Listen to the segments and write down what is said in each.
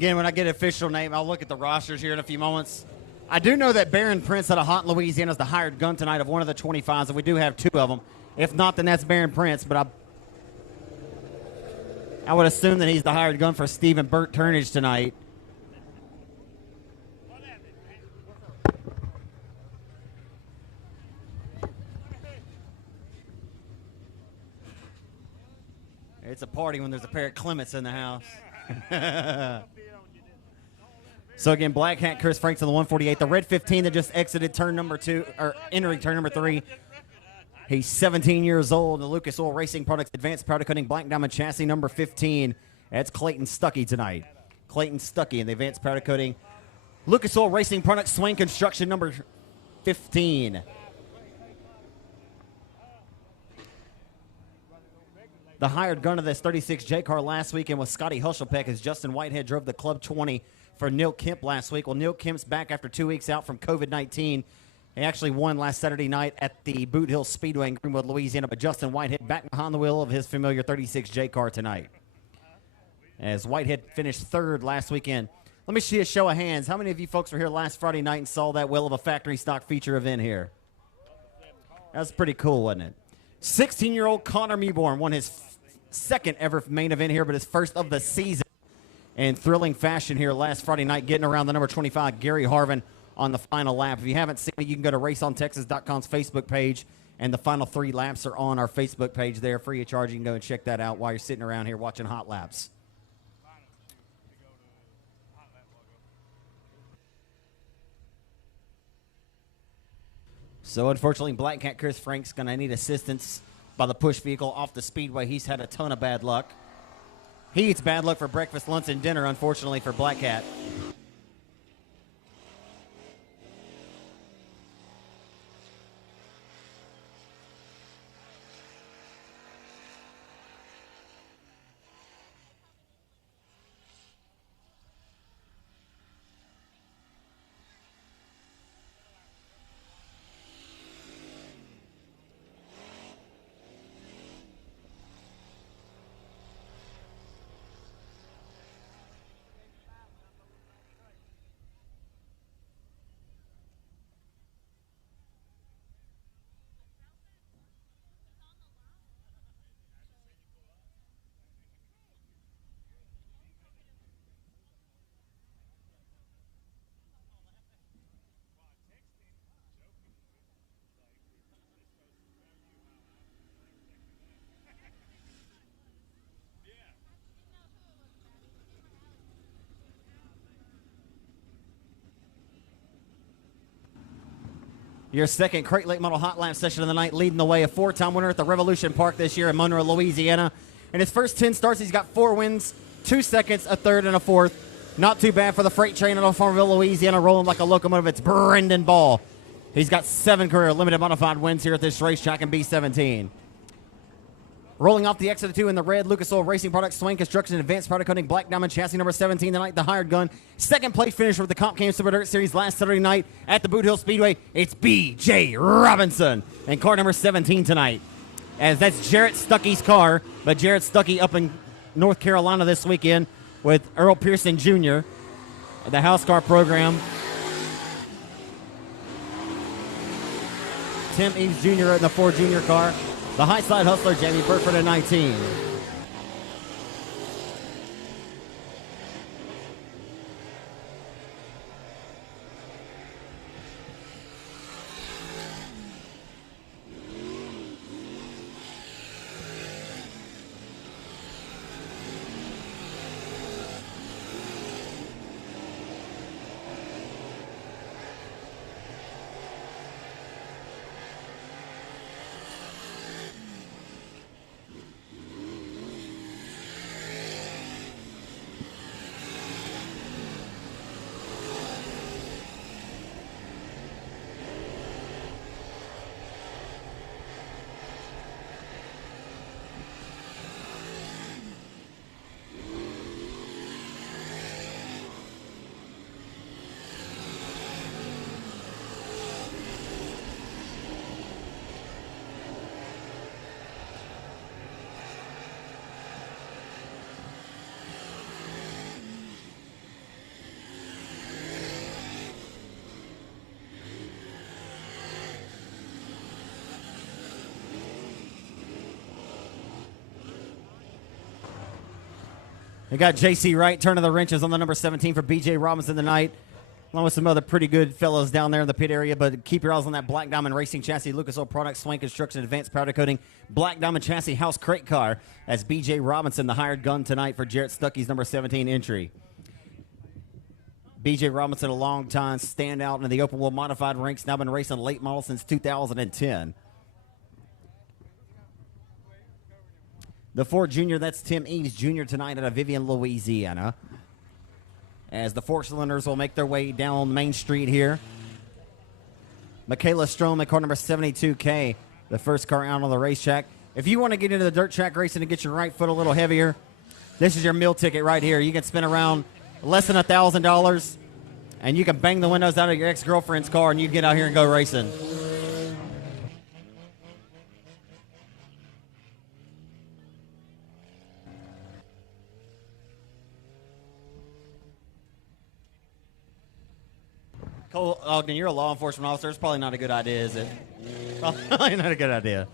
Again, when I get an official name, I'll look at the rosters here in a few moments. I do know that Baron Prince out of Haughton, Louisiana is the hired gun tonight of one of the 25s, and we do have 2 of them. If not, then that's Baron Prince, but I would assume that he's the hired gun for Stephen Burt Turnage tonight. It's a party when there's a pair of Clements in the house. So again, Black Hat Chris Franks on the 148. The red 15 that just exited turn number 2, or entering turn number 3. He's 17 years old. The Lucas Oil Racing Products Advanced Powder Coating Black Diamond Chassis number 15. That's Clayton Stuckey tonight. Clayton Stuckey in the Advanced Powder Coating Lucas Oil Racing Products Swain Construction number 15. The hired gun of this 36J car last weekend was Scotty Hushelpeck, as Justin Whitehead drove the Club 20 for Neil Kemp last week. Well, Neil Kemp's back after 2 weeks out from COVID-19. He actually won last Saturday night at the Boot Hill Speedway in Greenwood, Louisiana. But Justin Whitehead back behind the wheel of his familiar 36J car tonight, as Whitehead finished 3rd last weekend. Let me see a show of hands. How many of you folks were here last Friday night and saw that well of a factory stock feature event here? That was pretty cool, wasn't it? 16-year-old Connor Mewborn won his 2nd ever main event here, but his 1st of the season in thrilling fashion here last Friday night, getting around the number 25, Gary Harvin, on the final lap. If you haven't seen it, you can go to raceontexas.com's Facebook page, and the final 3 laps are on our Facebook page there, free of charge. You can go and check that out while you're sitting around here watching hot laps. So unfortunately, Black Cat Chris Frank's going to need assistance by the push vehicle off the speedway. He's had a ton of bad luck. He eats bad luck for breakfast, lunch, and dinner, unfortunately, for Black Cat. Your second Crate Lake Model Hot Lap session of the night, leading the way, a 4-time winner at the Revolution Park this year in Monroe, Louisiana. In his first 10 starts, he's got 4 wins, 2 seconds, a 3rd, and a 4th. Not too bad for the freight train out of Farmville, Louisiana, rolling like a locomotive. It's Brendan Ball. He's got 7 career limited modified wins here at this racetrack in B17. Rolling off the exit of 2 in the red, Lucas Oil Racing Products Swain Construction Advanced Powder Coating Black Diamond Chassis number 17 tonight, the hired gun. 2nd place finisher with the Comp Cam Super Dirt Series last Saturday night at the Boot Hill Speedway. It's B.J. Robinson and car number 17 tonight, as that's Jarrett Stuckey's car. But Jarrett Stuckey up in North Carolina this weekend with Earl Pearson Jr., the house car program. Tim Eaves Jr. in the Ford Junior car. The high side hustler, Jamie Burford at 19. We got J.C. Wright turning the wrenches on the number 17 for B.J. Robinson tonight, along with some other pretty good fellows down there in the pit area. But keep your eyes on that Black Diamond Racing Chassis, Lucas Oil Products, Swain Construction, Advanced Powder Coating, Black Diamond Chassis House Crate Car as B.J. Robinson, the hired gun tonight for Jarrett Stuckey's number 17 entry. B.J. Robinson, a long time standout in the open wheel modified ranks, now been racing late model since 2010. The Ford Junior, that's Tim Eaves Jr. tonight out of Vivian, Louisiana. As the four cylinders will make their way down Main Street here. Michaela Strom at car number 72K, the first car out on the racetrack. If you want to get into the dirt track racing and get your right foot a little heavier, this is your meal ticket right here. You can spend around less than $1,000, and you can bang the windows out of your ex-girlfriend's car, and you get out here and go racing. Cole Ogden, you're a law enforcement officer. It's probably not a good idea, is it? Probably not a good idea.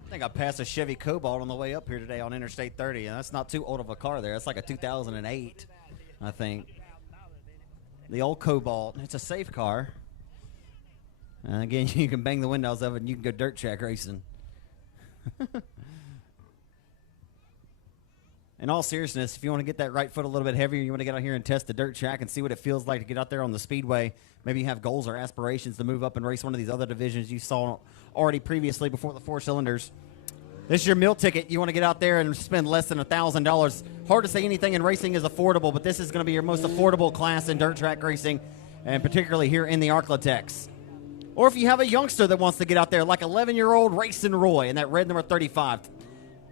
I think I passed a Chevy Cobalt on the way up here today on Interstate 30, and that's not too old of a car there. That's like a 2008, I think. The old Cobalt. It's a safe car. And again, you can bang the windows of it, and you can go dirt track racing. In all seriousness, if you want to get that right foot a little bit heavier, you want to get out here and test the dirt track and see what it feels like to get out there on the speedway. Maybe you have goals or aspirations to move up and race one of these other divisions you saw already previously before the four cylinders. This is your meal ticket. You want to get out there and spend less than $1,000. Hard to say anything in racing is affordable, but this is going to be your most affordable class in dirt track racing, and particularly here in the Arklatex. Or if you have a youngster that wants to get out there, like 11-year-old Racing Roy in that red number 35.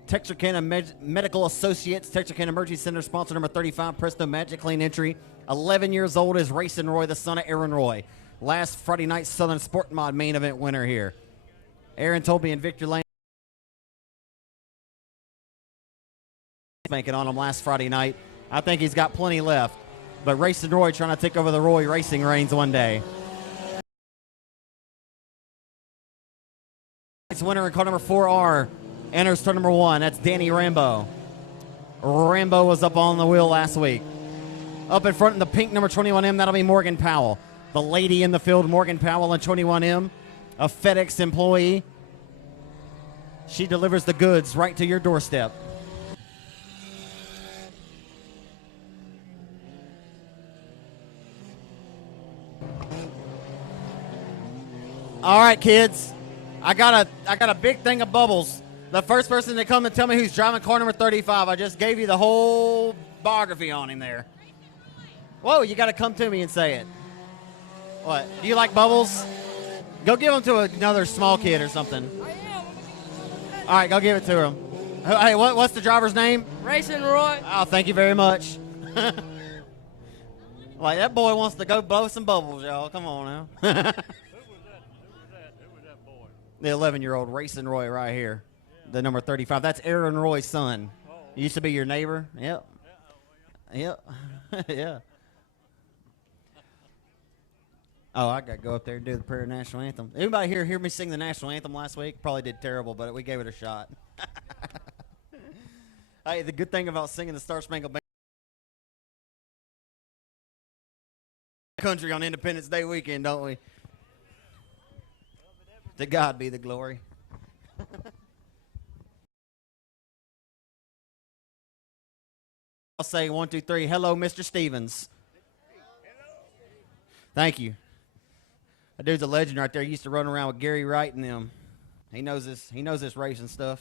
Texarkana Medical Associates, Texarkana Emergency Center sponsor number 35, Presto Magic Clean entry. 11 years old is Racing Roy, the son of Aaron Roy. Last Friday night Southern Sport Mod main event winner here. Aaron told me in Victor Lane making on him last Friday night. I think he's got plenty left. But Racing Roy trying to take over the Roy Racing reins one day. Winner in car number 4R enters turn number 1. That's Danny Rambo. Rambo was up on the wheel last week. Up in front in the pink number 21M, that'll be Morgan Powell. The lady in the field, Morgan Powell in 21M, a FedEx employee. She delivers the goods right to your doorstep. All right, kids. I got a big thing of bubbles. The first person to come and tell me who's driving car number 35, I just gave you the whole biography on him there. Whoa, you got to come to me and say it. What? Do you like bubbles? Go give them to another small kid or something. All right, go give it to him. Hey, what's the driver's name? Racing Roy. Oh, thank you very much. Like, that boy wants to go blow some bubbles, y'all. Come on now. Who was that boy? The 11-year-old Racing Roy right here, the number 35. That's Aaron Roy's son. He used to be your neighbor. Yep. Yep. Yeah. Oh, I got to go up there and do the prayer national anthem. Anybody here hear me sing the national anthem last week? Probably did terrible, but we gave it a shot. Hey, the good thing about singing the Star Spangled Banner country on Independence Day weekend, don't we? To God be the glory. I'll say 1, 2, 3. Hello, Mr. Stevens. Thank you. That dude's a legend right there. He used to run around with Gary Wright and them. He knows this. He knows this racing stuff.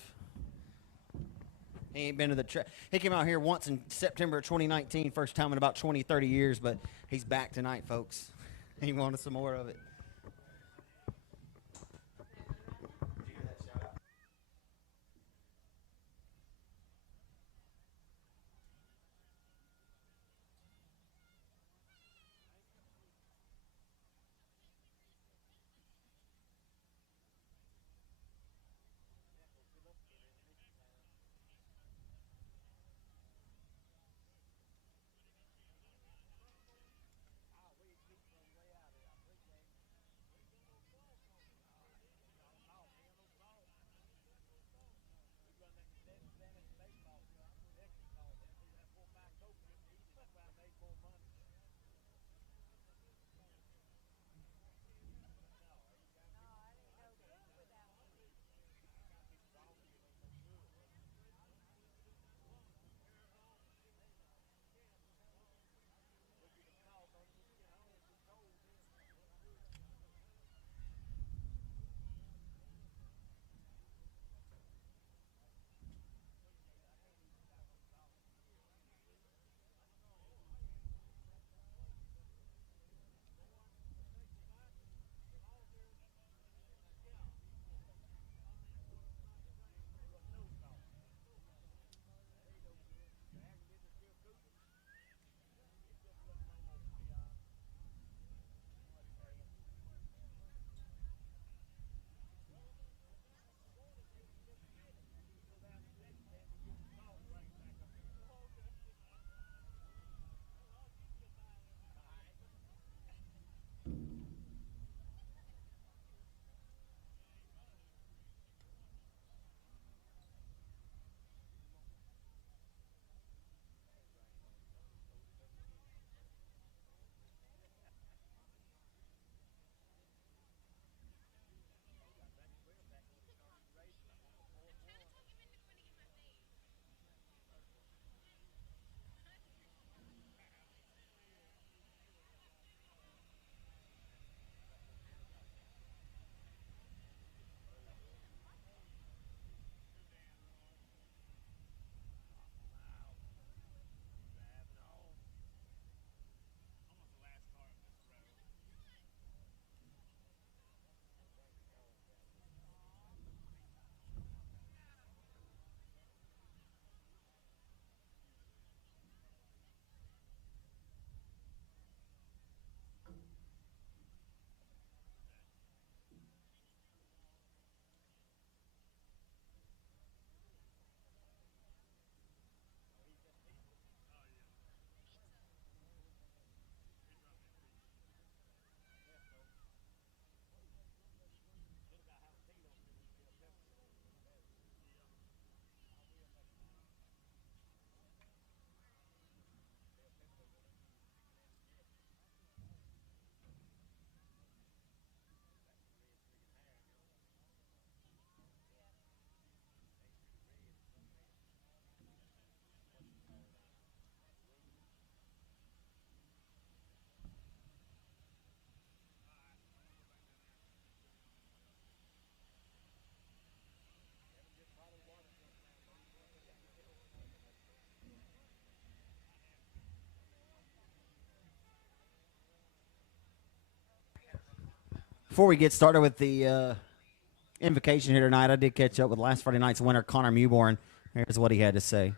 He ain't been to the track. He came out here once in September of 2019, first time in about 20, 30 years, but he's back tonight, folks. He wanted some more of it. Before we get started with the invocation here tonight, I did catch up with last Friday night's winner, Connor Mewborn. Here's what he had to say.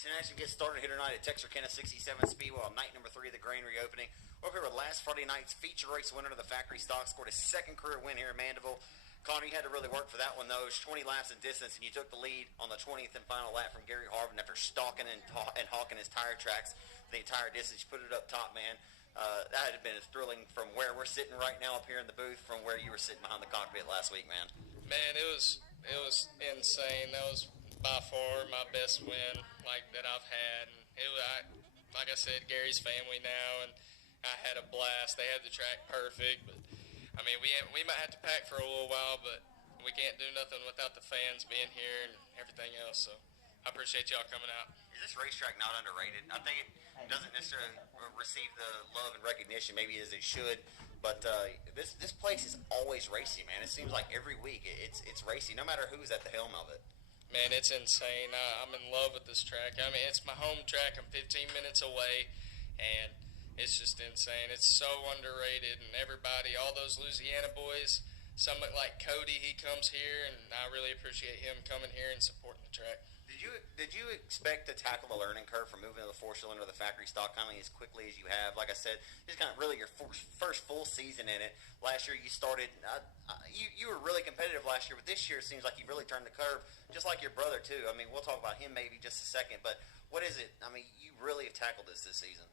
Racing action gets started here tonight at Texarkana 67 Speedway on night number 3 of the Grand Reopening. We're up here with last Friday night's feature race winner of the factory stock. Scored his second career win here in Mandeville. Connor, you had to really work for that one, though. It was 20 laps in distance, and you took the lead on the 20th and final lap from Gary Harvin after stalking and hawking his tire tracks the entire distance. You put it up top, man. That had been as thrilling from where we're sitting right now up here in the booth from where you were sitting behind the cockpit last week, man. Man, it was insane. That was by far my best win that I've had. And like I said, Gary's family now, and I had a blast. They had the track perfect, but I mean, we might have to pack for a little while, but we can't do nothing without the fans being here and everything else. So I appreciate y'all coming out. Is this racetrack not underrated? I think it doesn't necessarily receive the love and recognition maybe as it should, but this place is always racy, man. It seems like every week it's racy, no matter who's at the helm of it. Man, it's insane. I'm in love with this track. I mean, it's my home track. I'm 15 minutes away, and it's just insane. It's so underrated, and everybody, all those Louisiana boys, someone like Cody, he comes here, and I really appreciate him coming here and supporting the track. Did you expect to tackle the learning curve from moving to the four-cylinder of the factory stock kind of as quickly as you have? Like I said, just kind of really your first full season in it. Last year you started, you were really competitive last year, but this year it seems like you've really turned the curve, just like your brother too. I mean, we'll talk about him maybe just a second, but what is it? I mean, you really have tackled this season.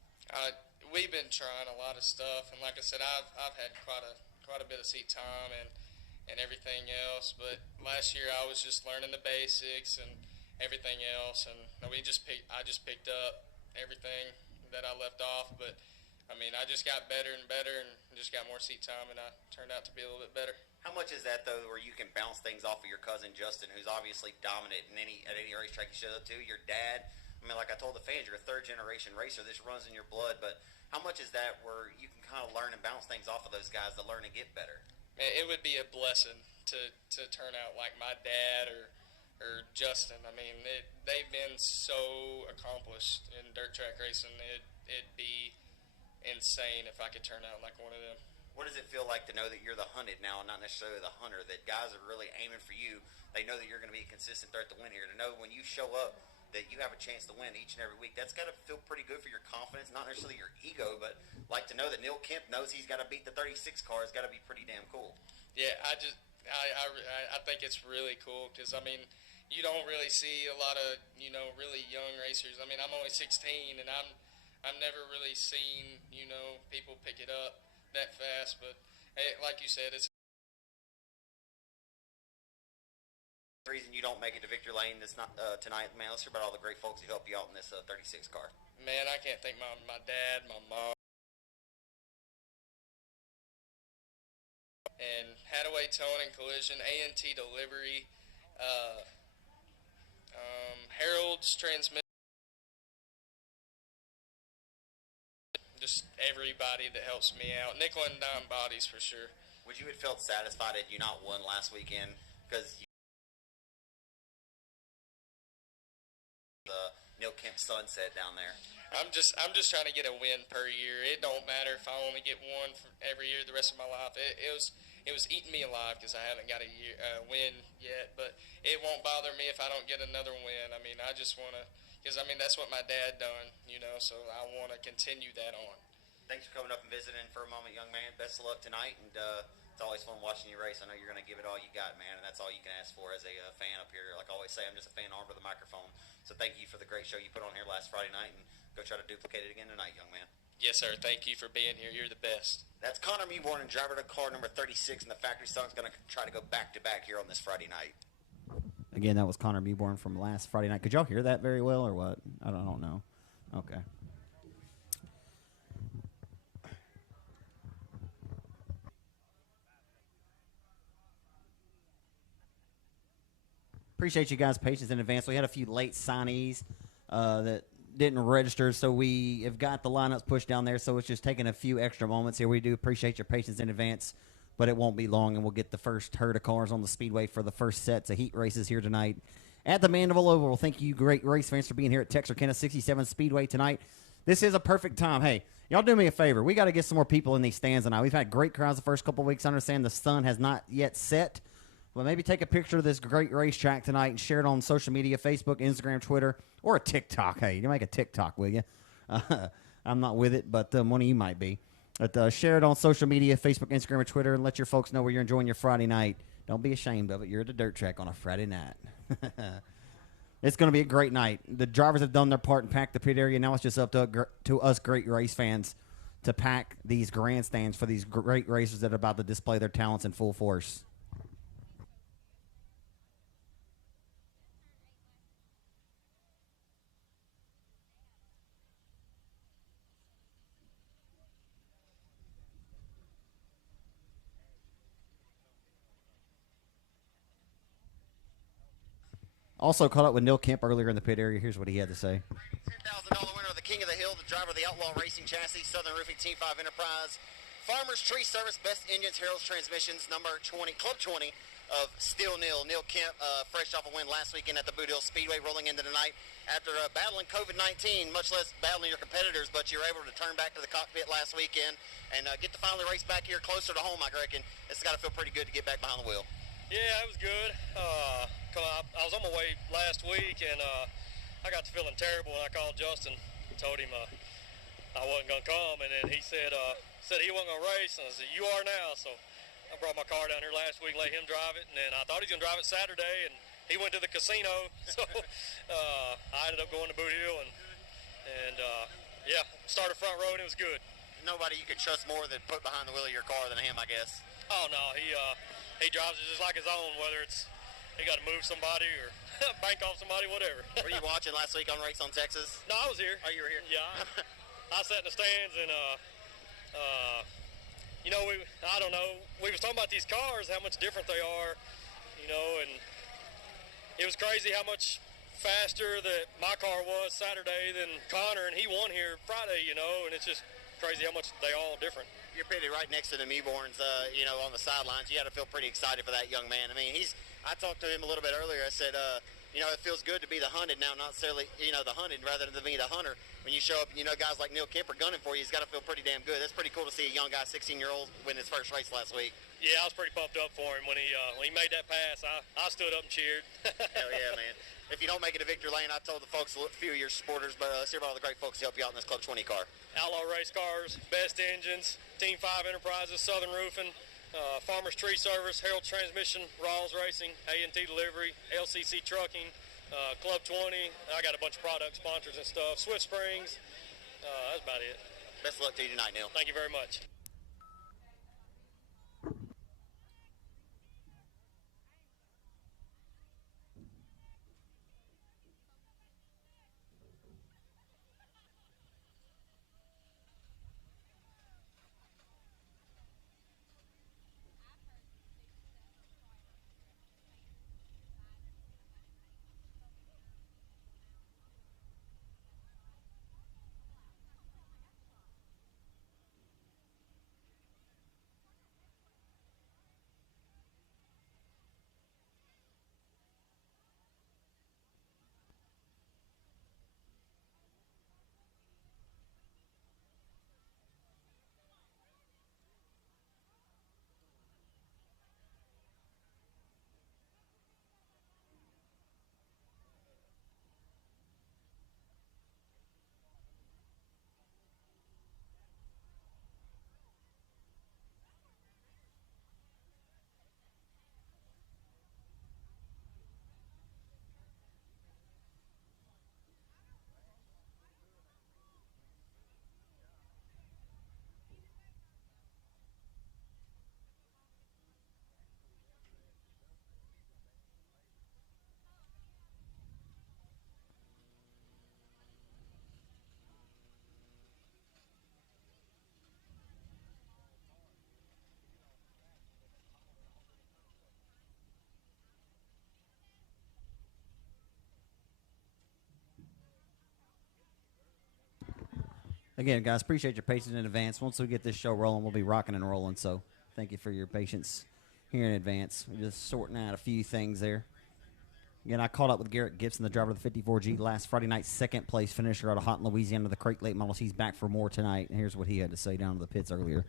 We've been trying a lot of stuff, and like I said, I've had quite a bit of seat time and everything else. But last year I was just learning the basics and everything else, and I just picked up everything that I left off. But I mean, I just got better and better, and just got more seat time, and I turned out to be a little bit better. How much is that though, where you can bounce things off of your cousin Justin, who's obviously dominant at any racetrack you show up to? Your dad. I mean, like I told the fans, you're a third-generation racer. This runs in your blood. But how much is that where you can kind of learn and bounce things off of those guys to learn and get better? Man, it would be a blessing to turn out like my dad or Justin. I mean, they've been so accomplished in dirt track racing. It'd be insane if I could turn out like one of them. What does it feel like to know that you're the hunted now and not necessarily the hunter, that guys are really aiming for you? They know that you're going to be a consistent threat to win here. To know when you show up that you have a chance to win each and every week, that's got to feel pretty good for your confidence, not necessarily your ego, but like to know that Neil Kemp knows he's got to beat the 36 car has got to be pretty damn cool. Yeah, I think it's really cool because, I mean, you don't really see a lot of, really young racers. I mean, I'm only 16, and I've never really seen, people pick it up that fast. But hey, like you said, it's the reason you don't make it to Victory Lane this not tonight, man. Let's hear about all the great folks who helped you out in this 36 car. Man, I can't thank my dad, my mom, and Hadaway Towing and Collision, A&T Delivery, Harold's Transmission, just everybody that helps me out. Nickel and dime bodies for sure. Would you have felt satisfied had you not won last weekend? Because the Neil Kemp sunset down there. I'm just trying to get a win per year. It don't matter if I only get one for every year the rest of my life. It was eating me alive because I haven't got a win yet. But it won't bother me if I don't get another win. I mean, I just want to, because I mean that's what my dad done, so I want to continue that on. Thanks for coming up and visiting for a moment, young man. Best of luck tonight, and it's always fun watching you race. I know you're going to give it all you got, man, and that's all you can ask for as a fan up here. Like I always say, I'm just a fan armed with a microphone. So thank you for the great show you put on here last Friday night, and go try to duplicate it again tonight, young man. Yes, sir. Thank you for being here. You're the best. That's Connor Mewborn, and driver to car number 36 in the factory stock, is going to try to go back-to-back here on this Friday night. Again, that was Connor Mewborn from last Friday night. Could y'all hear that very well or what? I don't know. Okay. Appreciate you guys' patience in advance. We had a few late signees that didn't register, so we have got the lineups pushed down there, so it's just taking a few extra moments here. We do appreciate your patience in advance, but it won't be long, and we'll get the first herd of cars on the Speedway for the first sets of heat races here tonight at the Mandeville Oval. Thank you, great race fans, for being here at Texarkana 67 Speedway tonight. This is a perfect time. Hey, y'all do me a favor. We got to get some more people in these stands tonight. We've had great crowds the first couple of weeks. I understand the sun has not yet set. Well, maybe take a picture of this great racetrack tonight and share it on social media, Facebook, Instagram, Twitter, or a TikTok. Hey, you make a TikTok, will you? I'm not with it, but one of you might be. But share it on social media, Facebook, Instagram, or Twitter, and let your folks know where you're enjoying your Friday night. Don't be ashamed of it. You're at the dirt track on a Friday night. It's going to be a great night. The drivers have done their part and packed the pit area. Now it's just up to us great race fans to pack these grandstands for these great racers that are about to display their talents in full force. Also caught up with Neil Kemp earlier in the pit area. Here's what he had to say. $10,000 winner of the King of the Hill, the driver of the Outlaw Racing Chassis, Southern Roofing Team 5 Enterprise, Farmers Tree Service, Best Engines, Harold's Transmissions, number 20, Club 20 of Still Neil. Neil Kemp, fresh off a win last weekend at the Boot Hill Speedway, rolling into tonight after battling COVID-19, much less battling your competitors, but you were able to turn back to the cockpit last weekend and get to finally race back here closer to home, I reckon. It's got to feel pretty good to get back behind the wheel. Yeah, it was good. I was on my way last week, and I got to feeling terrible when I called Justin and told him I wasn't going to come, and then he said he wasn't going to race, and I said, you are now. So I brought my car down here last week, let him drive it, and then I thought he was going to drive it Saturday, and he went to the casino, so I ended up going to Boot Hill, and yeah, started front row, and it was good. Nobody you could trust more than put behind the wheel of your car than him, I guess. Oh, no, he drives it just like his own, whether it's he got to move somebody or bank off somebody, whatever. Were you watching last week on Race on Texas? No, I was here. Oh, you were here? Yeah. I sat in the stands and, you know, I don't know. We was talking about these cars, how much different they are, you know, and it was crazy how much faster that my car was Saturday than Connor, and he won here Friday, you know, and it's just crazy how much they all different. You're pitted right next to the Newborns, you know, on the sidelines. You got to feel pretty excited for that young man. I mean, I talked to him a little bit earlier. I said, you know, it feels good to be the hunted now, not necessarily, you know, the hunted rather than to be the hunter. When you show up, you know, guys like Neil Kemp are gunning for you, he's got to feel pretty damn good. That's pretty cool to see a young guy, 16-year-old, win his first race last week. Yeah, I was pretty pumped up for him when he made that pass. I stood up and cheered. Hell yeah, man. If you don't make it to victory lane, I told the folks, a few of your supporters, but let's hear about all the great folks to help you out in this Club 20 car. Outlaw Race Cars, Best Engines, Team 5 Enterprises, Southern Roofing, Farmers Tree Service, Harold Transmission, Rawls Racing, A&T Delivery, LCC Trucking, Club 20. I got a bunch of product sponsors and stuff. Swift Springs. That's about it. Best of luck to you tonight, Neil. Thank you very much. Again, guys, appreciate your patience in advance. Once we get this show rolling, we'll be rocking and rolling. So thank you for your patience here in advance. We're just sorting out a few things there. Again, I caught up with Garrett Gibson, the driver of the 54G, last Friday night, second place finisher out of Houghton, Louisiana, the Crate Late Models. He's back for more tonight. And here's what he had to say down to the pits earlier.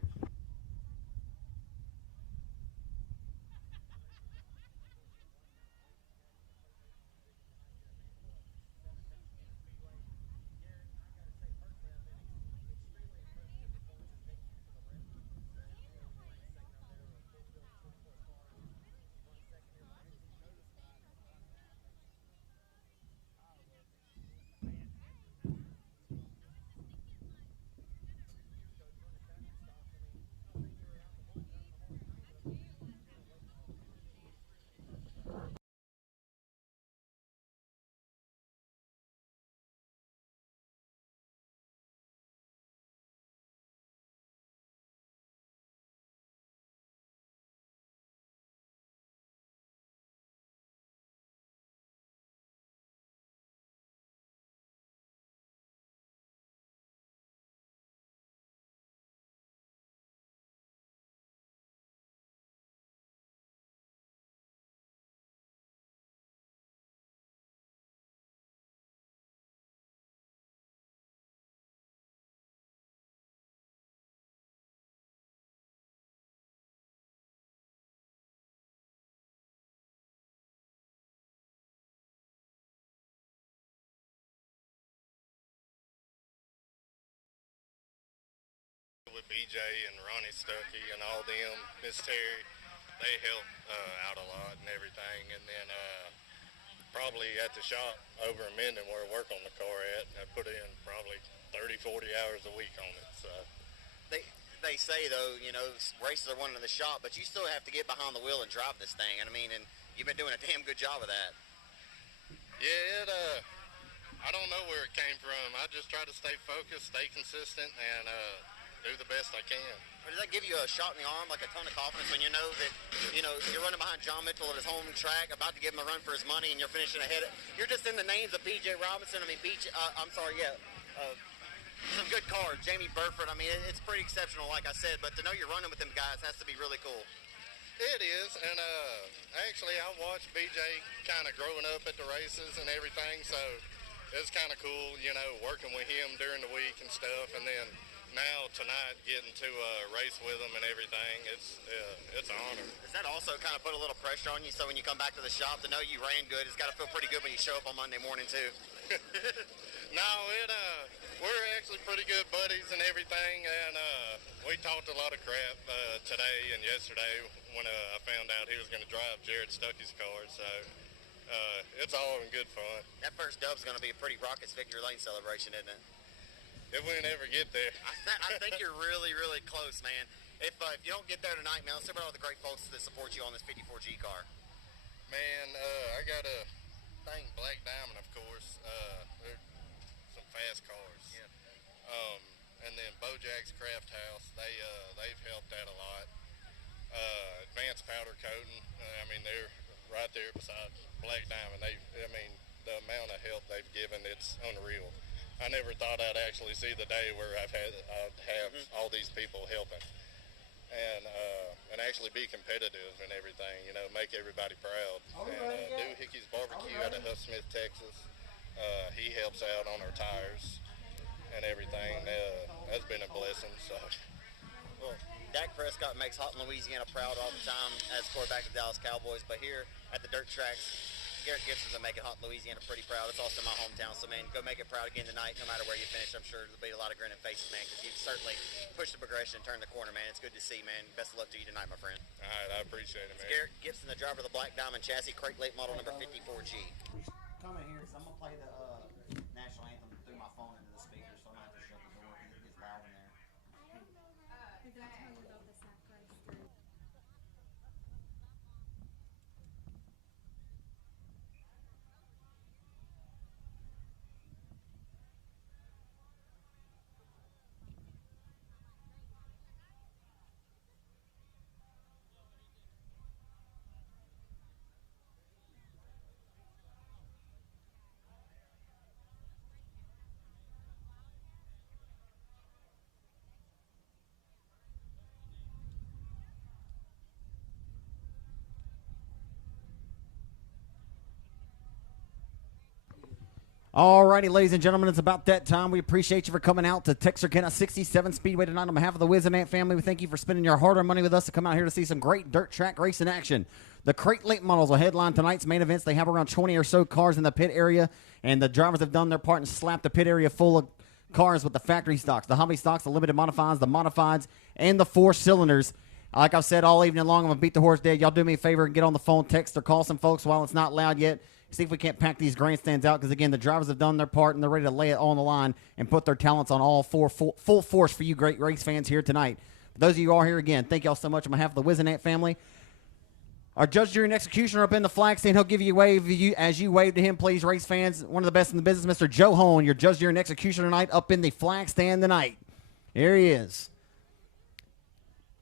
BJ and Ronnie Stuckey and all them, Miss Terry, they help out a lot and everything. And then probably at the shop over in Minden where I work on the car at, I put in probably 30, 40 hours a week on it. So they say, though, you know, races are won in the shop, but you still have to get behind the wheel and drive this thing. And I mean, and you've been doing a damn good job of that. Yeah, I don't know where it came from. I just try to stay focused, stay consistent, and do the best I can. Or does that give you a shot in the arm, like a ton of confidence when you know that, you know, you're running behind John Mitchell at his home track, about to give him a run for his money, and you're finishing ahead? You're just in the names of B.J. Robinson. I mean, some good cars. Jamie Burford. I mean, it's pretty exceptional, like I said, but to know you're running with them guys has to be really cool. It is, and actually I watched BJ kind of growing up at the races and everything, so it's kind of cool, you know, working with him during the week and stuff, and then now tonight getting to race with him and everything, it's an honor. Does that also kind of put a little pressure on you, so when you come back to the shop to know you ran good, it's got to feel pretty good when you show up on Monday morning too? No, we're actually pretty good buddies and everything, and we talked a lot of crap today and yesterday when I found out he was going to drive Jared Stuckey's car, so it's all in good fun. That first dub's going to be a pretty Rockets Victory Lane celebration, isn't it? If we never get there. I think you're really, really close, man. If you don't get there tonight, man, let's say about all the great folks that support you on this 54G car. Man, I got to thank Black Diamond, of course. They're some fast cars. Yeah. And then Bojack's Craft House, they've helped out a lot. Advanced Powder Coating, I mean, they're right there beside Black Diamond. The amount of help they've given, it's unreal. I never thought I'd actually see the day where I'd have all these people helping, and actually be competitive and everything. You know, make everybody proud. Do Hickey's Barbecue out of Huff Smith, Texas. He helps out on our tires and everything. That's been a blessing. So, well, Dak Prescott makes Houghton, Louisiana proud all the time as quarterback of the Dallas Cowboys, but here at the dirt tracks, Garrett Gibson's going to make Houghton, Louisiana pretty proud. It's also my hometown, so, man, go make it proud again tonight. No matter where you finish, I'm sure there'll be a lot of grinning faces, man, because you've certainly pushed the progression and turned the corner, man. It's good to see, man. Best of luck to you tonight, my friend. all right, I appreciate it, man. Garrett Gibson, the driver of the Black Diamond chassis, crate late model number 54G. Come in here because I'm going to play the national anthem through my phone into the speaker, so I'm going to have to shut the door because it gets loud in there. All righty, ladies and gentlemen, it's about that time. We appreciate you for coming out to Texarkana 67 Speedway tonight. On behalf of the Wiz and Ant family, we thank you for spending your hard-earned money with us to come out here to see some great dirt track racing action. The Crate Late Models will headline tonight's main events. They have around 20 or so cars in the pit area, and the drivers have done their part and slapped the pit area full of cars with the factory stocks, the hobby stocks, the limited modifieds, the modifieds, and the 4 cylinders. Like I've said all evening long, I'm going to beat the horse dead. Y'all do me a favor and get on the phone, text, or call some folks while it's not loud yet. See if we can't pack these grandstands out because, again, the drivers have done their part and they're ready to lay it on the line and put their talents on all full force for you great race fans here tonight. For those of you who are here, again, thank y'all so much on behalf of the Wiz and Ant family. Our judge, jury, and executioner up in the flag stand. He'll give you a wave as you wave to him, please, race fans. One of the best in the business, Mr. Joe Hone, your judge, jury, and executioner tonight up in the flag stand tonight. Here he is.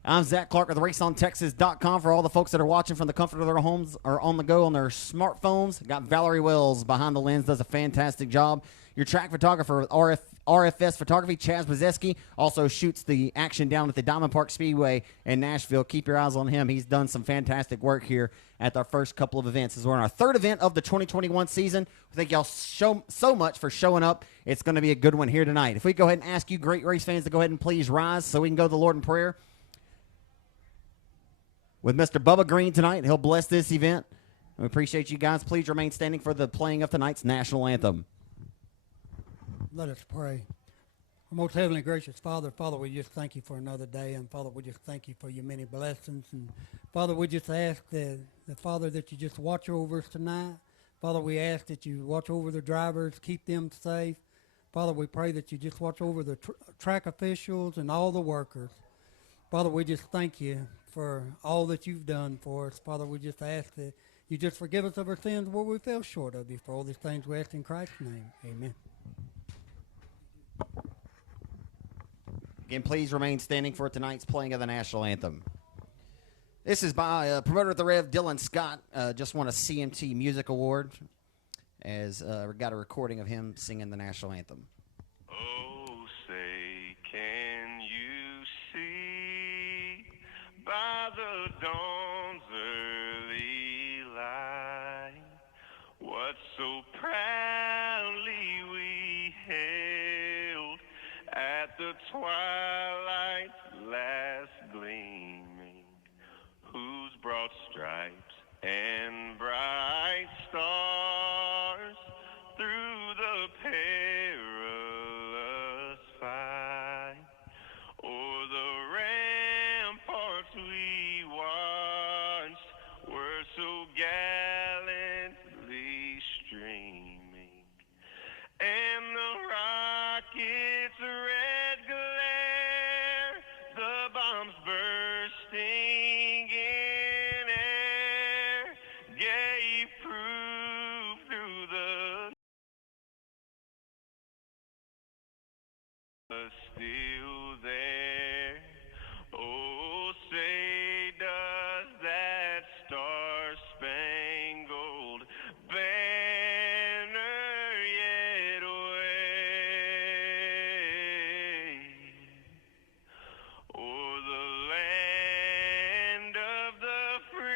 I'm Zach Clark of the RaceOnTexas.com for all the folks that are watching from the comfort of their homes or on the go on their smartphones. Got Valerie Wells behind the lens, does a fantastic job. Your track photographer, RFS Photography, Chaz Brzeski, also shoots the action down at the Diamond Park Speedway in Nashville. Keep your eyes on him. He's done some fantastic work here at our first couple of events. As we're in our third event of the 2021 season. Thank y'all so much for showing up. It's going to be a good one here tonight. If we go ahead and ask you great race fans to go ahead and please rise so we can go to the Lord in prayer. With Mr. Bubba Green tonight, he'll bless this event. We appreciate you guys. Please remain standing for the playing of tonight's national anthem. Let us pray. Most Heavenly Gracious Father, Father, we just thank you for another day, and Father, we just thank you for your many blessings. And Father, we just ask that, Father, that you just watch over us tonight. Father, we ask that you watch over the drivers, keep them safe. Father, we pray that you just watch over the track officials and all the workers. Father, we just thank you for all that you've done for us. Father, we just ask that you just forgive us of our sins where we fell short of you. For all these things we ask in Christ's name. Amen. Again, please remain standing for tonight's playing of the national anthem. This is by promoter at the Rev, Dylan Scott. Just won a CMT Music Award as we got a recording of him singing the national anthem. Oh, say, can you see by the dawn's early light what so proudly we hailed at the twilight's last gleaming, whose broad stripes and bright stars through the perilous fight o'er the ramparts we watched were so gallantly streaming, and the rocket's red glare, the bombs bursting in air, gave proof through the still there. Oh, say does that star-spangled banner yet wave o'er the land of the free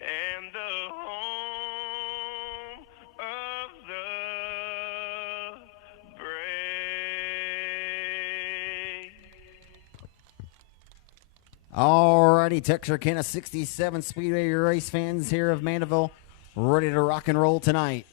and the home of the brave. Alrighty, Texarkana 67 Speedway race fans here of Mandeville, ready to rock and roll tonight.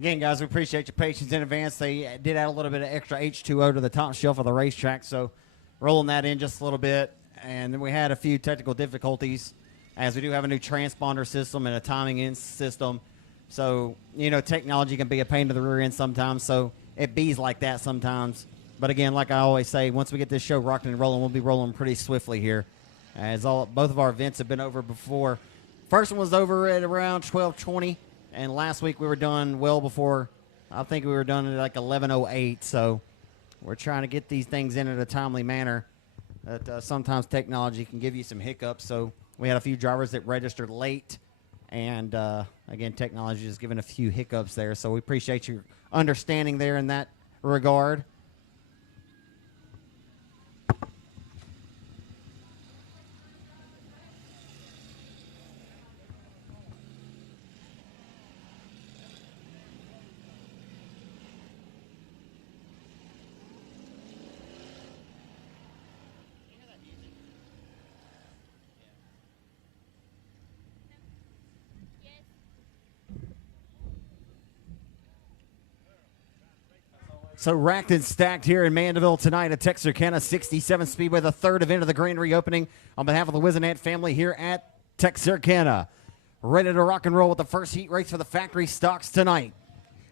Again, guys, we appreciate your patience in advance. They did add a little bit of extra H2O to the top shelf of the racetrack, so rolling that in just a little bit. And then we had a few technical difficulties, as we do have a new transponder system and a timing in system. So, technology can be a pain to the rear end sometimes, so it bees like that sometimes. But again, like I always say, once we get this show rocking and rolling, we'll be rolling pretty swiftly here, as both of our events have been over before. First one was over at around 12:20. And last week we were done well before. I think we were done at like 11:08. So we're trying to get these things in at a timely manner. But sometimes technology can give you some hiccups. So we had a few drivers that registered late. And, again, technology is giving a few hiccups there. So we appreciate your understanding there in that regard. So racked and stacked here in Mandeville tonight at Texarkana 67 Speedway, the third event of the grand reopening on behalf of the Wizenant family here at Texarkana. Ready to rock and roll with the first heat race for the factory stocks tonight.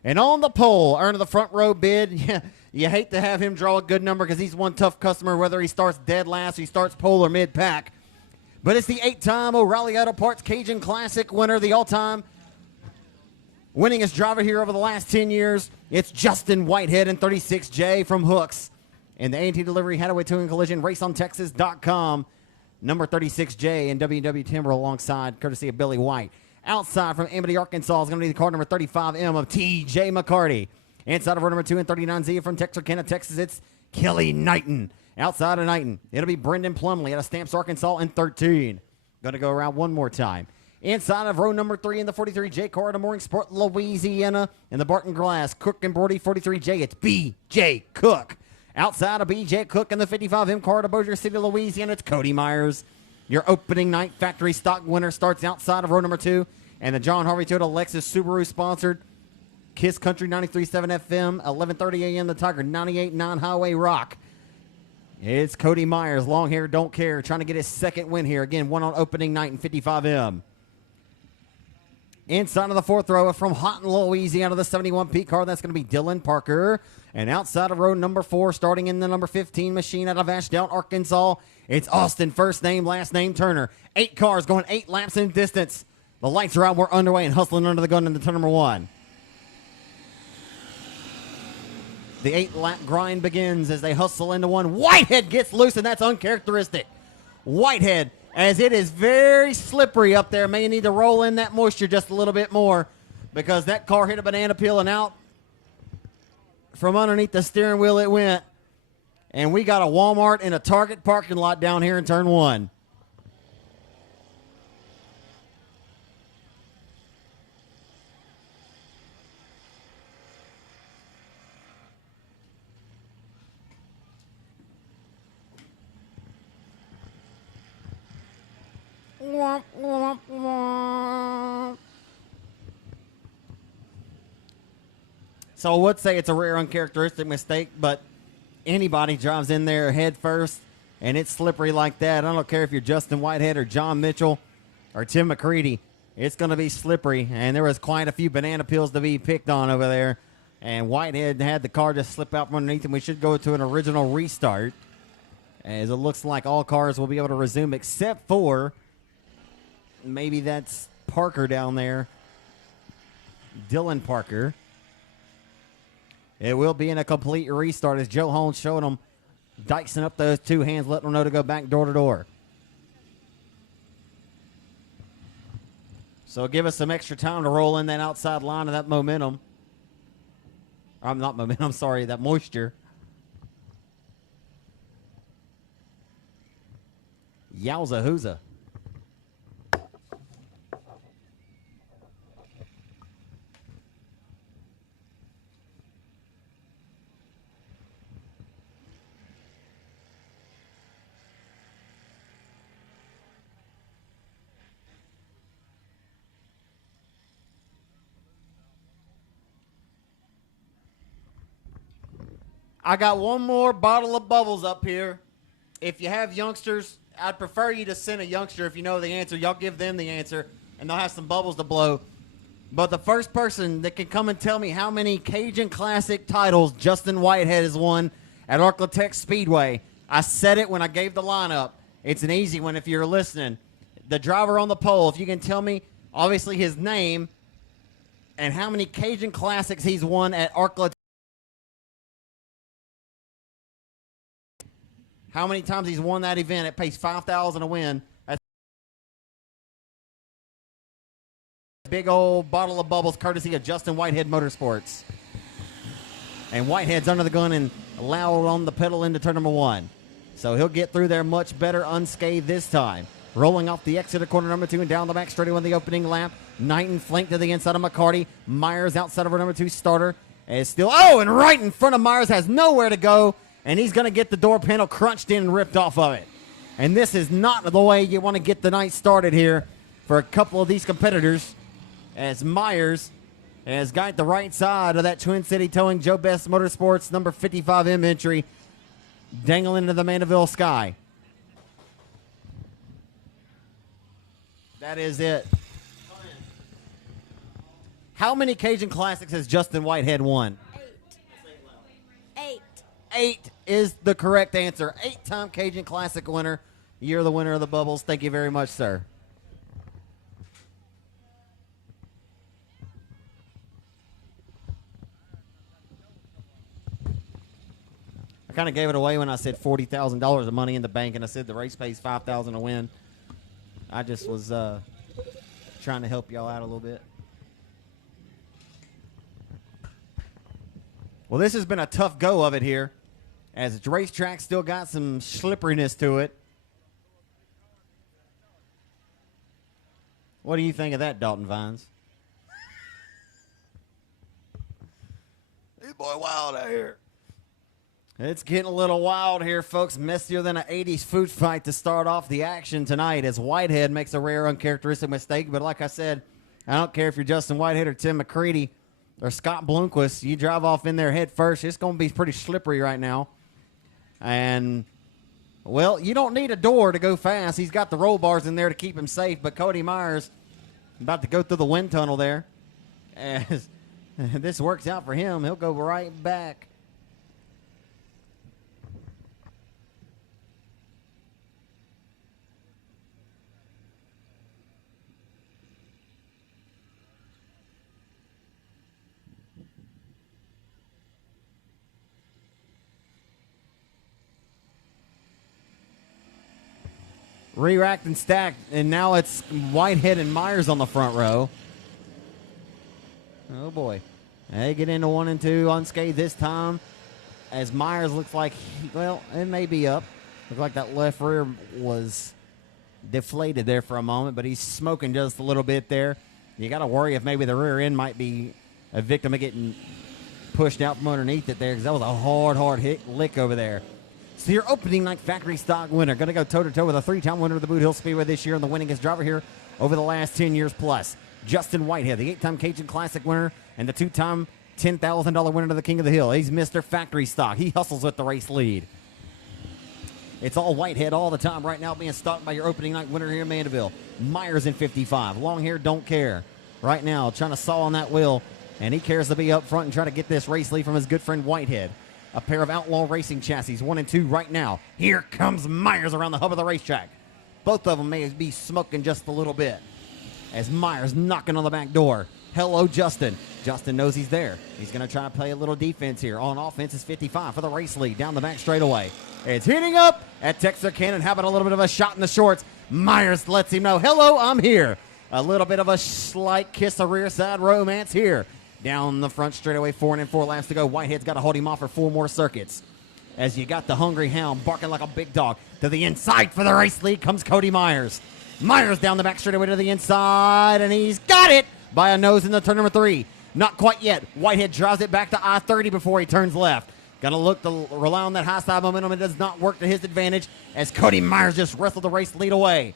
And on the pole, earning the front row bid. You hate to have him draw a good number because he's one tough customer, whether he starts dead last or he starts pole or mid-pack. But it's the 8-time O'Reilly Auto Parts Cajun Classic winner, the all-time winningest driver here over the last 10 years. It's Justin Whitehead in 36J from Hooks. And the A&T Delivery Hadaway Towing Collision, raceontexas.com. Number 36J and WW Timber alongside, courtesy of Billy White. Outside from Amity, Arkansas is going to be the car number 35M of TJ McCarty. Inside of row number 2 and 39Z from Texarkana, Texas, it's Kelly Knighton. Outside of Knighton, it'll be Brendan Plumley out of Stamps, Arkansas in 13. Going to go around one more time. Inside of row number 3 in the 43J car to Mooring Sport, Louisiana. In the Barton Glass, Cook and Brody 43J, it's B.J. Cook. Outside of B.J. Cook in the 55M car to Bossier City, Louisiana, it's Cody Myers. Your opening night factory stock winner starts outside of row number 2. And the John Harvey Toyota Lexus Subaru sponsored Kiss Country 93.7 FM, 11:30 a.m. the Tiger 98.9 Highway Rock. It's Cody Myers, long hair, don't care, trying to get his second win here. Again, one on opening night in 55M. Inside of the fourth row from Houghton, Louisiana, the 71P car, that's going to be Dylan Parker. And outside of row number 4, starting in the number 15 machine out of Ashdown, Arkansas, it's Austin, first name, last name, Turner. 8 cars going 8 laps in distance. The lights are out, we're underway and hustling under the gun into turn number 1. The 8-lap grind begins as they hustle into one. Whitehead gets loose, and that's uncharacteristic. Whitehead, as it is very slippery up there, may need to roll in that moisture just a little bit more because that car hit a banana peel and out from underneath the steering wheel it went. And we got a Walmart and a Target parking lot down here in turn 1. So I would say it's a rare uncharacteristic mistake, but anybody drives in there head first and it's slippery like that. I don't care if you're Justin Whitehead or John Mitchell or Tim McCready. It's going to be slippery, and there was quite a few banana peels to be picked on over there. And Whitehead had the car just slip out from underneath him. We should go to an original restart, as it looks like all cars will be able to resume except for maybe that's Parker down there, Dylan Parker. It will be in a complete restart as Joe Holmes showing them, dicing up those 2 hands, letting them know to go back door to door. So give us some extra time to roll in that outside line of that momentum. I'm not momentum, sorry, that moisture. Yowza hooza. I got one more bottle of bubbles up here. If you have youngsters, I'd prefer you to send a youngster if you know the answer. Y'all give them the answer, and they'll have some bubbles to blow. But the first person that can come and tell me how many Cajun Classic titles Justin Whitehead has won at Arklatex Speedway, I said it when I gave the lineup. It's an easy one if you're listening. The driver on the pole, if you can tell me, obviously, his name and how many Cajun Classics he's won at Arklatex. How many times he's won that event? It pays $5,000 a win. That's a big old bottle of bubbles, courtesy of Justin Whitehead Motorsports. And Whitehead's under the gun and loud on the pedal into turn number 1. So he'll get through there much better unscathed this time. Rolling off the exit of corner number 2 and down the back straight on the opening lap. Knighton flanked to the inside of McCarty. Myers outside of our number 2 starter. Is still, and right in front of Myers, has nowhere to go. And he's going to get the door panel crunched in and ripped off of it. And this is not the way you want to get the night started here for a couple of these competitors, as Myers has got the right side of that Twin City Towing Joe Best Motorsports number 55M entry dangling into the Mandeville sky. That is it. How many Cajun Classics has Justin Whitehead won? 8. 8 is the correct answer. 8-time Cajun Classic winner. You're the winner of the bubbles. Thank you very much, sir. I kind of gave it away when I said $40,000 of money in the bank, and I said the race pays $5,000 a win. I just was trying to help y'all out a little bit. Well, this has been a tough go of it here, as the racetrack still got some slipperiness to it. What do you think of that, Dalton Vines? This boy wild out here. It's getting a little wild here, folks. Messier than an 80s food fight to start off the action tonight, as Whitehead makes a rare, uncharacteristic mistake. But like I said, I don't care if you're Justin Whitehead or Tim McCready or Scott Blomquist. You drive off in there head first. It's going to be pretty slippery right now. And, well, you don't need a door to go fast. He's got the roll bars in there to keep him safe. But Cody Myers about to go through the wind tunnel there. As this works out for him, he'll go right back. Re-racked and stacked, and now it's Whitehead and Myers on the front row. Oh, boy. They get into 1 and 2 unscathed this time, as Myers looks like, well, it may be up. Looks like that left rear was deflated there for a moment, but he's smoking just a little bit there. You got to worry if maybe the rear end might be a victim of getting pushed out from underneath it there, because that was a hard lick over there. So your opening night factory stock winner, going to go toe-to-toe with a 3-time winner of the Boot Hill Speedway this year and the winningest driver here over the last 10 years plus. Justin Whitehead, the 8-time Cajun Classic winner and the 2-time $10,000 winner of the King of the Hill. He's Mr. Factory Stock. He hustles with the race lead. It's all Whitehead all the time right now, being stalked by your opening night winner here in Mandeville. Myers in 55. Long hair, don't care. Right now, trying to saw on that wheel, and he cares to be up front and try to get this race lead from his good friend Whitehead. A pair of Outlaw Racing chassis, 1 and 2 right now. Here comes Myers around the hub of the racetrack. Both of them may be smoking just a little bit, as Myers knocking on the back door. Hello, Justin. Justin knows he's there. He's going to try to play a little defense here. On offense is 55 for the race lead down the back straightaway. It's heating up at Texarkana and having a little bit of a shot in the shorts. Myers lets him know, hello, I'm here. A little bit of a slight kiss of rear side romance here. Down the front straightaway, 4 and 4 laps to go. Whitehead's got to hold him off for 4 more circuits. As you got the hungry hound barking like a big dog. To the inside for the race lead comes Cody Myers. Myers down the back straightaway to the inside, and he's got it by a nose in the turn number 3. Not quite yet. Whitehead drives it back to I-30 before he turns left. Got to look to rely on that high side momentum. It does not work to his advantage, as Cody Myers just wrestled the race lead away.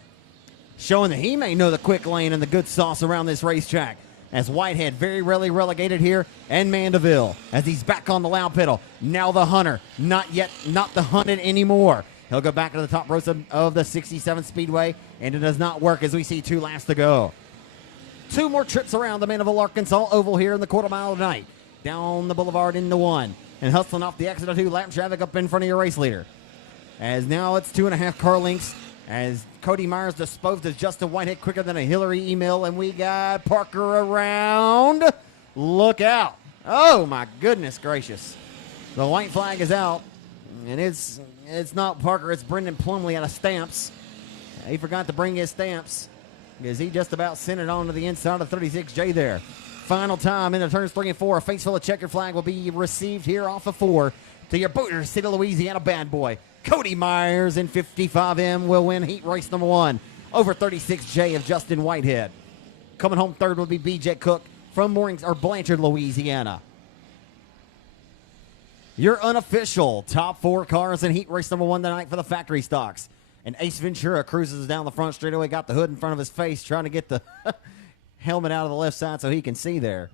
Showing that he may know the quick lane and the good sauce around this racetrack. as Whitehead very rarely relegated here, and Mandeville as he's back on the loud pedal. Now the Hunter, not the hunted anymore. He'll go back to the top ropes of the 67 Speedway, and it does not work as we see 2 laps to go. 2 more trips around the Mandeville, Arkansas Oval here in the quarter mile tonight. Down the boulevard into 1, and hustling off the exit of 2 lap traffic up in front of your race leader. As now it's 2.5 car lengths as Cody Myers disposed of Justin Whitehead quicker than a Hillary email, and we got Parker around. Look out. Oh, my goodness gracious. The white flag is out, and it's not Parker, it's Brendan Plumley out of Stamps. He forgot to bring his stamps because he just about sent it on to the inside of 36J there. Final time into turns 3 and 4. A face full of checkered flag will be received here off of 4 to your Bossier City, Louisiana bad boy. Cody Myers in 55M will win heat race number 1 over 36J of Justin Whitehead. Coming home third will be BJ Cook from Blanchard, Louisiana. Your unofficial top 4 cars in heat race number 1 tonight for the factory stocks. And Ace Ventura cruises down the front straightaway, got the hood in front of his face, trying to get the helmet out of the left side so he can see there.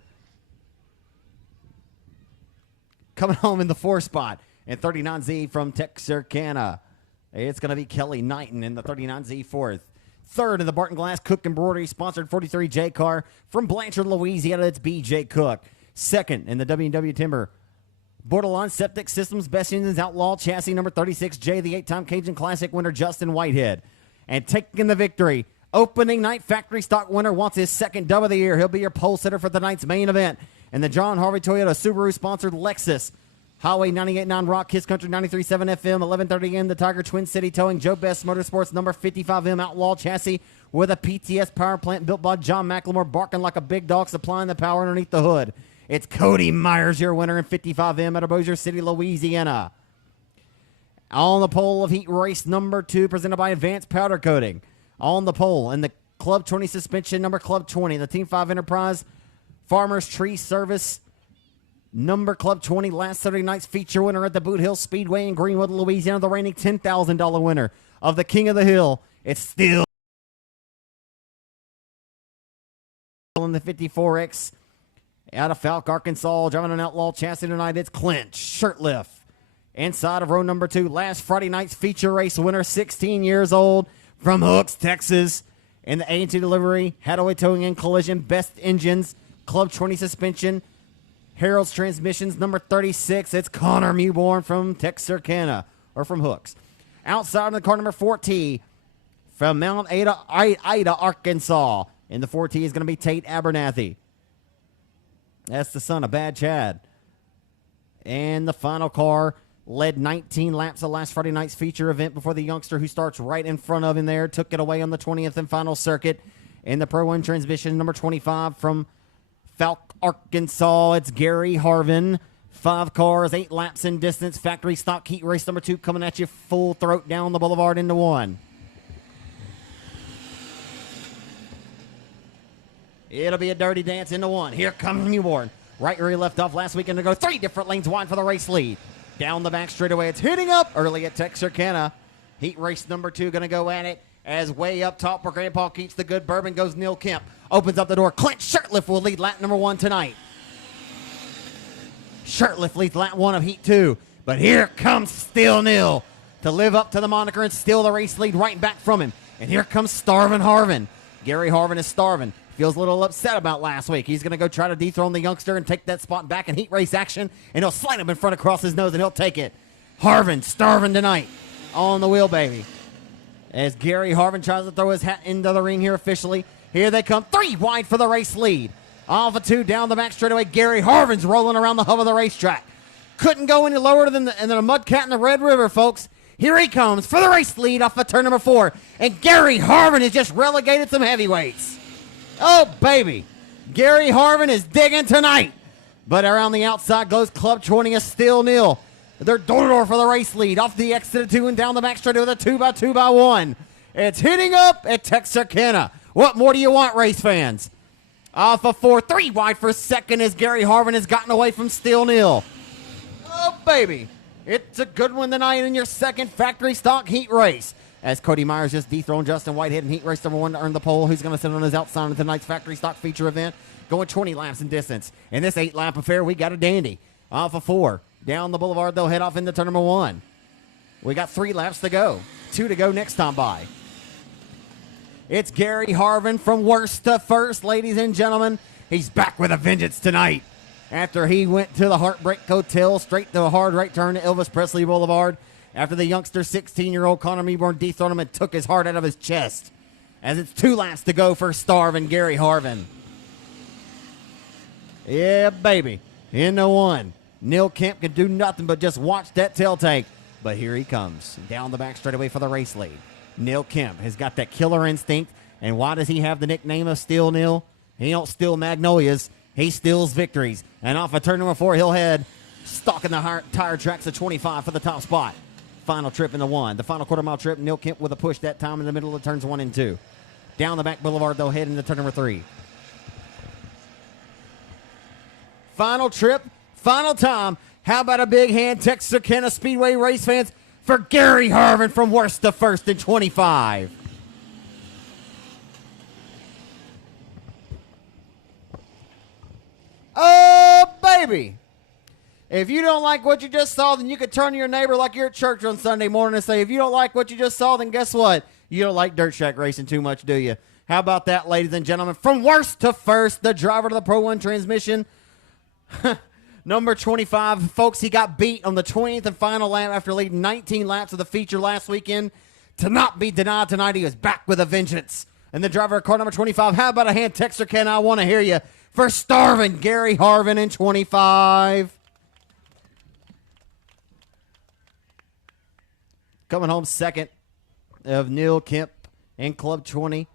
Coming home in the 4 spot. And 39Z from Texarkana. It's going to be Kelly Knighton in the 39Z 4th. Third in the Barton Glass Cook Embroidery sponsored 43J car from Blanchard, Louisiana. It's BJ Cook. Second in the W&W Timber Borderline Septic Systems Best Engines Outlaw Chassis number 36J, the 8-time Cajun Classic winner Justin Whitehead. And taking the victory, opening night factory stock winner, wants his 2nd dub of the year. He'll be your pole sitter for tonight's main event. And the John Harvey Toyota Subaru sponsored Lexus Highway 98.9 Rock, Kiss Country 93.7 FM, 11:30 a.m. The Tiger Twin City Towing, Joe Best Motorsports number 55M Outlaw Chassis with a PTS power plant built by John McLemore, barking like a big dog, supplying the power underneath the hood. It's Cody Myers, your winner in 55M out of Bossier City, Louisiana. On the pole of heat race number 2, presented by Advanced Powder Coating. On the pole in the Club 20 suspension number Club 20, the Team 5 Enterprise Farmers Tree Service number Club 20, last Saturday night's feature winner at the Boot Hill Speedway in Greenwood, Louisiana, the reigning $10,000 winner of the King of the Hill. It's still in the 54X out of Falk, Arkansas, driving an Outlaw Chassis tonight. It's Clint Shirtlift. Inside of row number 2, last Friday night's feature race winner, 16 years old, from Hooks, Texas. In the A&T delivery, Hadaway Towing and Collision, Best Engines, Club 20 suspension, Harold's Transmissions, number 36. It's Connor Mewborn from Texarkana, or from Hooks. Outside of the car, number 4T, from Mount Ada, Arkansas. In the 4T is going to be Tate Abernathy. That's the son of Bad Chad. And the final car led 19 laps of last Friday night's feature event before the youngster who starts right in front of him there took it away on the 20th and final circuit. In the Pro 1 transmission, number 25 from Falk, Arkansas, it's Gary Harvin. 5 cars, 8 laps in distance. Factory stock heat race number 2 coming at you full throat down the boulevard into 1. It'll be a dirty dance into 1. Here comes Newborn. Right where he left off last weekend to go 3 different lanes wide for the race lead. Down the back straightaway, it's hitting up early at Texarkana. Heat race number 2 going to go at it. As way up top where Grandpa keeps the good bourbon goes Neil Kemp. Opens up the door. Clint Shirtlift will lead lap number 1 tonight. Shirtlift leads lap 1 of heat 2. But here comes Still Neil to live up to the moniker and steal the race lead right back from him. And here comes Starvin Harvin. Gary Harvin is starving. Feels a little upset about last week. He's going to go try to dethrone the youngster and take that spot back in heat race action. And he'll slide him in front across his nose and he'll take it. Harvin starving tonight on the wheel, baby. As Gary Harvin tries to throw his hat into the ring here officially. Here they come, 3 wide for the race lead. Off of 2 down the back straightaway. Gary Harvin's rolling around the hub of the racetrack. Couldn't go any lower than the Mudcat in the Red River, folks. Here he comes for the race lead off of turn number 4. And Gary Harvin has just relegated some heavyweights. Oh, baby. Gary Harvin is digging tonight. But around the outside goes Club 20 a Still Nil. They're door-to-door for the race lead. Off the exit of 2 and down the back straight with a 2x2x1. It's hitting up at Texarkana. What more do you want, race fans? Off of 4, 3 wide for second as Gary Harvin has gotten away from Still Nil. Oh, baby. It's a good one tonight in your second factory stock heat race. as Cody Myers just dethroned Justin Whitehead in heat race number 1 to earn the pole. Who's going to sit on his outside of tonight's factory stock feature event? Going 20 laps in distance. In this 8-lap affair, we got a dandy. Off of 4. Down the boulevard, they'll head off into turn number 1. We got 3 laps to go. 2 to go next time by. It's Gary Harvin from worst to first, ladies and gentlemen. He's back with a vengeance tonight. After he went to the Heartbreak Hotel, straight to a hard right turn to Elvis Presley Boulevard, after the youngster 16-year-old Connor Meeborn dethroned him and took his heart out of his chest. As it's 2 laps to go for starving Gary Harvin. Yeah, baby. In the 1. Neil Kemp can do nothing but just watch that tail tank. But here he comes. Down the back straightaway for the race lead. Neil Kemp has got that killer instinct. And why does he have the nickname of Steel Neil? He don't steal magnolias. He steals victories. And off of turn number 4, he'll head stalking the tire tracks of 25 for the top spot. Final trip in the 1. The final quarter-mile trip, Neil Kemp with a push that time in the middle of turns 1 and 2. Down the back boulevard, they'll head into turn number 3. Final trip, final time. How about a big hand, Texarkana Speedway race fans, for Gary Harvin from worst to first in 25. Oh, baby. If you don't like what you just saw, then you could turn to your neighbor like you're at church on Sunday morning and say, if you don't like what you just saw, then guess what? You don't like dirt shack racing too much, do you? How about that, ladies and gentlemen? From worst to first, the driver to the Pro 1 transmission, number 25. Folks, he got beat on the 20th and final lap after leading 19 laps of the feature last weekend. To not be denied tonight, he is back with a vengeance. And the driver of car number 25, how about a hand, Texarkana? I want to hear you for starving Gary Harvin in 25. Coming home second of Neil Kemp in Club 20.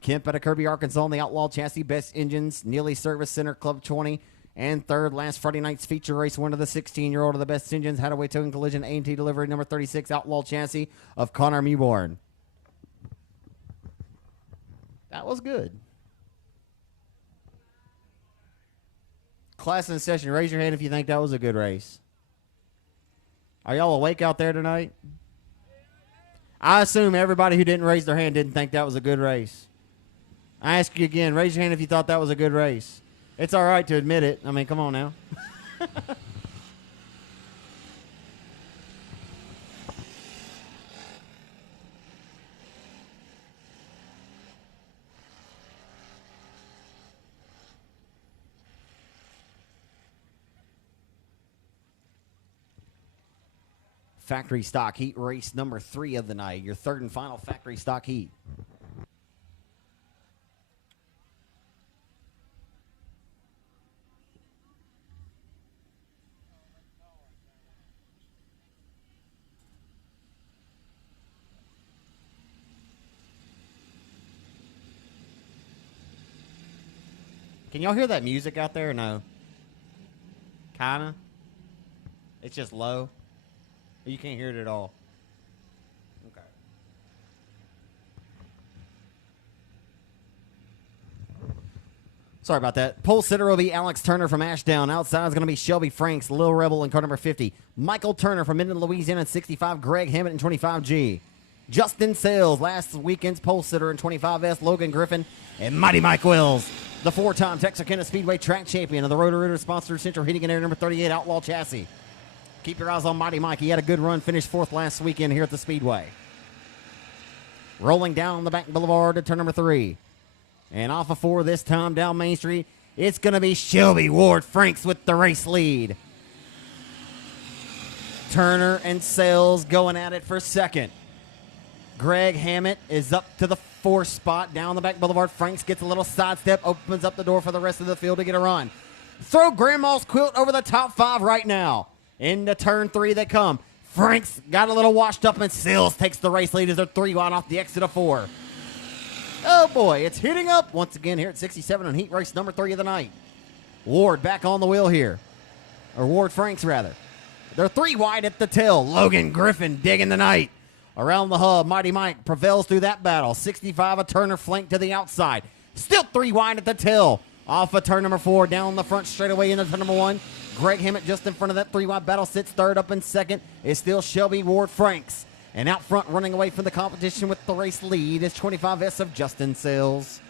Kemp out of Kirby, Arkansas on the Outlaw Chassis Best Engines, Neely Service Center, Club 20. And third, last Friday night's feature race winner, the 16-year-old of the Best Engines, Hadaway Towing Collision, A&T Delivery, number 36, Outlaw Chassis of Connor Meeborn. That was good. Class in session, raise your hand if you think that was a good race. Are y'all awake out there tonight? I assume everybody who didn't raise their hand didn't think that was a good race. I ask you again, raise your hand if you thought that was a good race. It's all right to admit it. I mean, come on now. Factory stock heat race number 3 of the night. Your third and final factory stock heat. Can y'all hear that music out there or no? Kinda? It's just low? You can't hear it at all? Okay. Sorry about that. Pole sitter will be Alex Turner from Ashdown. Outside is going to be Shelby Franks, Lil Rebel in car number 50. Michael Turner from Minden, Louisiana in 65. Greg Hammett in 25G. Justin Sales, last weekend's pole sitter in 25S. Logan Griffin and Mighty Mike Wills, the 4-time Texarkana Speedway track champion of the Roto-Rooter sponsor Central Heating and Air number 38 Outlaw Chassis. Keep your eyes on Mighty Mike. He had a good run, finished 4th last weekend here at the Speedway. Rolling down the back boulevard to turn number 3. And off of 4 this time down Main Street, it's going to be Shelby Ward Franks with the race lead. Turner and Sales going at it for second. Greg Hammett is up to the 4th spot down the back boulevard. Franks gets a little sidestep, opens up the door for the rest of the field to get a run. Throw Grandma's quilt over the top 5 right now. Into turn 3 they come. Franks got a little washed up, and Sills takes the race lead as they're 3 wide off the exit of 4. Oh, boy, it's heating up once again here at 67 on heat race number 3 of the night. Ward back on the wheel here. Or Ward Franks, rather. They're 3 wide at the tail. Logan Griffin digging the night. Around the hub, Mighty Mike prevails through that battle. 65, a Turner flank to the outside. Still 3 wide at the tail. Off of turn number 4, down the front straightaway into turn number 1. Greg Hammett just in front of that 3 wide battle sits third. Up in second is still Shelby Ward Franks. And out front, running away from the competition with the race lead is 25S of Justin Sales.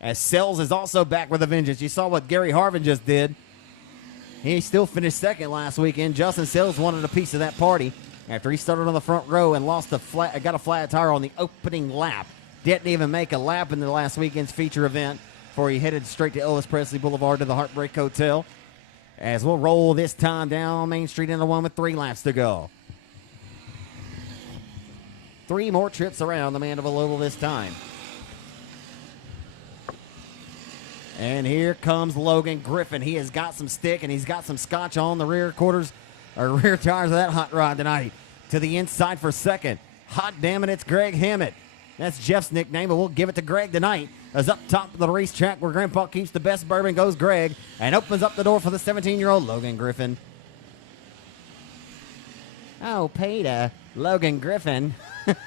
As Sales is also back with a vengeance. You saw what Gary Harvin just did. He still finished second last weekend. Justin Sales wanted a piece of that party after he started on the front row and got a flat tire on the opening lap. Didn't even make a lap in the last weekend's feature event before he headed straight to Elvis Presley Boulevard to the Heartbreak Hotel. As we'll roll this time down Main Street into one with 3 laps to go. 3 more trips around the Mandeville Oval this time. And here comes Logan Griffin. He has got some stick and he's got some scotch on the rear tires of that hot rod tonight. To the inside for second. Hot damn it, it's Greg Hammett. That's Jeff's nickname, but we'll give it to Greg tonight. As up top of the racetrack where Grandpa keeps the best bourbon goes Greg and opens up the door for the 17-year-old Logan Griffin. Oh, Peter. Logan Griffin. What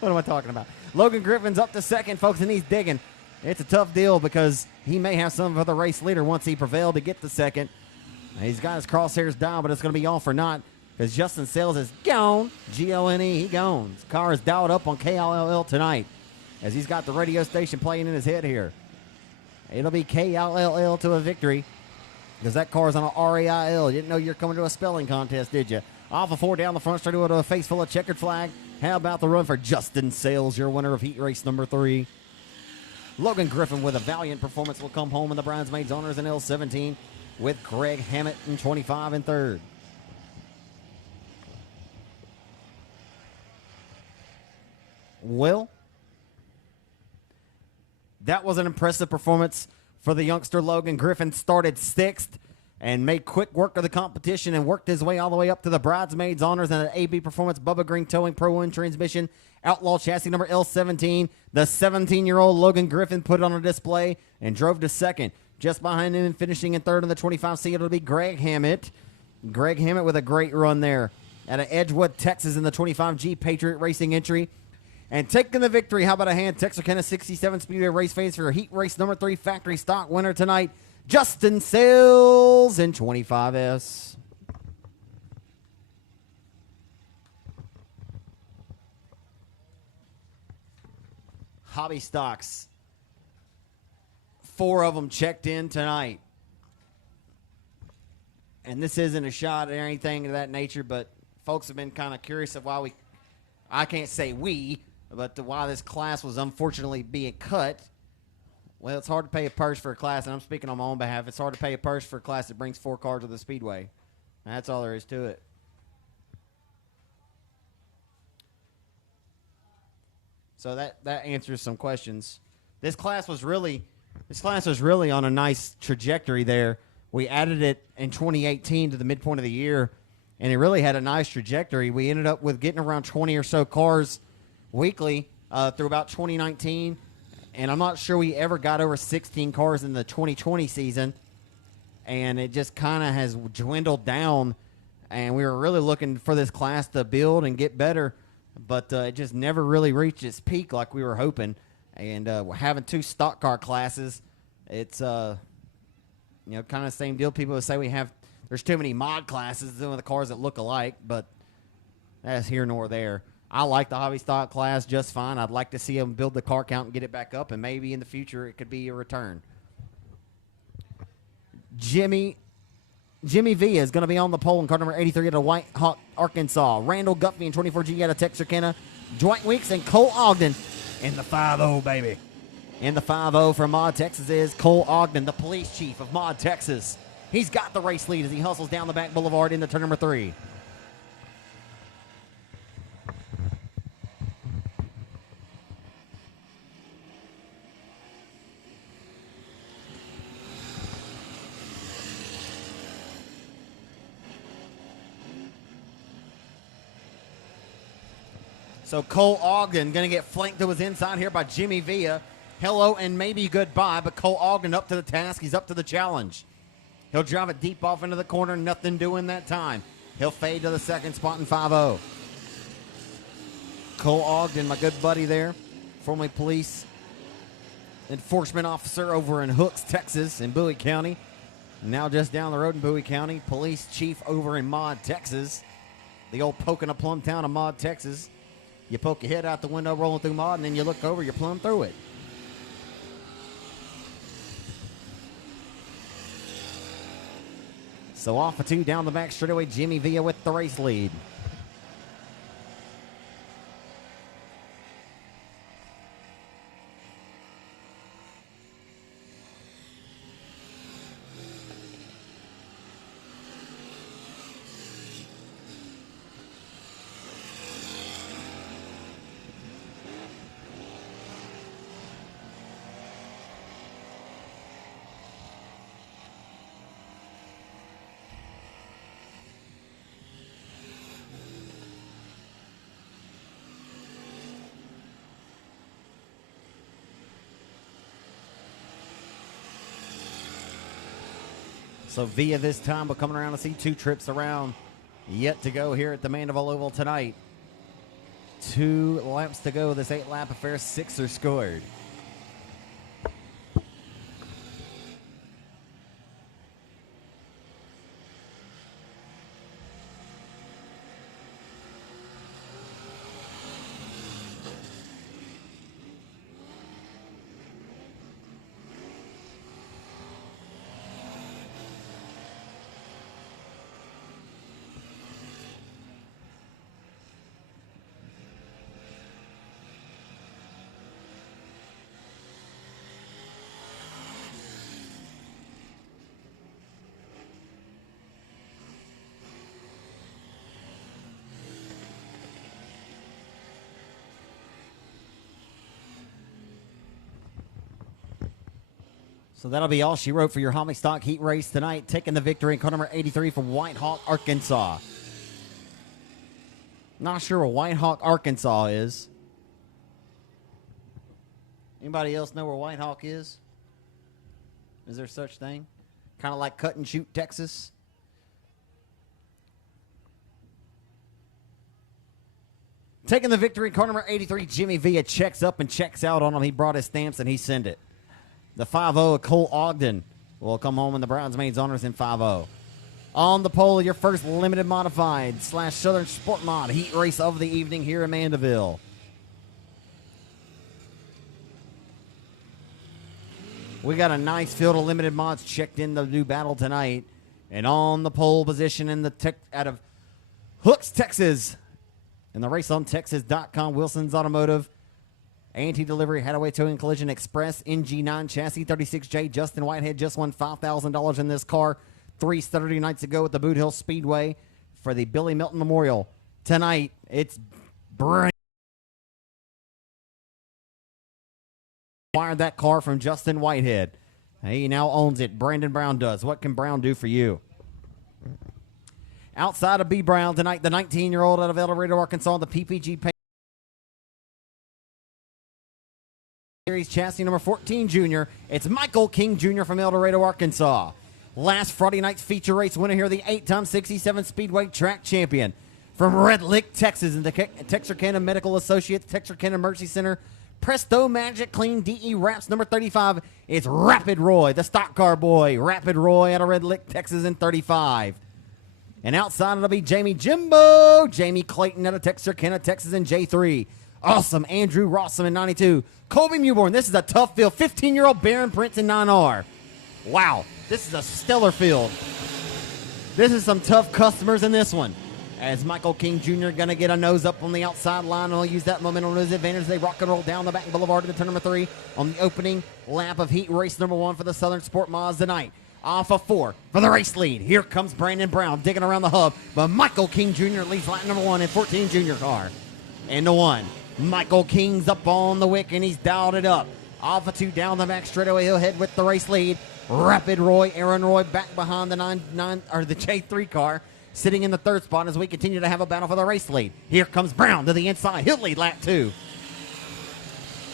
am I talking about? Logan Griffin's up to second, folks, and he's digging. It's a tough deal because he may have some for the race leader once he prevailed to get the second. He's got his crosshairs down, but it's going to be all for naught because Justin Sales is gone. G-O-N-E, he gone. His car is dialed up on KLLL tonight as he's got the radio station playing in his head here. It'll be KLLL to a victory because that car's on an RAIL. You didn't know you're coming to a spelling contest, did you? Off of 4 down the front straight to a face full of checkered flag. How about the run for Justin Sales, your winner of heat race number 3? Logan Griffin with a valiant performance will come home in the bridesmaids' honors in L17 with Greg Hammett in 25 and 3rd. Well, that was an impressive performance for the youngster Logan Griffin. Started 6th and made quick work of the competition and worked his way all the way up to the bridesmaids' honors and an AB Performance Bubba Green Towing Pro 1 transmission. Outlaw chassis number L17. The 17-year-old Logan Griffin put it on a display and drove to second. Just behind him and finishing in 3rd in the 25C, it'll be Greg Hammett. Greg Hammett with a great run there out of Edgewood, Texas in the 25G Patriot Racing entry. And taking the victory, how about a hand, Texarkana 67 Speedway race fans for your heat race number 3 factory stock winner tonight, Justin Sales in 25S. Hobby stocks. 4 of them checked in tonight. And this isn't a shot or anything of that nature, but folks have been kind of curious of why I can't say we, but why this class was unfortunately being cut. Well, it's hard to pay a purse for a class, and I'm speaking on my own behalf. It's hard to pay a purse for a class that brings 4 cars to the Speedway. That's all there is to it. So that answers some questions. This class was really on a nice trajectory there. We added it in 2018 to the midpoint of the year, and it really had a nice trajectory. We ended up with getting around 20 or so cars weekly through about 2019, and I'm not sure we ever got over 16 cars in the 2020 season, and it just kind of has dwindled down, and we were really looking for this class to build and get better, but it just never really reached its peak like we were hoping. And we're having 2 stock car classes. It's kind of the same deal. People would say there's too many mod classes, some of the cars that look alike, but that's here nor there. I like the hobby stock class just fine. I'd like to see them build the car count and get it back up, and maybe in the future it could be a return. Jimmy V is going to be on the pole in car number 83 out of White Hawk, Arkansas. Randall Guthrie in 24G out of Texarkana. Dwight Weeks and Cole Ogden in the 5-0, baby. In the 5-0 from Mod Texas is Cole Ogden, the police chief of Mod Texas. He's got the race lead as he hustles down the back boulevard into turn number 3. So Cole Ogden going to get flanked to his inside here by Jimmy Villa. Hello and maybe goodbye, but Cole Ogden up to the task. He's up to the challenge. He'll drive it deep off into the corner. Nothing doing that time. He'll fade to the second spot in 5-0. Cole Ogden, my good buddy there, formerly police enforcement officer over in Hooks, Texas, in Bowie County. Now just down the road in Bowie County, police chief over in Maud, Texas. The old poking a plumb town of Maud, Texas. You poke your head out the window rolling through Maud, and then you look over, you're plumb through it. So off of 2 down the back straightaway, Jimmy Villa with the race lead. So Villa this time, but coming around to see 2 trips around yet to go here at the Mandeville Oval tonight. 2 laps to go. This 8-lap affair, 6 are scored. So that'll be all she wrote for your Homie Stock Heat race tonight. Taking the victory in car number 83 from White Hawk, Arkansas. Not sure where White Hawk, Arkansas is. Anybody else know where White Hawk is? Is there such thing? Kind of like Cut and Shoot, Texas. Taking the victory, car number 83, Jimmy Villa checks up and checks out on him. He brought his stamps and he sent it. The 5-0 of Cole Ogden will come home in the Bridesmaids honors in 5-0. On the pole, your first limited modified / Southern Sport Mod heat race of the evening here in Mandeville. We got a nice field of limited mods checked in the new battle tonight. And on the pole position in the out of Hooks, Texas. In the race on Texas.com, Wilson's Automotive. A&T Delivery, Hadaway Towing Collision Express, NG9 Chassis, 36J. Justin Whitehead just won $5,000 in this car 3 Saturday nights ago at the Boot Hill Speedway for the Billy Milton Memorial. Tonight, it's acquired that car from Justin Whitehead. He now owns it. Brandon Brown does. What can Brown do for you? Outside of B. Brown tonight, the 19-year-old out of El Dorado, Arkansas, the PPG Paint Series chassis number 14 junior. It's Michael King Jr. from El Dorado, Arkansas. Last Friday night's feature race winner here, the 8-time 67 Speedway track champion from Red Lick, Texas, in the Texarkana Medical Associates, Texarkana Mercy Center. Presto Magic Clean DE Wraps number 35. It's Rapid Roy, the stock car boy. Rapid Roy out of Red Lick, Texas in 35. And outside it'll be Jamie Clayton out of Texarkana, Texas in J3. Awesome Andrew Rossum in 92. Colby Mewborn, this is a tough field. 15-year-old Baron Prince in 9R. Wow, this is a stellar field. This is some tough customers in this one. As Michael King Jr. going to get a nose up on the outside line, and he'll use that momentum to his advantage. They rock and roll down the back boulevard to the turn number 3 on the opening lap of heat race number 1 for the Southern Sport Mods tonight. Off of 4 for the race lead. Here comes Brandon Brown digging around the hub, but Michael King Jr. leads lap number 1 in 14 junior car. And the 1. Michael King's up on the wick, and he's dialed it up. Off of 2 down the back straightaway, he'll head with the race lead. Rapid Roy, Aaron Roy back behind the the J3 car, sitting in the 3rd spot as we continue to have a battle for the race lead. Here comes Brown to the inside. He'll lead lap 2.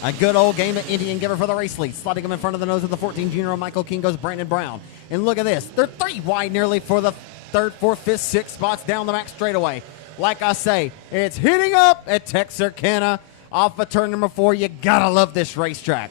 A good old game of Indian Giver for the race lead. Sliding him in front of the nose of the 14 junior. Michael King goes Brandon Brown. And look at this. They're 3 wide nearly for the 3rd, 4th, 5th, 6th spots down the back straightaway. Like I say, it's hitting up at Texarkana. Off of turn number 4, you gotta love this racetrack.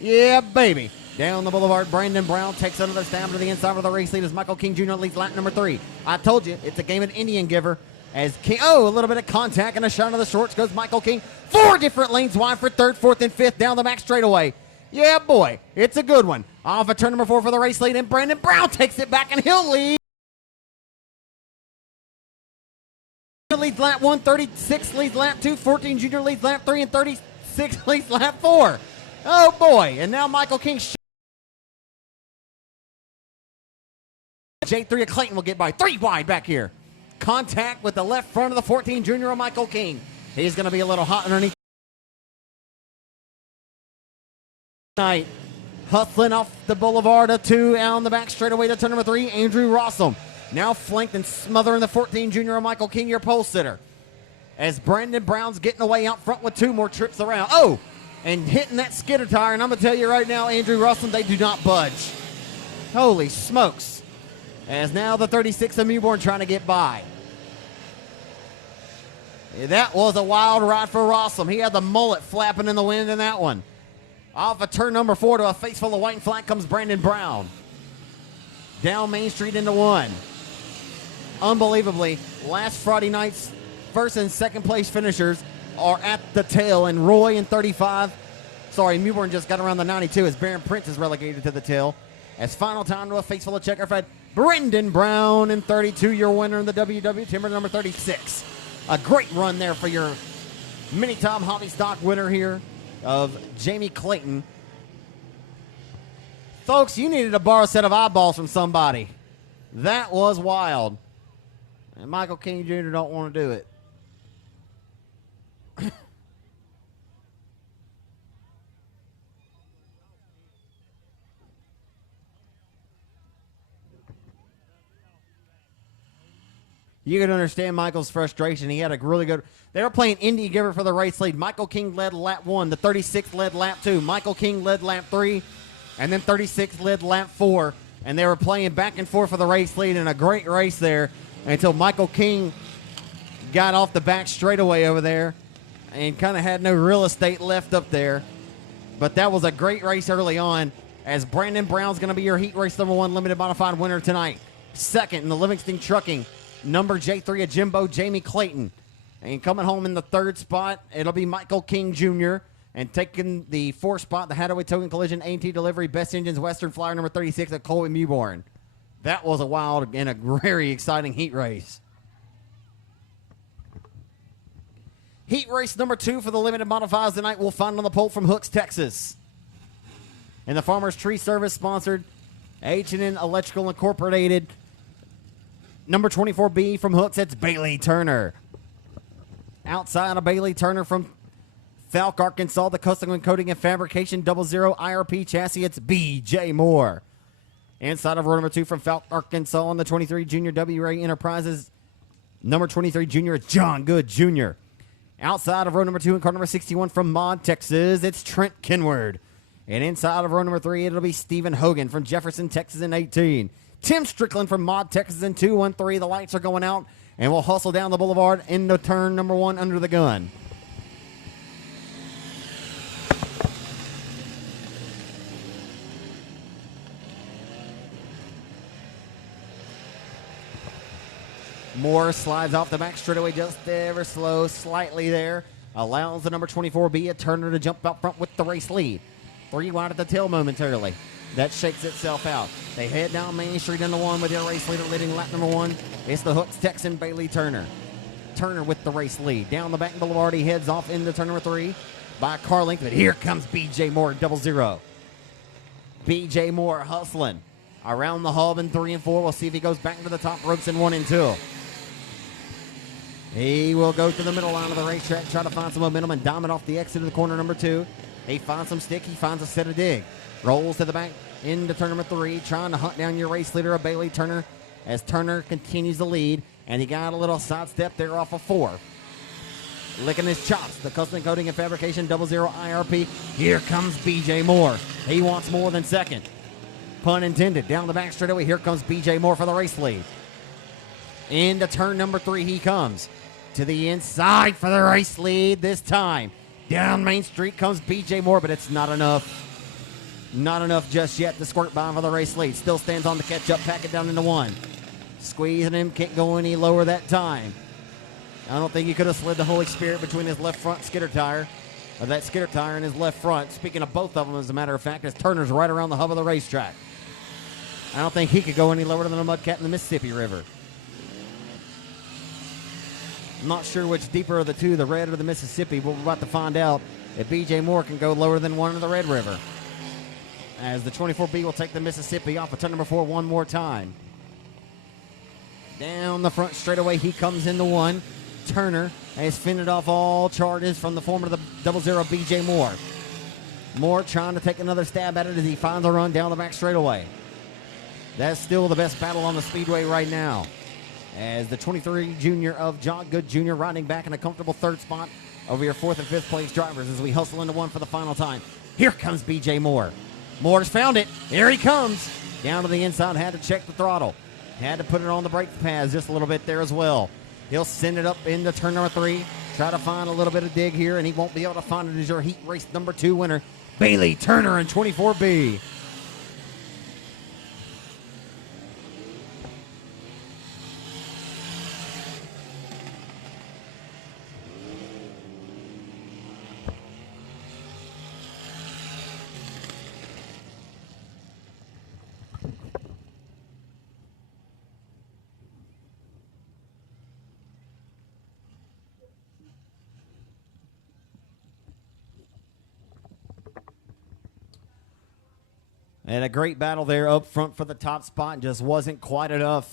Yeah, baby. Down the boulevard, Brandon Brown takes another stab to the inside of the race lead as Michael King Jr. leads lap number 3. I told you, it's a game of Indian giver. As King, a little bit of contact and a shot of the shorts goes Michael King. 4 different lanes wide for 3rd, 4th, and 5th down the back straightaway. Yeah, boy, it's a good one. Off of turn number 4 for the race lead, and Brandon Brown takes it back, and he'll lead. Leads lap 1, 36 leads lap 2, 14 Jr. leads lap 3, and 36 leads lap 4. Oh, boy, and now Michael King. J3 of Clayton will get by 3 wide back here. Contact with the left front of the 14 Jr. of Michael King. He's going to be a little hot underneath. Night. Hustling off the boulevard of 2 on the back straightaway to turn number 3, Andrew Rossum. Now flanked and smothering the 14 Jr. of Michael King, your pole sitter. As Brandon Brown's getting away out front with 2 more trips around. Oh, and hitting that skidder tire. And I'm going to tell you right now, Andrew Rossum, they do not budge. Holy smokes. As now the 36 of Mewborn trying to get by. That was a wild ride for Rossum. He had the mullet flapping in the wind in that one. Off of turn number 4 to a face full of white and flat comes Brandon Brown. Down Main Street into 1. Unbelievably, last Friday night's first and second place finishers are at the tail, and Roy in 35. Sorry, Mewborn just got around the 92 as Baron Prince is relegated to the tail. As final time to a face full of checkerfed, Brendan Brown in 32, your winner in the WW Timber number 36. A great run there for your mini-time hobby stock winner here of Jamie Clayton. Folks, you needed to borrow a set of eyeballs from somebody. That was wild. And Michael King Jr. don't want to do it. You can understand Michael's frustration. He had a really good... They were playing Indy Giver for the race lead. Michael King led lap 1. The 36 led lap 2. Michael King led lap 3. And then 36 led lap 4. And they were playing back and forth for the race lead in a great race there until Michael King got off the back straightaway over there and kind of had no real estate left up there. But that was a great race early on, as Brandon Brown's going to be your heat race number 1 limited modified winner tonight. Second in the Livingston Trucking, number J3 of Jimbo, Jamie Clayton. And coming home in the 3rd spot, it'll be Michael King Jr. And taking the 4th spot, the Hathaway Towing Collision A&T Delivery Best Engines Western Flyer number 36 of Colby Mewborn. That was a wild and a very exciting heat race. Heat race number 2 for the limited modifieds tonight we'll find on the pole from Hooks, Texas. And the Farmers Tree Service sponsored H&N Electrical Incorporated. Number 24B from Hooks, it's Bailey Turner. Outside of Bailey Turner from Falk, Arkansas, the Custom and Coating and Fabrication 00 IRP chassis, it's B.J. Moore. Inside of row number 2 from Falk, Arkansas on the 23 Junior WRA Enterprises, number 23 Junior, John Good Jr. Outside of row number 2 and car number 61 from Maud, Texas, it's Trent Kenward. And inside of row number 3, it'll be Stephen Hogan from Jefferson, Texas in 18. Tim Strickland from Maud, Texas in 213. The lights are going out, and we'll hustle down the boulevard into turn number 1 under the gun. Moore slides off the back straightaway just ever slow, slightly there. Allows the number 24B, a Turner, to jump out front with the race lead. 3 wide at the tail momentarily. That shakes itself out. They head down Main Street into 1 with their race leader leading lap number 1. It's the Hooks Texan Bailey Turner. Turner with the race lead. Down the back boulevard, he heads off into turn number 3 by a car length, but here comes B.J. Moore, 00. B.J. Moore hustling around the hub in 3 and 4. We'll see if he goes back to the top ropes in 1 and 2. He will go to the middle line of the racetrack, try to find some momentum and diamond off the exit of the corner number 2. He finds some stick. He finds a set of dig. Rolls to the back into turn number 3, trying to hunt down your race leader, Bailey Turner, as Turner continues the lead. And he got a little sidestep there off of 4. Licking his chops, the Custom Coating and Fabrication 00 IRP. Here comes B.J. Moore. He wants more than second. Pun intended. Down the back straightaway, here comes B.J. Moore for the race lead. Into turn number 3 he comes. To the inside for the race lead this time. Down Main Street comes B.J. Moore, but it's not enough. Not enough just yet to squirt by for the race lead. Still stands on the catch-up, pack it down into 1. Squeezing him, can't go any lower that time. I don't think he could have slid the Holy Spirit between his left front skidder tire, or that skidder tire and his left front. Speaking of both of them, as a matter of fact, as Turner's right around the hub of the racetrack. I don't think he could go any lower than a Mudcat in the Mississippi River. I'm not sure which deeper of the two, the Red or the Mississippi, but we're about to find out if B.J. Moore can go lower than one in the Red River. As the 24B will take the Mississippi off of turn number 4 one more time. Down the front straightaway, he comes into 1. Turner has fended off all charges from the former of the 00 B.J. Moore. Moore trying to take another stab at it as he finds a run down the back straightaway. That's still the best battle on the speedway right now, as the 23 junior of John Good Jr. riding back in a comfortable third spot over your 4th and 5th place drivers as we hustle into 1 for the final time. Here comes B.J. Moore. Moore's found it. Here he comes. Down to the inside, had to check the throttle. Had to put it on the brake pads just a little bit there as well. He'll send it up into turn number 3. Try to find a little bit of dig here, and he won't be able to find it as your heat race number 2 winner, Bailey Turner in 24B. And a great battle there up front for the top spot. Just wasn't quite enough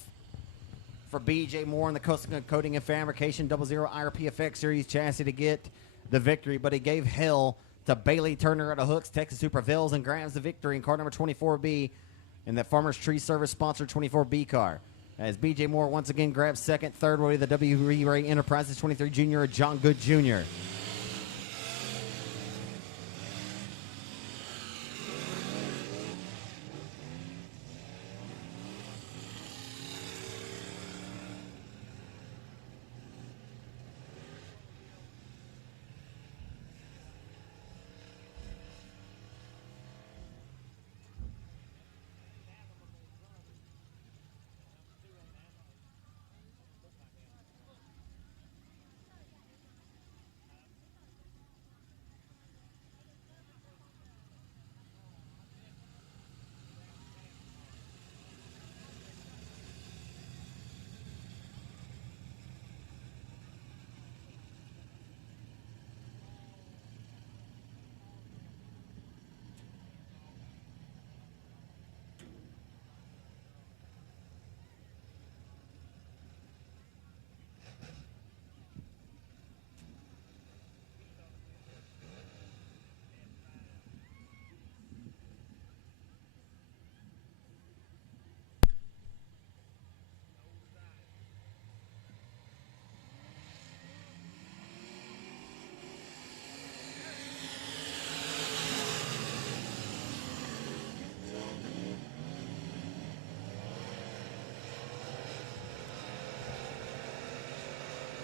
for B.J. Moore in the Custom Coating and Fabrication 00 IRPFX Series chassis to get the victory. But he gave hell to Bailey Turner at a hooks. Texas Who prevails and grabs the victory in car number 24B in that Farmers Tree Service sponsored 24B car. As B.J. Moore once again grabs second. Third will be the W. Ray Enterprises 23 Junior, John Good Jr.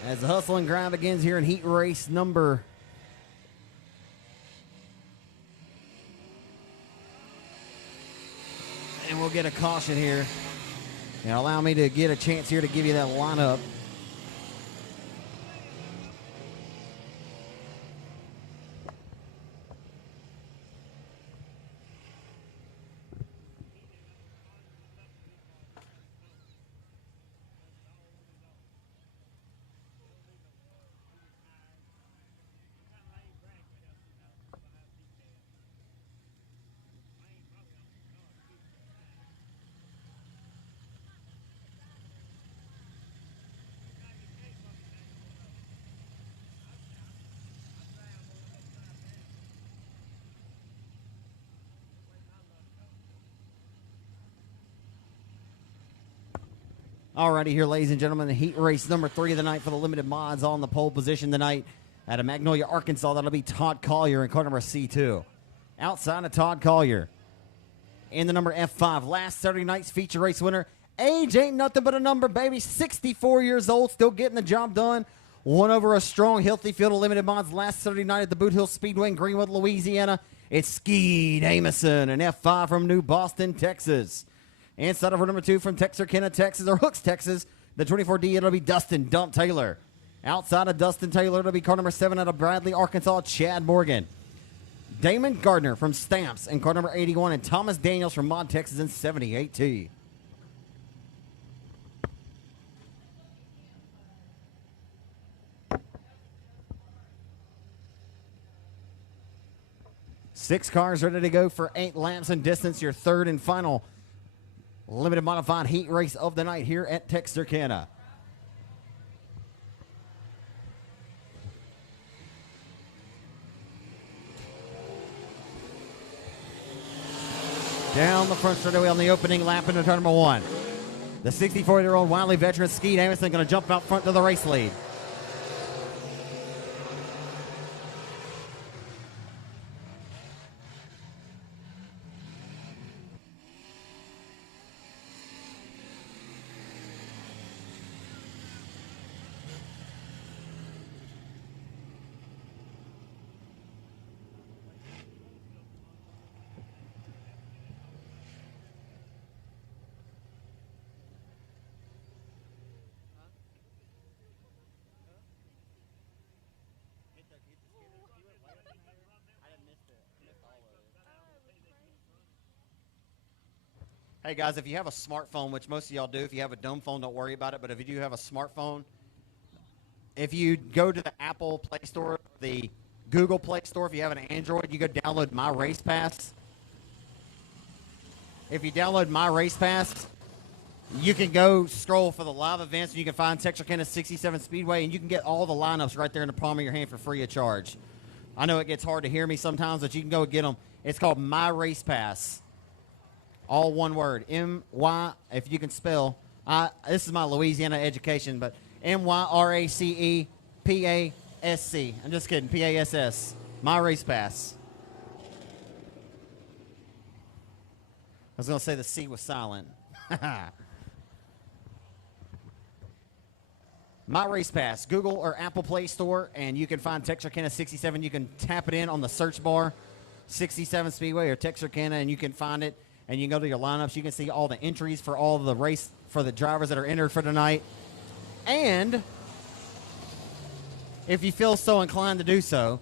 As the hustle and grind begins here in heat race number and we'll get a caution here. And allow me to get a chance here to give you that lineup. Alrighty here, ladies and gentlemen, the heat race number 3 of the night for the limited mods on the pole position tonight out of Magnolia, Arkansas. That'll be Todd Collier in car number C2. Outside of Todd Collier in the number F5, last Saturday night's feature race winner. Age ain't nothing but a number, baby. 64 years old, still getting the job done. Won over a strong, healthy field of limited mods last Saturday night at the Boot Hill Speedway in Greenwood, Louisiana. It's Skeet Amison, an F5 from New Boston, Texas. Inside of row number 2 from Texarkana, Texas, or Hooks, Texas, the 24D, it'll be Dustin Dump Taylor. Outside of Dustin Taylor, it'll be car number 7 out of Bradley, Arkansas, Chad Morgan. Damon Gardner from Stamps in car number 81, and Thomas Daniels from Mod, Texas in 78T. Six cars ready to go for 8 laps in distance, your third and final limited modified heat race of the night here at Texarkana. Down the front straightaway on the opening lap into turn number 1. The 64-year-old Wiley veteran Skeet Amison going to jump out front to the race lead. Hey, guys, if you have a smartphone, which most of y'all do, if you have a dumb phone, don't worry about it. But if you do have a smartphone, if you go to the Apple Play Store, the Google Play Store, if you have an Android, you go download My Race Pass. If you download My Race Pass, you can go scroll for the live events, and you can find Texarkana 67 Speedway, and you can get all the lineups right there in the palm of your hand for free of charge. I know it gets hard to hear me sometimes, but you can go get them. It's called My Race Pass. All one word, M-Y, if you can spell. This is my Louisiana education, but M-Y-R-A-C-E-P-A-S-C. I'm just kidding, P-A-S-S. My Race Pass. I was going to say the C was silent. My Race Pass, Google or Apple Play Store, and you can find Texarkana 67. You can tap it in on the search bar, 67 Speedway or Texarkana, and you can find it. And you can go to your lineups. You can see all the entries for all the race for the drivers that are entered for tonight. And if you feel so inclined to do so,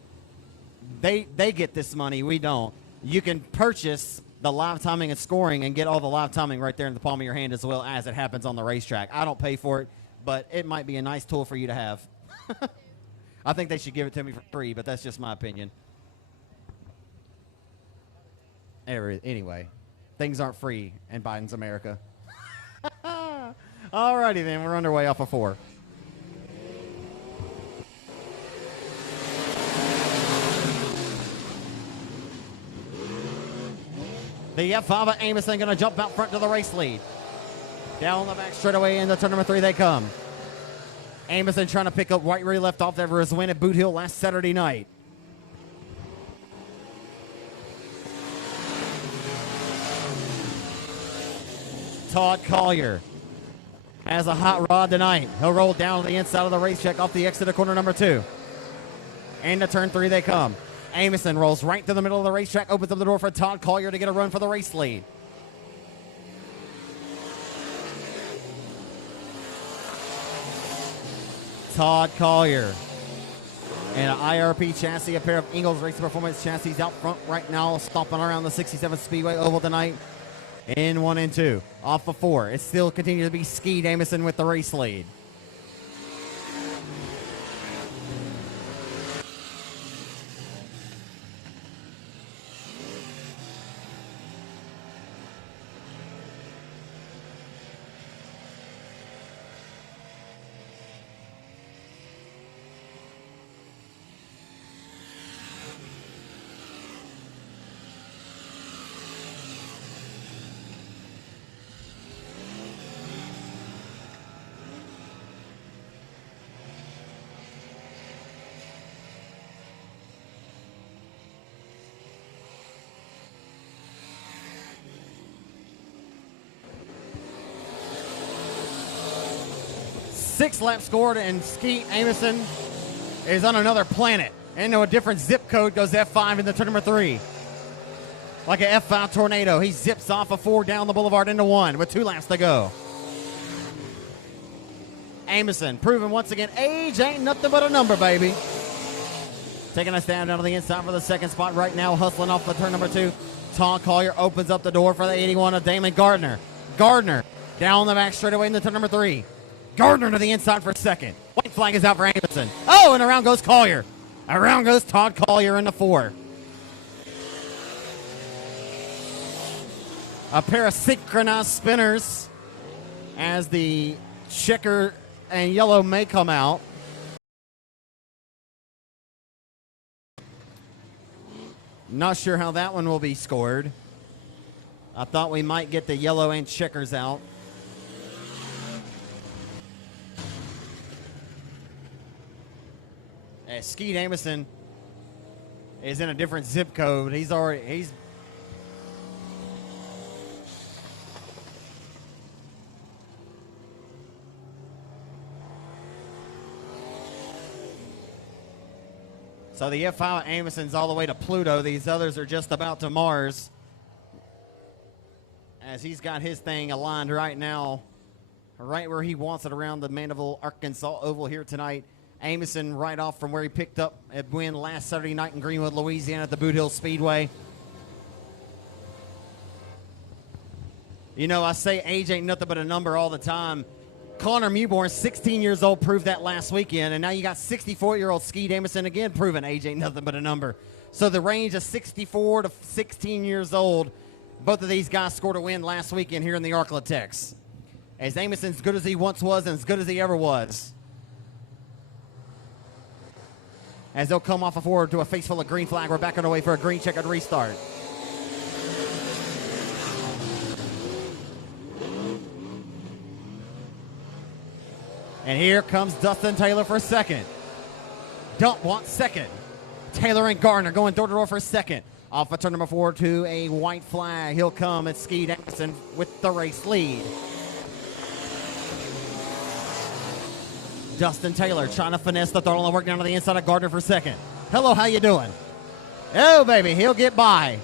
they get this money. We don't. You can purchase the live timing and scoring and get all the live timing right there in the palm of your hand as well as it happens on the racetrack. I don't pay for it, but it might be a nice tool for you to have. I think they should give it to me for free, but that's just my opinion. Anyway. Things aren't free in Biden's America. All righty, then. We're underway off of 4. The F5 of Amison going to jump out front to the race lead. Down the back straightaway into turn number 3 they come. Amison trying to pick up right where he left off after his win at Boot Hill last Saturday night. Todd Collier has a hot rod tonight. He'll roll down to the inside of the racetrack off the exit of corner number 2. And to turn 3 they come. Amison rolls right to the middle of the racetrack, opens up the door for Todd Collier to get a run for the race lead. Todd Collier and an IRP chassis, a pair of Ingalls Racing Performance chassis out front right now, stomping around the 67th Speedway Oval tonight. In 1 and 2, off of 4. It still continues to be Skeet Amison with the race lead. Six laps scored, and Skeet Amison is on another planet. Into a different zip code goes F5 into turn number 3. like an F5 tornado. He zips off of 4 down the boulevard into 1 with 2 laps to go. Amison proving once again, age ain't nothing but a number, baby. Taking us down to the inside for the second spot right now, hustling off the turn number 2. Todd Collier opens up the door for the 81 of Damon Gardner. Gardner down the back straightaway into turn number 3. Gardner to the inside for second. White flag is out for Amison. Oh, and around goes Collier. Around goes Todd Collier into 4. A pair of synchronized spinners as the checker and yellow may come out. Not sure how that one will be scored. I thought we might get the yellow and checkers out. Skeet Amison is in a different zip code. He's so the F5 Amison's all the way to Pluto. These others are just about to Mars. As he's got his thing aligned right now, right where he wants it around the Mandeville, Arkansas Oval here tonight. Amison right off from where he picked up a win last Saturday night in Greenwood, Louisiana at the Boot Hill Speedway. You know, I say age ain't nothing but a number all the time. Connor Mewborn, 16 years old, proved that last weekend, and now you got 64-year-old Skeet Amison again proving age ain't nothing but a number. So the range of 64 to 16 years old, both of these guys scored a win last weekend here in the Arklatex. As Amison's good as he once was and as good as he ever was. As they'll come off a forward to a face full of green flag. We're back on the way for a green checkered restart. And here comes Dustin Taylor for second. Dump wants second. Taylor and Gardner going door to door for second. Off of turn number 4 to a white flag. He'll come at Skeet Amison with the race lead. Dustin Taylor trying to finesse the throttle and work down to the inside of Gardner for second. Hello, how you doing? Oh, baby, he'll get by.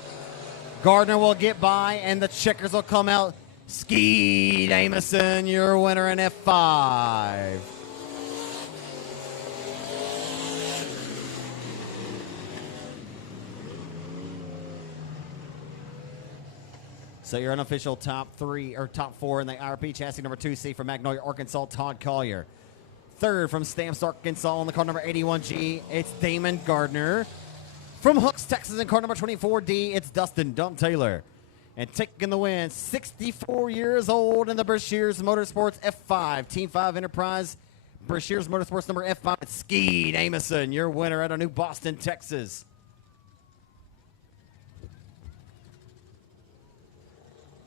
Gardner will get by, and the checkers will come out. Skeet Amison, your winner in F5. So your unofficial top 4 in the IRP chassis number 2C from Magnolia, Arkansas, Todd Collier. Third from Stamps, Arkansas, on the car number 81G, it's Damon Gardner. From Hooks, Texas, in car number 24D, it's Dustin Dump Taylor. And taking the win, 64 years old in the Brashears Motorsports F5, Team 5 Enterprise, Brashears Motorsports number F5, it's Skeet Amison, your winner out of New Boston, Texas.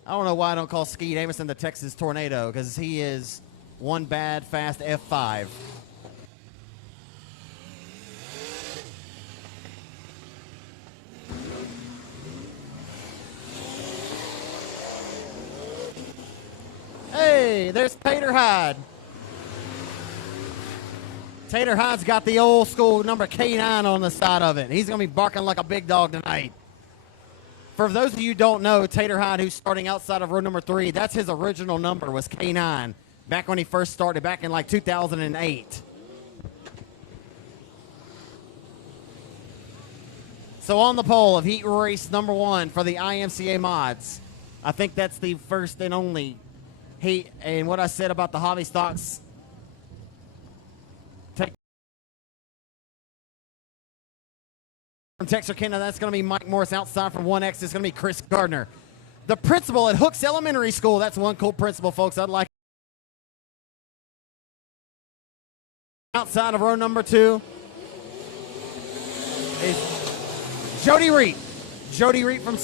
I don't know why I don't call Skeet Amison the Texas Tornado, because he is one bad, fast F5. Hey, there's Tater Hyde. Tater Hyde's got the old school number K9 on the side of it. He's going to be barking like a big dog tonight. For those of you who don't know, Tater Hyde, who's starting outside of row number 3, that's his original number, was K9. Back when he first started, back in like 2008. So on the pole of heat race number 1 for the IMCA mods, I think that's the first and only heat. And what I said about the hobby stocks, from Texarkana, that's going to be Mike Morris. Outside from 1X, it's going to be Chris Gardner. The principal at Hooks Elementary School, that's one cool principal, folks. I'd like. Outside of row number 2 is Jody Reed. Jody Reed from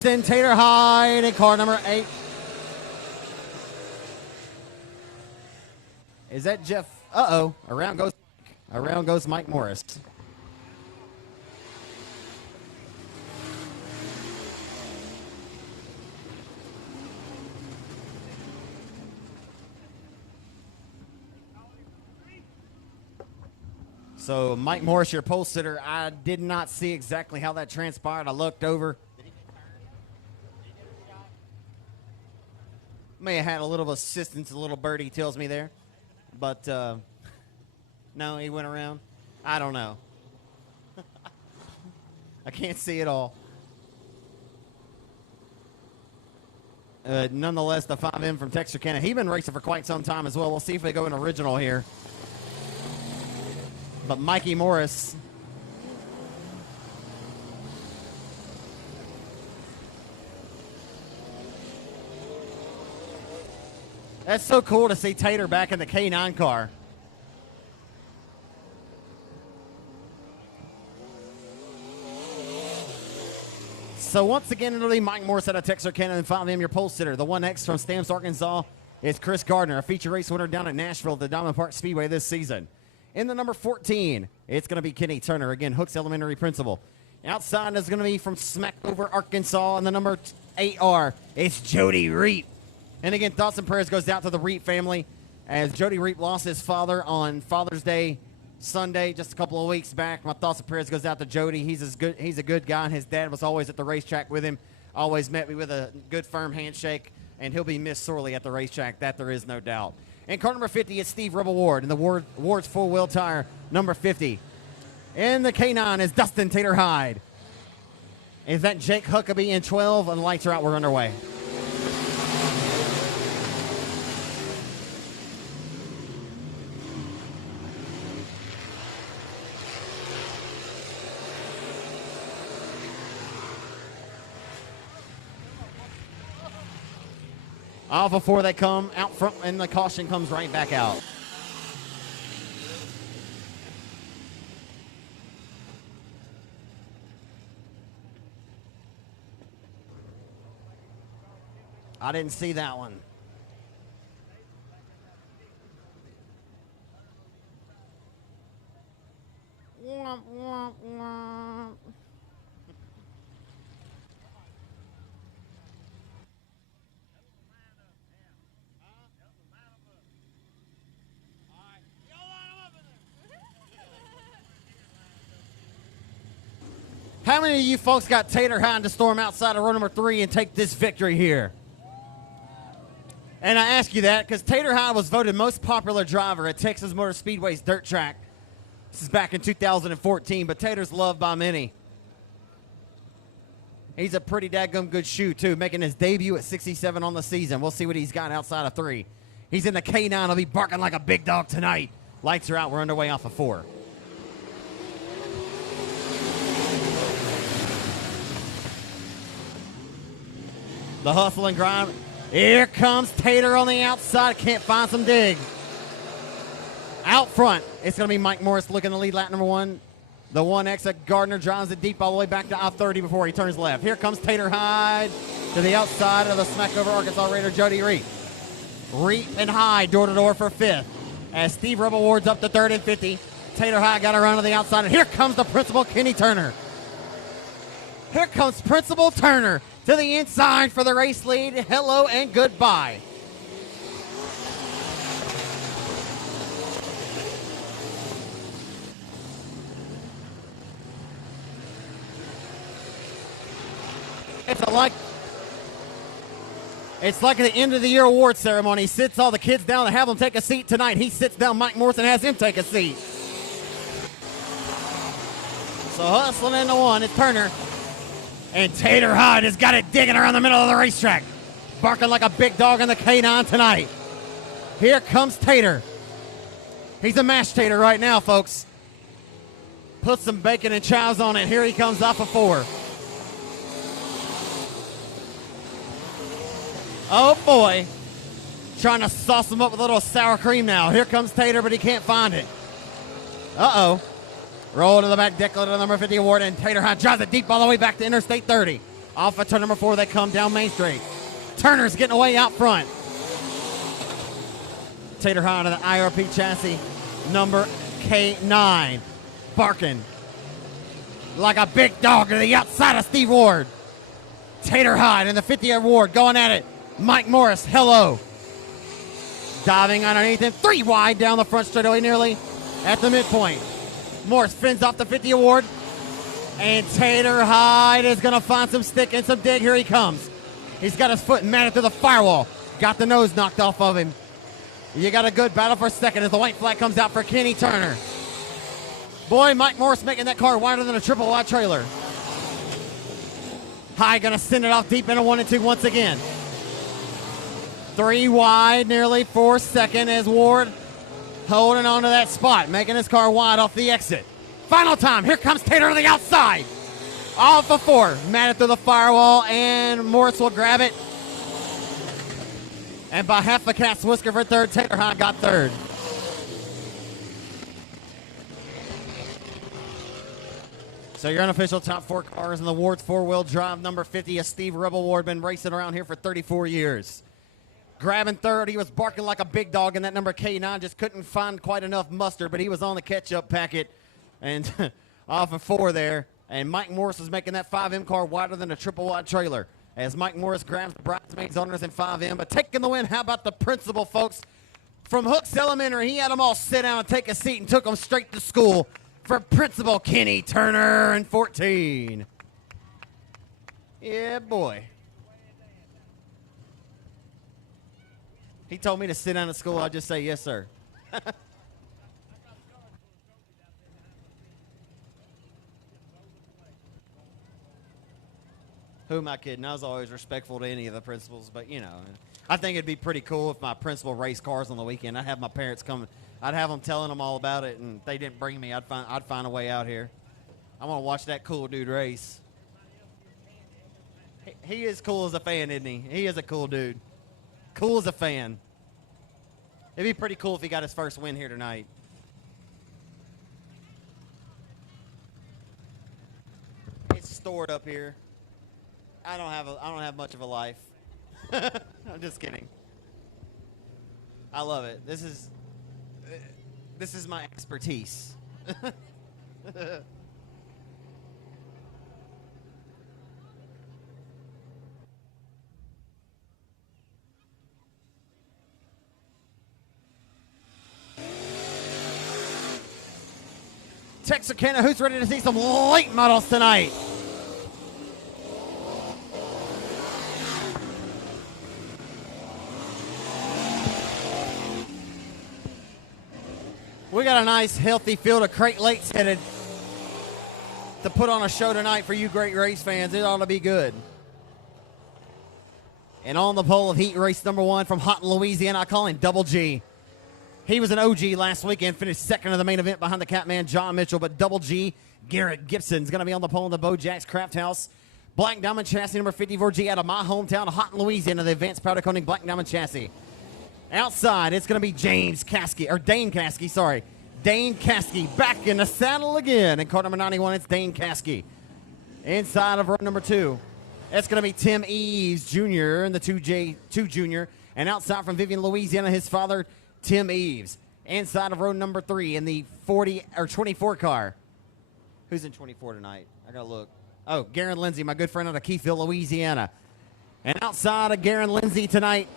Tater Hyde in car number 8. Is that Jeff? Uh-oh. Around goes Mike Morris. So Mike Morris, your pole sitter, I did not see exactly how that transpired. I looked over. May have had a little assistance, a little birdie tells me there. But no, he went around. I don't know. I can't see it all. Nonetheless, the 5M from Texarkana. He's been racing for quite some time as well. We'll see if they go in original here. But Mikey Morris. That's so cool to see Tater back in the K9 car. So once again, it'll be Mike Morris out of Texarkana and 5M, your pole sitter. The 1X from Stamps, Arkansas is Chris Gardner, a feature race winner down at Nashville at the Diamond Park Speedway this season. In the number 14, it's going to be Kenny Turner, again, Hooks Elementary principal. Outside is going to be from Smackover, Arkansas, and the number 8R, it's Jody Reap. And again, thoughts and prayers goes out to the Reap family as Jody Reap lost his father on Father's Day Sunday, just a couple of weeks back. My thoughts and prayers goes out to Jody. He's a good guy, and his dad was always at the racetrack with him. Always met me with a good, firm handshake, and he'll be missed sorely at the racetrack. That there is no doubt. In car number 50 is Steve Rebel Ward, and the Ward's four-wheel tire, number 50. In the K9 is Dustin Tater Hyde. Is that Jake Huckabee in 12? And the lights are out. We're underway. Off before they come out front, and the caution comes right back out. I didn't see that one. Womp, womp, womp. How many of you folks got Tater Hyde to storm outside of row number 3 and take this victory here? And I ask you that because Tater Hyde was voted most popular driver at Texas Motor Speedway's dirt track. This is back in 2014, but Tater's loved by many. He's a pretty dadgum good shoe, too, making his debut at 67 on the season. We'll see what he's got outside of 3. He's in the K9. He'll be barking like a big dog tonight. Lights are out. We're underway off of 4. The hustle and grind. Here comes Tater on the outside. Can't find some dig. Out front, it's going to be Mike Morris looking to lead lap number 1. The 1X at Gardner drives it deep all the way back to I-30 before he turns left. Here comes Tater Hyde to the outside of the Smackover Arkansas Raider, Jody Reap. Reap and Hyde door-to-door for 5th. As Steve Rebel Ward's up to 3rd and 50. Tater Hyde got around to the outside, and here comes the principal, Kenny Turner. Here comes Principal Turner to the inside for the race lead. Hello and goodbye. It's like the end of the year award ceremony. He sits all the kids down and have them take a seat tonight. He sits down Mike Morris and has him take a seat. So hustling into 1 is Turner. And Tater Hyde has got it digging around the middle of the racetrack. Barking like a big dog in the K9 tonight. Here comes Tater. He's a mashed tater right now, folks. Put some bacon and chives on it. Here he comes off of 4. Oh, boy. Trying to sauce him up with a little sour cream now. Here comes Tater, but he can't find it. Uh-oh. Roll to the back, deck to the number 50 award, and Tater Hyde drives it deep all the way back to Interstate 30. Off of turn number 4, they come down Main Street. Turner's getting away out front. Tater Hyde on the IRP chassis, number K9. Barking like a big dog to the outside of Steve Ward. Tater Hyde in the 50 award going at it. Mike Morris, hello. Diving underneath him, 3 wide down the front straightaway nearly at the midpoint. Morris fins off the 50 award. And Tater Hyde is going to find some stick and some dig. Here he comes. He's got his foot matted through the firewall. Got the nose knocked off of him. You got a good battle for second as the white flag comes out for Kenny Turner. Boy, Mike Morris making that car wider than a triple wide trailer. Hyde going to send it off deep into 1 and 2 once again. 3 wide, nearly for second as Ward holding on to that spot, making his car wide off the exit. Final time, here comes Tater on the outside. Off of 4, matted through the firewall, and Morris will grab it. And by half a cat's whisker for third, Tater Hyde got third. So your unofficial top 4 cars in the Ward's 4-wheel drive number 50 is Steve Rebel Ward, been racing around here for 34 years. Grabbing third, he was barking like a big dog in that number K9, just couldn't find quite enough mustard, but he was on the catch-up packet and off of 4 there. And Mike Morris was making that 5M car wider than a triple-wide trailer as Mike Morris grabs the bridesmaids honors in 5M. But taking the win, how about the principal, folks? From Hooks Elementary, he had them all sit down and take a seat and took them straight to school for Principal Kenny Turner in 14. Yeah, boy. He told me to sit down at school. I'll just say, yes, sir. Who am I kidding? I was always respectful to any of the principals, but, you know, I think it'd be pretty cool if my principal raced cars on the weekend. I'd have my parents come. I'd have them telling them all about it, and if they didn't bring me, I'd find a way out here. I want to watch that cool dude race. He is cool as a fan, isn't he? He is a cool dude. Cool as a fan. It'd be pretty cool if he got his first win here tonight. It's stored up here. I don't have much of a life. I'm just kidding. I love it. This is my expertise. Texarkana, who's ready to see some late models tonight? We got a nice, healthy field of crate lates headed to put on a show tonight for you great race fans. It ought to be good. And on the pole of heat race number 1 from Houghton, Louisiana, I call him Double G. He was an OG last weekend, finished second in the main event behind the Catman John Mitchell, but Double G, Garrett Gibson's going to be on the pole in the Bojack's Craft House. Black Diamond Chassis number 54G out of my hometown of Houghton, Louisiana, the Advanced Powder Coating Black Diamond Chassis. Outside, it's going to be Dane Caskey, Dane Caskey back in the saddle again. In car number 91, it's Dane Caskey. Inside of row number 2, it's going to be Tim Eves Jr. in the 2 Junior. And outside from Vivian, Louisiana, his father, Tim Eves. Inside of row number 3 in the 24 car. Who's in 24 tonight? I got to look. Oh, Garen Lindsay, my good friend out of Keyfield, Louisiana. And outside of Garen Lindsay tonight,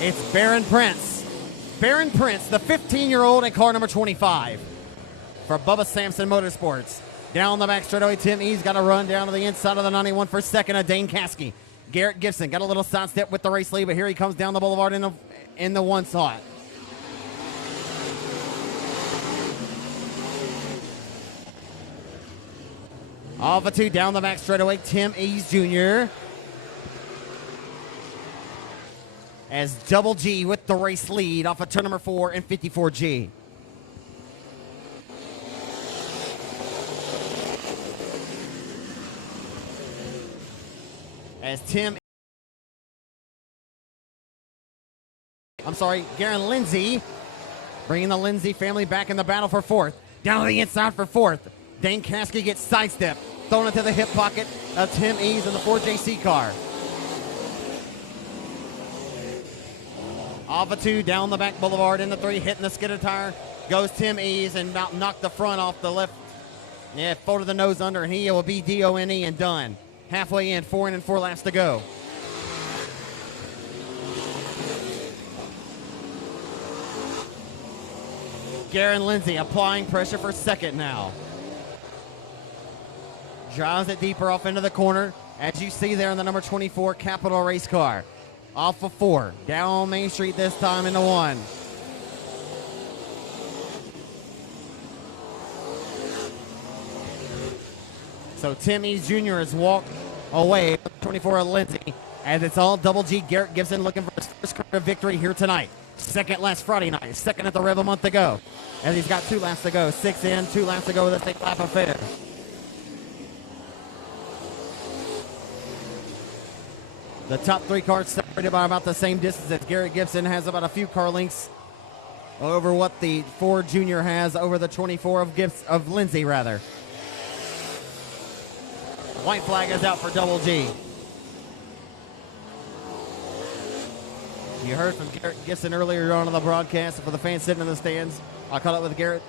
it's Baron Prince. Baron Prince, the 15-year-old in car number 25 for Bubba Sampson Motorsports. Down the back straightaway, Tim Eves got a run down to the inside of the 91 for second of Dane Caskey. Garrett Gibson got a little sidestep with the race lead, but here he comes down the boulevard in the 1 slot. Off of 2, down the back straightaway, Tim Eves Jr. As Double G with the race lead off of turn number 4 and 54G. As Garen Lindsay, bringing the Lindsay family back in the battle for 4th. Down to the inside for 4th. Dane Caskey gets sidestepped, thrown into the hip pocket of Tim Eves in the 4JC car. Off of 2, down the back boulevard in the 3, hitting the skidder tire, goes Tim Eves and knocked the front off the left. Yeah, folded the nose under, and he will be DONE and done. Halfway in, 4 in and 4 laps to go. Garen Lindsay applying pressure for second now. Drives it deeper off into the corner. As you see there in the number 24 Capital race car. Off of 4. Down Main Street this time into 1. So Tim Eves Jr. has walked away from 24 Lindsay. As it's all Double G. Garrett Gibson looking for his first career victory here tonight. Second last Friday night. Second at the Rev a month ago. As he's got 2 laps to go. 6 in, 2 laps to go with a 6 lap affair. The top 3 cars separated by about the same distance as Garrett Gibson has about a few car lengths over what the 4 Junior has over the 24 of Lindsay, rather. White flag is out for Double G. You heard from Garrett Gibson earlier on the broadcast. For the fans sitting in the stands, I caught up with Garrett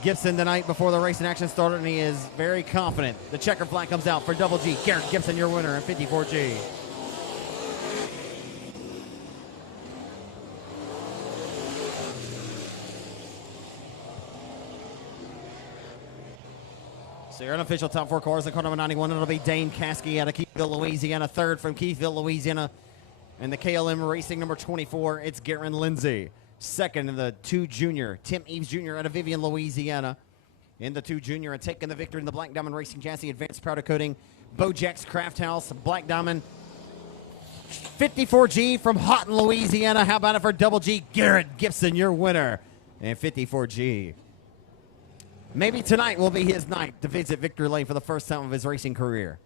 Gibson the night before the racing action started, and he is very confident. The checker flag comes out for Double G. Garrett Gibson, your winner in 54G. So your unofficial top 4 cars in car number 91, it'll be Dane Caskey out of Keithville, Louisiana. Third from Keithville, Louisiana. And the KLM Racing number 24, it's Garen Lindsay. Second in the 2 Junior, Tim Eves Jr. out of Vivian, Louisiana. In the 2 Junior and taking the victory in the Black Diamond Racing Chassis Advanced Powder Coating, Bojack's Craft House, Black Diamond. 54G from Houghton, Louisiana. How about it for Double G? Garrett Gibson, your winner in 54G. Maybe tonight will be his night to visit Victory Lane for the first time of his racing career.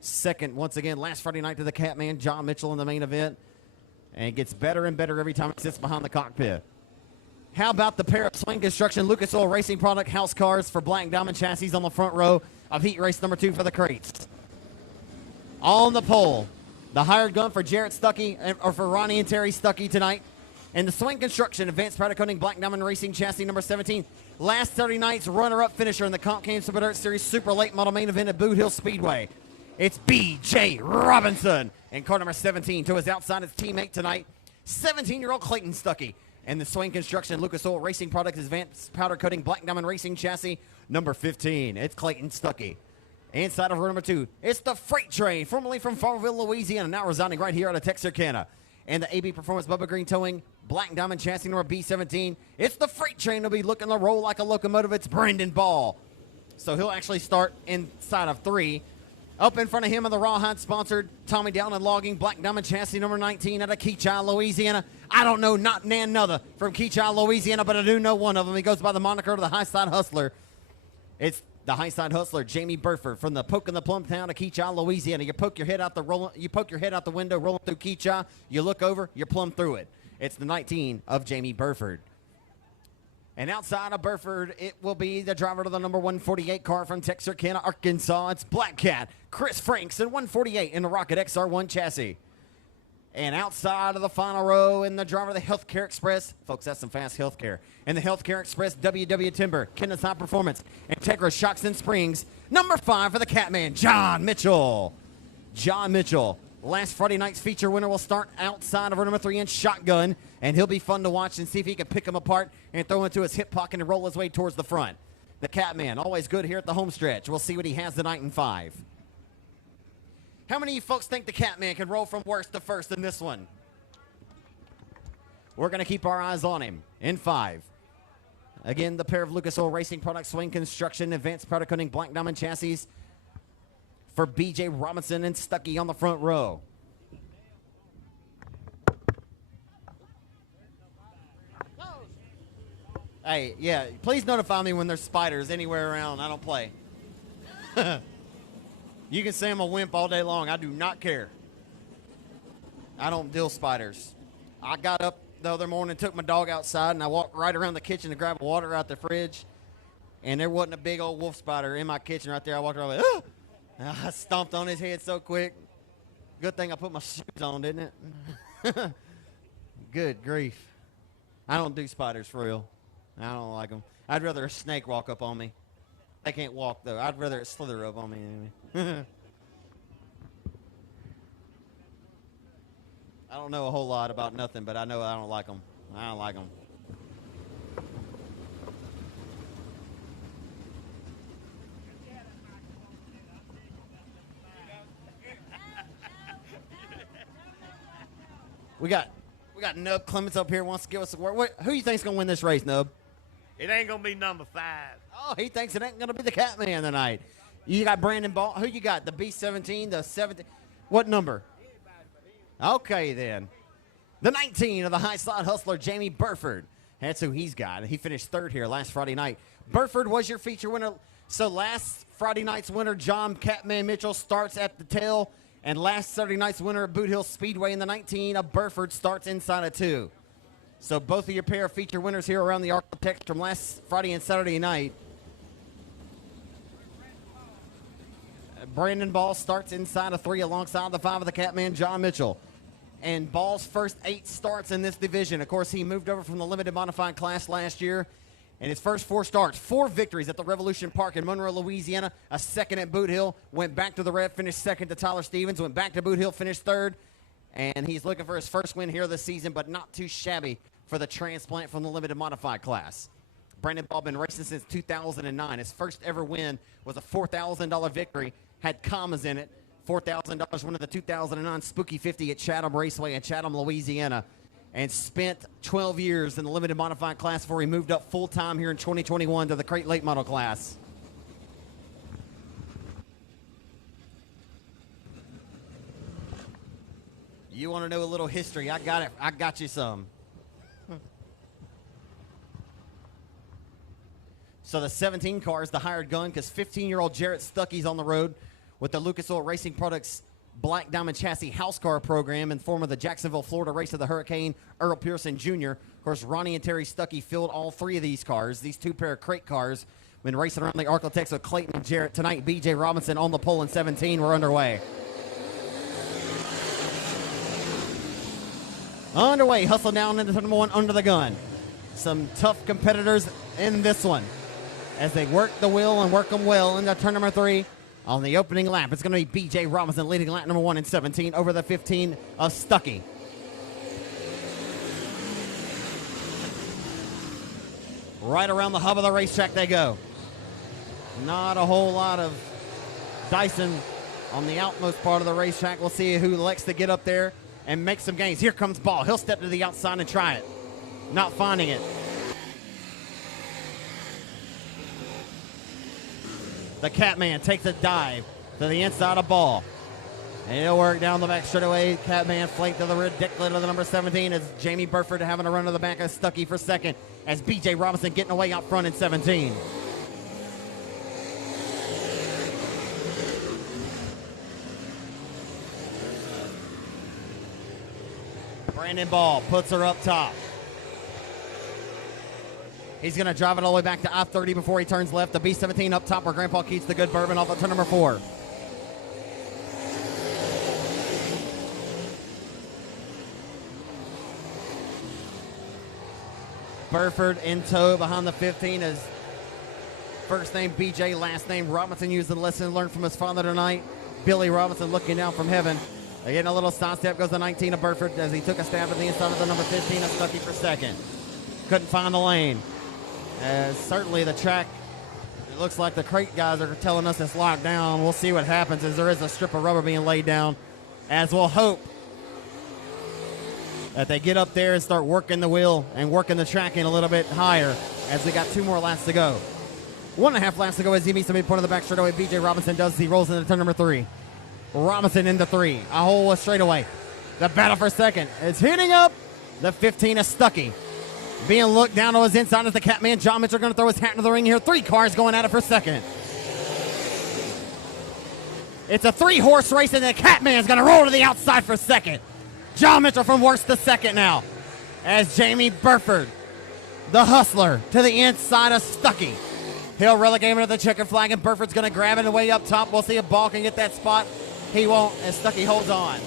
Second, once again, last Friday night to the Catman, John Mitchell in the main event. And it gets better and better every time he sits behind the cockpit. How about the pair of Swain Construction Lucas Oil Racing Product house cars for Black Diamond chassis on the front row of heat race number 2 for the crates? On the pole, the hired gun for Jarrett Stuckey, or for Ronnie and Terry Stuckey tonight. And the Swain Construction Advanced Powder Coating Black Diamond Racing chassis number 17. Last Saturday night's runner-up finisher in the Comp Cam Super Dirt Series Super Late Model main event at Boot Hill Speedway. It's B.J. Robinson. And car number 17 to his outside, his teammate tonight, 17-year-old Clayton Stuckey. And the Swain Construction Lucas Oil Racing Products Advanced Powder Coating Black Diamond Racing Chassis number 15. It's Clayton Stuckey. Inside of row number 2, it's the Freight Train, formerly from Farmville, Louisiana, now residing right here out of Texarkana. And the AB Performance Bubba Green Towing Black Diamond Chassis number B17. It's the Freight Train. Will be looking to roll like a locomotive. It's Brandon Ball. So he'll actually start inside of 3. Up in front of him are the Rawhide sponsored Tommy Down and Logging Black Diamond Chassis number 19 out of Keachai, Louisiana. I don't know not another from Keachai, Louisiana, but I do know one of them. He goes by the moniker of the High Side Hustler. It's the High Side Hustler, Jamie Burford, from the Poke in the Plum town of Keachai, Louisiana. You poke your head out the window, rolling through Keachai. You look over, you plumb through it. It's the 19 of Jamie Burford. And outside of Burford, it will be the driver to the number 148 car from Texarkana, Arkansas. It's Black Cat, Chris Franks, in 148 in the Rocket XR1 chassis. And outside of the final row, in the driver of the Healthcare Express, folks, that's some fast healthcare. And the Healthcare Express, WW Timber, Kenneth High Performance, Integra Shocks and Springs. Number 5 for the Catman, John Mitchell. John Mitchell. Last Friday night's feature winner will start outside of our number 3 inch shotgun, and he'll be fun to watch and see if he can pick him apart and throw into his hip pocket and roll his way towards the front. The Catman, always good here at the home stretch. We'll see what he has tonight in 5. How many of you folks think the Catman can roll from worst to first in this one? We're going to keep our eyes on him in 5. Again, the pair of Lucas Oil Racing Products, Swain Construction, Advanced Powder Coating Black Diamond Chassis for B.J. Robinson and Stuckey on the front row. Hey, yeah, please notify me when there's spiders anywhere around. I don't play. You can say I'm a wimp all day long. I do not care. I don't deal spiders. I got up the other morning, took my dog outside, and I walked right around the kitchen to grab water out the fridge, and there wasn't a big old wolf spider in my kitchen right there. I walked around like, oh! I stomped on his head so quick. Good thing I put my shoes on, didn't it? Good grief. I don't do spiders for real. I don't like them. I'd rather a snake walk up on me. They can't walk, though. I'd rather it slither up on me anyway. I don't know a whole lot about nothing, but I know I don't like them. I don't like them. We got Nub Clements up here wants to give us a word. Who you think's gonna win this race, Nub? It ain't going to be number 5. Oh, he thinks it ain't gonna be the Catman tonight. You got Brandon Ball. Who you got? The B17, the 17. What number? Okay, then. The 19 of the high slot hustler, Jamie Burford. That's who he's got. He finished third here last Friday night. Burford was your feature winner. So last Friday night's winner, John Catman Mitchell, starts at the tail. And last Saturday night's winner at Boot Hill Speedway in the 19 of Burford starts inside of 2. So both of your pair of feature winners here around the Architects from last Friday and Saturday night. Brandon Ball starts inside of 3 alongside the 5 of the Catman, John Mitchell. And Ball's first 8 starts in this division. Of course, he moved over from the limited modified class last year. And his first 4 starts, 4 victories at the Revolution Park in Monroe, Louisiana, a second at Boot Hill, went back to the Rev, finished second to Tyler Stevens, went back to Boot Hill, finished third. And he's looking for his first win here this season, but not too shabby for the transplant from the limited modified class. Brandon Ball been racing since 2009. His first ever win was a $4,000 victory, had commas in it. $4,000 win of the 2009 Spooky 50 at Chatham Raceway in Chatham, Louisiana, and spent 12 years in the limited modified class before he moved up full-time here in 2021 to the crate late model class. You want to know a little history? I got it. I got you some. So the 17 car is the hired gun because 15-year-old Jarrett Stuckey's on the road with the Lucas Oil Racing Products Black Diamond Chassis House Car program in form of the Jacksonville, Florida race of the Hurricane, Earl Pearson Jr. Of course, Ronnie and Terry Stuckey filled all 3 of these cars. These 2 pair of crate cars. Been racing around the Architects with Clayton and Jarrett. Tonight, B.J. Robinson on the pole in 17. We're underway. Underway, hustle down into number 1 under the gun. Some tough competitors in this one as they work the wheel and work them well into turn number 3. On the opening lap, it's going to be B.J. Robinson leading lap number 1 in 17 over the 15 of Stuckey. Right around the hub of the racetrack they go. Not a whole lot of Dyson on the outmost part of the racetrack. We'll see who elects to get up there and make some gains. Here comes Ball. He'll step to the outside and try it. Not finding it. The Catman takes a dive to the inside of Ball. And he'll work down the back straightaway. Catman flanked to the ridiculous of the number 17 as Jamie Burford having a run to the back of Stuckey for second as B.J. Robinson getting away out front in 17. Brandon Ball puts her up top. He's going to drive it all the way back to I-30 before he turns left. The B-17 up top where Grandpa keeps the good bourbon off of turn number 4. Burford in tow behind the 15 is first name BJ, last name Robinson, using the lesson learned from his father tonight. Billy Robinson looking down from heaven. Again, a little side step goes the 19 of Burford as he took a stab at the inside of the number 15 of Stuckey for second. Couldn't find the lane. As certainly the track, it looks like the crate guys are telling us it's locked down. We'll see what happens as there is a strip of rubber being laid down. As we'll hope that they get up there and start working the wheel and working the track in a little bit higher as we got 2 more laps to go. 1.5 laps to go as he meets the midpoint of the back straightaway. B.J. Robinson does. He rolls into turn number 3. Robinson into 3. A whole straightaway. The battle for second is heating up. The 15 of Stuckey being looked down to his inside as the Catman. John Mitchell going to throw his hat into the ring here. 3 cars going at it for second. It's a 3-horse race, and the Catman's going to roll to the outside for second. John Mitchell from worst to second now as Jamie Burford, the hustler, to the inside of Stuckey. He'll relegate him to the checkered flag, and Burford's going to grab it way up top. We'll see if Ball can get that spot. He won't, as Stuckey holds on.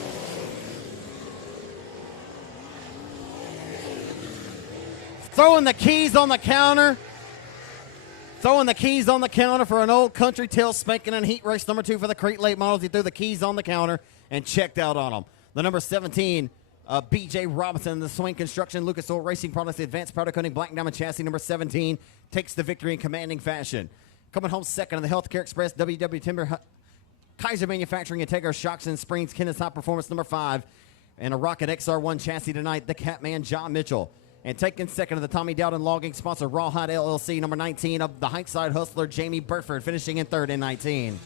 Throwing the keys on the counter. Throwing the keys on the counter for an old country tail spanking in heat race number 2 for the crate late models. He threw the keys on the counter and checked out on them. The number 17, B.J. Robinson, the Swing Construction, Lucas Oil Racing Products, the Advanced Powder Coating Black Diamond Chassis, number 17, takes the victory in commanding fashion. Coming home second in the Healthcare Express, WW Timber, Kaiser Manufacturing, Integra Shocks and Springs, Kenneth High Performance, number 5. And a Rocket XR1 chassis tonight, the Catman John Mitchell. And taking second of the Tommy Dowden Logging sponsor, Rawhide LLC, number 19 of the Hikeside Hustler, Jamie Burford, finishing in third in 19.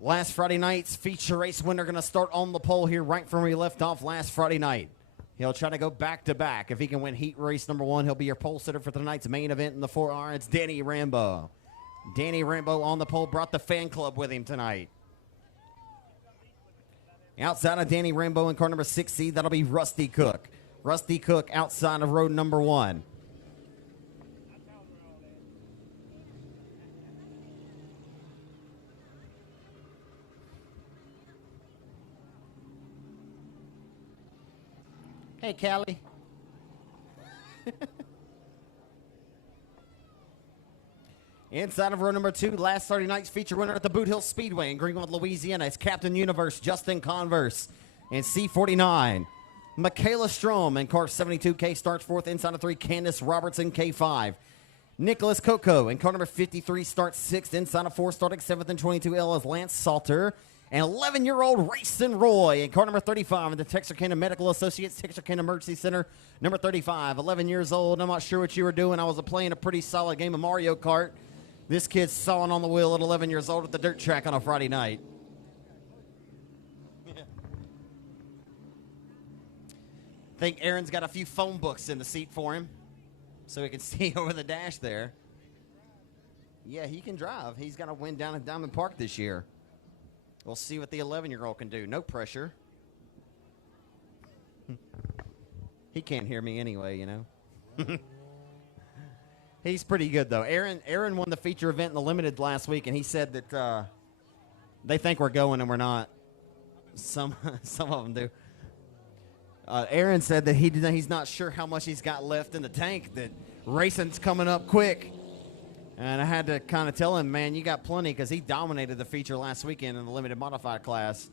Last Friday night's feature race winner going to start on the pole here right from where he left off last Friday night. He'll try to go back-to-back. If he can win heat race number 1, he'll be your pole sitter for tonight's main event in the 4R. It's Danny Rambo. Danny Rambo on the pole, brought the fan club with him tonight. Outside of Danny Rambo in car number 6C, that'll be Rusty Cook. Rusty Cook outside of road number 1. Hey, Callie. Inside of row number 2, last Saturday night's feature winner at the Boot Hill Speedway in Greenwood, Louisiana. It's Captain Universe, Justin Converse. And C49, Michaela Strom in car 72K starts 4th. Inside of 3, Candace Robertson, K5. Nicholas Coco in car number 53 starts 6th. Inside of 4, starting 7th and 22L is Lance Salter. And 11-year-old Rayson Roy in car number 35 in the Texarkana Medical Associates Texarkana Emergency Center. Number 35, 11 years old. I'm not sure what you were doing. I was playing a pretty solid game of Mario Kart. This kid's sawing on the wheel at 11 years old at the dirt track on a Friday night. I think Aaron's got a few phone books in the seat for him so he can see over the dash there. Yeah, he can drive. He's got to win down at Diamond Park this year. We'll see what the 11-year-old can do. No pressure. He can't hear me anyway, you know. He's pretty good, though. Aaron won the feature event in the Limited last week, and he said that they think we're going and we're not. Some of them do. Aaron said that he's not sure how much he's got left in the tank, that racing's coming up quick. And I had to kind of tell him, man, you got plenty, because he dominated the feature last weekend in the limited modified class.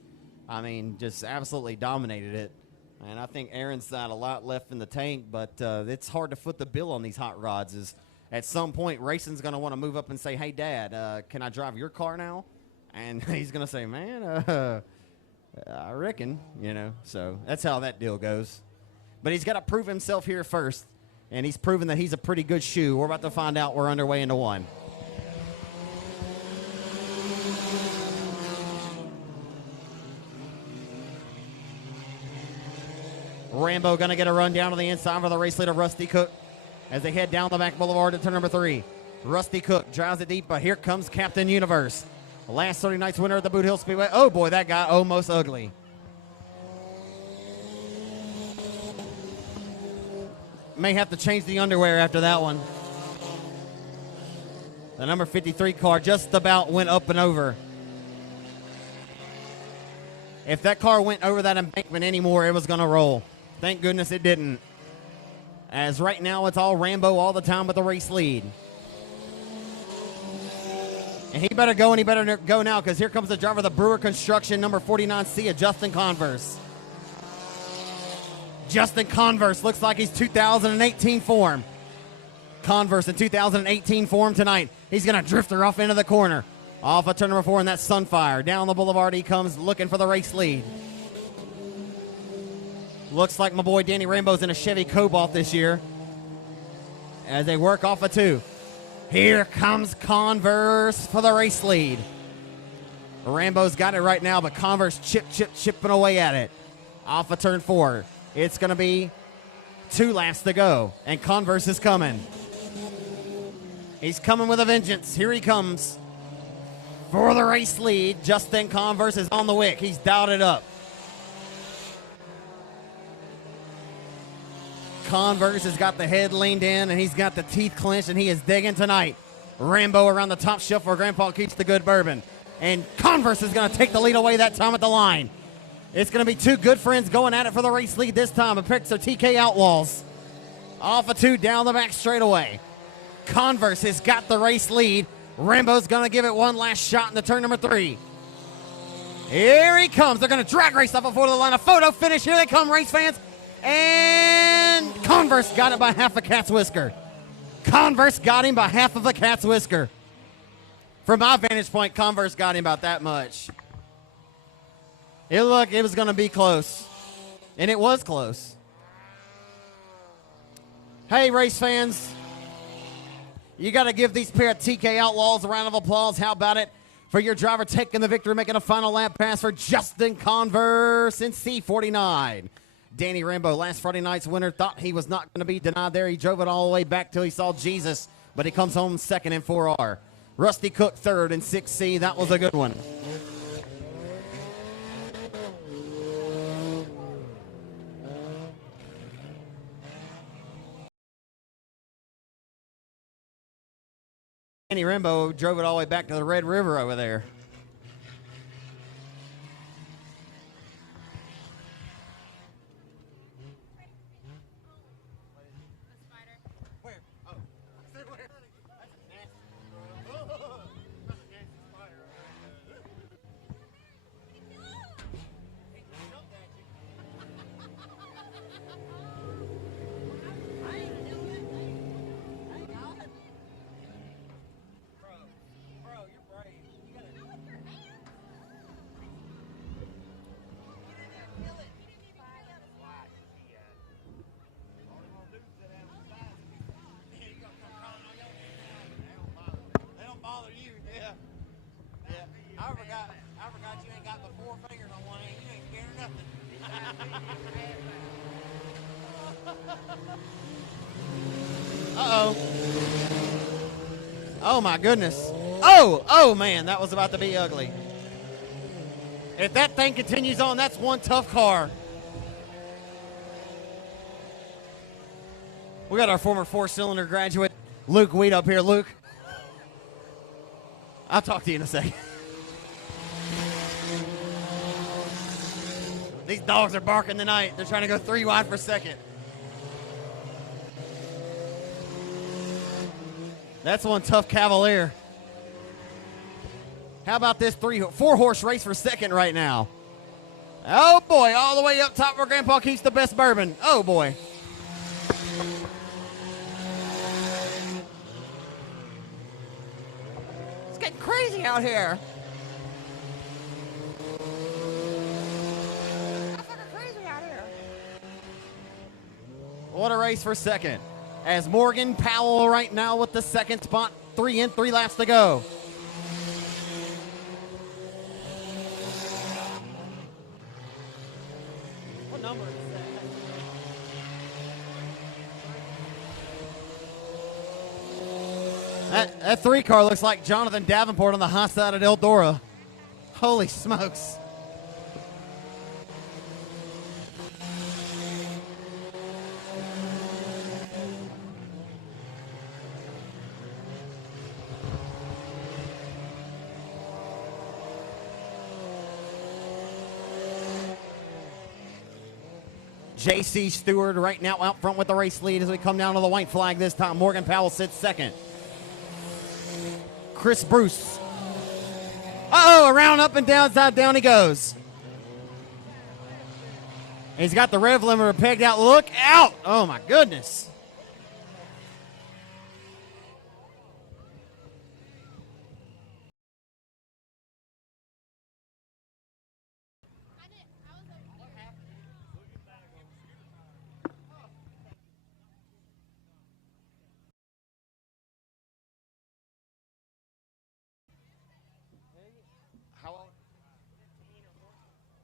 I mean, just absolutely dominated it. And I think Aaron's got a lot left in the tank, but it's hard to foot the bill on these hot rods. Is at some point, racing's going to want to move up and say, hey, Dad, can I drive your car now? And he's going to say, man, I reckon, you know. So that's how that deal goes. But he's got to prove himself here first. And he's proven that he's a pretty good shoe. We're about to find out. We're underway into 1. Rambo going to get a run down to the inside for the race leader, Rusty Cook, as they head down the back boulevard to turn number 3. Rusty Cook drives it deep, but here comes Captain Universe. Last Saturday night's winner at the Boot Hill Speedway. Oh, boy, that got almost ugly. May have to change the underwear after that one. The number 53 car just about went up and over. If that car went over that embankment anymore, it was going to roll. Thank goodness it didn't. As right now, it's all Rambo all the time with the race lead. And he better go, and he better go now, because here comes the driver of the Brewer Construction, number 49C, Justin Converse. Justin Converse looks like he's 2018 form. Converse in 2018 form tonight. He's going to drift her off into the corner. Off of turn number 4, and that's Sunfire. Down the boulevard he comes, looking for the race lead. Looks like my boy Danny Rambo's in a Chevy Cobalt this year as they work off of 2. Here comes Converse for the race lead. Rambo's got it right now, but Converse chipping away at it. Off of turn 4. It's going to be 2 laps to go, and Converse is coming. He's coming with a vengeance. Here he comes for the race lead. Justin Converse is on the wick. He's dialed it up. Converse has got the head leaned in, and he's got the teeth clenched, and he is digging tonight. Rambo around the top shelf where Grandpa keeps the good bourbon. And Converse is going to take the lead away that time at the line. It's going to be 2 good friends going at it for the race lead this time. A picks are TK Outlaws. Off a 2 down the back straightaway. Converse has got the race lead. Rambo's going to give it one last shot in the turn number 3. Here he comes. They're going to drag race up before the line. A photo finish. Here they come, race fans. And Converse got it by half a cat's whisker. Converse got him by half of a cat's whisker. From my vantage point, Converse got him about that much. It looked, it was going to be close. And it was close. Hey, race fans. You got to give these pair of TK Outlaws a round of applause. How about it? For your driver taking the victory, making a final lap pass for Justin Converse in C49. Danny Rambo, last Friday night's winner, thought he was not going to be denied there. He drove it all the way back till he saw Jesus, but he comes home second in 4R. Rusty Cook third in 6C. That was a good one. Danny Rambo drove it all the way back to the Red River over there. I forgot you ain't got the 4 fingers on one hand. You ain't scared of nothing. Uh-oh. Oh, my goodness. Oh, man, that was about to be ugly. If that thing continues on, that's one tough car. We got our former 4-cylinder graduate, Luke Weed, up here. Luke, I'll talk to you in a second. These dogs are barking tonight. They're trying to go 3 wide for second. That's one tough Cavalier. How about this 4-horse race for second right now? Oh, boy, all the way up top where Grandpa keeps the best bourbon. Oh, boy. It's getting crazy out here. What a race for second. As Morgan Powell right now with the second spot, 3 laps to go. What number is that? That 3 car looks like Jonathan Davenport on the high side of Eldora. Holy smokes. J.C. Stewart right now out front with the race lead as we come down to the white flag this time. Morgan Powell sits second. Chris Bruce. Uh-oh, around, up and down, side down he goes. He's got the rev limiter pegged out. Look out! Oh, my goodness.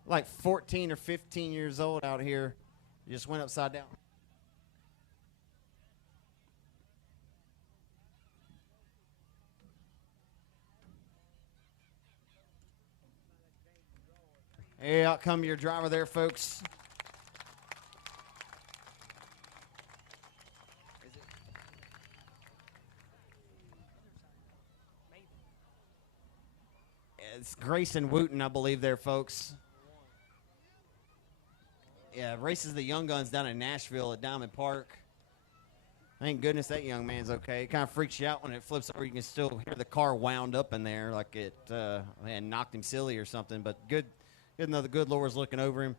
Like 14 or 15 years old out here. You just went upside down. Hey, out come your driver there, folks. It's Grayson Wooten, I believe, there, folks. Yeah, races the Young Guns down in Nashville at Diamond Park. Thank goodness that young man's okay. It kind of freaks you out when it flips over. You can still hear the car wound up in there like it had knocked him silly or something. But good to know the good Lord's looking over him.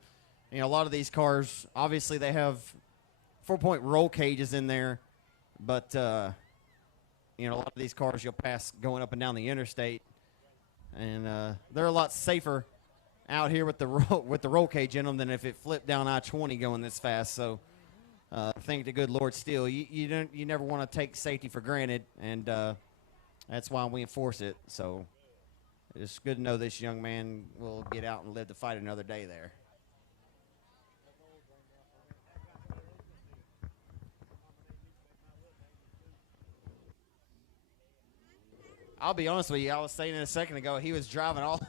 You know, a lot of these cars, obviously they have 4-point roll cages in there. But, you know, a lot of these cars you'll pass going up and down the interstate. And they're a lot safer out here with the roll cage in them than if it flipped down I-20 going this fast. So thank the good Lord still. You never want to take safety for granted, and that's why we enforce it. So it's good to know this young man will get out and live to fight another day there. I'll be honest with you. I was saying it a second ago. He was driving all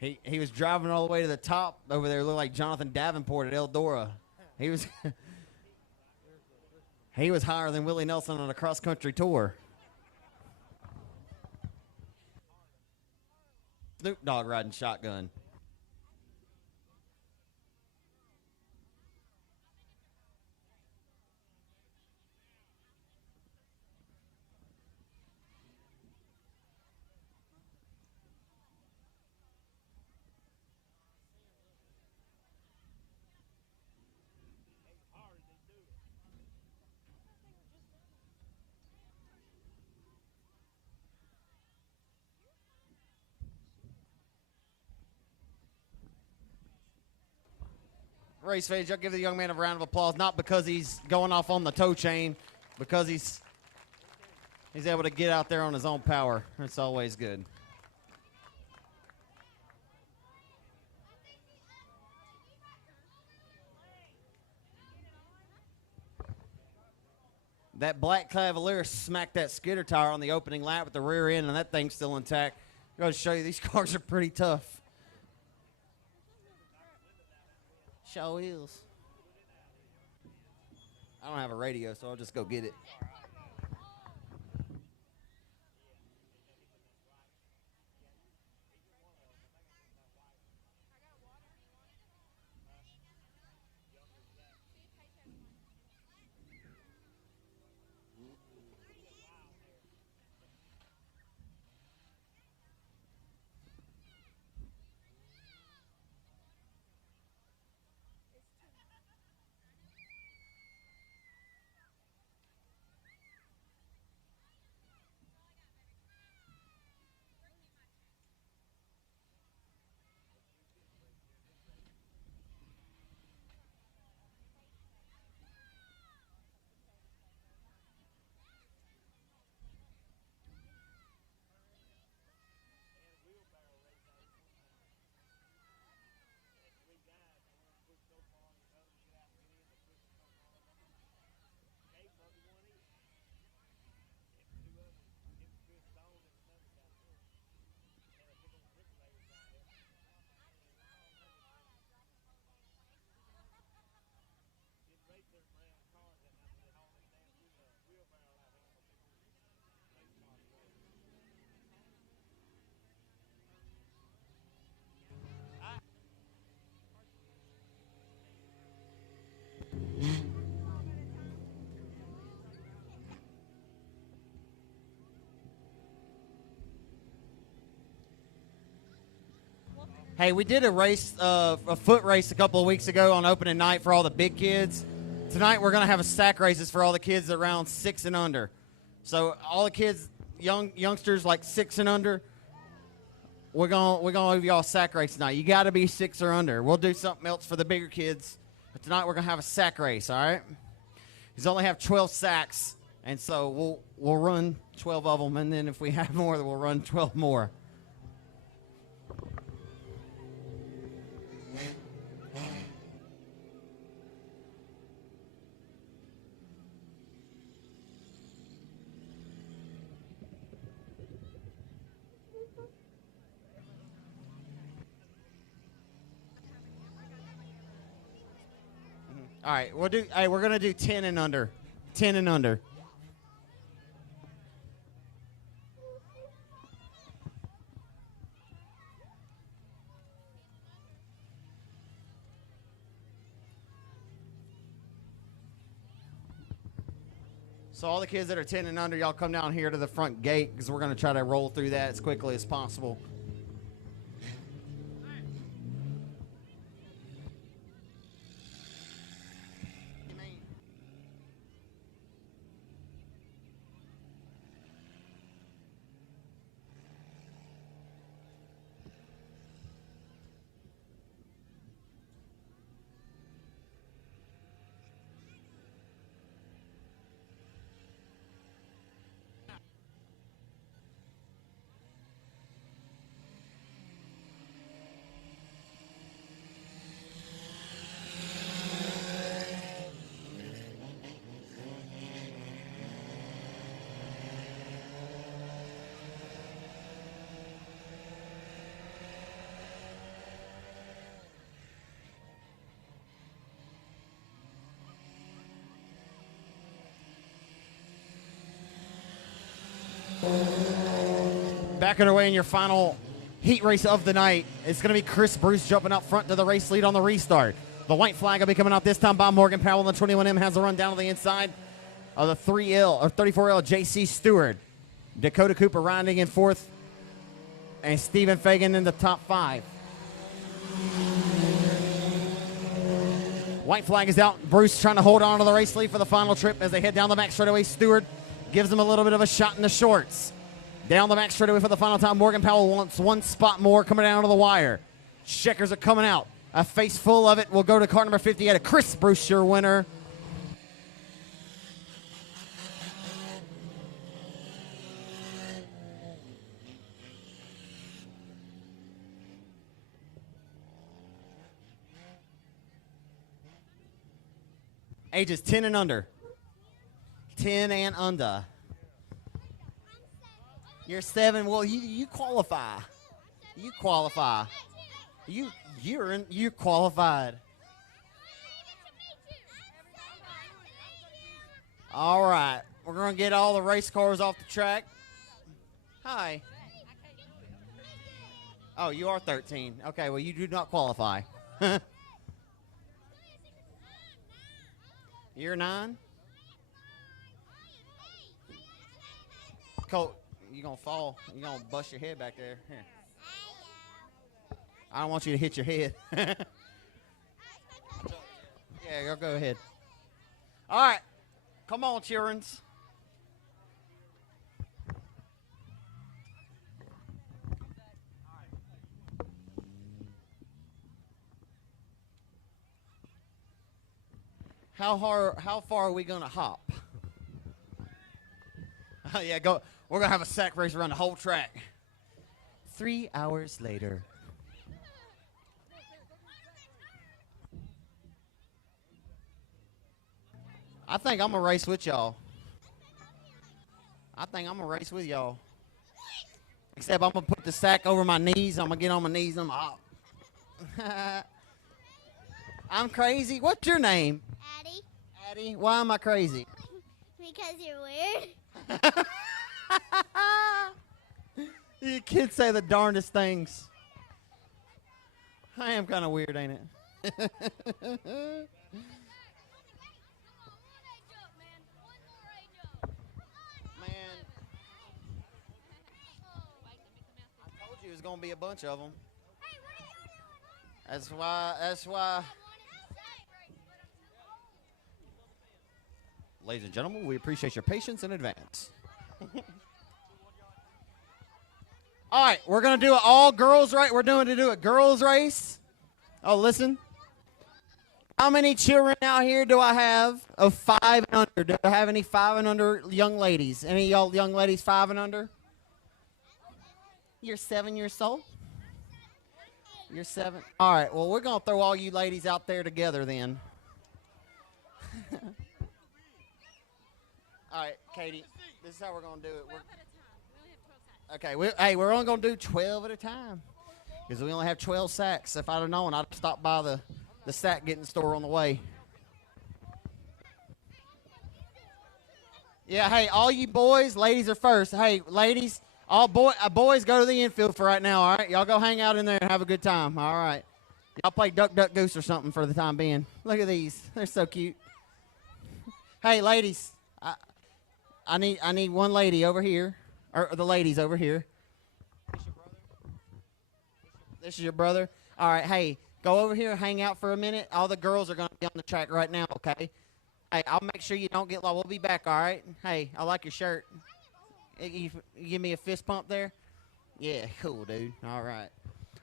he was driving all the way to the top over there. Looked like Jonathan Davenport at Eldora. He was he was higher than Willie Nelson on a cross country tour. Snoop Dogg riding shotgun. Race fans, y'all give the young man a round of applause, not because he's going off on the toe chain, because he's able to get out there on his own power. It's always good. That black Cavalier smacked that skidder tire on the opening lap with the rear end, and that thing's still intact. I'm going to show you, these cars are pretty tough. Show is. I don't have a radio, so I'll just go get it. Hey, we did a race, a foot race a couple of weeks ago on opening night for all the big kids. Tonight we're going to have a sack races for all the kids around 6 and under. So all the kids, youngsters like 6 and under, we're gonna give y'all a sack race tonight. You got to be 6 or under. We'll do something else for the bigger kids, but tonight we're gonna have a sack race. All right? He's only have 12 sacks, and so we'll run 12 of them, and then if we have more, then we'll run 12 more. All right, we're gonna do 10 and under. 10 and under. So all the kids that are 10 and under, y'all come down here to the front gate because we're going to try to roll through that as quickly as possible. Back underway in your final heat race of the night. It's going to be Chris Bruce jumping up front to the race lead on the restart. The white flag will be coming out this time by Morgan Powell. The 21M has a run down to the inside of the 3L or 34L JC Stewart. Dakota Cooper riding in fourth, and Stephen Fagan in the top 5. White flag is out. Bruce trying to hold on to the race lead for the final trip as they head down the back straightaway. Stewart gives them a little bit of a shot in the shorts. Down the back straightaway for the final time. Morgan Powell wants one spot more coming down to the wire. Checkers are coming out. A face full of it will go to car number 58, a Chris Bruce, your winner. Ages 10 and under. 10 and under. You're 7. Well, you qualify. You qualify. You're qualified. All right. We're going to get all the race cars off the track. Hi. Oh, you are 13. Okay, well, you do not qualify. You're 9? Colt, you're going to fall. You're going to bust your head back there. Here. I don't want you to hit your head. Yeah, go ahead. All right. Come on, childrens. How far are we going to hop? Yeah, go. We're going to have a sack race around the whole track. 3 hours later. I think I'm going to race with y'all. Except I'm going to put the sack over my knees. I'm going to get on my knees. I'm hop. I'm crazy. What's your name? Addie. Addie. Why am I crazy? Because you're weird. You kids say the darndest things. I am kind of weird, ain't it? There's going to be a bunch of them. That's why. Ladies and gentlemen, we appreciate your patience in advance. All right, we're going to do an all-girls race. We're doing to do a girls race. Oh, listen. How many children out here do I have of 5 and under? Do I have any 5 and under young ladies? Any of y'all young ladies 5 and under? You're 7 years old? You're 7? All right, well, we're going to throw all you ladies out there together then. All right, Katie, this is how we're going to do it. We're only going to do 12 at a time because we only have 12 sacks. If I'd have known, I'd have stopped by the sack getting store on the way. Yeah, hey, all you boys, ladies are first. Hey, ladies. All boys go to the infield for right now, all right? Y'all go hang out in there and have a good time, all right? Y'all play Duck, Duck, Goose or something for the time being. Look at these. They're so cute. Hey, ladies, I need one lady over here, or the ladies over here. This is your brother? All right, hey, go over here, hang out for a minute. All the girls are going to be on the track right now, okay? Hey, I'll make sure you don't get lost. We'll be back, all right? Hey, I like your shirt. You give me a fist pump there? Yeah, cool, dude. All right.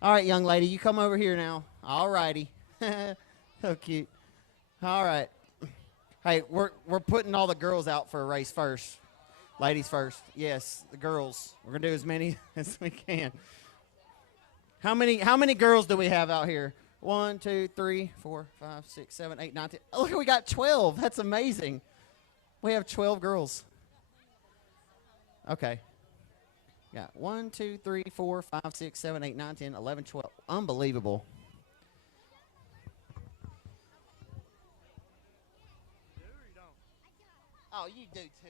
All right, young lady, you come over here now. All righty. So cute. All right. Hey, we're putting all the girls out for a race first. Ladies first. Yes, the girls. We're going to do as many as we can. How many girls do we have out here? 1, 2, 3, 4, 5, 6, 7, 8, 9, 10. Oh, look, we got 12. That's amazing. We have 12 girls. Okay. Got 1, 2, 3, 4, 5, 6, 7, 8, 9, 10, 11, 12. Unbelievable. Oh, you do too.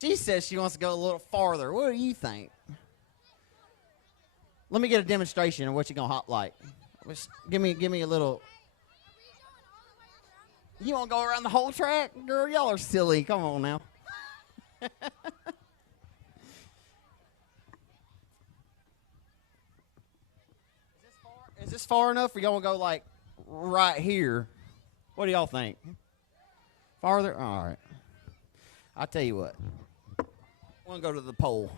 She says she wants to go a little farther. What do you think? Let me get a demonstration of what you're gonna hop like. Give me a little. You want to go around the whole track, girl? Y'all are silly. Come on now. Is this far enough, or y'all want to go like right here? What do y'all think? Farther? All right. I'll tell you what. I want to go to the pole.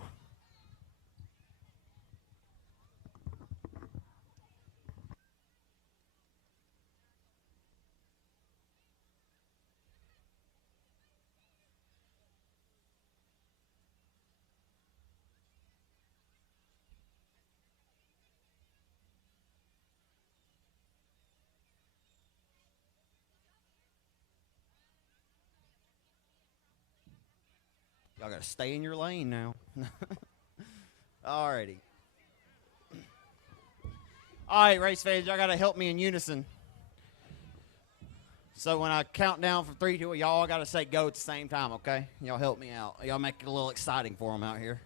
Y'all got to stay in your lane now. Alrighty. All right, race fans, y'all got to help me in unison. So when I count down from 3 to y'all got to say go at the same time, okay? Y'all help me out. Y'all make it a little exciting for them out here.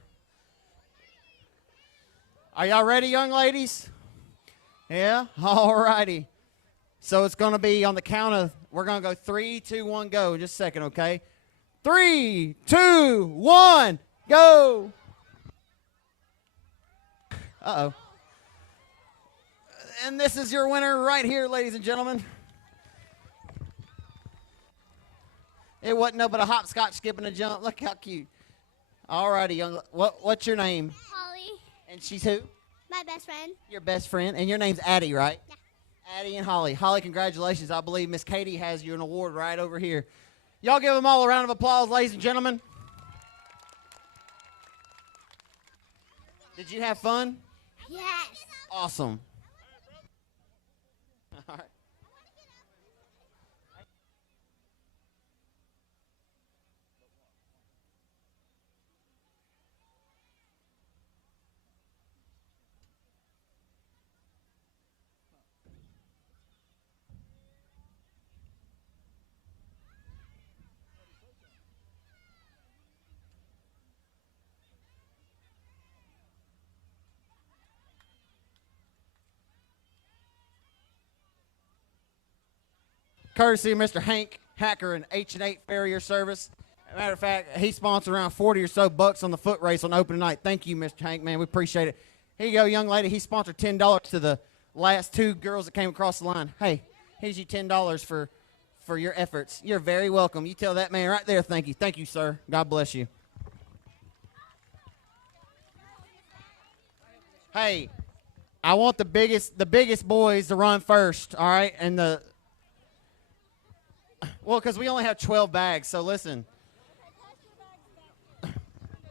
Are y'all ready, young ladies? Yeah? All righty. So it's going to be on the count of, we're going to go 3, 2, 1, go. Just a second, okay? 3, 2, 1, go. Uh-oh. And this is your winner right here, ladies and gentlemen. It wasn't no but a hopscotch, skip, and a jump. Look how cute. All righty, young. What's your name? Holly, And she's who? my best friend. Your best friend. And your name's Addie, right? Yeah. Addie and Holly. Holly, congratulations. I believe Miss Katie has you an award right over here. Y'all give them all a round of applause, ladies and gentlemen. Did you have fun? Yes. Awesome. All right. Courtesy of Mr. Hank Hacker and H&H Farrier Service. As a matter of fact, he sponsored around 40 or so bucks on the foot race on opening night. Thank you, Mr. Hank, man. We appreciate it. Here you go, young lady. He sponsored $10 to the last 2 girls that came across the line. Hey, here's you $10 for your efforts. You're very welcome. You tell that man right there, thank you. Thank you, sir. God bless you. Hey, I want the biggest boys to run first, all right? And because we only have 12 bags, so listen.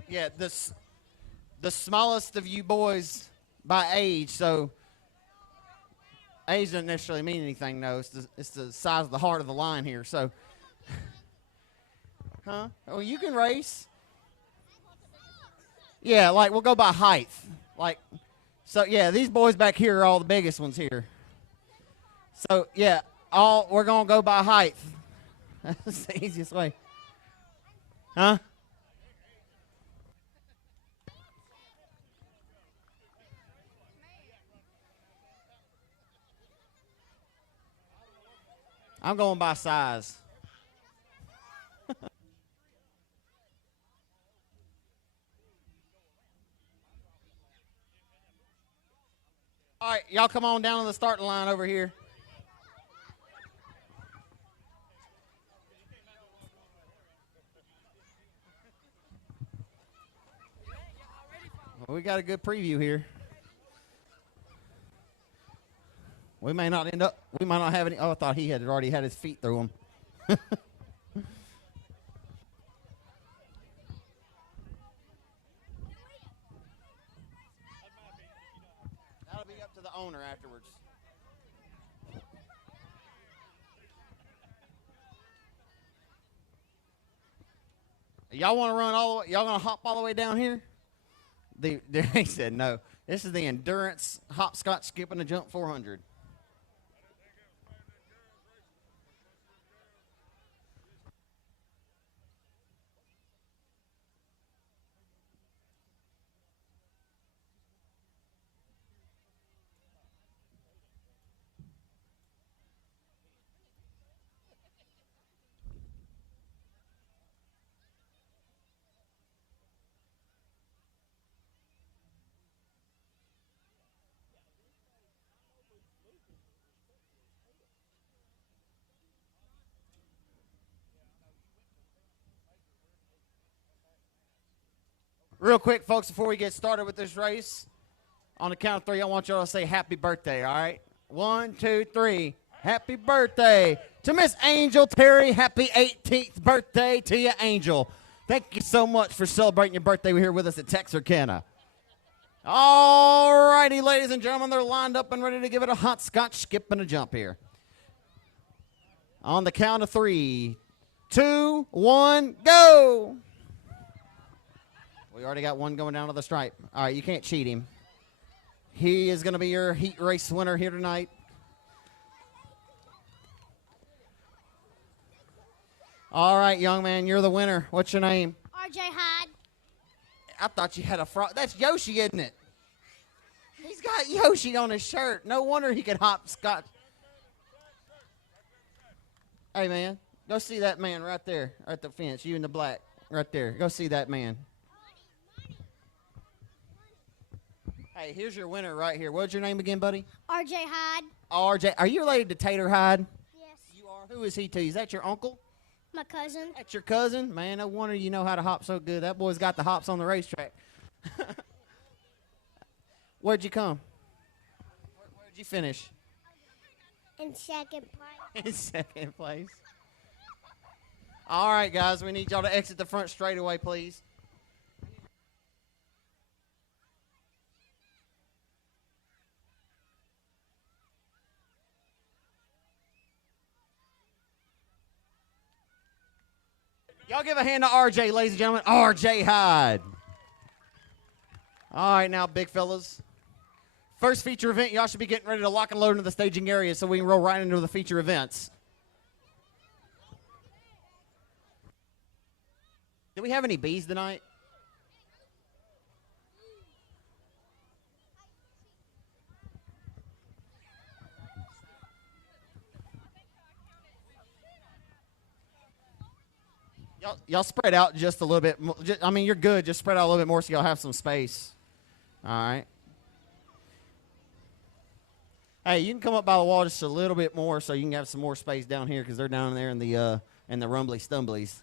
Yeah, the smallest of you boys by age, so age doesn't necessarily mean anything, no. It's the size of the heart of the line here, so. Huh? Oh, you can race. Yeah, like we'll go by height. Like So, yeah, these boys back here are all the biggest ones here. So, yeah, we're going to go by height. That's the easiest way. Huh? I'm going by size. All right, y'all come on down to the starting line over here. Well, we got a good preview here. We might not have any. Oh, I thought he had already had his feet through him. That'll be up to the owner afterwards. Y'all want to run all the way? Y'all gonna hop all the way down here? He said no. This is the endurance hopscotch skip and a jump 400. Real quick, folks, before we get started with this race, on the count of three, I want y'all to say happy birthday, all right? 1, 2, 3. Happy birthday to Miss Angel Terry. Happy 18th birthday to you, Angel. Thank you so much for celebrating your birthday here with us at Texarkana. All righty, ladies and gentlemen, they're lined up and ready to give it a hot scotch skip and a jump here. On the count of 3, 2, 1, go. We already got one going down to the stripe. All right, you can't cheat him. He is going to be your heat race winner here tonight. All right, young man, you're the winner. What's your name? RJ Hyde. I thought you had a frog. That's Yoshi, isn't it? He's got Yoshi on his shirt. No wonder he could hopscotch. Hey, man, go see that man right there at the fence. You in the black right there. Go see that man. Hey, here's your winner right here. What's your name again, buddy? RJ Hyde. RJ. Are you related to Tater Hyde? Yes. You are. Who is he to you? Is that your uncle? My cousin. That's your cousin? Man, no wonder you know how to hop so good. That boy's got the hops on the racetrack. Where'd you come? Where'd you finish? In second place. In second place. All right, guys, we need y'all to exit the front straightaway, please. Y'all give a hand to RJ, ladies and gentlemen. RJ Hyde. All right, now, big fellas. First feature event, y'all should be getting ready to lock and load into the staging area so we can roll right into the feature events. Do we have any bees tonight? Y'all spread out just a little bit. I mean, you're good. Just spread out a little bit more so y'all have some space. All right. Hey, you can come up by the wall just a little bit more so you can have some more space down here because they're down there in the rumbly stumblies.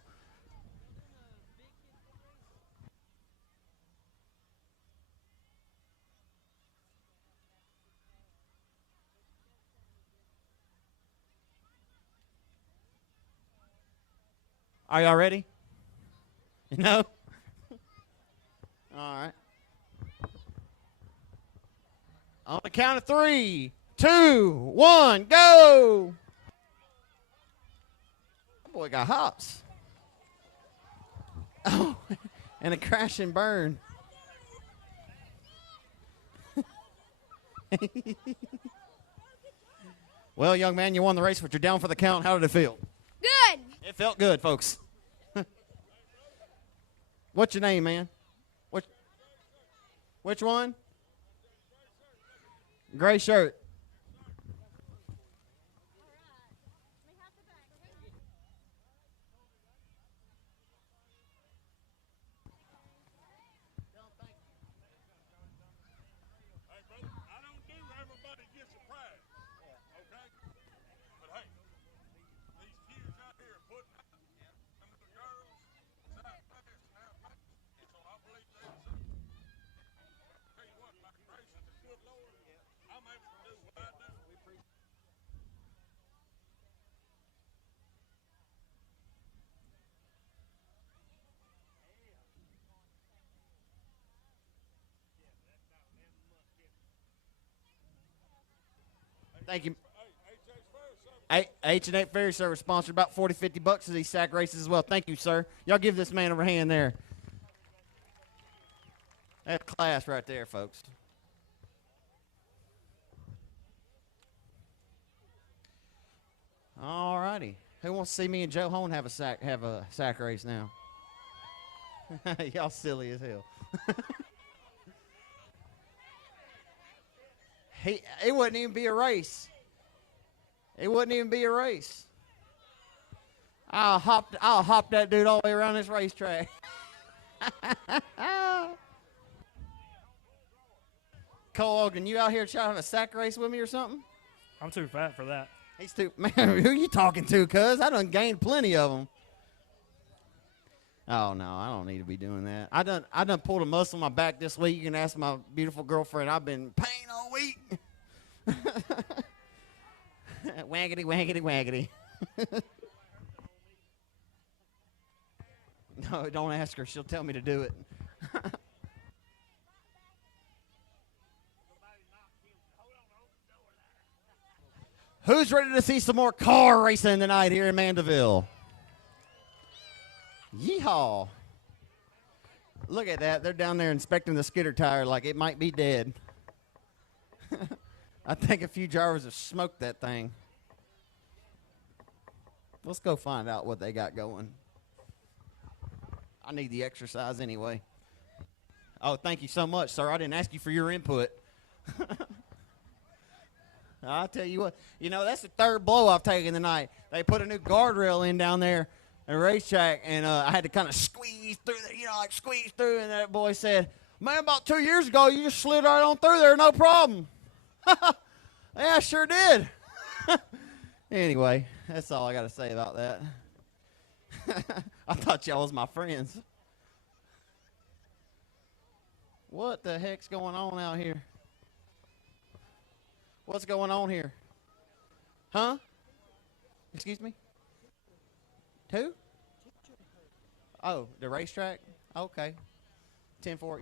Are y'all ready? No? All right. On the count of 3, 2, 1, go! That boy got hops. Oh, and a crash and burn. Well, young man, you won the race, but you're down for the count. How did it feel? Good. It felt good, folks. What's your name, man? Which one? Gray shirt. Hey, brother, I don't do everybody gets a prize, okay? But hey, these kids out here putting out them little girls, it's out fast and out fast. So I believe they're tell you what, by the grace of the good Lord, I'm able to do what I do. Thank you. Hey, H&H Ferry Service sponsored about 40, 50 bucks of these sack races as well. Thank you, sir. Y'all give this man a hand there. That's class right there, folks. All righty. Who wants to see me and Joe Hone have a sack race now? Y'all silly as hell. It wouldn't even be a race. It wouldn't even be a race. I'll hop that dude all the way around this racetrack. Cole Ogden, you out here trying to have a sack race with me or something? I'm too fat for that. He's too man. Who you talking to? Cuz I done gained plenty of them. Oh no, I don't need to be doing that. I done pulled a muscle in my back this week. You can ask my beautiful girlfriend. I've been in pain all week. Waggity, waggity, waggity. No, don't ask her. She'll tell me to do it. Who's ready to see some more car racing tonight here in Mandeville? Yeehaw. Look at that. They're down there inspecting the skidder tire like it might be dead. I think a few drivers have smoked that thing. Let's go find out what they got going. I need the exercise anyway. Oh, thank you so much, sir. I didn't ask you for your input. I'll tell you what. You know, that's the third blow I've taken tonight. They put a new guardrail in down there at the racetrack, and I had to kind of squeeze through there, squeeze through, and that boy said, man, about 2 years ago, you just slid right on through there, no problem. Yeah, I sure did. Anyway, that's all I got to say about that. I thought y'all was my friends. What the heck's going on out here? What's going on here? Huh? Excuse me? Who? Oh, the racetrack? Okay. 10-4.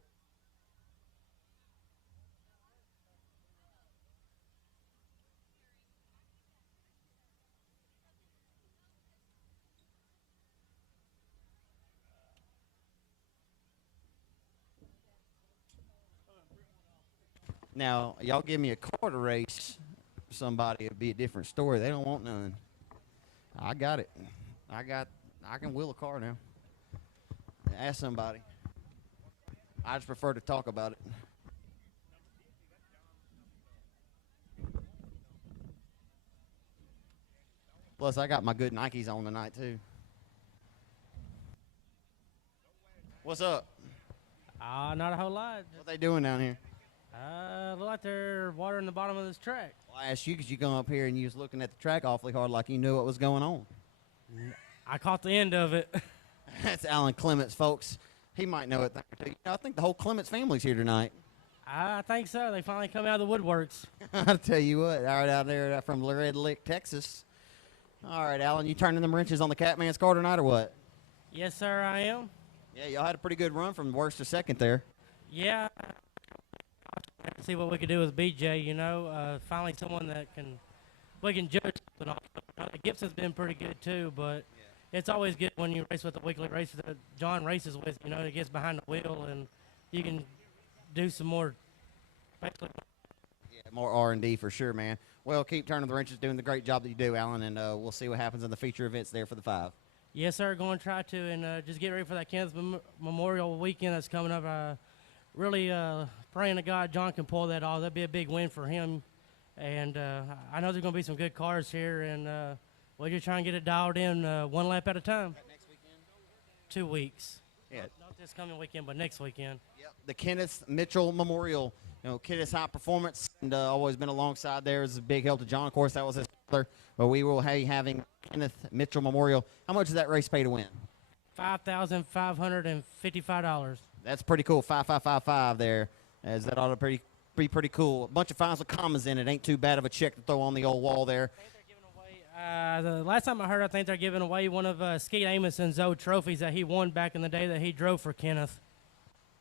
Now, y'all give me a car to race somebody, it'd be a different story. They don't want none. I got it. I can wheel a car now. Ask somebody. I just prefer to talk about it. Plus, I got my good Nikes on tonight, too. What's up? Not a whole lot. What they doing down here? Look like they're watering the bottom of this track. Well, I asked you because you come up here and you was looking at the track awfully hard like you knew what was going on. I caught the end of it. That's Alan Clements, folks. He might know it. I think the whole Clements family's here tonight. I think so. They finally come out of the woodworks. I'll tell you what, all right, out there from Red Lick, Texas. All right, Alan, you turning them wrenches on the Catman's car tonight or what? Yes, sir, I am. Yeah, y'all had a pretty good run from worst to second there. Yeah. See what we could do with BJ, finally someone that we can judge. Gibson's been pretty good too, but it's always good when you race with the weekly races that John races with, he gets behind the wheel and you can do some more. Basically. Yeah, more R&D for sure, man. Well, keep turning the wrenches, doing the great job that you do, Alan, and we'll see what happens in the feature events there for the 5. Yes, sir. Going to try to, and just get ready for that Kenneth Memorial weekend that's coming up. Really praying to God John can pull that off. That'd be a big win for him. And I know there's going to be some good cars here, and we'll just try and get it dialed in one lap at a time. Next weekend? 2 weeks. Yeah. Not this coming weekend, but next weekend. Yep. The Kenneth Mitchell Memorial. You know, Kenneth's high performance, and always been alongside there. Is a big help to John. Of course, that was his father. But we will be having Kenneth Mitchell Memorial. How much does that race pay to win? $5,555. That's pretty cool. 5555 there. As that ought to be pretty cool. A bunch of fines with commas in it. Ain't too bad of a check to throw on the old wall there. The last time I heard, I think they're giving away one of Skeet Amoson's old trophies that he won back in the day that he drove for Kenneth.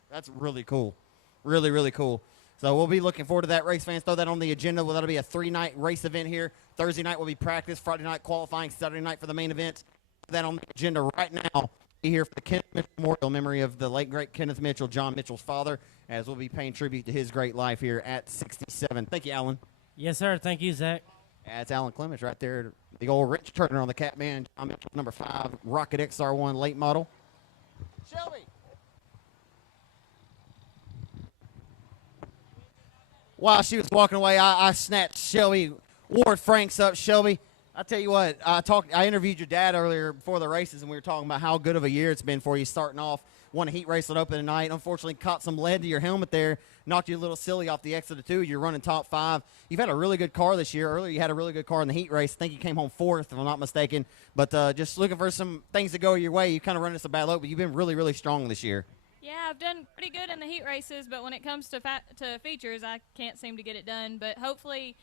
That's really cool. Really, really cool. So we'll be looking forward to that, race fans. Throw that on the agenda. Well, that'll be a 3-night race event here. Thursday night will be practice. Friday night qualifying. Saturday night for the main event. That on the agenda right now. Be here for the Kenneth Mitchell Memorial, memory of the late great Kenneth Mitchell, John Mitchell's father, as we'll be paying tribute to his great life here at 67. Thank you, Alan. Yes, sir. Thank you, Zach. That's Alan Clements right there. The old wrench turner on the Catman. John Mitchell, number 5, Rocket XR1 late model. Shelby. While she was walking away, I snatched Shelby Ward Franks up. Shelby, I tell you what, I interviewed your dad earlier before the races, and we were talking about how good of a year it's been for you starting off. Won a heat race at open tonight. Unfortunately, caught some lead to your helmet there. Knocked you a little silly off the exit of 2. You're running top 5. You've had a really good car this year. Earlier, you had a really good car in the heat race. I think you came home 4th, if I'm not mistaken. But just looking for some things to go your way. You kind of run into some bad luck, but you've been really, really strong this year. Yeah, I've done pretty good in the heat races, but when it comes to features, I can't seem to get it done. But hopefully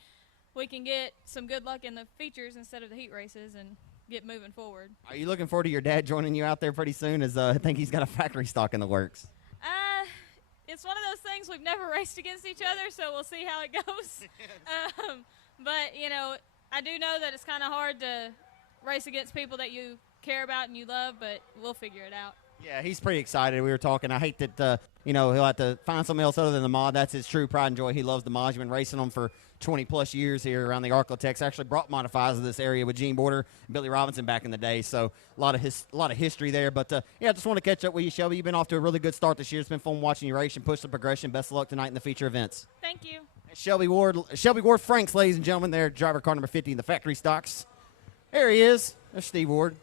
we can get some good luck in the features instead of the heat races and get moving forward. Are you looking forward to your dad joining you out there pretty soon? As I think he's got a factory stock in the works. It's one of those things, we've never raced against each other, so we'll see how it goes. But, you know, I do know that it's kind of hard to race against people that you care about and you love, but we'll figure it out. Yeah, he's pretty excited. We were talking. I hate that, he'll have to find something else other than the mod. That's his true pride and joy. He loves the mods. He's been racing them for 20-plus years here around the Arklatex. Actually brought modifiers to this area with Gene Border and Billy Robinson back in the day. So a lot of history there. But, yeah, just want to catch up with you, Shelby. You've been off to a really good start this year. It's been fun watching you race and push the progression. Best of luck tonight in the feature events. Thank you. Shelby Ward Franks, ladies and gentlemen, there, driver car number 50 in the factory stocks. There he is. There's Steve Ward.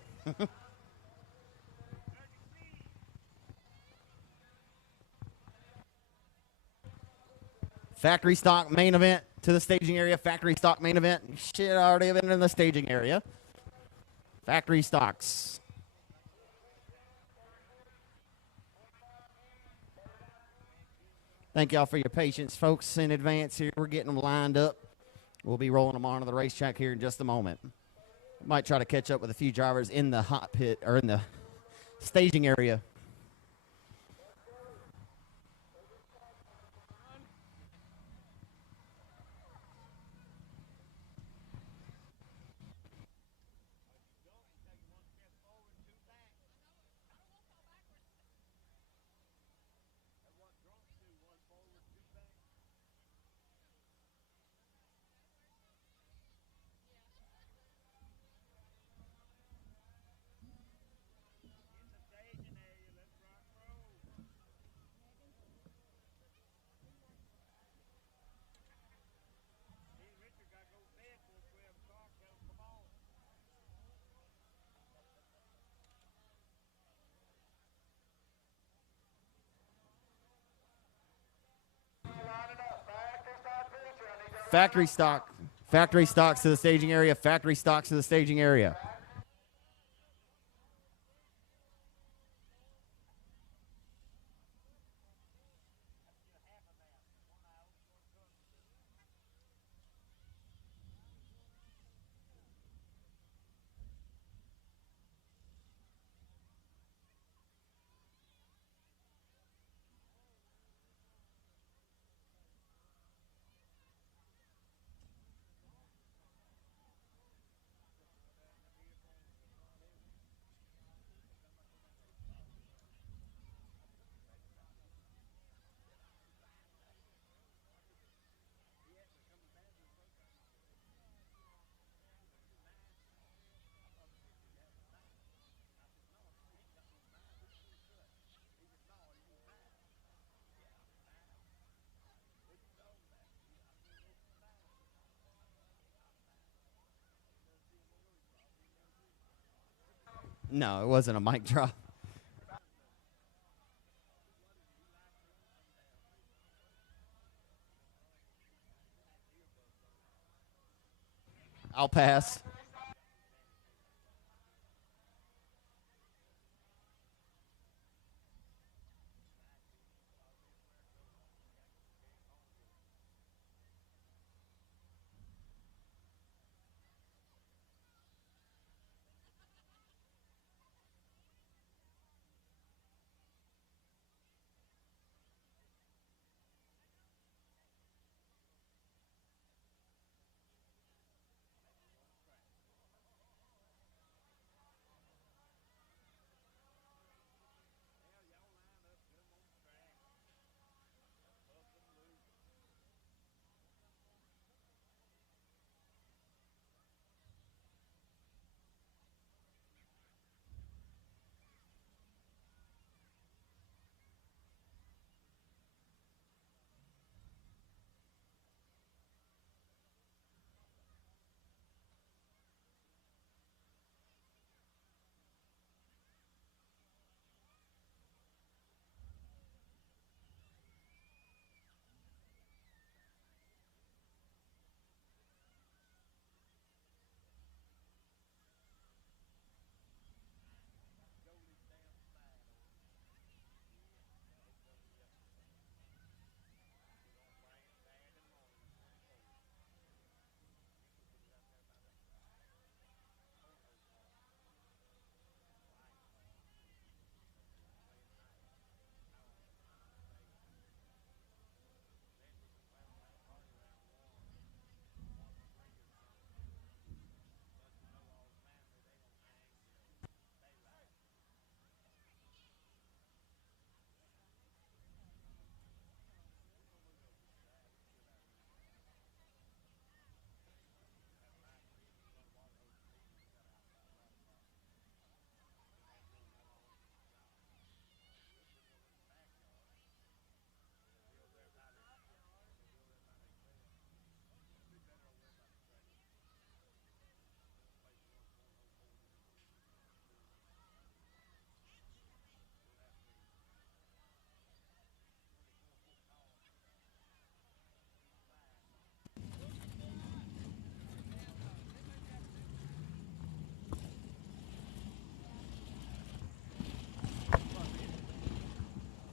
Factory stock main event to the staging area. Factory stock main event. Shit, already been in the staging area. Factory stocks. Thank y'all for your patience, folks, in advance here. We're getting them lined up. We'll be rolling them onto the racetrack here in just a moment. Might try to catch up with a few drivers in the hot pit or in the staging area. Factory stocks to the staging area. Factory stocks to the staging area. No, it wasn't a mic drop. I'll pass.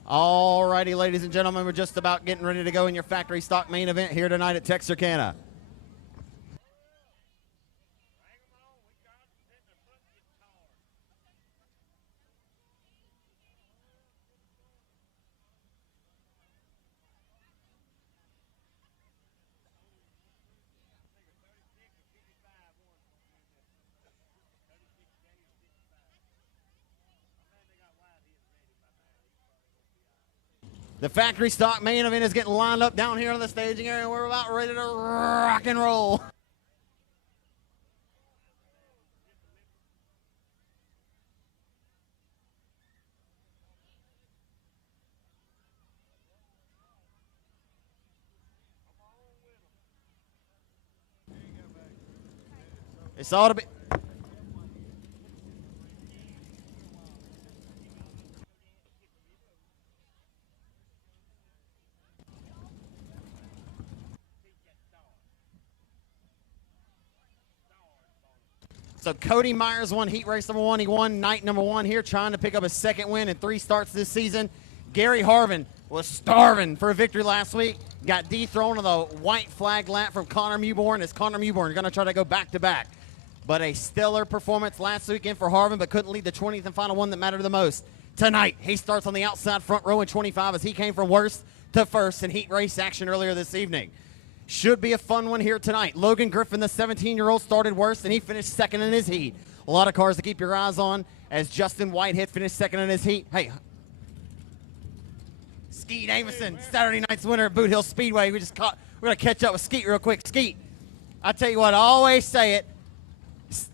All righty, ladies and gentlemen, we're just about getting ready to go in your factory stock main event here tonight at Texarkana. The factory stock main event is getting lined up down here on the staging area. We're about ready to rock and roll. It's all to be. So Cody Myers won heat race number 1. He won night number 1 here, trying to pick up a second win in 3 starts this season. Gary Harvin was starving for a victory last week. Got dethroned on the white flag lap from Connor Mewborn as Connor Mewborn going to try to go back-to-back. But a stellar performance last weekend for Harvin, but couldn't lead the 20th and final one that mattered the most. Tonight, he starts on the outside front row in 25 as he came from worst to first in heat race action earlier this evening. Should be a fun one here tonight. Logan Griffin, the 17-year-old, started worst, and he finished second in his heat. A lot of cars to keep your eyes on as Justin Whitehead finished second in his heat. Hey, Skeet Amison, Saturday night's winner at Boot Hill Speedway. We're going to catch up with Skeet real quick. Skeet, I tell you what, I always say it.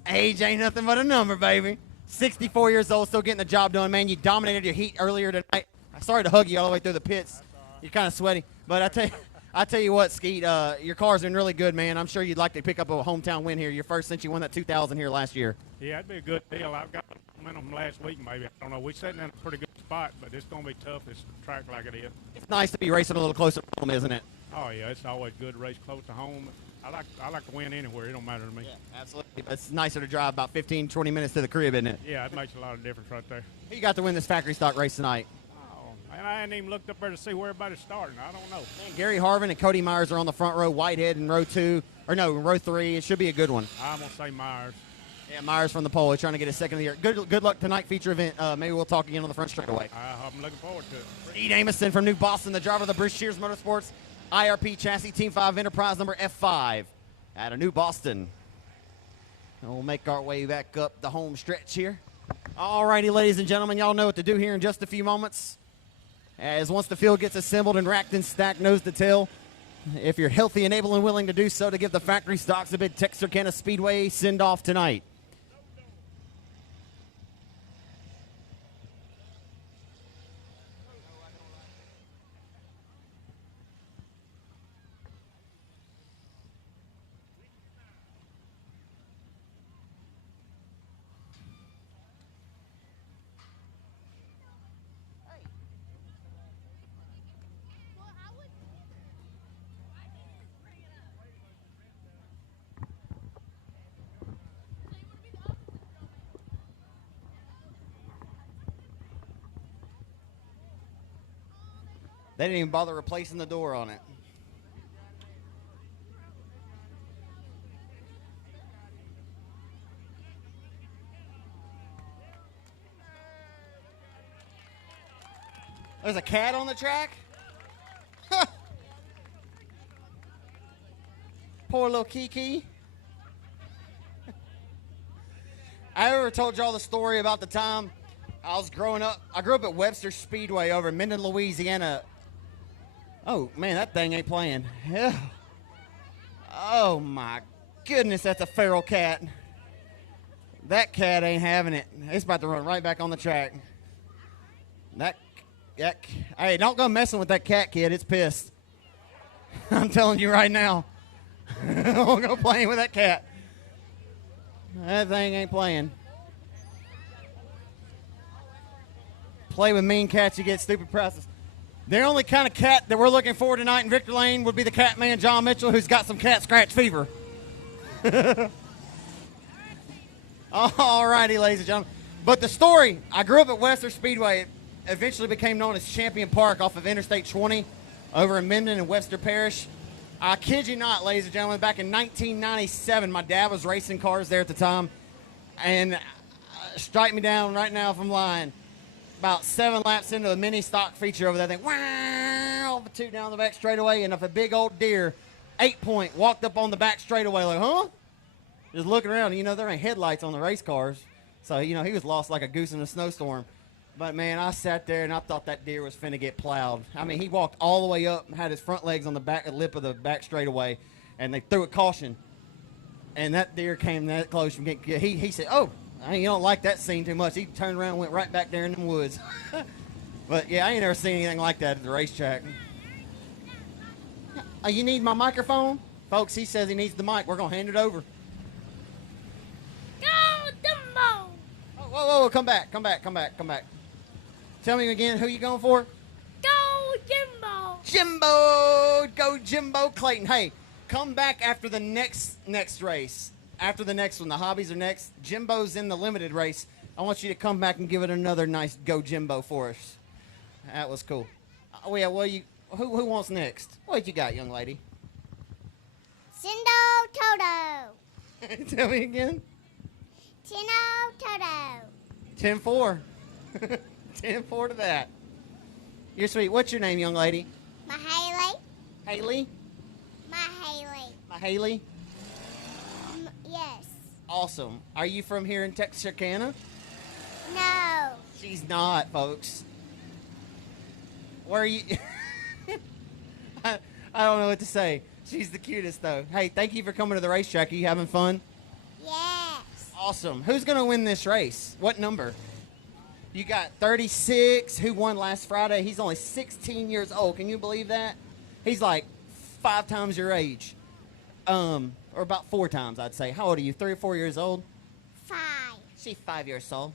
Age ain't nothing but a number, baby. 64 years old, still getting the job done, man. You dominated your heat earlier tonight. I'm sorry to hug you all the way through the pits. You're kind of sweaty. But I tell you what, Skeet, your car's in really good, man. I'm sure you'd like to pick up a hometown win here. Your first since you won that 2000 here last year. Yeah, it'd be a good deal. I've got momentum last week, maybe. I don't know. We're sitting in a pretty good spot, but it's going to be tough, this track like it is. It's nice to be racing a little closer to home, isn't it? Oh, yeah, it's always good to race close to home. I like to win anywhere. It don't matter to me. Yeah, absolutely. But it's nicer to drive about 15, 20 minutes to the crib, isn't it? Yeah, it makes a lot of difference right there. Who you got to win this factory stock race tonight? And I hadn't even looked up there to see where everybody's starting. I don't know. Man, Gary Harvin and Cody Myers are on the front row. Whitehead in row 2. Or no, in row 3. It should be a good one. I'm going to say Myers. Yeah, Myers from the pole. He's trying to get his second of the year. Good luck tonight, feature event. Maybe we'll talk again on the front straightaway. I'm looking forward to it. Reed Amison from New Boston, the driver of the Bruce Shears Motorsports IRP chassis, Team 5 Enterprise number F5 out of New Boston. And we'll make our way back up the home stretch here. All righty, ladies and gentlemen, y'all know what to do here in just a few moments. As once the field gets assembled and racked and stacked nose to tail, if you're healthy and able and willing to do so, to give the factory stocks a big Texarkana Speedway send-off tonight. They didn't even bother replacing the door on it. There's a cat on the track? Huh. Poor little Kiki. I ever told y'all the story about the time I was growing up? I grew up at Webster Speedway over in Minden, Louisiana. Oh, man, that thing ain't playing. Yeah. Oh, my goodness, that's a feral cat. That cat ain't having it. It's about to run right back on the track. Hey, don't go messing with that cat, kid. It's pissed. I'm telling you right now. Don't go playing with that cat. That thing ain't playing. Play with mean cats, you get stupid prizes. The only kind of cat that we're looking for tonight in Victor Lane would be the cat man, John Mitchell, who's got some cat scratch fever. All righty, ladies and gentlemen. But the story, I grew up at Webster Speedway. It eventually became known as Champion Park off of Interstate 20 over in Minden and Webster Parish. I kid you not, ladies and gentlemen, back in 1997, my dad was racing cars there at the time. And strike me down right now if I'm lying. About 7 laps into a mini stock feature over that thing. Wow! 2 down the back straightaway, and if a big old deer, 8-point, walked up on the back straightaway like, huh? Just looking around. You know, there ain't headlights on the race cars. So, you know, he was lost like a goose in a snowstorm. But, man, I sat there, and I thought that deer was finna get plowed. I mean, he walked all the way up and had his front legs on the back lip of the back straightaway, and they threw a caution. And that deer came that close from getting – he said, oh, you don't like that scene too much. He turned around and went right back there in the woods. But, yeah, I ain't never seen anything like that at the racetrack. You need my microphone? Folks, he says he needs the mic. We're going to hand it over. Go, Dumbo! Whoa, come back. Tell me again, who you going for? Go, Jimbo! Jimbo! Go Jimbo Clayton. Hey, come back after the next race. After the next one, the hobbies are next. Jimbo's in the limited race. I want you to come back and give it another nice go Jimbo for us. That was cool. Oh yeah, well who wants next? What you got, young lady? Cindo Toto! Tell me again. Cindo Toto! 10-4. 10-4 to that. You're sweet. What's your name, young lady? My Haley. Haley? My Haley. My Haley? Yes. Awesome. Are you from here in Texarkana? No. She's not, folks. Where are you? I don't know what to say. She's the cutest, though. Hey, thank you for coming to the racetrack. Are you having fun? Yes. Awesome. Who's going to win this race? What number? You got 36. Who won last Friday? He's only 16 years old. Can you believe that? He's like 5 times your age. Or about 4 times, I'd say. How old are you? 3 or 4 years old? 5. She's 5 years old.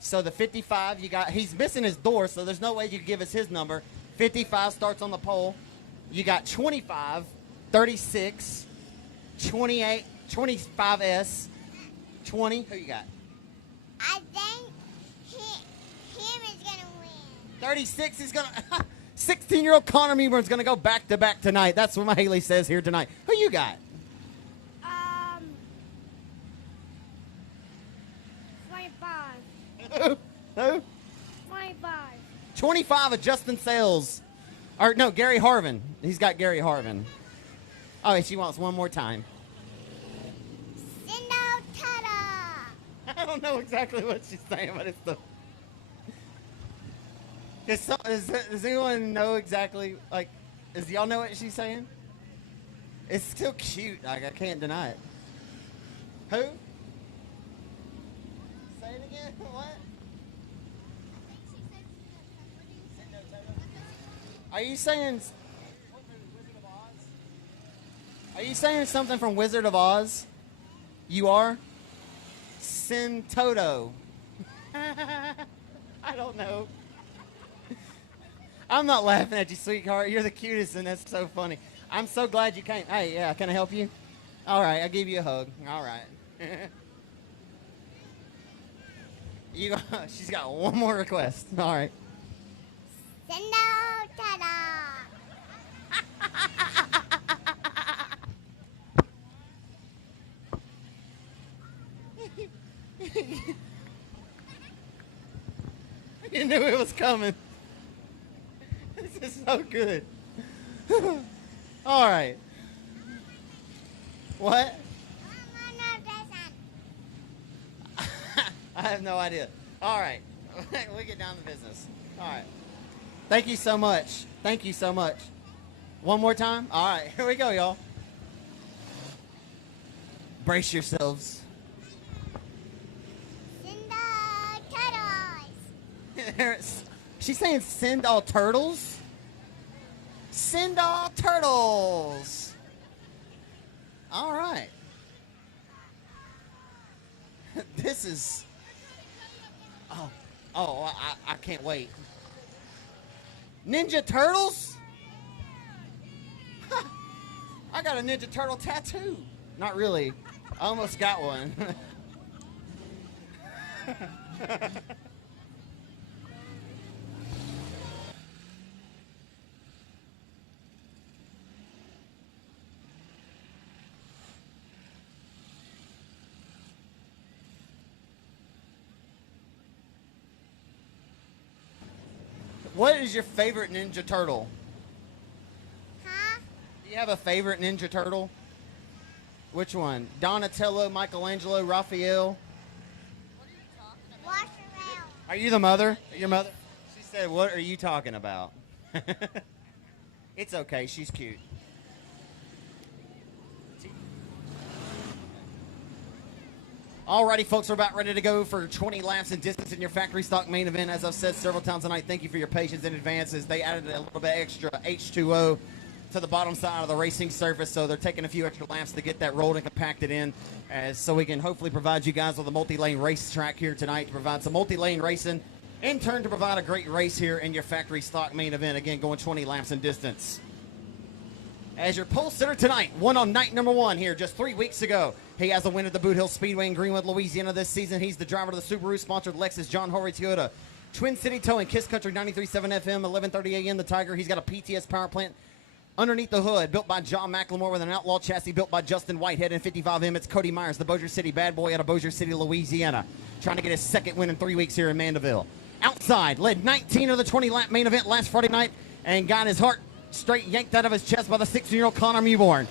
So the 55, he's missing his door, so there's no way you can give us his number. 55 starts on the pole. You got 25, 36, 28, 25S, 20. Who you got? I think him is going to win. 36 is going to... 16-year-old Connor Mewburn's going to go back-to-back tonight. That's what Haley says here tonight. Who you got? 25. Who? 25. 25 of Justin Sales. Or, no, Gary Harvin. He's got Gary Harvin. Oh, she wants one more time. Cindo Tada. I don't know exactly what she's saying, but it's the... Does anyone know exactly, like, does y'all know what she's saying? It's still cute. Like, I can't deny it. Who? Say it again. What? Are you saying... Are you saying something from Wizard of Oz? You are? Sin Toto. I don't know. I'm not laughing at you, sweetheart. You're the cutest, and that's so funny. I'm so glad you came. Hey, yeah, can I help you? All right, I'll give you a hug. All right. She's got one more request. All right. Cindo Tada. You knew it was coming. This is so good. All right. What? I have no idea. All right. We'll get down to business. All right. Thank you so much. Thank you so much. One more time? All right. Here we go, y'all. Brace yourselves. She's saying send all turtles? Send all turtles. All right. This is... I can't wait. Ninja Turtles? I got a Ninja Turtle tattoo. Not really. I almost got one. What is your favorite Ninja Turtle? Huh? Do you have a favorite Ninja Turtle? Which one? Donatello, Michelangelo, Raphael? Wash around. Are you the mother? Your mother? She said, what are you talking about? It's okay. She's cute. Alrighty, folks, we're about ready to go for 20 laps in distance in your factory stock main event. As I've said several times tonight, thank you for your patience in advance as they added a little bit extra H2O to the bottom side of the racing surface, so they're taking a few extra laps to get that rolled and compacted in, so we can hopefully provide you guys with a multi-lane racetrack here tonight to provide some multi-lane racing, in turn to provide a great race here in your factory stock main event, again going 20 laps in distance. As your pole sitter tonight, won on night number 1 here just 3 weeks ago. He has a win at the Boot Hill Speedway in Greenwood, Louisiana this season. He's the driver of the Subaru-sponsored Lexus John Horry Toyota. Twin City Towing, Kiss Country 93.7 FM, 11:30 a.m. The Tiger. He's got a PTS power plant underneath the hood, built by John McLemore with an outlaw chassis built by Justin Whitehead and 55M. It's Cody Myers, the Bossier City bad boy out of Bossier City, Louisiana, trying to get his second win in 3 weeks here in Mandeville. Outside, led 19 of the 20-lap main event last Friday night and got his heart straight yanked out of his chest by the 16-year-old Connor Mewborn.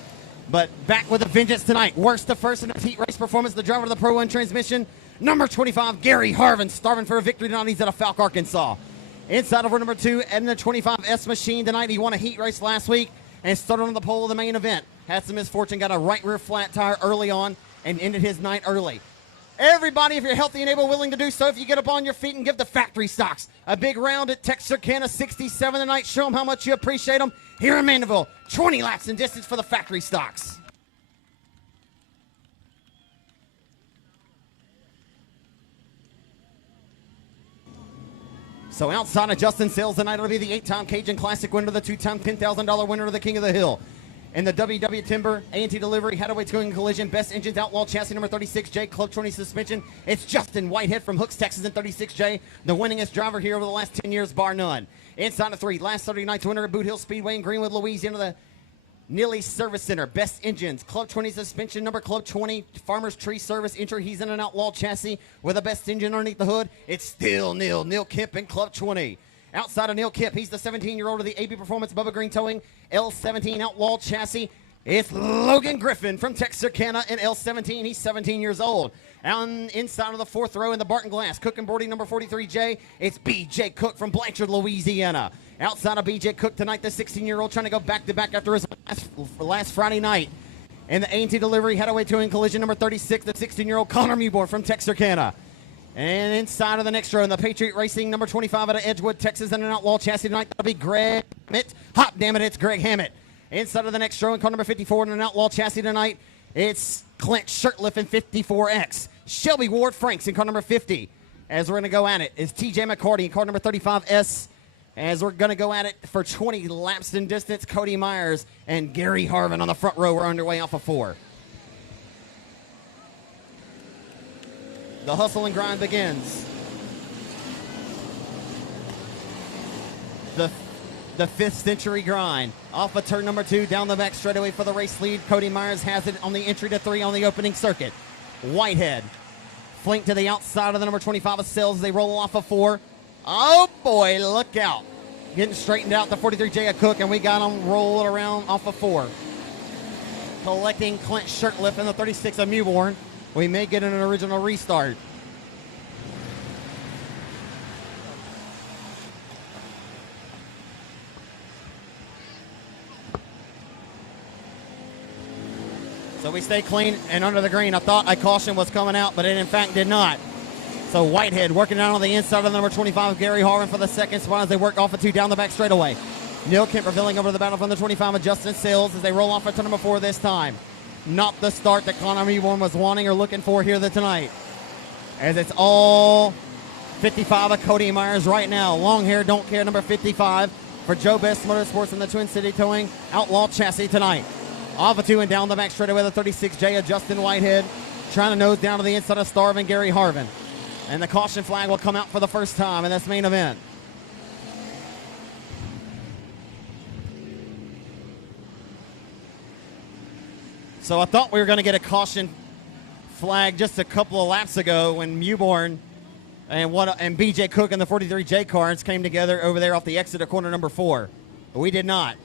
But back with a vengeance tonight. Worst to first in his heat race performance, the driver of the Pro 1 transmission, number 25, Gary Harvin, starving for a victory tonight. He's out of Falk, Arkansas. Inside over number 2, and the 25S machine tonight. He won a heat race last week and started on the pole of the main event. Had some misfortune, got a right rear flat tire early on and ended his night early. Everybody, if you're healthy and able, willing to do so, if you get up on your feet and give the factory stocks a big round at Texarkana 67 tonight, show them how much you appreciate them. Here in Mandeville, 20 laps in distance for the factory stocks. So outside of Justin Sales tonight, it'll be the 8-time Cajun Classic winner, the 2-time $10,000 winner of the King of the Hill. In the WW Timber, A&T Delivery, Hadaway Towing Collision, Best Engines, Outlaw Chassis number 36J, Club 20 Suspension. It's Justin Whitehead from Hooks, Texas in 36J, the winningest driver here over the last 10 years, bar none. Inside of 3, last Saturday night's winner at Boot Hill Speedway in Greenwood, Louisiana, the Neely Service Center, Best Engines, Club 20 Suspension, number Club 20, Farmer's Tree Service entry. He's in an Outlaw Chassis with a Best Engine underneath the hood. It's still Neil Kemp in Club 20. Outside of Neil Kemp, he's the 17-year-old of the AB Performance Bubba Green Towing L17 Outlaw Chassis. It's Logan Griffin from Texarkana in L17. He's 17 years old. Inside of the 4th row in the Barton Glass, Cook and Boarding number 43J, it's B.J. Cook from Blanchard, Louisiana. Outside of B.J. Cook tonight, the 16-year-old trying to go back-to-back after his last Friday night. In the A&T Delivery, Hadaway Towing Collision number 36, the 16-year-old Connor Mewborn from Texarkana. And inside of the next row in the Patriot Racing number 25 out of Edgewood, Texas, and an Outlaw Chassis tonight, that'll be Greg Hammett. Hot damn it, it's Greg Hammett. Inside of the next row in car number 54 in an Outlaw Chassis tonight, it's Clint Shirtliff in 54X. Shelby Ward Franks in car number 50. As we're going to go at it is TJ McCarty in car number 35S. As we're going to go at it for 20 laps in distance, Cody Myers and Gary Harvin on the front row. We're underway off of 4. The hustle and grind begins. The 5th century grind. Off of turn number 2, down the back straightaway for the race lead. Cody Myers has it on the entry to 3 on the opening circuit. Whitehead flanked to the outside of the number 25 of Sales as they roll off of 4. Oh boy, look out. Getting straightened out, the 43J of Cook, and we got him rolling around off of 4. Collecting Clint Shirtliff in the 36 of Mewborn. We may get an original restart. So we stay clean and under the green. I thought a caution was coming out, but it in fact did not. So Whitehead working out on the inside of the number 25 of Gary Harvin for the second spot as they work off of 2 down the back straightaway. Neil Kemp revealing over the battle from the 25 of Justin Sales as they roll off into number 4 this time. Not the start that Connor Mewborn was wanting or looking for here tonight. As it's all 55 of Cody Myers right now. Long hair, don't care, number 55 for Joe Best Motorsports in the Twin City Towing Outlaw Chassis tonight. Off of 2 and down the back straightaway, the 36J of Justin Whitehead trying to nose down to the inside of Starvin Gary Harvin. And the caution flag will come out for the first time in this main event. So I thought we were going to get a caution flag just a couple of laps ago when Mewborn and B.J. Cook and the 43J cars came together over there off the exit of corner number 4. But we did not.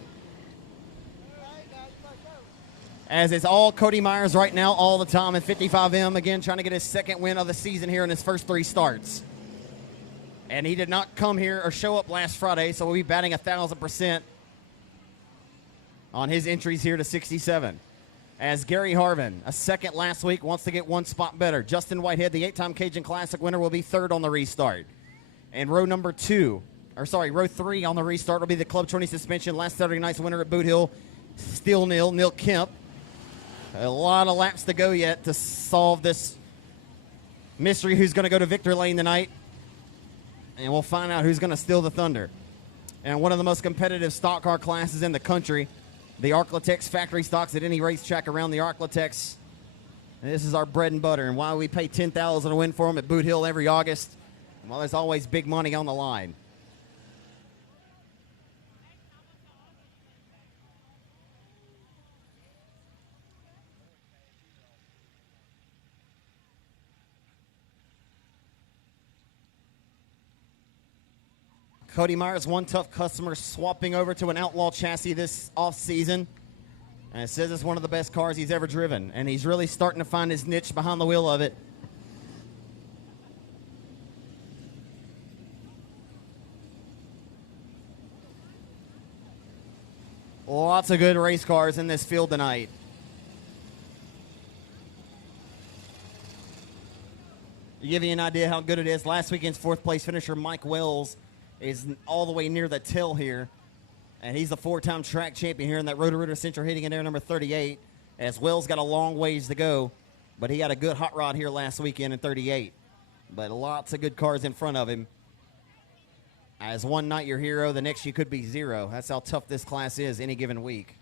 As it's all Cody Myers right now all the time in 55M, again trying to get his second win of the season here in his first 3 starts. And he did not come here or show up last Friday, so we'll be batting 1,000% on his entries here to 67. As Gary Harvin, a second last week, wants to get 1 spot better. Justin Whitehead, the 8-time Cajun Classic winner, will be 3rd on the restart. And row 3 on the restart will be the Club 20 suspension. Last Saturday night's winner at Boot Hill, still Neil Kemp. A lot of laps to go yet to solve this mystery who's going to go to victory lane tonight. And we'll find out who's going to steal the thunder. And one of the most competitive stock car classes in the country, the Arklatex factory stocks at any racetrack around the Arklatex. And this is our bread and butter, and why we pay $10,000 to win for them at Boot Hill every August. Well, there's always big money on the line. Cody Myers, one tough customer, swapping over to an Outlaw chassis this off-season. And it says it's one of the best cars he's ever driven. And he's really starting to find his niche behind the wheel of it. Lots of good race cars in this field tonight. To give you an idea how good it is, last weekend's fourth place finisher Mike Wells is all the way near the tail here. And he's the 4-time track champion here in that Roto-Rooter Central, hitting in there number 38. As Wells got a long ways to go, but he had a good hot rod here last weekend in 38. But lots of good cars in front of him. As one night your hero, the next you could be zero. That's how tough this class is any given week.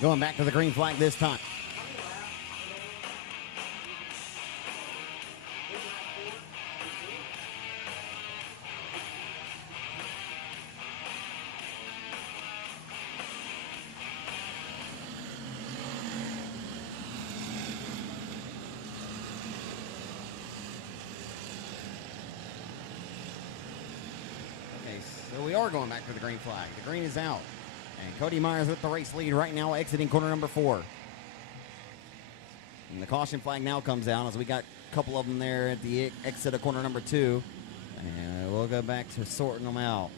Going back to the green flag this time. Okay, so we are going back to the green flag. The green is out. And Cody Myers with the race lead right now, exiting corner number 4. And the caution flag now comes out as we got a couple of them there at the exit of corner number 2. And we'll go back to sorting them out.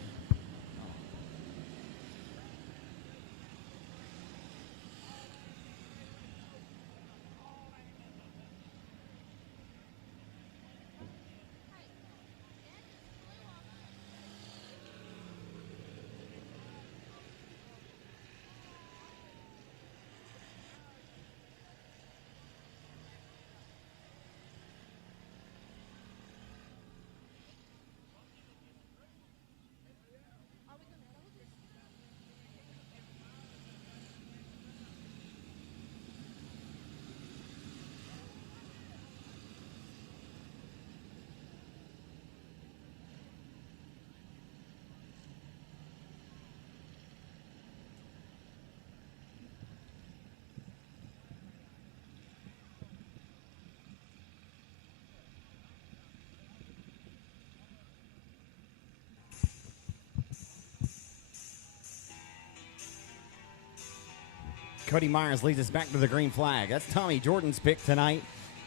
Cody Myers leads us back to the green flag. That's Tommy Jordan's pick tonight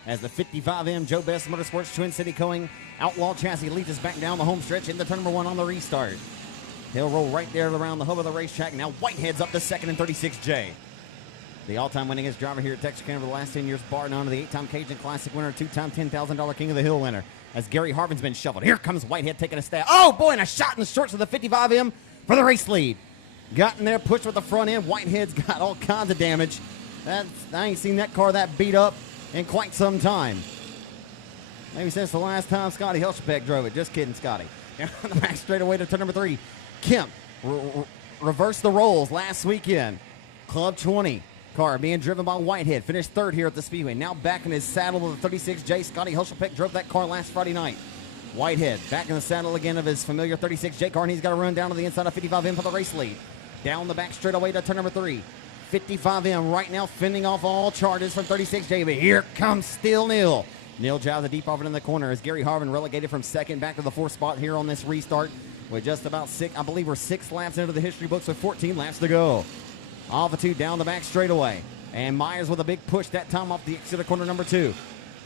as the 55M Joe Best Motorsports Twin City Coing Outlaw chassis leads us back down the home stretch into turn number 1 on the restart. He'll roll right there around the hub of the racetrack. Now Whitehead's up to second and 36J. The all-time winningest driver here at Texarkana for the last 10 years, bar none, of the 8-time Cajun Classic winner, 2-time $10,000 King of the Hill winner. As Gary Harvin's been shuffled. Here comes Whitehead taking a stab. Oh, boy, and a shot in the shorts of the 55M for the race lead. Got in there, pushed with the front end. Whitehead's got all kinds of damage. I ain't seen that car that beat up in quite some time. Maybe since the last time Scotty Hilschbeck drove it. Just kidding, Scotty. Down the back straightaway to turn number 3. Kemp reversed the roles last weekend. Club 20 car being driven by Whitehead. Finished third here at the Speedway. Now back in his saddle of the 36J. Scotty Hilschbeck drove that car last Friday night. Whitehead back in the saddle again of his familiar 36J car, and he's got to run down to the inside of 55M for the race lead. Down the back straightaway to turn number 3. 55M right now fending off all charges from 36J. But here comes still Neil. Neil drives a deep off it in the corner as Gary Harvin relegated from second back to the 4th spot here on this restart with just about 6, I believe we're 6 laps into the history books with 14 laps to go. Alpha 2 down the back straightaway. And Myers with a big push that time off the exit of corner number 2.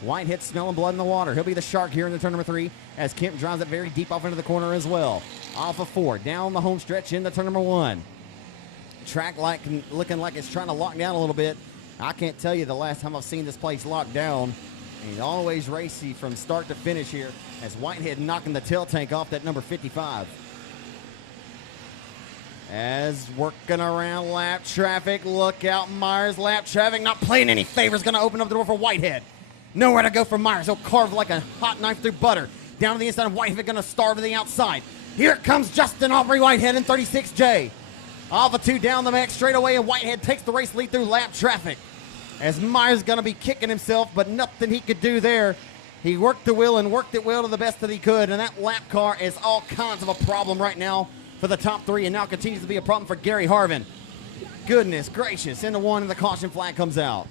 Whitehead smelling blood in the water. He'll be the shark here in the turn number 3 as Kemp drives it very deep off into the corner as well. Alpha 4 down the home stretch into turn number 1. Track looking like it's trying to lock down a little bit. I can't tell you the last time I've seen this place locked down. And always racy from start to finish here as Whitehead knocking the tail tank off that number 55. As working around lap traffic, look out Myers, lap traffic not playing any favors, going to open up the door for Whitehead. Nowhere to go for Myers. He'll carve like a hot knife through butter. Down to the inside, and Whitehead going to starve to the outside. Here comes Justin Aubrey Whitehead in 36J. Alpha 2 down the back straightaway, and Whitehead takes the race lead through lap traffic. As Myers going to be kicking himself, but nothing he could do there. He worked the wheel and worked it well to the best that he could, and that lap car is all kinds of a problem right now for the top 3, and now continues to be a problem for Gary Harvin. Goodness gracious, into 1, and the caution flag comes out.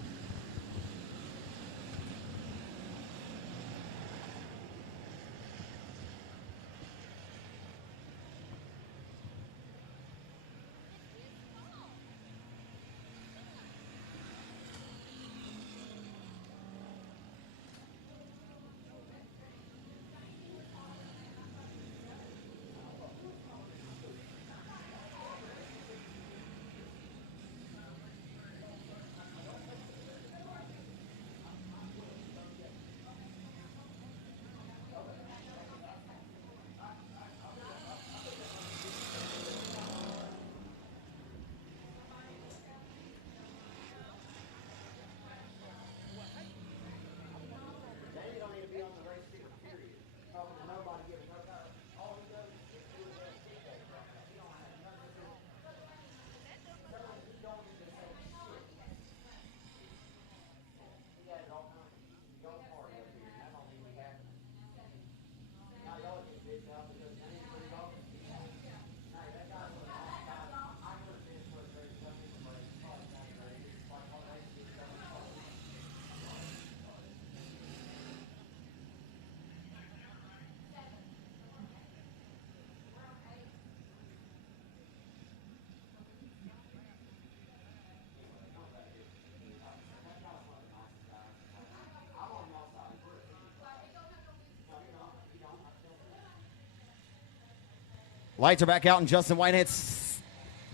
Lights are back out, and Justin Whitehead's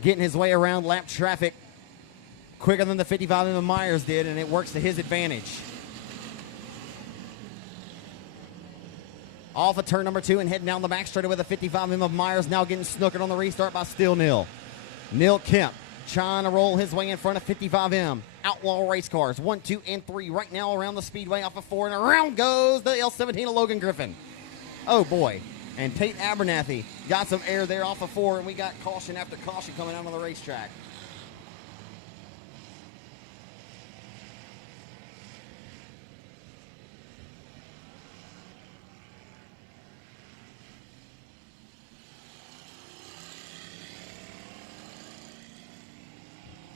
getting his way around lap traffic quicker than the 55 of Myers did, and it works to his advantage. Off of turn number 2 and heading down the back straight with a 55 of Myers, now getting snookered on the restart by Still Neil. Neil Kemp trying to roll his way in front of 55M. Outlaw race cars, 1, 2, and 3 right now around the Speedway off of 4, and around goes the L17 of Logan Griffin. Oh, boy. And Tate Abernathy got some air there off of 4, and we got caution after caution coming out on the racetrack.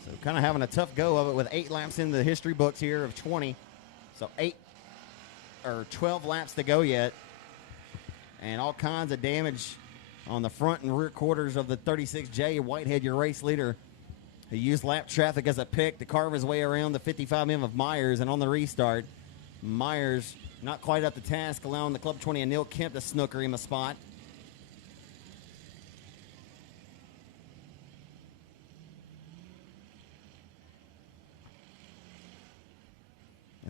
So kind of having a tough go of it with 8 laps in the history books here of 20. So 12 laps to go yet. And all kinds of damage on the front and rear quarters of the 36J. Whitehead, your race leader, who used lap traffic as a pick to carve his way around the 55M of Myers. And on the restart, Myers not quite up to task, allowing the Club 20 and Neil Kemp to snooker him a spot.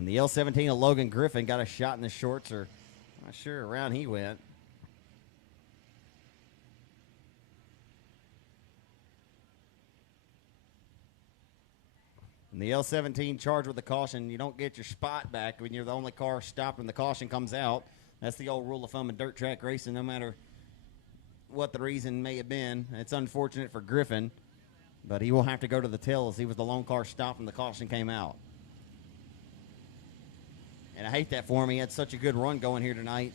And the L17 of Logan Griffin got a shot in the shorts, or not sure around he went. And the L17 charged with the caution. You don't get your spot back when you're the only car stopped when the caution comes out. That's the old rule of thumb in dirt track racing, no matter what the reason may have been. It's unfortunate for Griffin, but he will have to go to the tail as he was the lone car stopped when the caution came out. And I hate that for him. He had such a good run going here tonight.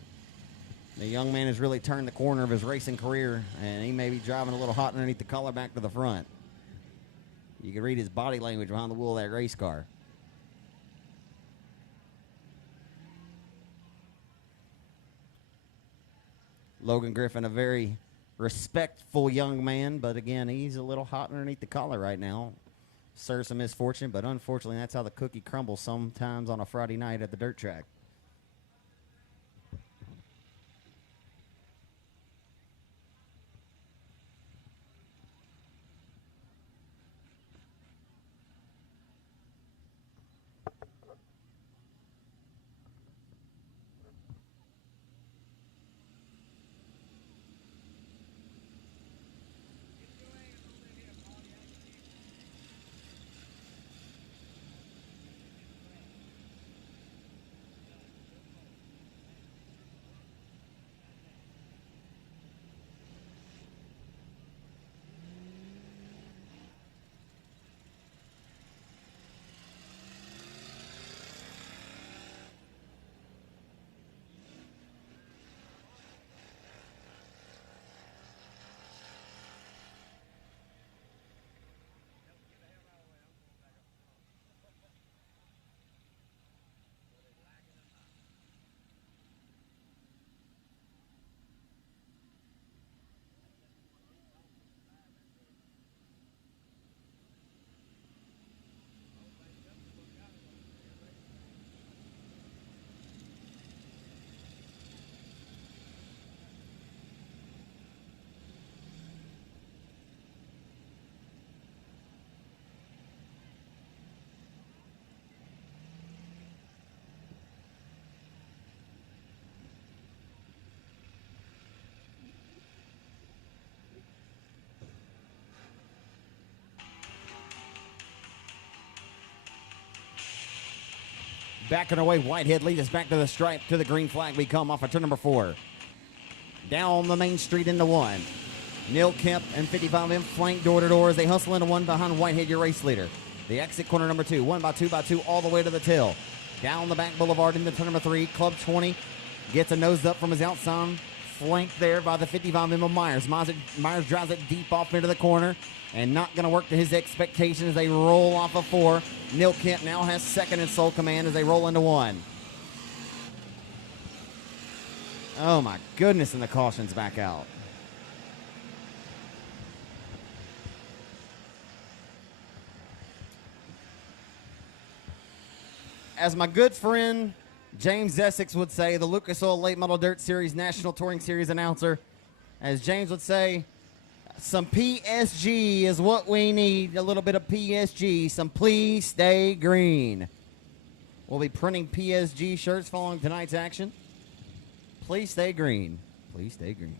The young man has really turned the corner of his racing career, and he may be driving a little hot underneath the collar back to the front. You can read his body language behind the wheel of that race car. Logan Griffin, a very respectful young man, but again, he's a little hot underneath the collar right now. Serves some misfortune, but unfortunately, that's how the cookie crumbles sometimes on a Friday night at the dirt track. Backing away, Whitehead leads us back to the stripe, to the green flag. We come off of turn number 4. Down the main street into 1. Neil Kemp and 55M flank door to door as they hustle into 1 behind Whitehead, your race leader. The exit corner number 2, 1 by 2 by 2 all the way to the tail. Down the back boulevard into turn number 3. Club 20 gets a nose up from his outside flank there by the 55M of Myers. Myers drives it deep off into the corner and not going to work to his expectations as they roll off of 4. Neil Kemp now has second and sole command as they roll into 1. Oh my goodness, and the caution's back out. As my good friend James Essex would say, the Lucas Oil Late Model Dirt Series National Touring Series announcer, as James would say, some PSG is what we need. A little bit of PSG. Some Please Stay Green. We'll be printing PSG shirts following tonight's action. Please stay green. Please stay green.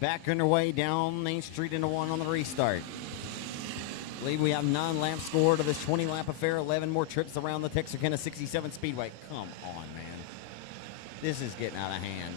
back underway down Main Street into one on the restart. I believe we have 9 laps scored of this 20-lap affair, 11 more trips around the Texarkana 67 Speedway. Come on, man. This is getting out of hand.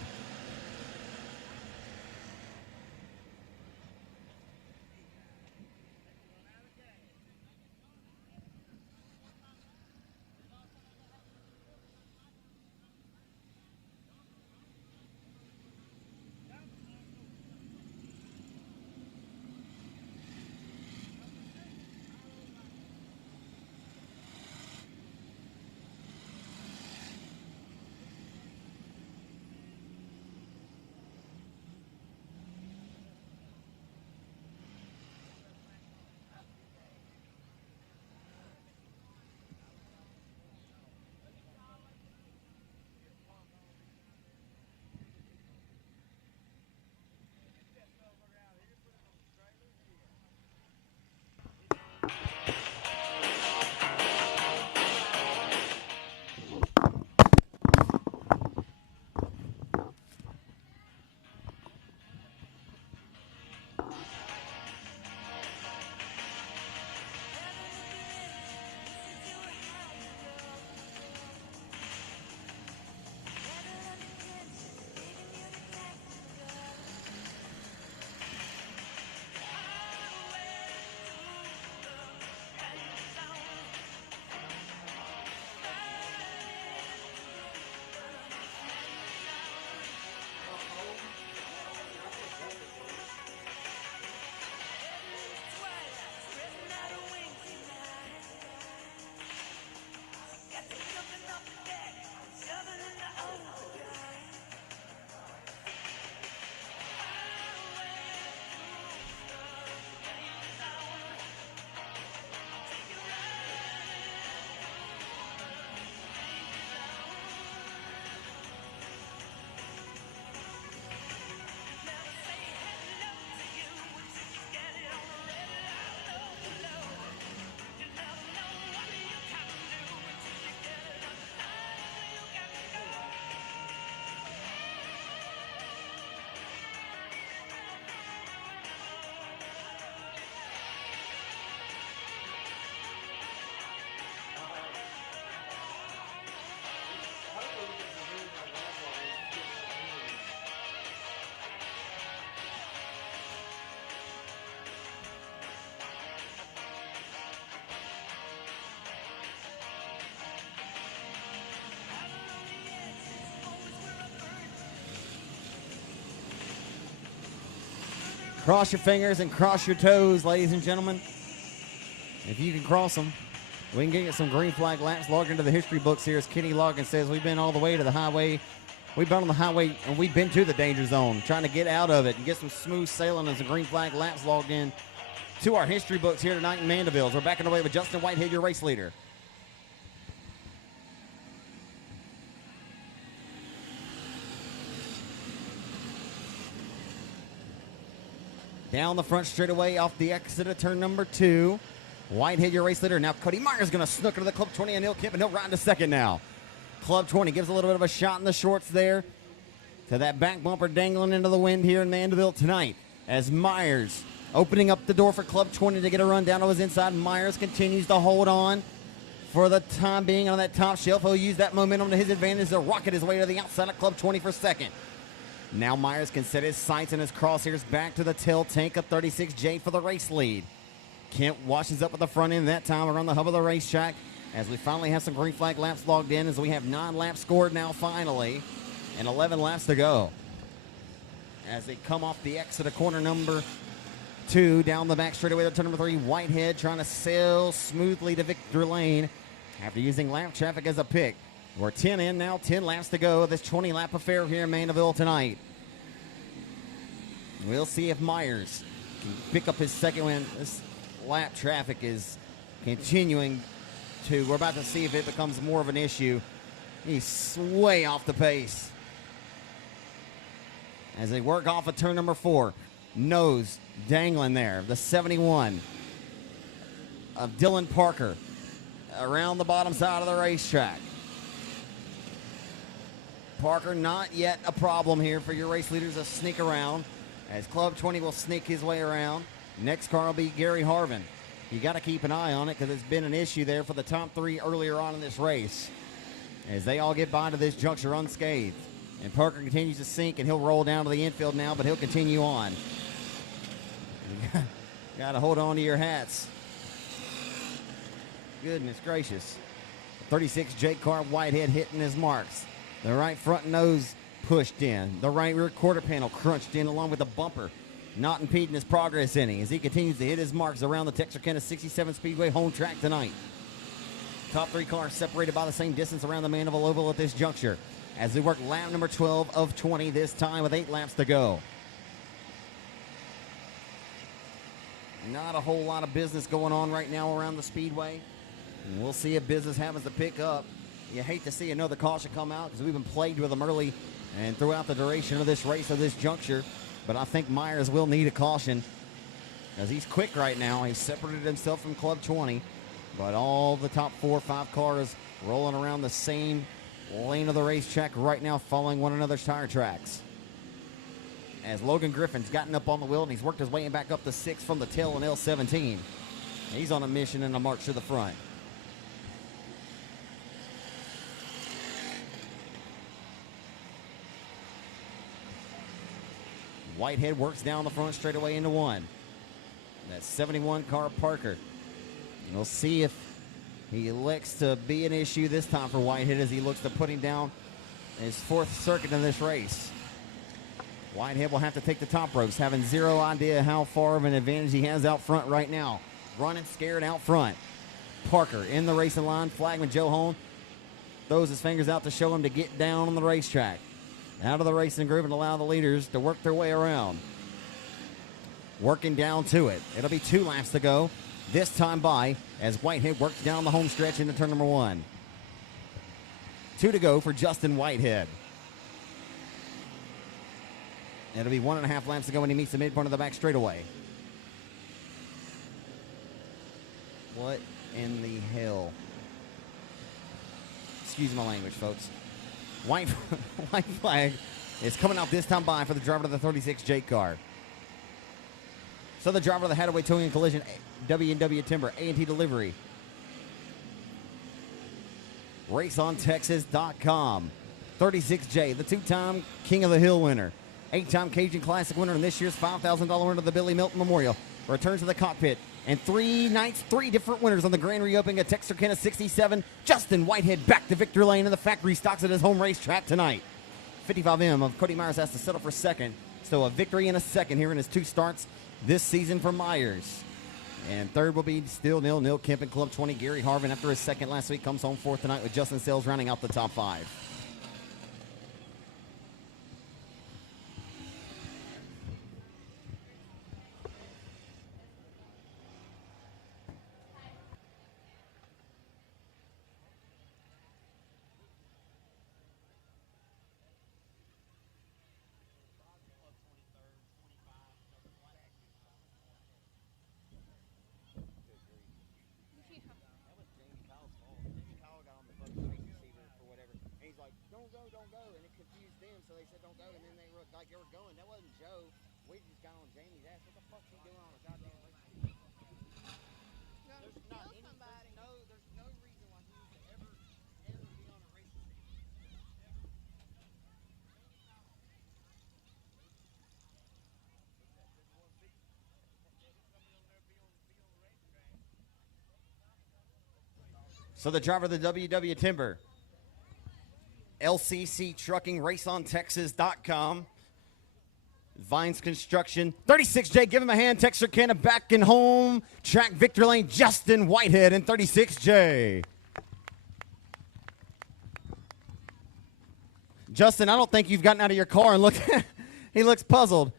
Cross your fingers and cross your toes, ladies and gentlemen. If you can cross them, we can get some green flag laps logged into the history books here, as Kenny Logan says. We've been all the way to the highway. We've been on the highway, and we've been to the danger zone, trying to get out of it and get some smooth sailing and some green flag laps logged in to our history books here tonight in Mandeville. We're back underway with Justin Whitehead, your race leader. Down the front straightaway off the exit of turn number 2. Whitehead, your race leader. Now Cody Myers going to snook into the Club 20 and Neil Kemp, and he'll ride into second now. Club 20 gives a little bit of a shot in the shorts there to that back bumper dangling into the wind here in Mandeville tonight, as Myers opening up the door for Club 20 to get a run down to his inside. Myers continues to hold on for the time being on that top shelf. He'll use that momentum to his advantage to rocket his way to the outside of Club 20 for second. Now Myers can set his sights and his crosshairs back to the tail tank of 36J for the race lead. Kemp washes up at the front end that time around the hub of the racetrack, as we finally have some green flag laps logged in, as we have 9 laps scored now finally and 11 laps to go. As they come off the exit of corner number 2 down the back straightaway to turn number 3, Whitehead trying to sail smoothly to victory lane after using lap traffic as a pick. We're 10 in now, 10 laps to go. This 20-lap affair here in Mandeville tonight. We'll see if Myers can pick up his second win. This lap traffic is continuing to, we're about to see if it becomes more of an issue. He's way off the pace. As they work off of turn number 4, nose dangling there. The 71 of Dylan Parker around the bottom side of the racetrack. Parker not yet a problem here for your race leaders to sneak around. as Club 20 will sneak his way around. Next car will be Gary Harvin. You got to keep an eye on it because it's been an issue there for the top three earlier on in this race as they all get by to this juncture unscathed. And Parker continues to sink, and he'll roll down to the infield now, but he'll continue on. Got to hold on to your hats. Goodness gracious. 36 Jake Carr Whitehead hitting his marks. The right front nose pushed in. The right rear quarter panel crunched in along with the bumper, not impeding his progress any as he continues to hit his marks around the Texarkana 67 Speedway home track tonight. Top three cars separated by the same distance around the Mandeville Oval at this juncture as we work lap number 12 of 20 this time with 8 laps to go. Not a whole lot of business going on right now around the Speedway. And we'll see if business happens to pick up. You hate to see another caution come out because we've been plagued with them early and throughout the duration of this race, of this juncture. But I think Myers will need a caution as he's quick right now. He's separated himself from Club 20. But all the top 4 or 5 cars rolling around the same lane of the racetrack right now, following one another's tire tracks. As Logan Griffin's gotten up on the wheel and he's worked his way back up to 6th from the tail in L17. He's on a mission and a march to the front. Whitehead works down the front straightaway into 1. That's 71 car Parker. We'll see if he elects to be an issue this time for Whitehead as he looks to put him down his 4th circuit in this race. Whitehead will have to take the top ropes, having zero idea how far of an advantage he has out front right now. Running scared out front. Parker in the racing line. Flagman Joe Hone throws his fingers out to show him to get down on the racetrack. Out of the racing groove and allow the leaders to work their way around. Working down to it. It'll be 2 laps to go. This time by as Whitehead works down the home stretch into turn number 1. 2 to go for Justin Whitehead. It'll be 1.5 laps to go when he meets the midpoint of the back straightaway. What in the hell? Excuse my language, folks. White flag is coming out this time by for the driver of the 36 Jake car. So the driver of the Hadaway Towing and Collision, W&W Timber, A&T Delivery. RaceOnTexas.com. 36J, the 2-time King of the Hill winner. 8-time Cajun Classic winner and this year's $5,000 winner of the Billy Milton Memorial. Returns to the cockpit. And 3 nights, 3 different winners on the grand reopening of Texarkana 67. Justin Whitehead back to victory lane in the factory stocks at his home racetrack tonight. 55M of Cody Myers has to settle for second. So a victory and a second here in his 2 starts this season for Myers. And third will be still Neil Kemp in Club 20. Gary Harvin, after his second last week, comes home 4th tonight with Justin Sells rounding out the top 5. Don't go, and it confused them, so they said don't go, and then they were like they were going. That wasn't Joe. We just got on Jamie's ass. What the fuck's he doing on a goddamn race? There's not any, there's no reason why he would ever be on a race team. So the driver of the WW Timber, LCC Trucking, RaceOnTexas.com, Vines Construction, 36J, give him a hand, Texarkana back and home, track victory lane, Justin Whitehead and 36J. Justin, I don't think you've gotten out of your car and look, he looks puzzled.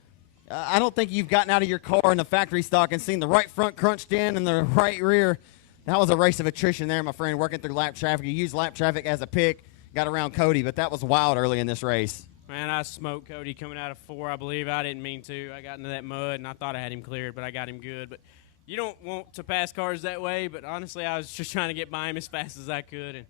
I don't think you've gotten out of your car in the factory stock and seen the right front crunched in and the right rear. That was a race of attrition there, my friend, working through lap traffic. You used lap traffic as a pick. Got around Cody, but that was wild early in this race. Man, I smoked Cody coming out of 4, I believe. I didn't mean to. I got into that mud, and I thought I had him cleared, but I got him good. But you don't want to pass cars that way, but honestly, I was just trying to get by him as fast as I could. And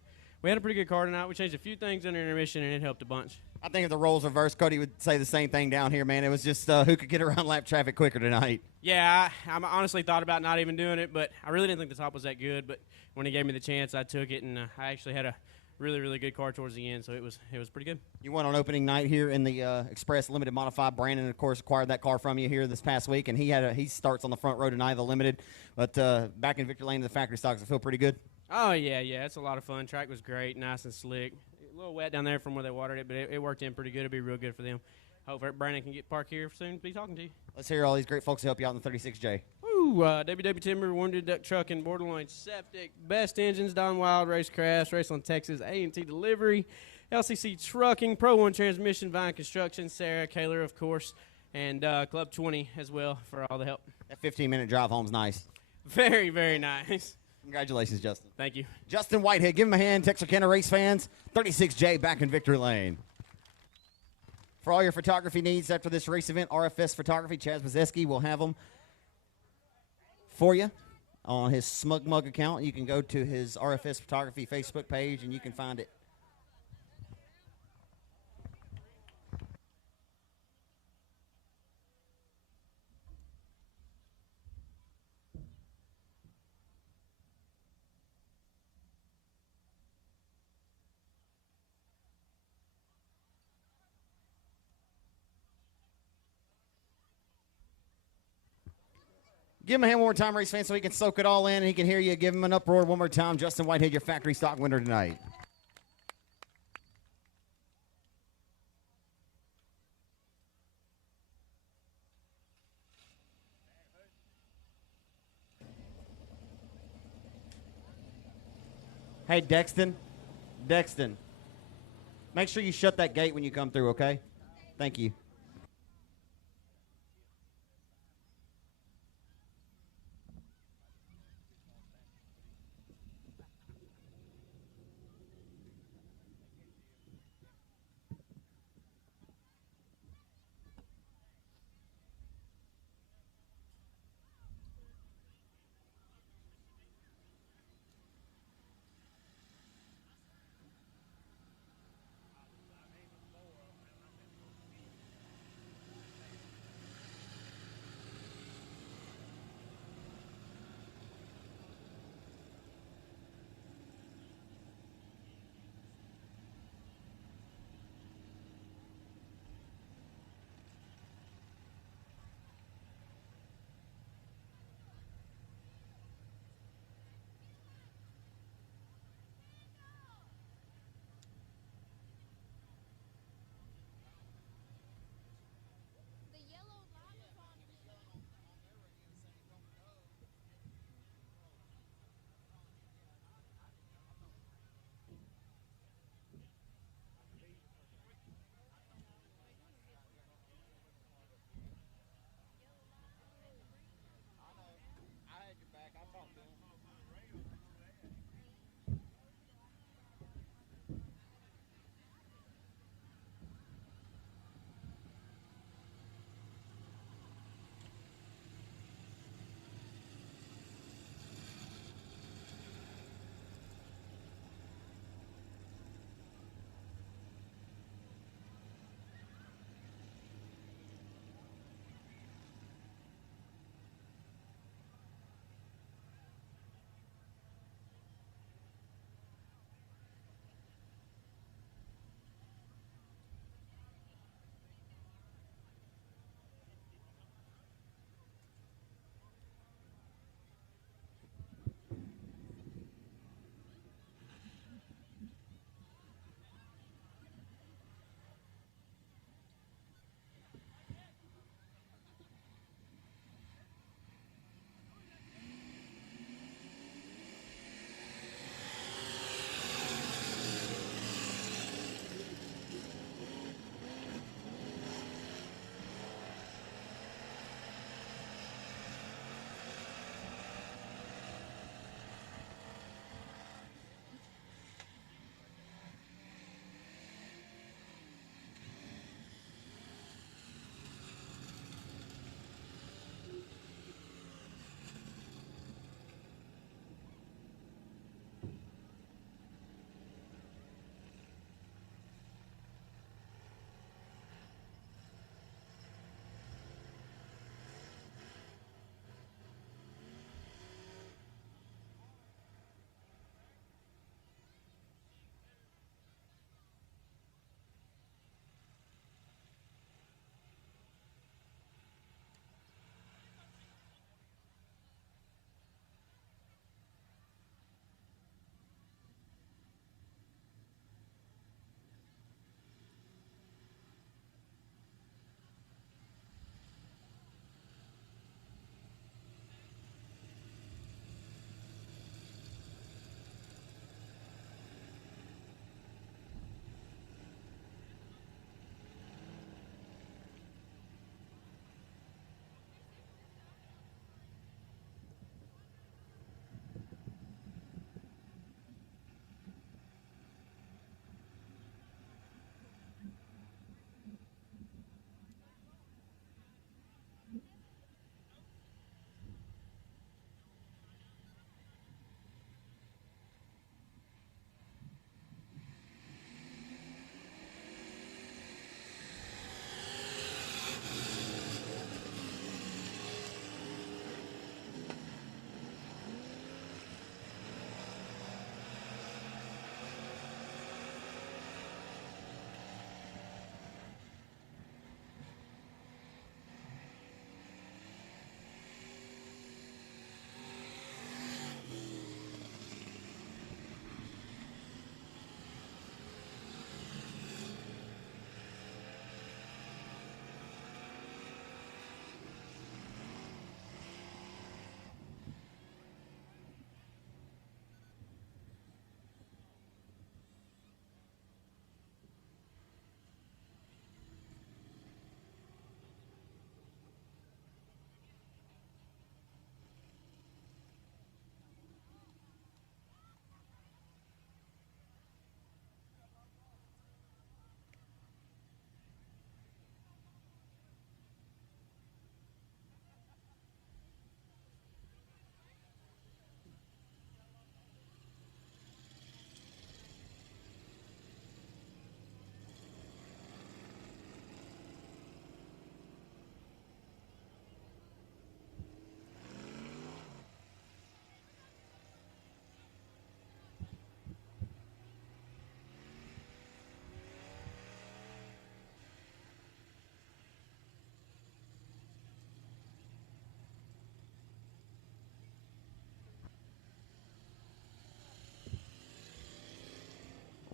we had a pretty good car tonight. We changed a few things in the intermission, and it helped a bunch. I think if the roles reversed, Cody would say the same thing down here, man. It was just who could get around lap traffic quicker tonight. Yeah, I honestly thought about not even doing it, but I really didn't think the top was that good. But when he gave me the chance, I took it, and I actually had a really, really good car towards the end, so it was pretty good. You won on opening night here in the Express Limited Modified. Brandon, of course, acquired that car from you here this past week, and he starts on the front row tonight, the Limited. But back in Victory Lane in the factory stocks, I feel pretty good. Oh, yeah, it's a lot of fun. Track was great, nice and slick. A little wet down there from where they watered it, but it worked in pretty good. It'll be real good for them. Hope Brandon can get parked here soon to be talking to you. Let's hear all these great folks who help you out in the 36J. Woo! WW Timber, Wounded Duck Trucking, Borderline Septic, Best Engines, Don Wild, Racecraft, Raceland Texas, A&T Delivery, LCC Trucking, Pro One Transmission, Vine Construction, Sarah Kaler, of course, and Club 20 as well for all the help. That 15-minute drive home's nice. Very, very nice. Congratulations, Justin. Thank you. Justin Whitehead, give him a hand. Texarkana race fans, 36J back in Victory Lane. For all your photography needs after this race event, RFS Photography, Chaz Bazeski will have them for you on his Smug Mug account. You can go to his RFS Photography Facebook page, and you can find it. Give him a hand one more time, race fan, so he can soak it all in and he can hear you. Give him an uproar one more time. Justin Whitehead, your factory stock winner tonight. Hey, Dexton. Make sure you shut that gate when you come through, okay? Thank you.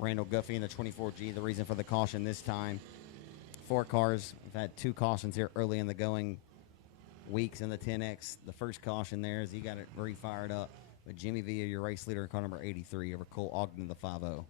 Randall Guffey in the 24G, the reason for the caution this time. 4 cars. We've had 2 cautions here early in the going. Weeks in the 10X. The first caution there is he got it re-fired up. But Jimmy Villa, your race leader in car number 83 over Cole Ogden, the 5-0.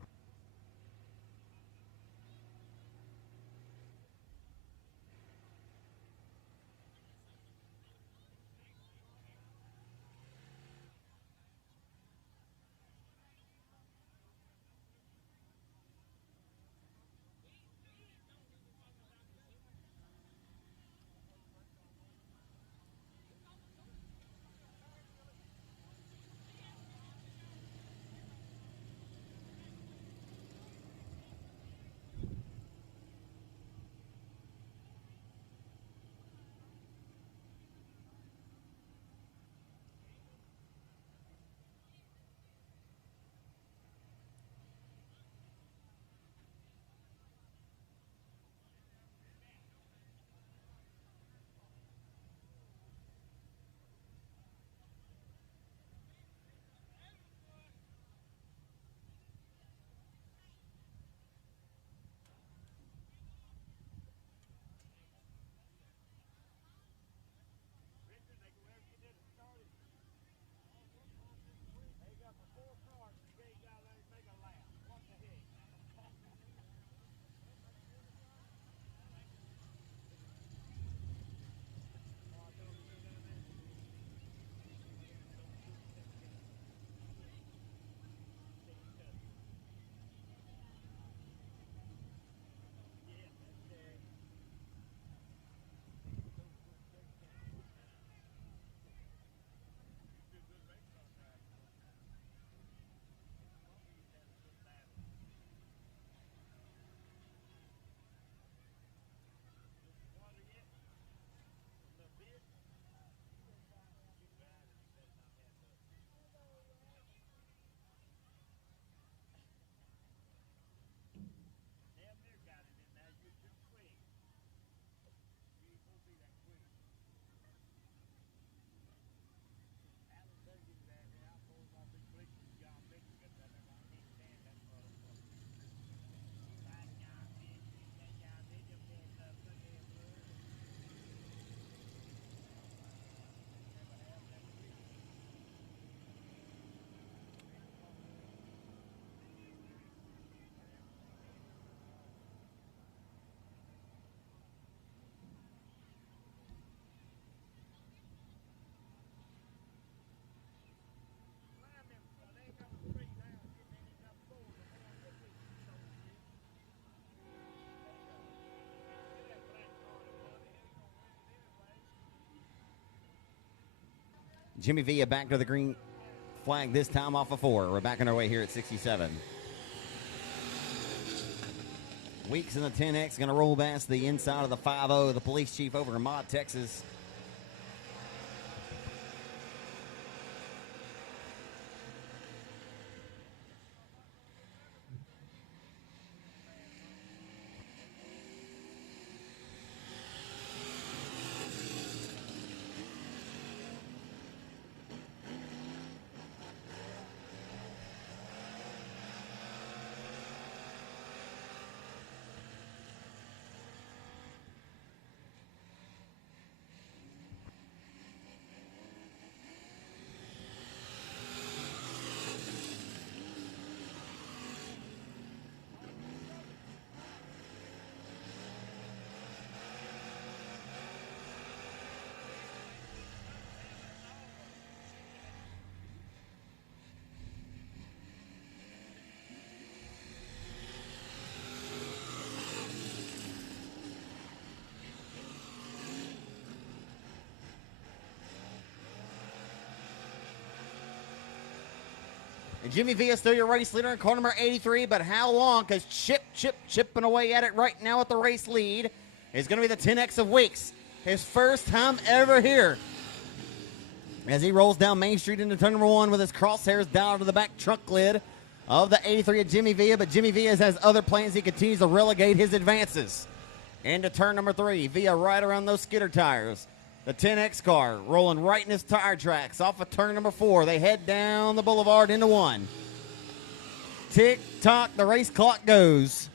Jimmy Villa back to the green flag, this time off of 4. We're back on our way here at 67. Weeks in the 10X going to roll past the inside of the 5-0, the police chief over in Mott, Texas. And Jimmy Villa still your race leader in car number 83, but how long? Because chipping away at it right now at the race lead is going to be the 10X of Weeks. His first time ever here. As he rolls down Main Street into turn number 1 with his crosshairs down to the back trunk lid of the 83 of Jimmy Villa, but Jimmy Villa has other plans. He continues to relegate his advances. Into turn number 3, Villa right around those skidder tires. The 10X car rolling right in his tire tracks off of turn number 4. They head down the boulevard into 1. Tick tock, the race clock goes.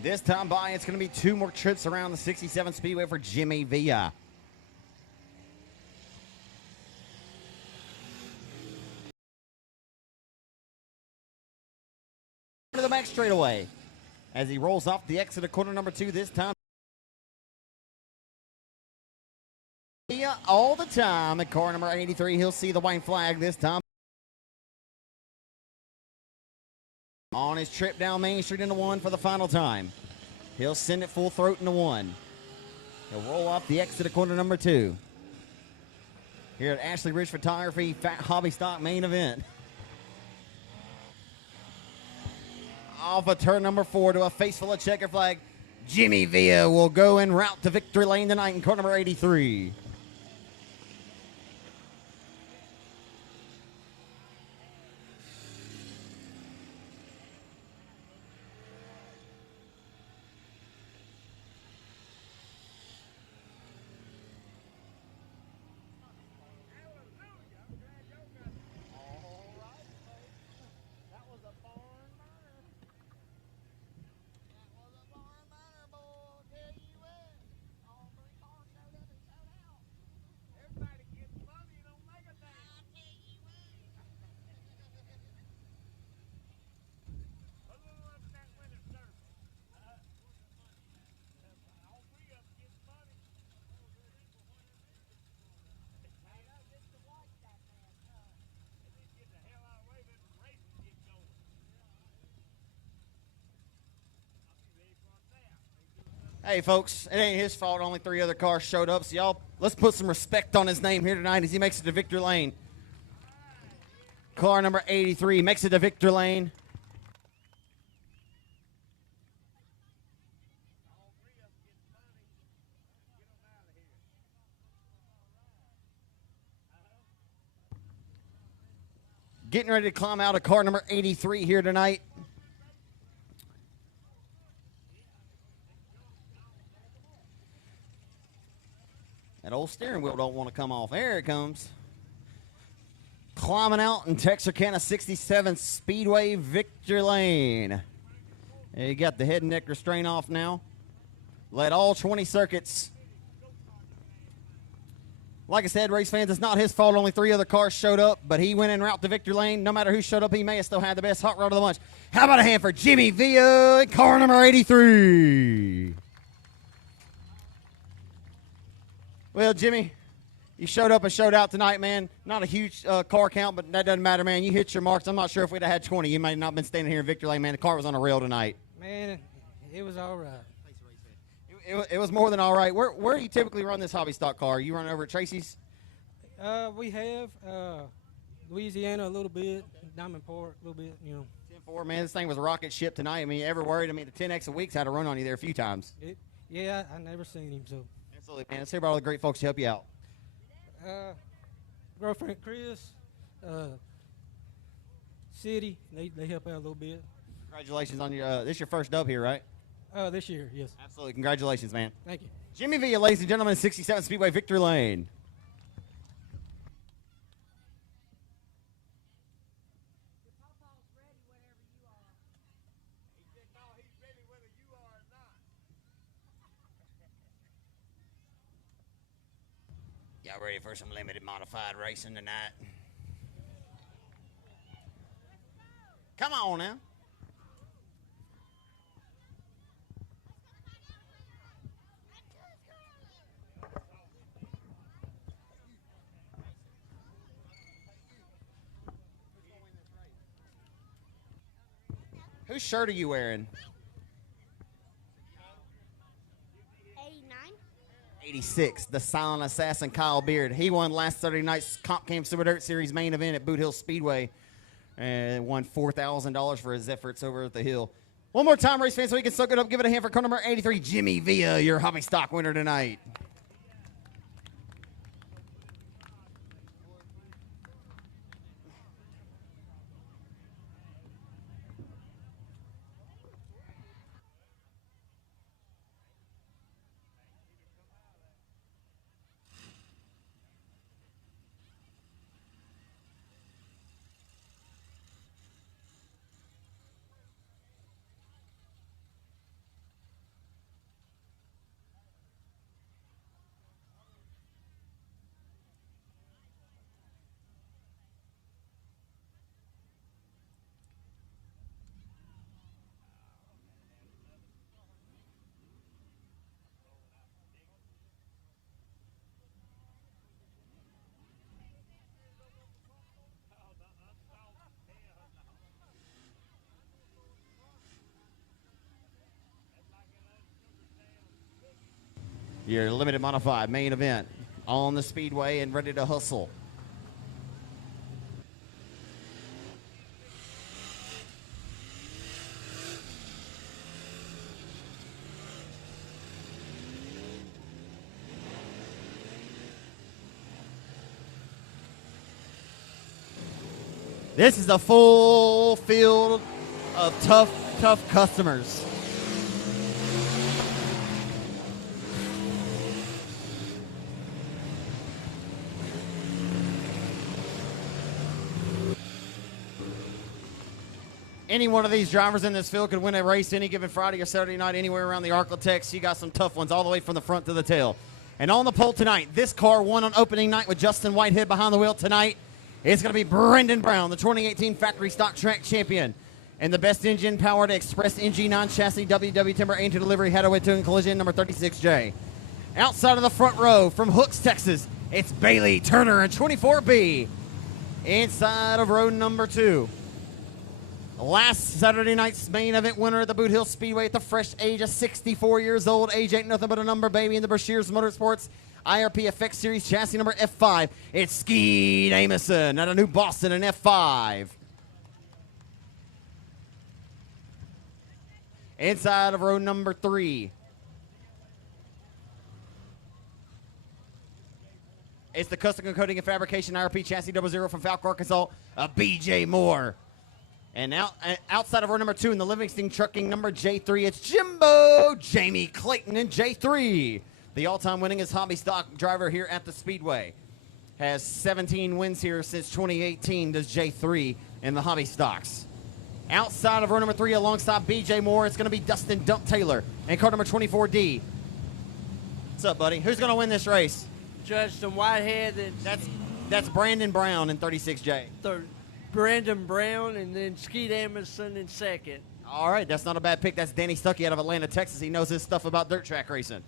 This time by, it's going to be 2 more trips around the 67 Speedway for Jimmy Villa. To the back straightaway as he rolls off the exit of corner number 2 this time. Villa all the time at car number 83. He'll see the white flag this time. On his trip down Main Street into 1 for the final time. He'll send it full throat into 1. He'll roll off the exit of corner number 2. Here at Ashley Ridge Photography Fat Hobby Stock main event. Off of turn number 4 to a face full of checker flag. Jimmy Villa will go en route to victory lane tonight in car number 83. Hey, folks, it ain't his fault. Only 3 other cars showed up. So, y'all, let's put some respect on his name here tonight as he makes it to victory lane. Car number 83 makes it to victory lane. Getting ready to climb out of car number 83 here tonight. That old steering wheel don't want to come off. There it comes. climbing out in Texarkana 67 Speedway Victory Lane. You got the head and neck restraint off now. Led all 20 circuits. Like I said, race fans, it's not his fault. Only 3 other cars showed up, but he went en route to Victory Lane. No matter who showed up, he may have still had the best hot rod of the bunch. How about a hand for Jimmy Villa, car number 83? Well, Jimmy, you showed up and showed out tonight, man. Not a huge car count, but that doesn't matter, man. You hit your marks. I'm not sure if we'd have had 20. You might not have been standing here in Victory Lane, man. The car was on a rail tonight. Man, it was all right. It was more than all right. Where do you typically run this hobby stock car? You run over at Tracy's? We have Louisiana a little bit, Diamond Park a little bit, you know. 10-4, man. This thing was a rocket ship tonight. I mean, you ever worried? I mean, the 10X a week's had a run on you there a few times. Yeah, I never seen him, so. Absolutely, man. Let's hear about all the great folks to help you out. Girlfriend Chris, City, they help out a little bit. Congratulations on your, this is your first dub here, right? This year, yes. Absolutely. Congratulations, man. Thank you. Jimmy Villa, ladies and gentlemen, 67 Speedway Victory Lane. Y'all ready for some limited modified racing tonight? Come on now. Whose shirt are you wearing? 89. 86, the silent assassin Kyle Beard. He won last Saturday night's Comp Cam Super Dirt Series main event at Boot Hill Speedway and won $4,000 for his efforts over at the hill. One more time, race fans, so we can soak it up. Give it a hand for car number 83, Jimmy Villa, your hobby stock winner tonight. Your limited modified main event on the Speedway and ready to hustle. This is a full field of tough customers. Any one of these drivers in this field could win a race any given Friday or Saturday night anywhere around the Arklatex. You got some tough ones all the way from the front to the tail. And on the pole tonight, this car won on opening night with Justin Whitehead behind the wheel tonight. It's going to be Brendan Brown, the 2018 Factory Stock Track Champion. And the best engine powered Express NG9 chassis WW Timber aim to delivery headaway to collision number 36J. Outside of the front row from Hooks, Texas, it's Bailey Turner in 24B. Inside of row number 2. Last Saturday night's main event winner at the Boot Hill Speedway at the fresh age of 64 years old. Age ain't nothing but a number, baby, in the Brashears Motorsports IRP FX Series chassis number F5. It's Skeet Amison out of New Boston in F5. Inside of row number 3. It's the Custom Coating and Fabrication IRP chassis 00 from Falco, Arkansas, a BJ Moore. And now, outside of row number 2 in the Livingston Trucking number J3, it's Jimbo Jamie Clayton in J3, the all-time winningest hobby stock driver here at the Speedway. has 17 wins here since 2018, does J3 in the hobby stocks. Outside of row number 3, alongside BJ Moore, it's going to be Dustin Dump Taylor and car number 24D. What's up, buddy? Who's going to win this race? Justin Whitehead. That's Brandon Brown in 36J. Brandon Brown, and then Skeet Emerson in second. All right, that's not a bad pick. That's Danny Stuckey out of Atlanta, Texas. He knows his stuff about dirt track racing.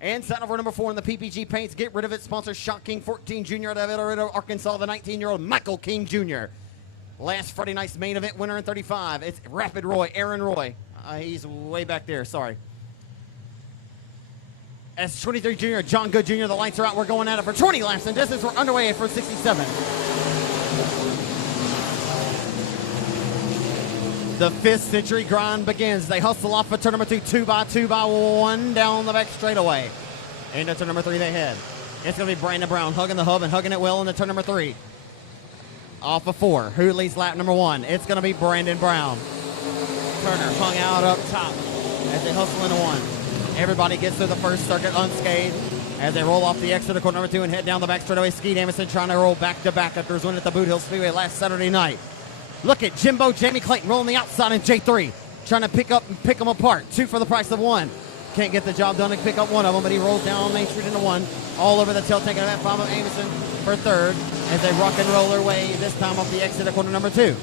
And sign over number 4 in the PPG paints. Get rid of it. Sponsor Shot King 14 Jr. out of El Dorado, Arkansas, the 19-year-old Michael King Jr. Last Friday night's main event winner in 35. It's Rapid Roy, Aaron Roy. He's way back there. Sorry. As 23 Jr., John Good Jr., the lights are out. We're going at it for 20 laps, and distance we're underway for 67. The 5th century grind begins. They hustle off for turn number 2, 2 by 1, down the back straightaway. Into turn number 3 they head. It's going to be Brandon Brown hugging the hub and hugging it well into turn number 3. Off of 4. Who leads lap number 1? It's going to be Brandon Brown. Turner hung out up top as they hustle into 1. Everybody gets through the first circuit unscathed as they roll off the exit of corner number 2 and head down the back straightaway. Skeet Emerson trying to roll back-to-back after his win at the Boot Hill Speedway last Saturday night. Look at Jimbo Jamie Clayton rolling the outside in J3, trying to pick them apart. 2 for the price of 1. Can't get the job done and pick up one of them, but he rolls down on Main Street into 1. All over the tail, taking a that 5 of Amerson for 3rd as they rock and roll their way, this time off the exit of corner number 2.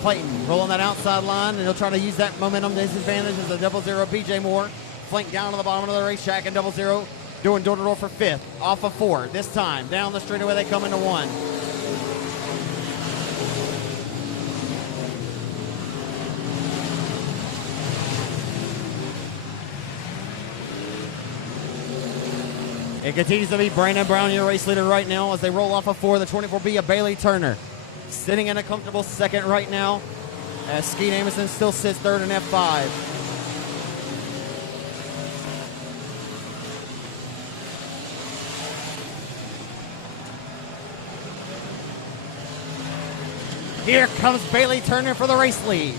Clayton rolling that outside line, and he'll try to use that momentum to his advantage as the 00 BJ Moore flanked down to the bottom of the racetrack, and 00 doing door-to-door for 5th. Off of 4. This time, down the straightaway they come into 1. It continues to be Brandon Brown, your race leader right now, as they roll off of 4. The 24B of Bailey Turner sitting in a comfortable 2nd right now, as Skeet Emerson still sits 3rd in F5. Here comes Bailey Turner for the race lead.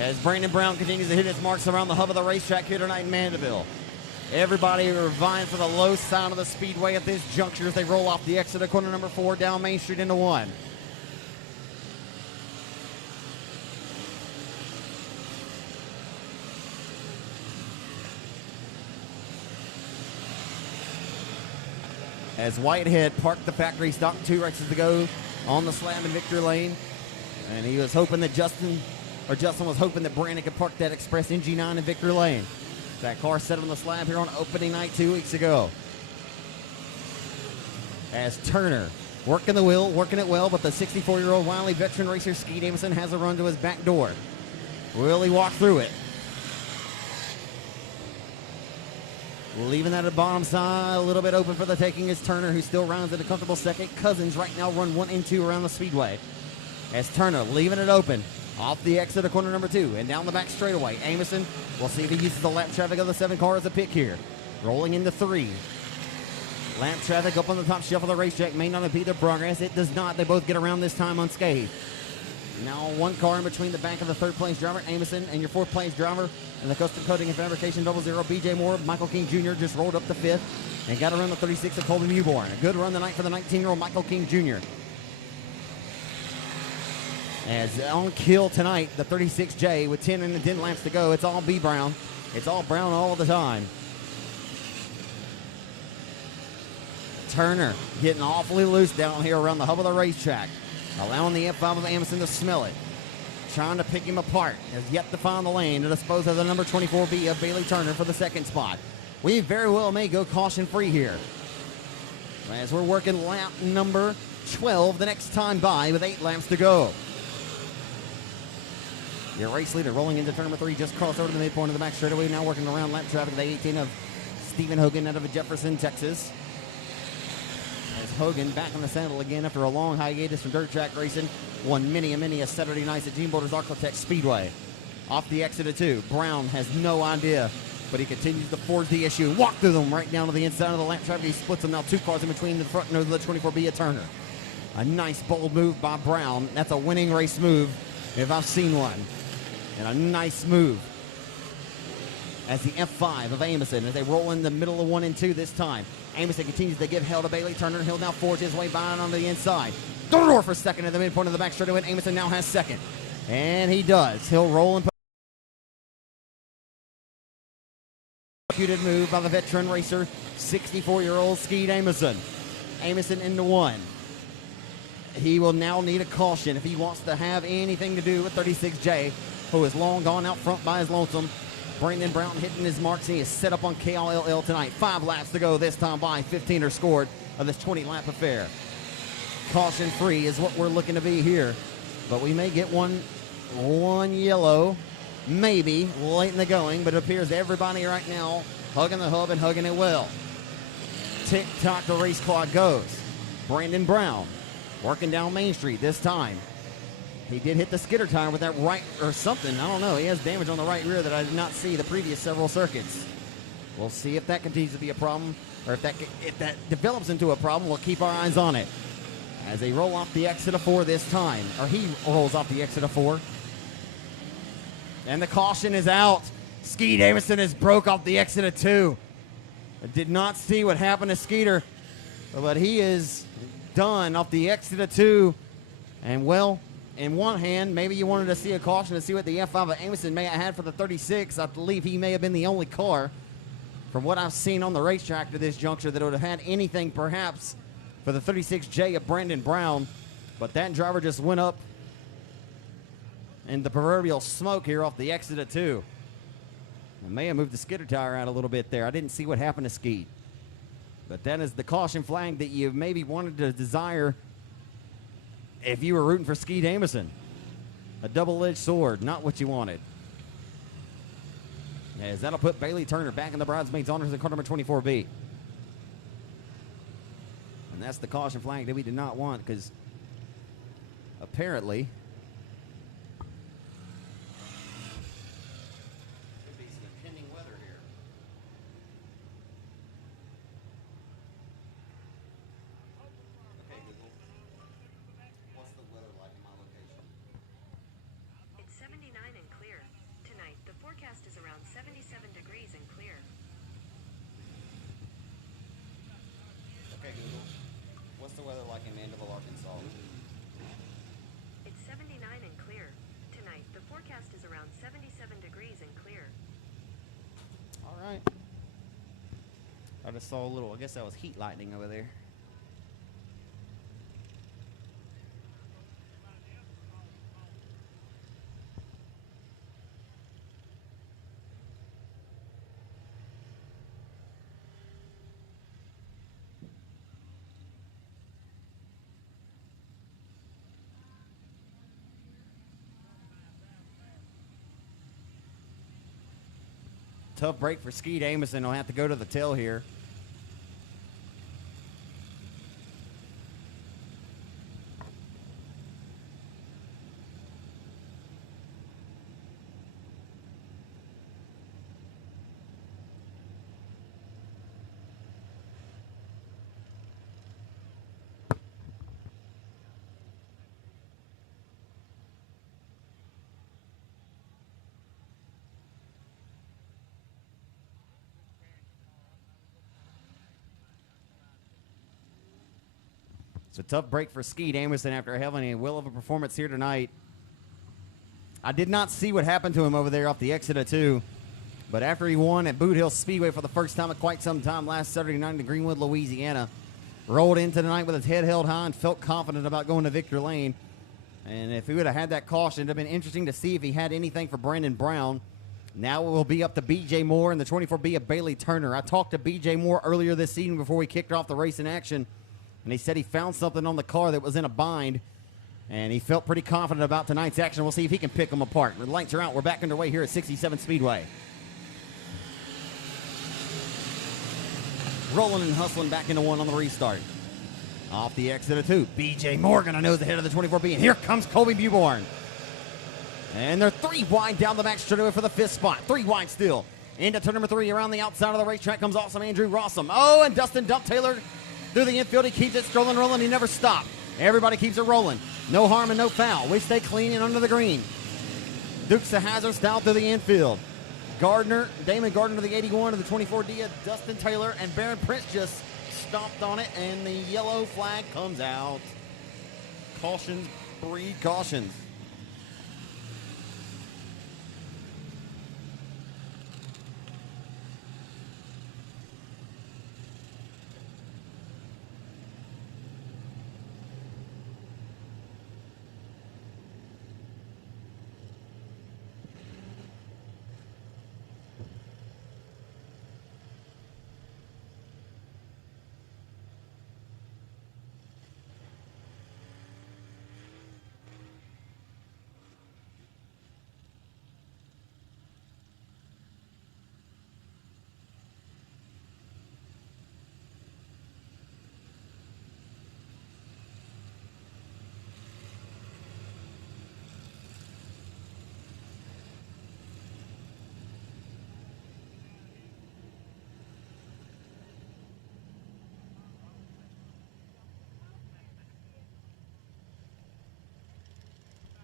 As Brandon Brown continues to hit his marks around the hub of the racetrack here tonight in Mandeville. Everybody are vying for the low side of the speedway at this juncture as they roll off the exit of corner number 4 down Main Street into 1. As Whitehead parked the factory stock 2 races to go on the slab in victory lane. And he was hoping that Justin was hoping that Brandon could park that Express NG9 in victory lane. That car set on the slab here on opening night 2 weeks ago. As Turner working the wheel, working it well, but the 64-year-old wily veteran racer Skeet Emerson has a run to his back door. Will he walk through it? Leaving that at the bottom side a little bit open for the taking is Turner, who still rounds at a comfortable 2nd. Cousins right now run 1 and 2 around the speedway. As Turner leaving it open off the exit of corner number 2 and down the back straightaway. Amerson, we'll see if he uses the lap traffic of the 7 car as a pick here. Rolling into 3. Lap traffic up on the top shelf of the racetrack may not impede their progress. It does not. They both get around this time unscathed. Now 1 car in between the back of the 3rd place driver, Amerson, and your 4th place driver and the custom coating and fabrication 00 BJ Moore. Michael King Jr. just rolled up to 5th and got around the 36 of Colby Newborn. A good run tonight for the 19-year-old Michael King Jr. As on kill tonight, the 36J with 10 and 10 laps to go. It's all B Brown. It's all Brown all the time. Turner getting awfully loose down here around the hub of the racetrack, allowing the F5 of Amerson to smell it. Trying to pick him apart. Has yet to find the lane to dispose of the number 24B of Bailey Turner for the 2nd spot. We very well may go caution free here, as we're working lap number 12 the next time by with 8 laps to go. Your race leader rolling into turn number 3, just crossed over to the midpoint of the back straightaway. Now working around lap traffic, the 18 of Stephen Hogan out of Jefferson, Texas. As Hogan back in the saddle again after a long hiatus from dirt track racing. Won many a Saturday nights at Gene Boulders Arclitect Speedway. Off the exit of 2. Brown has no idea, but he continues to forge the issue and walk through them right down to the inside of the lap traffic. He splits them now 2 cars in between the front nose of the 24B of Turner. A nice, bold move by Brown. That's a winning race move if I've seen one. And a nice move as the F5 of Amison as they roll in the middle of 1 and 2 this time. Amison continues to give hell to Bailey Turner. He'll now forge his way by on the inside. Door for second at the midpoint of the back straightaway. Amison now has second. And he does. He'll roll and executed move by the veteran racer, 64-year-old Skeet Amison. Amison into 1. He will now need a caution if he wants to have anything to do with 36J, who is long gone out front by his lonesome. Brandon Brown hitting his marks. He is set up on KLL tonight. 5 laps to go this time by. 15 are scored of this 20-lap affair. Caution free is what we're looking to be here. But we may get one yellow, maybe, late in the going. But it appears everybody right now hugging the hub and hugging it well. Tick-tock, the race clock goes. Brandon Brown working down Main Street this time. He did hit the skidder tire with that right or something. I don't know. He has damage on the right rear that I did not see the previous several circuits. We'll see if that continues to be a problem, or if that develops into a problem. We'll keep our eyes on it as they roll off the exit of 4 this time. Or he rolls off the exit of 4. And the caution is out. Skeet Amison has broke off the exit of 2. I did not see what happened to Skeeter, but he is done off the exit of 2. And, well, in one hand, maybe you wanted to see a caution to see what the F5 of Amison may have had for the 36. I believe he may have been the only car, from what I've seen on the racetrack to this juncture, that would have had anything perhaps for the 36J of Brandon Brown. But that driver just went up in the proverbial smoke here off the exit of 2. And may have moved the skidder tire out a little bit there. I didn't see what happened to Skeet. But that is the caution flag that you maybe wanted to desire if you were rooting for Skeet Amison. A double-edged sword, not what you wanted. As that'll put Bailey Turner back in the bridesmaids' honors in car number 24B. And that's the caution flag that we did not want, because apparently could be some impending weather here. Okay, Google. What's the weather like in my location? It's 79 and clear. Tonight, the forecast is around 77 degrees and clear. Okay, Google. What's the weather like in Mandeville, Arkansas? It's 79 and clear. Tonight, the forecast is around 77 degrees and clear. All right. I just saw a little, I guess that was heat lightning over there. Tough break for Skeet Amison. He'll have to go to the tail here. It's a tough break for Skeet Amison after having a will of a performance here tonight. I did not see what happened to him over there off the exit of 2, but after he won at Boot Hill Speedway for the first time in quite some time last Saturday night in Greenwood, Louisiana, rolled into the night with his head held high and felt confident about going to Victor Lane. And if he would have had that caution, it would have been interesting to see if he had anything for Brandon Brown. Now it will be up to B.J. Moore and the 24B of Bailey Turner. I talked to B.J. Moore earlier this evening before we kicked off the race in action, and he said he found something on the car that was in a bind, and he felt pretty confident about tonight's action. We'll see if he can pick them apart. The lights are out. We're back underway here at 67 Speedway. Rolling and hustling back into 1 on the restart. Off the exit of 2. B.J. Morgan, I know, is ahead of the 24B, and here comes Colby Buborn. And they're 3 wide down the back straightaway for the 5th spot. 3 wide still. Into turn number 3 around the outside of the racetrack comes awesome Andrew Rossum. Oh, and Dustin Dump Taylor through the infield. He keeps it strolling, rolling. He never stopped. Everybody keeps it rolling. No harm and no foul. We stay clean and under the green. Dukes of Hazzard style through the infield. Damon Gardner to the 81 of the 24D. Dustin Taylor and Baron Prince just stomped on it, and the yellow flag comes out. Cautions breed cautions.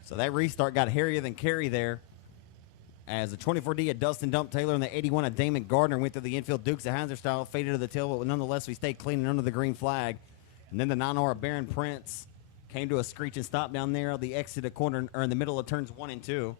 So that restart got hairier than Carey there, as the 24D of Dustin Dump Taylor and the 81 of Damon Gardner went through the infield. Dukes of Hazzard style faded to the tail, but nonetheless we stayed clean and under the green flag. And then the 9R of Baron Prince came to a screeching stop down there on the exit of corner, or in the middle of turns 1 and 2.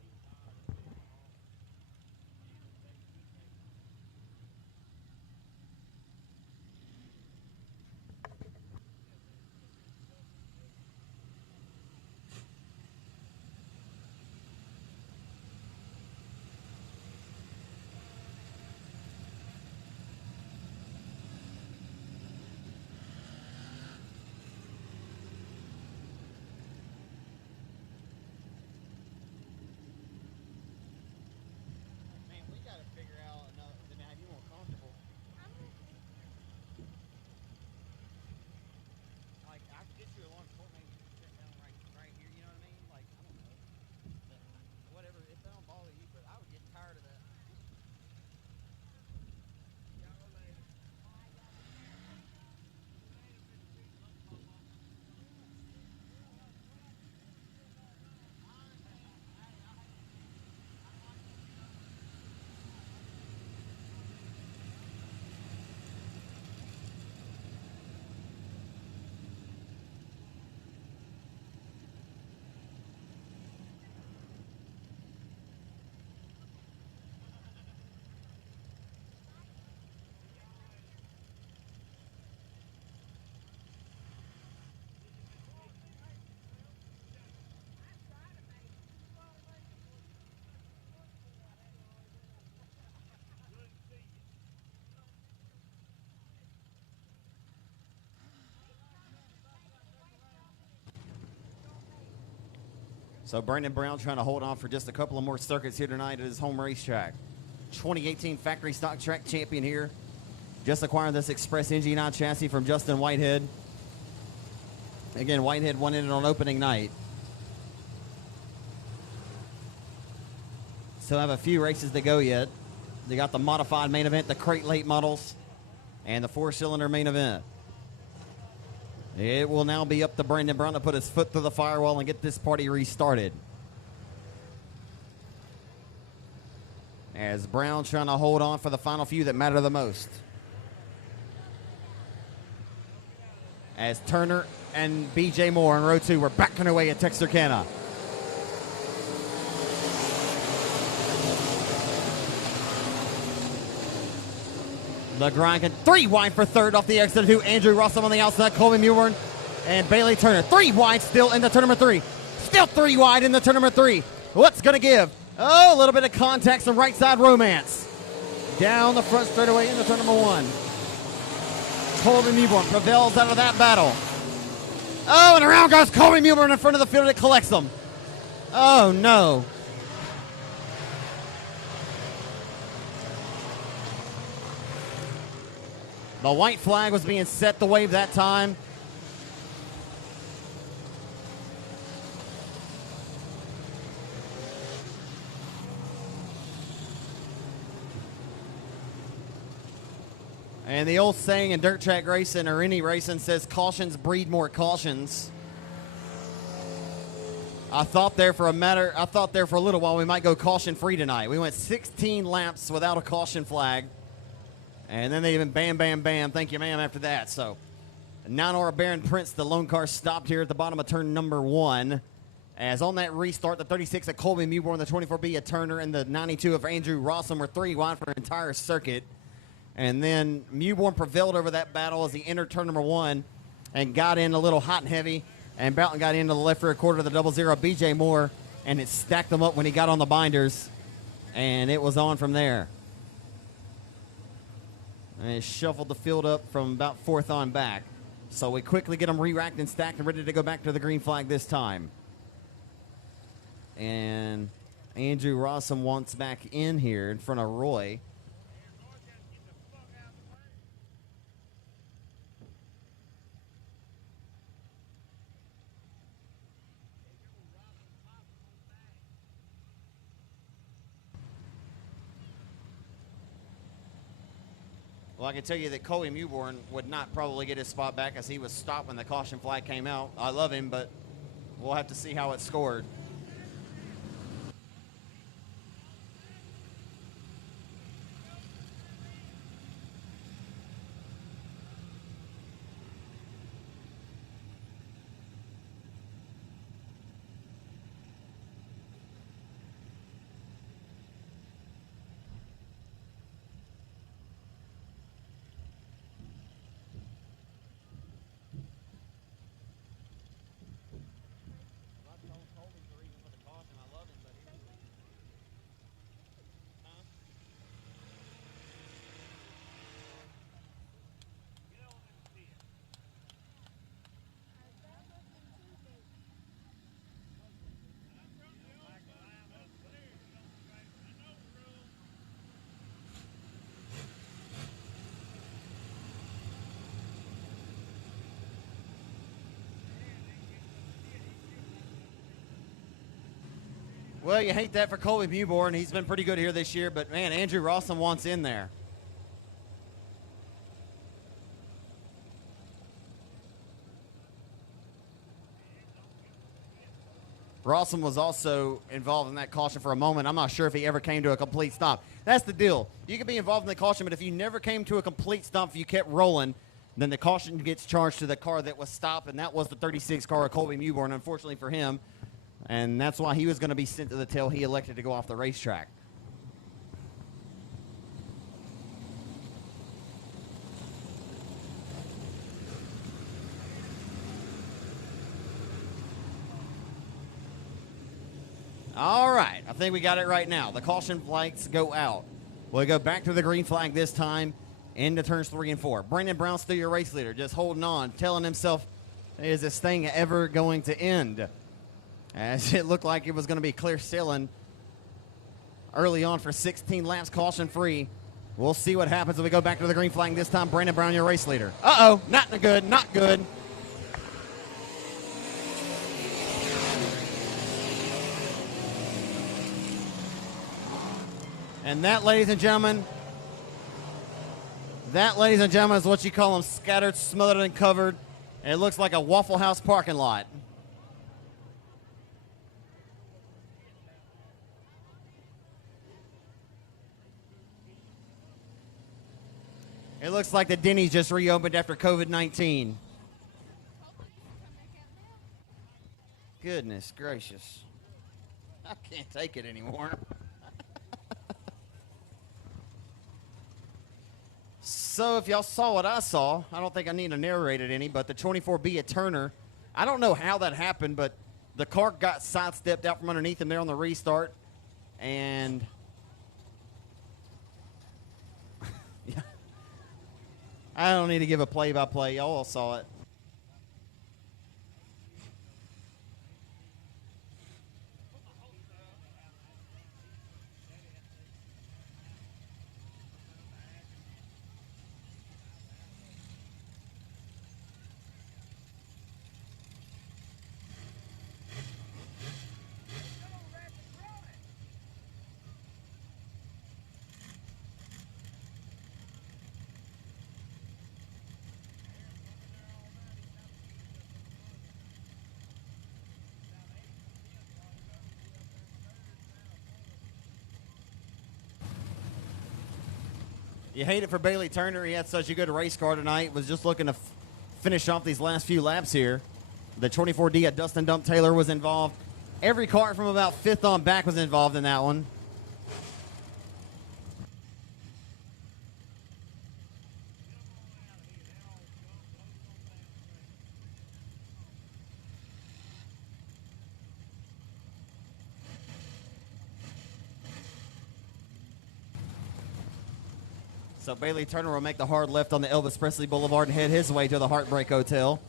So Brandon Brown trying to hold on for just a couple of more circuits here tonight at his home racetrack. 2018 factory stock track champion here. Just acquired this Express NG9 chassis from Justin Whitehead. Again, Whitehead won it on opening night. Still have a few races to go yet. They got the modified main event, the crate late models, and the 4-cylinder main event. It will now be up to Brandon Brown to put his foot through the firewall and get this party restarted. As Brown trying to hold on for the final few that matter the most. As Turner and BJ Moore in row 2 were backing away at Texarkana. The grind, 3 wide for third off the exit of 2. Andrew Russell on the outside. Colby Mewburn and Bailey Turner. 3 wide still in the turn number 3. Still 3 wide in the turn number 3. What's going to give? Oh, a little bit of contact, some right side romance. Down the front straightaway in the turn number 1. Colby Mewburn prevails out of that battle. Oh, and around goes Colby Mewburn in front of the field. It collects them. Oh, no. The white flag was being set to wave that time. And the old saying in dirt track racing or any racing says cautions breed more cautions. I thought there for a little while we might go caution free tonight. We went 16 laps without a caution flag. And then they even bam, bam, bam. Thank you, ma'am, after that. So 9 Baron Prince, the lone car, stopped here at the bottom of turn number 1. As on that restart, the 36 of Colby Mewborn, the 24B of Turner, and the 92 of Andrew Rossum were 3 wide for an entire circuit. And then Mewborn prevailed over that battle as he entered turn number 1 and got in a little hot and heavy. And Boughton got into the left rear quarter of the 00 BJ Moore, and it stacked them up when he got on the binders. And it was on from there. And it shuffled the field up from about 4th on back. So we quickly get them re-racked and stacked and ready to go back to the green flag this time. And Andrew Rossum wants back in here in front of Roy. Well, I can tell you that Colby Mewborn would not probably get his spot back as he was stopped when the caution flag came out. I love him, but we'll have to see how it's scored. Well, you hate that for Colby Mewborn. He's been pretty good here this year, but, man, Andrew Rossum wants in there. Rossum was also involved in that caution for a moment. I'm not sure if he ever came to a complete stop. That's the deal. You can be involved in the caution, but if you never came to a complete stop, if you kept rolling, then the caution gets charged to the car that was stopped, and that was the 36 car of Colby Mewborn, unfortunately for him. And that's why he was going to be sent to the tail. He elected to go off the racetrack. All right, I think we got it right now. The caution flags go out. We'll go back to the green flag this time into turns 3 and 4. Brandon Brown, still your race leader, just holding on, telling himself, is this thing ever going to end? As it looked like it was going to be clear sailing early on for 16 laps, caution free. We'll see what happens when we go back to the green flag this time. Brandon Brown, your race leader. Uh-oh, not good, not good. And that, ladies and gentlemen, is what you call them, scattered, smothered, and covered. And it looks like a Waffle House parking lot. It looks like the Denny's just reopened after COVID-19. Goodness gracious. I can't take it anymore. So if y'all saw what I saw, I don't think I need to narrate it any, but the 24B at Turner, I don't know how that happened, but the car got sidestepped out from underneath him there on the restart. And yeah. I don't need to give a play-by-play. Y'all all saw it. You hate it for Bailey Turner. He had such a good race car tonight. Was just looking to finish off these last few laps here. The 24D at Dustin Dump Taylor was involved. Every car from about fifth on back was involved in that one. So Bailey Turner will make the hard left on the Elvis Presley Boulevard and head his way to the Heartbreak Hotel.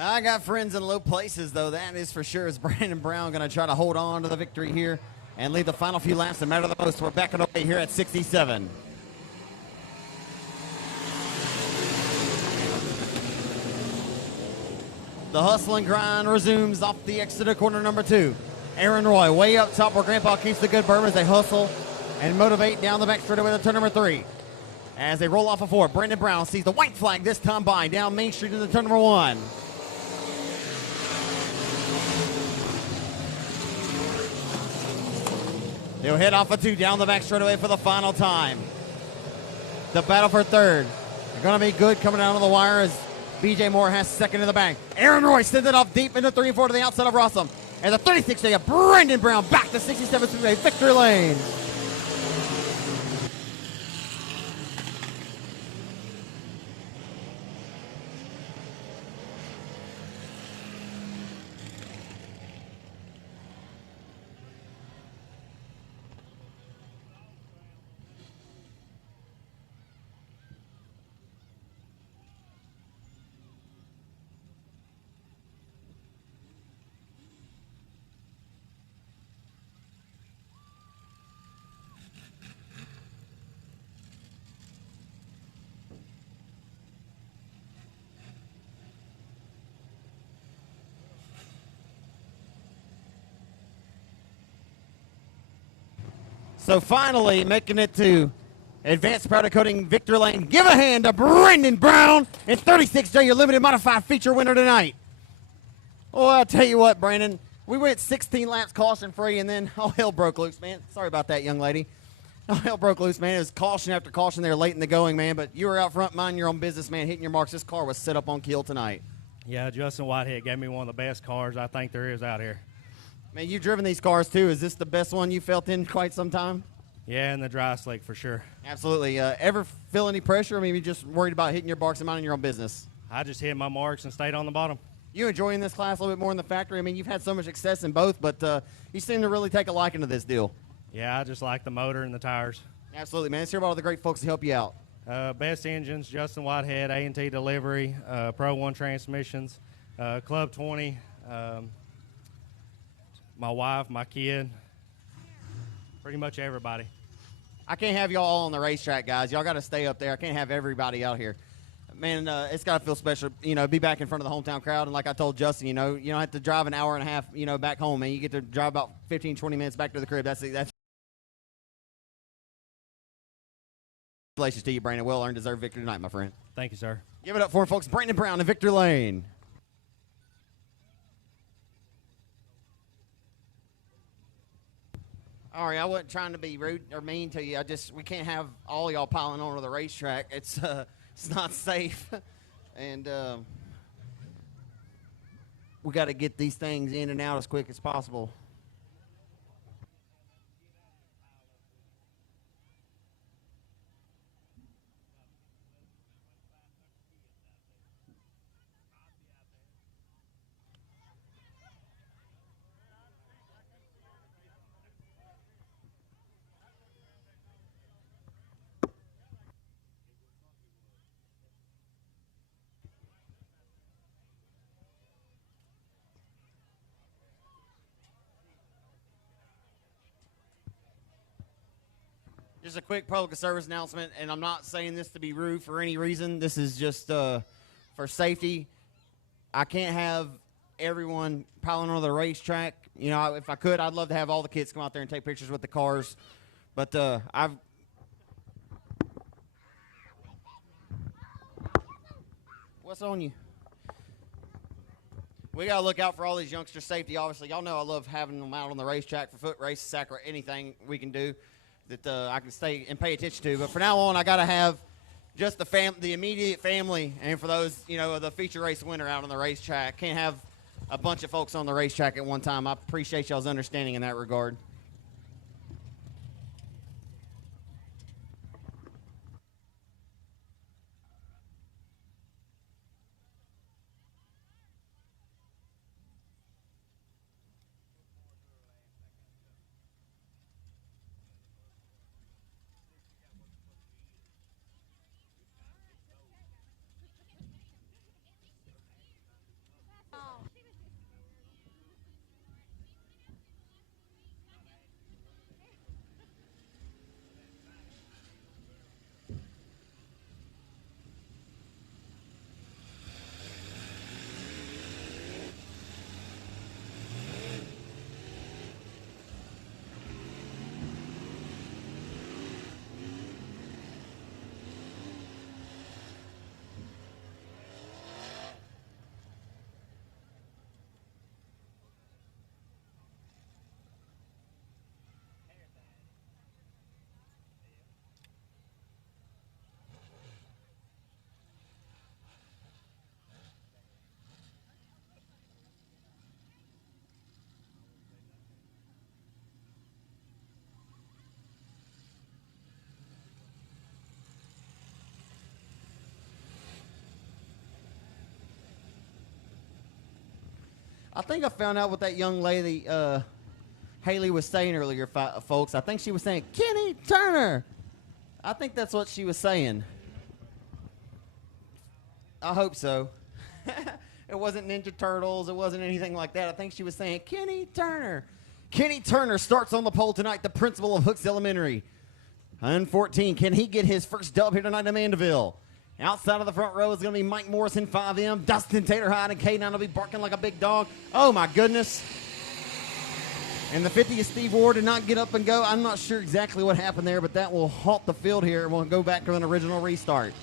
I got friends in low places, though. That is for sure. Is Brandon Brown going to try to hold on to the victory here and lead the final few laps that matter the most? We're backing away here at 67. The hustle and grind resumes off the exit of corner number 2. Aaron Roy way up top where Grandpa keeps the good bourbon as they hustle and motivate down the back straightaway to turn number 3. As they roll off of 4, Brandon Brown sees the white flag this time by down Main Street into turn number 1. They'll head off of 2 down the back straightaway for the final time. The battle for third. They're going to be good coming down on the wire as BJ Moore has second in the bank. Aaron Roy sends it off deep into 3 and 4 to the outside of Rossum. And the 36 day of Brandon Brown back to 67 Speedway victory lane. So finally making it to Advanced Powder Coating Victory Lane. Give a hand to Brandon Brown and 36J, your limited modified feature winner tonight. Oh, I'll tell you what, Brandon. We went 16 laps caution free and then all hell broke loose, man. Sorry about that, young lady. All hell broke loose, man. It was caution after caution there late in the going, man. But you were out front minding your own business, man, hitting your marks. This car was set up on kill tonight. Yeah, Justin Whitehead gave me one of the best cars I think there is out here. Man, you've driven these cars too. Is this the best one you felt in quite some time? Yeah, in the dry slick for sure. Absolutely. Ever feel any pressure? I mean, you just worried about hitting your marks and minding your own business? I just hit my marks and stayed on the bottom. You enjoying this class a little bit more in the factory? I mean, you've had so much success in both, but you seem to really take a liking to this deal. Yeah, I just like the motor and the tires. Absolutely, man. Let's hear about all the great folks to help you out. Best Engines, Justin Whitehead, A&T Delivery, Pro 1 Transmissions, Club 20, my wife, my kid, pretty much everybody. I can't have y'all all on the racetrack, guys. Y'all got to stay up there. I can't have everybody out here. Man, it's got to feel special, be back in front of the hometown crowd. And like I told Justin, you don't have to drive an hour and a half, back home, man. You get to drive about 15, 20 minutes back to the crib. That's congratulations to you, Brandon. Well-earned, deserved victory tonight, my friend. Thank you, sir. Give it up for him, folks. Brandon Brown in victory lane. All right, I wasn't trying to be rude or mean to you. We can't have all y'all piling onto the racetrack. It's not safe, and we got to get these things in and out as quick as possible. Just a quick public service announcement, and I'm not saying this to be rude for any reason. This is just for safety. I can't have everyone piling on the racetrack. If I could, I'd love to have all the kids come out there and take pictures with the cars. But What's on you? We got to look out for all these youngsters' safety, obviously. Y'all know I love having them out on the racetrack for foot races, sack, or anything we can do that I can stay and pay attention to. But for now on, I got to have just the immediate family, and for those, the feature race winner out on the racetrack. Can't have a bunch of folks on the racetrack at one time. I appreciate y'all's understanding in that regard. I think I found out what that young lady, Haley, was saying earlier, folks. I think she was saying, Kenny Turner. I think that's what she was saying. I hope so. It wasn't Ninja Turtles. It wasn't anything like that. I think she was saying, Kenny Turner. Kenny Turner starts on the pole tonight, the principal of Hooks Elementary. 114. Can he get his first dub here tonight in Mandeville? Outside of the front row is going to be Mike Morrison, 5M. Dustin Taterhide and K9 will be barking like a big dog. Oh, my goodness. And the 50 is Steve Ward did not get up and go. I'm not sure exactly what happened there, but that will halt the field here, and we'll go back to an original restart.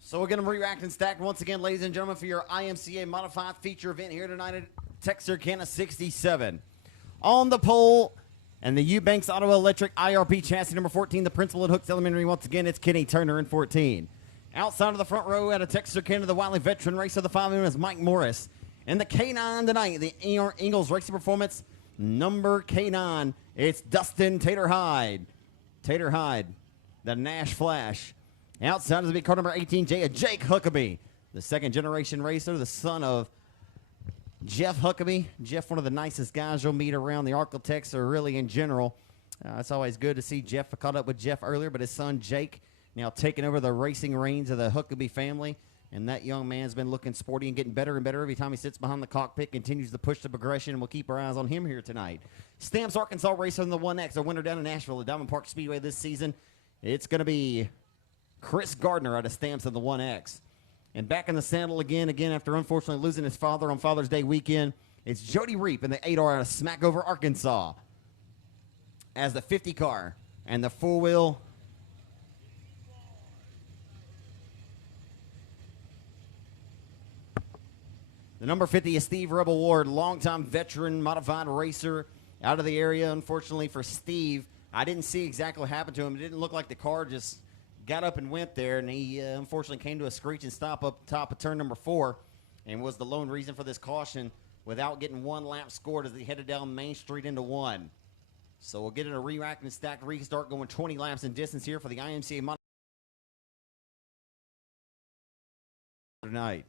So we're going to re-rack and stack once again, ladies and gentlemen, for your IMCA modified feature event here tonight at Texarkana 67. On the pole, and the Eubanks Auto Electric IRP chassis number 14, the principal at Hooks Elementary. Once again, it's Kenny Turner in 14. Outside of the front row out of Texarkana, the Wiley veteran racer, the 5M is Mike Morris. And the K9 tonight, the Ingalls Racing Performance, number K9, it's Dustin Taterhide. Taterhide, the Nash Flash. Outside is the car number 18, Jake Huckabee, the second-generation racer, the son of Jeff Huckabee. Jeff, one of the nicest guys you'll meet around the Arklatex or really in general. It's always good to see Jeff. I caught up with Jeff earlier, but his son Jake now taking over the racing reins of the Huckabee family. And that young man's been looking sporty and getting better and better every time he sits behind the cockpit, continues to push the progression, and we'll keep our eyes on him here tonight. Stamps Arkansas racer in the 1X, a winner down in Nashville at Diamond Park Speedway this season. It's going to be Chris Gardner out of Stamps in the 1X. And back in the saddle again after unfortunately losing his father on Father's Day weekend, it's Jody Reap in the 8R out of Smackover, Arkansas as the 50 car and the four-wheel. The number 50 is Steve Rebel Ward, longtime veteran modified racer out of the area. Unfortunately for Steve, I didn't see exactly what happened to him. It didn't look like the car just got up and went there, and he unfortunately came to a screeching stop up top of turn number 4 and was the lone reason for this caution without getting one lap scored as he headed down Main Street into 1. So we'll get in a re-rack and stack restart going 20 laps in distance here for the IMCA tonight.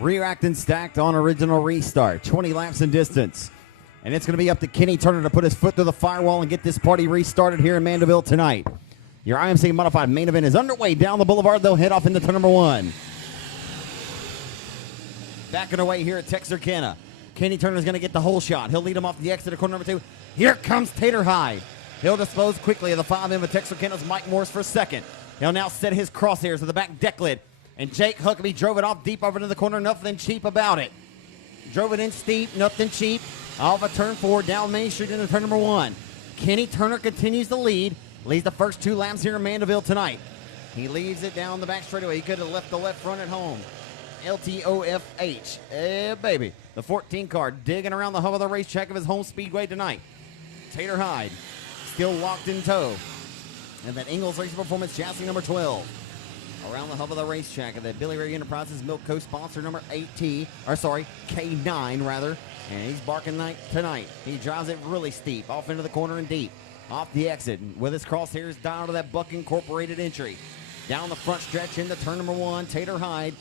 Rear-racked and stacked on original restart. 20 laps in distance. And it's going to be up to Kenny Turner to put his foot through the firewall and get this party restarted here in Mandeville tonight. Your IMC Modified main event is underway down the boulevard. They'll head off into turn number 1. Backing away here at Texarkana. Kenny Turner's going to get the whole shot. He'll lead him off the exit of corner number 2. Here comes Tater Hyde. He'll dispose quickly of the 5M of Texarkana's Mike Morris for second. He'll now set his crosshairs to the back deck lid. And Jake Huckabee drove it off deep over into the corner. Nothing cheap about it. Drove it in steep. Nothing cheap. Off of turn 4 down Main Street into turn number 1. Kenny Turner continues to lead. Leads the first 2 laps here in Mandeville tonight. He leaves it down the back straightaway. He could have left the left front at home. LTOFH. Baby. The 14 car digging around the hub of the racetrack of his home speedway tonight. Tater Hyde still locked in tow. And that Ingles Racing Performance chassis number 12. Around the hub of the racetrack of that Billy Ray Enterprises Milk Co. sponsor number K9 rather. And he's barking tonight. He drives it really steep, off into the corner and deep. Off the exit with his crosshairs down to that Buck Incorporated entry. Down the front stretch into turn number 1, Tater Hyde.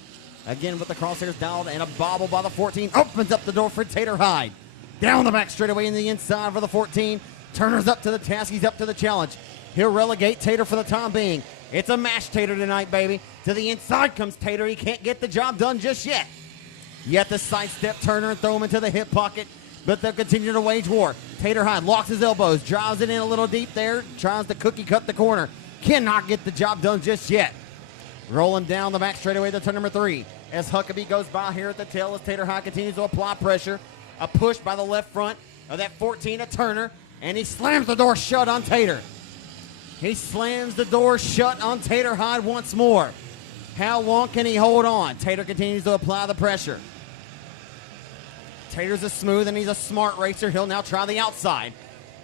Again with the crosshairs dialed and a bobble by the 14. Opens up the door for Tater Hyde. Down the back straightaway in the inside for the 14. Turner's up to the task. He's up to the challenge. He'll relegate Tater for the time being. It's a mash Tater tonight, baby. To the inside comes Tater. He can't get the job done just yet. Yet to sidestep Turner and throw him into the hip pocket. But they'll continue to wage war. Tater Hyde locks his elbows, drives it in a little deep there, tries to cookie cut the corner. Cannot get the job done just yet. Rolling down the back straightaway to turn number 3. As Huckabee goes by here at the tail as Tater Hyde continues to apply pressure. A push by the left front of that 14 of Turner. And he slams the door shut on Tater. He slams the door shut on Tater Hyde once more. How long can he hold on? Tater continues to apply the pressure. Tater's a smooth and he's a smart racer. He'll now try the outside.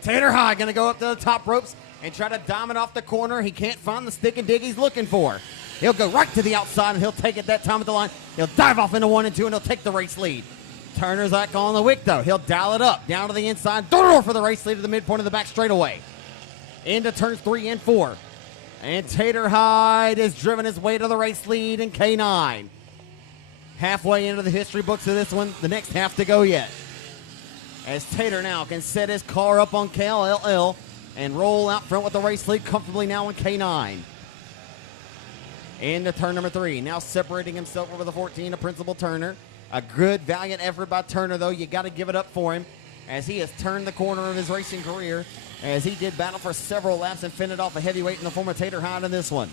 Tater Hyde going to go up to the top ropes and try to diamond off the corner. He can't find the stick and dig he's looking for. He'll go right to the outside and he'll take it that time at the line. He'll dive off into 1 and 2 and he'll take the race lead. Turner's back on the wick though. He'll dial it up down to the inside. Door for the race lead to the midpoint of the back straightaway. Into turns 3 and 4. And Tater Hyde has driven his way to the race lead in K9. Halfway into the history books of this one, the next half to go yet. As Tater now can set his car up on KLL and roll out front with the race lead comfortably now in K9. Into turn number 3. Now separating himself over the 14 of Principal Turner. A good, valiant effort by Turner, though. You got to give it up for him as he has turned the corner of his racing career, as he did battle for several laps and fended off a heavyweight in the form of Tater Hyde in this one.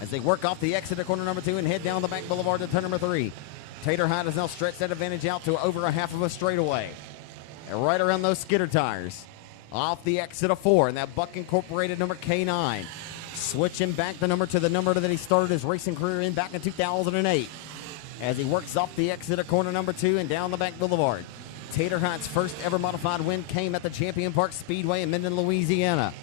As they work off the exit of corner number 2 and head down the back boulevard to turn number 3. Tater Hyde has now stretched that advantage out to over a half of a straightaway. And right around those skidder tires. Off the exit of 4 and that Buck Incorporated number K9. Switching back the number to the number that he started his racing career in back in 2008. As he works off the exit of corner number 2 and down the back boulevard. Tater Hyde's first ever modified win came at the Champion Park Speedway in Minden, Louisiana.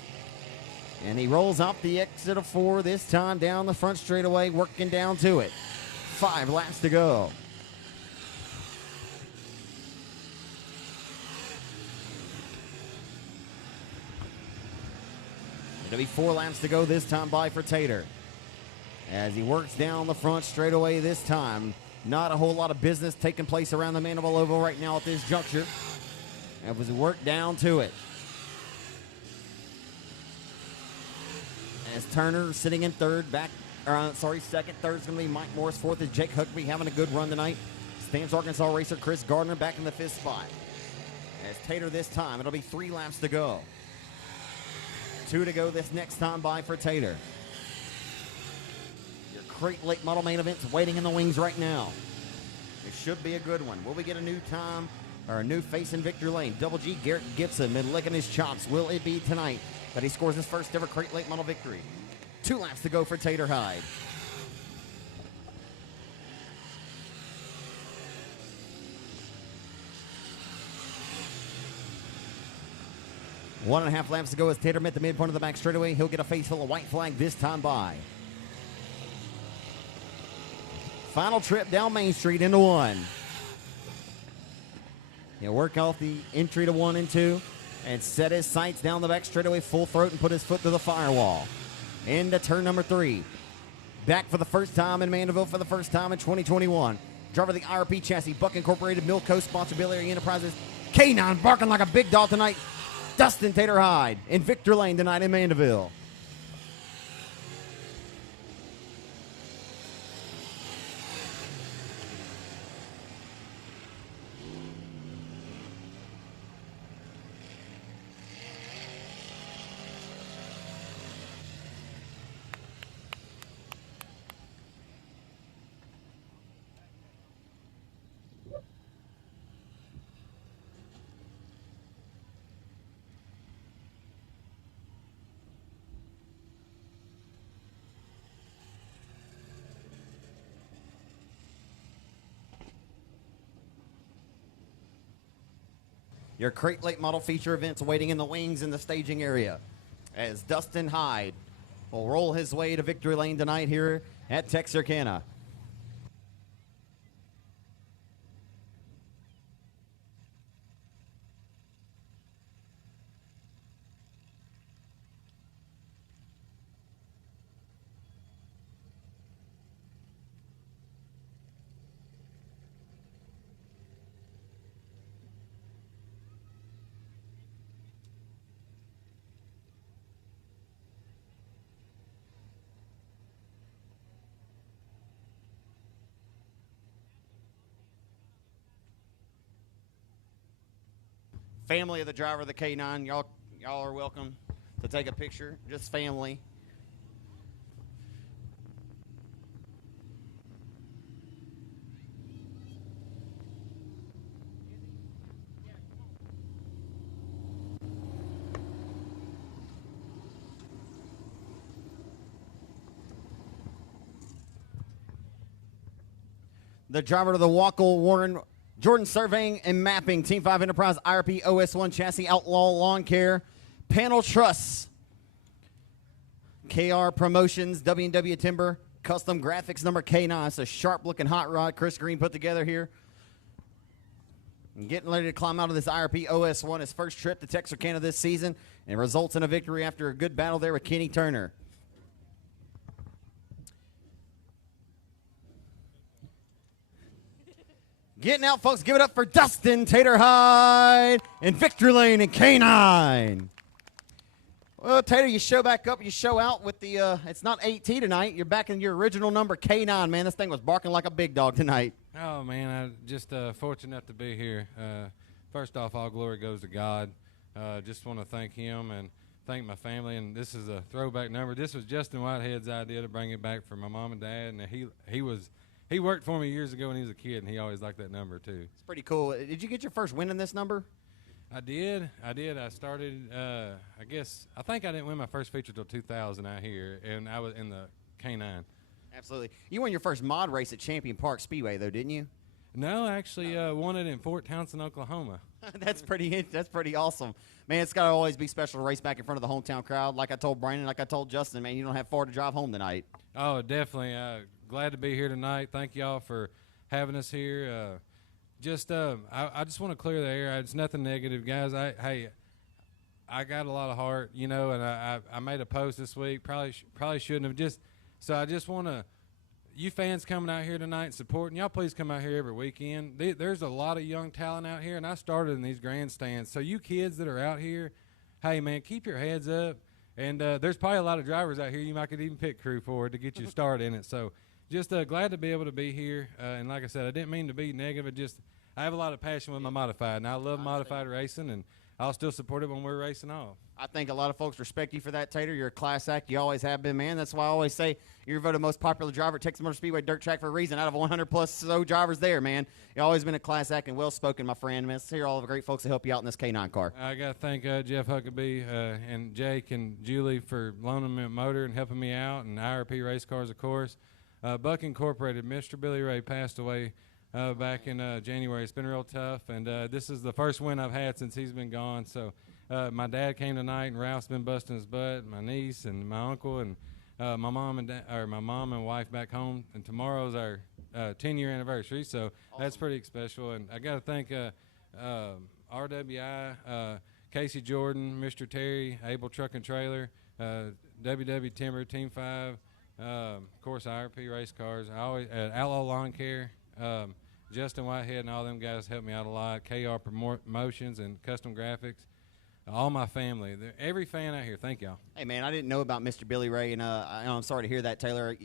And he rolls off the exit of 4, this time down the front straightaway, working down to it. 5 laps to go. It'll be 4 laps to go this time by for Tater. As he works down the front straightaway this time. Not a whole lot of business taking place around the Mandeville Oval right now at this juncture. As we work down to it. As Turner sitting in third, second. Third's going to be Mike Morris. Fourth is Jake Huckabee having a good run tonight. Stamps Arkansas racer Chris Gardner back in the 5th spot. As Tater this time, it'll be 3 laps to go. 2 to go this next time by for Tater. Your Crate Lake Model main event's waiting in the wings right now. It should be a good one. Will we get a new time or a new face in Victory Lane? Double G Garrett Gibson been licking his chops. Will it be tonight that he scores his first ever Crate Lake Model victory? 2 laps to go for Tater Hyde. One and a half laps to go as Tater met the midpoint of the back straightaway. He'll get a face full of white flag this time by. Final trip down Main Street into 1. He'll work off the entry to 1 and 2 and set his sights down the back straightaway full throat and put his foot to the firewall. Into turn number 3. Back for the first time in Mandeville for the first time in 2021. Driver of the IRP chassis, Buck Incorporated, Milco, sponsored Bill Area Enterprises. K9 barking like a big dog tonight. Dustin Tater Hyde in Victor Lane tonight in Mandeville. Your Crate Late Model feature events waiting in the wings in the staging area as Dustin Hyde will roll his way to victory lane tonight here at Texarkana. Family of the driver of the K9, y'all are welcome to take a picture. Just family. The driver of the Wackle Warren Jordan Surveying and Mapping, Team 5 Enterprise, IRP OS1 Chassis, Outlaw Lawn Care, Panel Truss, KR Promotions, W&W Timber, Custom Graphics number K9. It's a sharp-looking hot rod Chris Green put together here. And getting ready to climb out of this IRP OS1, his first trip to Texarkana this season, and results in a victory after a good battle there with Kenny Turner. Getting out, folks. Give it up for Dustin Tater Hyde in Victory Lane and K9. Well, Tater, you show back up, you show out with the, it's not 8T tonight. You're back in your original number, K9, man. This thing was barking like a big dog tonight. Oh, man, I'm just fortunate enough to be here. First off, all glory goes to God. Just want to thank him and thank my family. And this is a throwback number. This was Justin Whitehead's idea to bring it back for my mom and dad. And he worked for me years ago when he was a kid, and he always liked that number, too. It's pretty cool. Did you get your first win in this number? I did. I started, I think I didn't win my first feature till 2000 out here, and I was in the K9. Absolutely. You won your first mod race at Champion Park Speedway, though, didn't you? No, I actually won it in Fort Townsend, Oklahoma. That's pretty awesome. Man, it's got to always be special to race back in front of the hometown crowd. Like I told Brandon, like I told Justin, man, you don't have far to drive home tonight. Oh, definitely. Glad to be here tonight. Thank y'all for having us here. I just want to clear the air. It's nothing negative, guys. I got a lot of heart, and I made a post this week. Probably shouldn't have. So I just want to, you fans coming out here tonight and supporting, y'all please come out here every weekend. There's a lot of young talent out here, and I started in these grandstands. So you kids that are out here, hey, man, keep your heads up. And there's probably a lot of drivers out here you might could even pick crew for to get you started in it. So just glad to be able to be here. And like I said, I didn't mean to be negative. I have a lot of passion with my modified, and I love modified racing, and I'll still support it when we're racing off. I think a lot of folks respect you for that, Tater. You're a class act. You always have been, man. That's why I always say you're voted most popular driver at Texas Motor Speedway dirt track for a reason. Out of 100-plus so drivers there, man. You've always been a class act and well-spoken, my friend. Man, let's hear all the great folks that help you out in this K9 car. I got to thank Jeff Huckabee and Jake and Julie for loaning me a motor and helping me out, and IRP race cars, of course. Buck Incorporated, Mr. Billy Ray passed away back in January. It's been real tough, and this is the first win I've had since he's been gone. So my dad came tonight, and Ralph's been busting his butt. My niece and my uncle and my mom and wife back home. And tomorrow's our 10-year anniversary, so that's pretty special. And I got to thank RWI, Casey Jordan, Mr. Terry, Able Truck and Trailer, WW Timber, Team 5. Of course, IRP race cars. I always Outlaw Lawn Care. Justin Whitehead and all them guys helped me out a lot. KR Promotions and Custom Graphics. All my family. Every fan out here, thank y'all. Hey, man, I didn't know about Mr. Billy Ray, and I'm sorry to hear that, Taylor.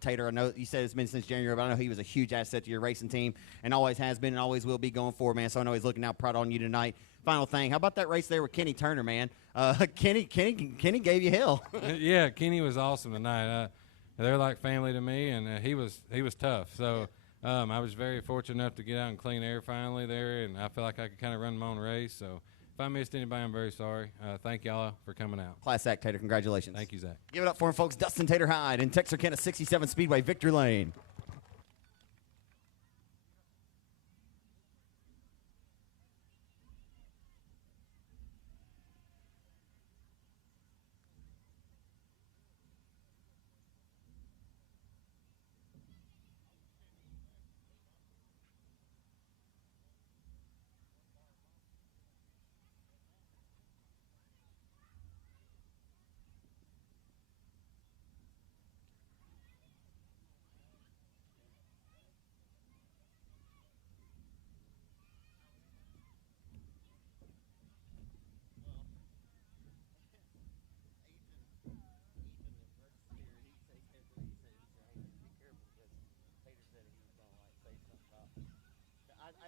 Tater, I know you said it's been since January, but I know he was a huge asset to your racing team and always has been and always will be going forward, man. So I know he's looking out proud on you tonight. Final thing, how about that race there with Kenny Turner, man? Kenny gave you hell. Yeah, Kenny was awesome tonight. They're like family to me, and he was tough. So I was very fortunate enough to get out in clean air finally there, and I feel like I could kind of run my own race. So if I missed anybody, I'm very sorry. Thank y'all for coming out. Class act, Tater. Congratulations. Thank you, Zach. Give it up for him, folks. Dustin Tater Hyde in Texarkana 67 Speedway Victory Lane.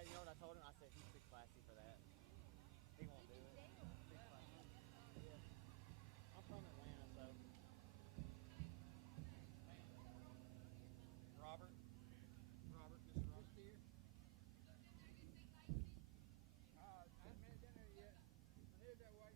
You know what I told him? I said he's too classy for that. He won't do it. Yeah. I'm from Atlanta, so. Robert, Mr. Robert here. I haven't made dinner yet. I'm headed that way.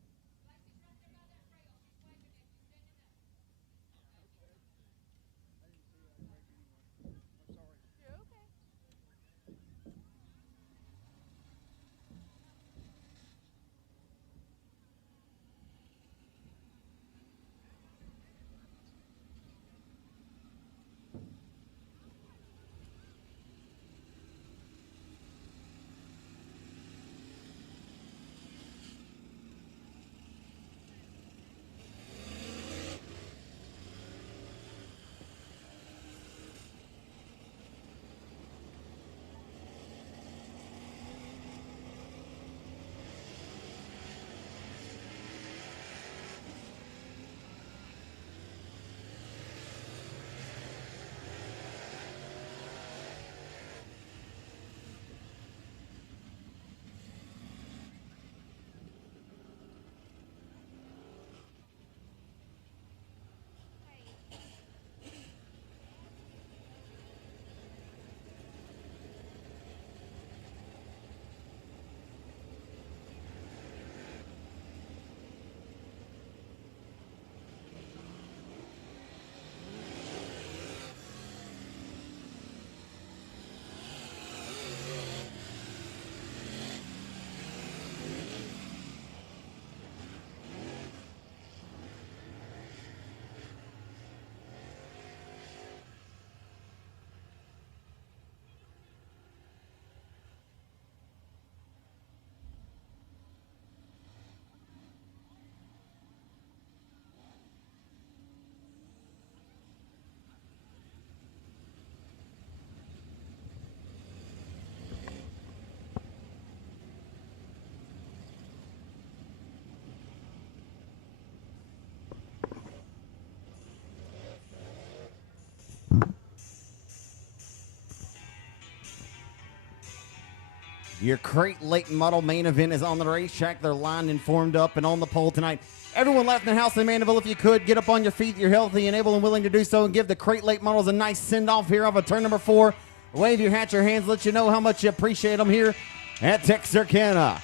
Your Crate Lake Model main event is on the racetrack. They're lined and formed up and on the pole tonight. Everyone left in the house in Mandeville, if you could, get up on your feet. You're healthy and able and willing to do so, and give the Crate Lake Models a nice send-off here of a turn number 4. Wave your hat, your hands, let you know how much you appreciate them here at Texarkana.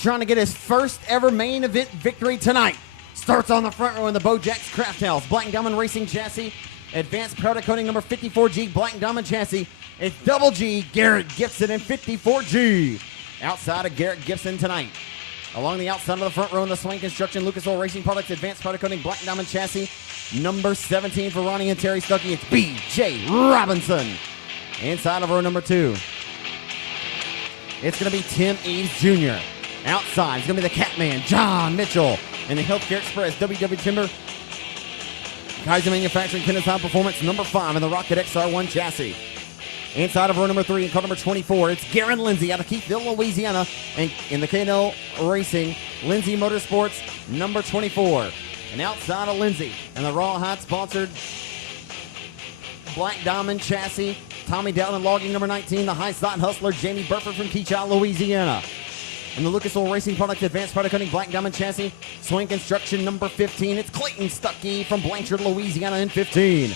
Trying to get his first ever main event victory tonight. Starts on the front row in the Bojack's Craft House. Black Diamond Racing Chassis. Advanced Powder Coating number 54G Black Diamond Chassis. It's Double G Garrett Gibson and 54G. Outside of Garrett Gibson tonight. Along the outside of the front row in the Swain Construction Lucas Oil Racing Products Advanced Powder Coating Black Diamond Chassis. Number 17 for Ronnie and Terry Stuckey. It's B.J. Robinson. Inside of row number 2. It's going to be Tim Eves Jr. Outside, it's going to be the Catman, John Mitchell. And the Healthcare Express, WW Timber. Kaiser Manufacturing, Tennis High Performance, number 5 in the Rocket XR1 chassis. Inside of row number 3 in car number 24, it's Garen Lindsay out of Keithville, Louisiana. And in the KNL Racing, Lindsay Motorsports, number 24. And outside of Lindsay, and the Rawhide sponsored Black Diamond chassis, Tommy Dowden logging number 19, the High Slot Hustler, Jamie Burford from Keachai, Louisiana. And the Lucas Oil Racing Products Advanced Product Cutting Black Diamond chassis, Swing Construction number 15. It's Clayton Stuckey from Blanchard, Louisiana in 15.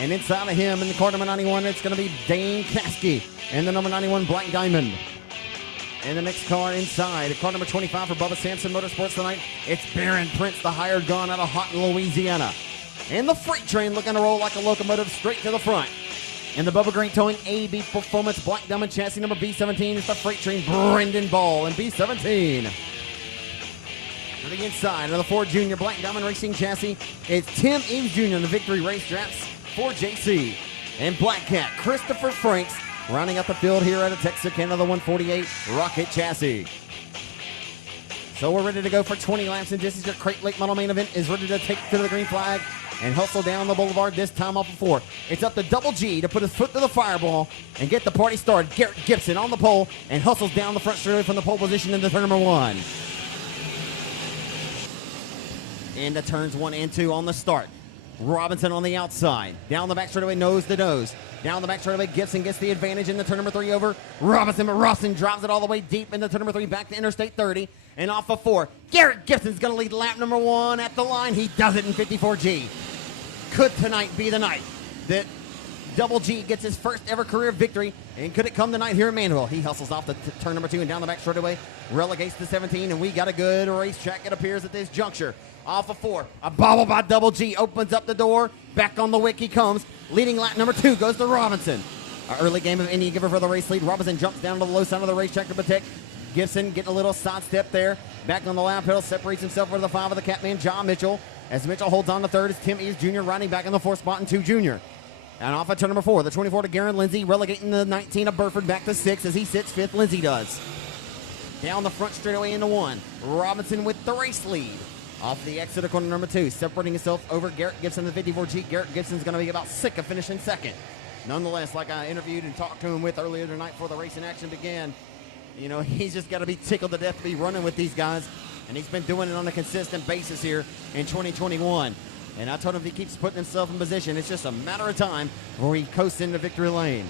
And inside of him in the car number 91, it's going to be Dane Caskey and the number 91 Black Diamond. And the next car inside, car number 25 for Bubba Sampson Motorsports tonight, it's Baron Prince, the hired gun out of Houghton, Louisiana. And the freight train looking to roll like a locomotive straight to the front. In the Bubba Green Towing AB Performance Black Diamond chassis number B17 is the freight train Brendan Ball and B17. To the inside of the Ford Junior Black Diamond Racing chassis, it's Tim Eames Jr. in the Victory Racetracks for JC. And Black Cat Christopher Franks rounding out the field here at a Texarkana, the 148 Rocket chassis. So we're ready to go for 20 laps, and this is your Crate Lake Model main event is ready to take to the green flag and hustle down the boulevard, this time off of 4. It's up to Double G to put his foot to the fireball and get the party started. Garrett Gibson on the pole and hustles down the front straightaway from the pole position into turn number 1. Into turns 1 and 2 on the start. Robinson on the outside. Down the back straightaway, nose to nose. Down the back straightaway, Gibson gets the advantage in the turn number 3 over Robinson, but Rawson drives it all the way deep into turn number 3 back to Interstate 30. And off of 4, Garrett Gibson's going to lead lap number 1 at the line. He does it in 54G. Could tonight be the night that Double G gets his first ever career victory? And could it come tonight here in Manuel? He hustles off the turn number 2 and down the back straightaway, relegates to 17, and we got a good racetrack, it appears, at this juncture. Off of 4, a bobble by Double G opens up the door. Back on the wick he comes. Leading lap number 2 goes to Robinson. Our early game of Indian giver for the race lead. Robinson jumps down to the low side of the racetrack to protect. Gibson getting a little sidestep there. Back on the lap pedal, separates himself over the 5 of the Catman, John Mitchell. As Mitchell holds on to 3rd, it's Tim Eaves Jr. riding back in the 4th spot and 2 Jr. And off at turn number 4, the 24 to Garen Lindsay, relegating the 19 of Burford back to 6 as he sits 5th, Lindsay does. Down the front straightaway into 1. Robinson with the race lead. Off the exit of corner number 2, separating himself over Garrett Gibson, the 54G. Garrett Gibson's going to be about sick of finishing 2nd. Nonetheless, like I interviewed and talked to him with earlier tonight before the racing action began, you know, he's just got to be tickled to death to be running with these guys. And he's been doing it on a consistent basis here in 2021. And I told him if he keeps putting himself in position, it's just a matter of time before he coasts into victory lane.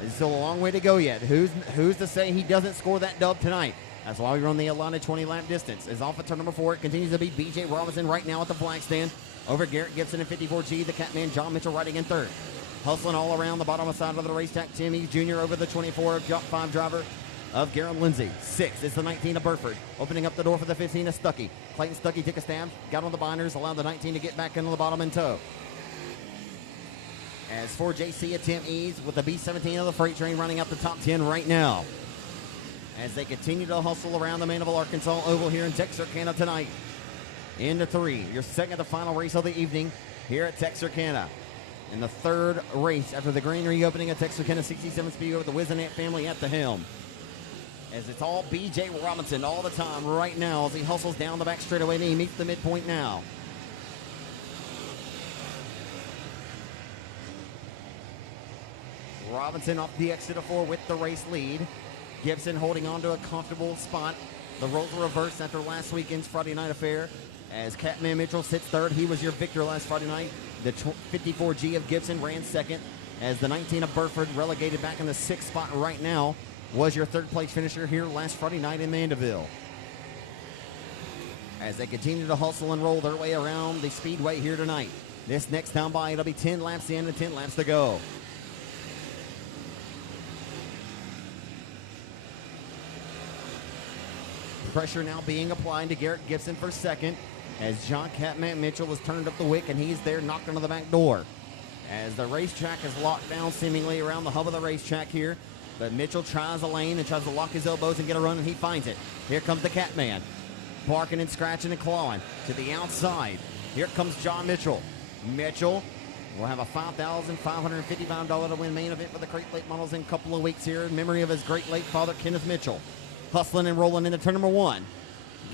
There's still a long way to go yet. Who's to say he doesn't score that dub tonight? That's why we run the allotted 20-lap distance. As off at turn number 4, it continues to be B.J. Robinson right now at the flag stand over Garrett Gibson in 54G. The Catman, John Mitchell, riding in 3rd. Hustling all around the bottom side of the racetrack. Tim Eaves Jr. over the 24 of Jump 5 driver of Garen Lindsay. 6 is the 19 of Burford. Opening up the door for the 15 of Stuckey. Clayton Stuckey took a stab, got on the binders, allowed the 19 to get back into the bottom in tow. As for JC at Tim Eaves with the B17 of the freight train running up the top 10 right now. As they continue to hustle around the Mandeville, Arkansas Oval here in Texarkana tonight. Into 3, your second to final race of the evening here at Texarkana. And the 3rd race after the green reopening of Texarkana 67 Speedway with the Wizenant family at the helm. As it's all B.J. Robinson all the time right now as he hustles down the back straightaway and he meets the midpoint now. Robinson off the exit of 4 with the race lead. Gibson holding on to a comfortable spot. The roles were reversed after last weekend's Friday night affair. As Catman Mitchell sits 3rd, he was your victor last Friday night. The 54G of Gibson ran 2nd. As the 19 of Burford, relegated back in the 6th spot right now, was your 3rd place finisher here last Friday night in Mandeville. As they continue to hustle and roll their way around the Speedway here tonight. This next time by, it'll be 10 laps in and 10 laps to go. Pressure now being applied to Garrett Gibson for 2nd as John Catman Mitchell has turned up the wick and he's there knocked onto the back door. As the racetrack is locked down seemingly around the hub of the racetrack here, but Mitchell tries a lane and tries to lock his elbows and get a run and he finds it. Here comes the Catman, barking and scratching and clawing to the outside. Here comes John Mitchell. Mitchell will have a $5,555 to win main event for the Great Lake Models in a couple of weeks here in memory of his great late father, Kenneth Mitchell. Hustling and rolling into turn number 1.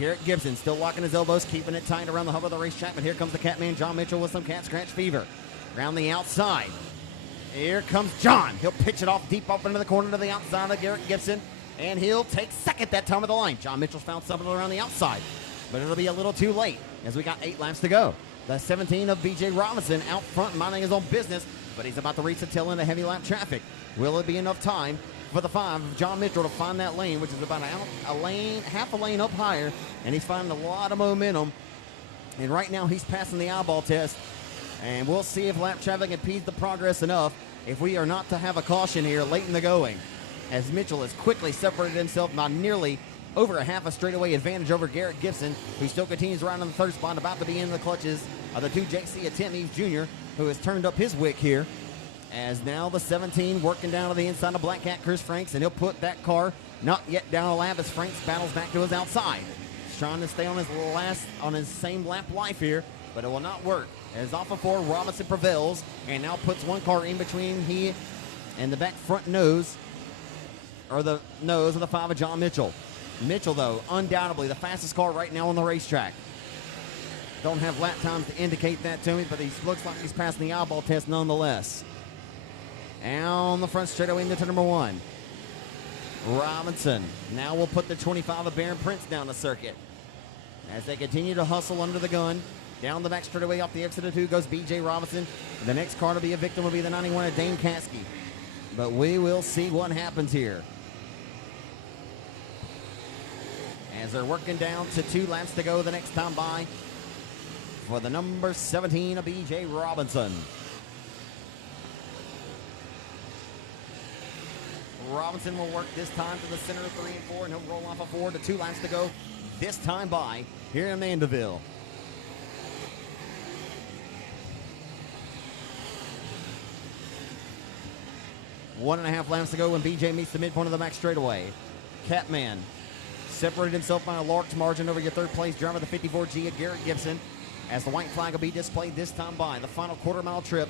Garrett Gibson still locking his elbows, keeping it tight around the hub of the racetrack, but here comes the Catman, John Mitchell, with some cat scratch fever. Around the outside. Here comes John. He'll pitch it off deep up into the corner to the outside of Garrett Gibson, and he'll take second that time of the line. John Mitchell's found something around the outside, but it'll be a little too late as we got 8 laps to go. The 17 of B.J. Robinson out front minding his own business, but he's about to reach the tail end of heavy lap traffic. Will it be enough time for the 5 of John Mitchell to find that lane, which is about half a lane up higher, and he's finding a lot of momentum. And right now he's passing the eyeball test, and we'll see if lap traffic impedes the progress enough if we are not to have a caution here late in the going, as Mitchell has quickly separated himself by nearly over a half a straightaway advantage over Garrett Gibson, who still continues around in the third spot, about to be in the clutches of the 2 J.C. Attemnees Jr., who has turned up his wick here. As now the 17 working down to the inside of Black Cat Chris Franks, and he'll put that car not yet down a lap as Franks battles back to his outside. He's trying to stay on his same lap life here, but it will not work. As off of 4, Robinson prevails and now puts one car in between he and the back front nose, or the nose of the 5 of John Mitchell. Mitchell, though, undoubtedly the fastest car right now on the racetrack. Don't have lap times to indicate that to me, but he looks like he's passing the eyeball test nonetheless. Down the front straightaway into number 1. Robinson now will put the 25 of Baron Prince down the circuit. As they continue to hustle under the gun, down the back straightaway off the exit of 2 goes B.J. Robinson. The next car to be a victim will be the 91 of Dane Caskey. But we will see what happens here. As they're working down to 2 laps to go the next time by for the number 17 of B.J. Robinson. Robinson will work this time to the center of 3 and 4, and he'll roll off of 4 to 2 laps to go this time by here in Mandeville. One and a half laps to go when BJ meets the midpoint of the back straightaway. Catman separated himself by a large margin over your third place driver, the 54G of Garrett Gibson, as the white flag will be displayed this time by the final quarter-mile trip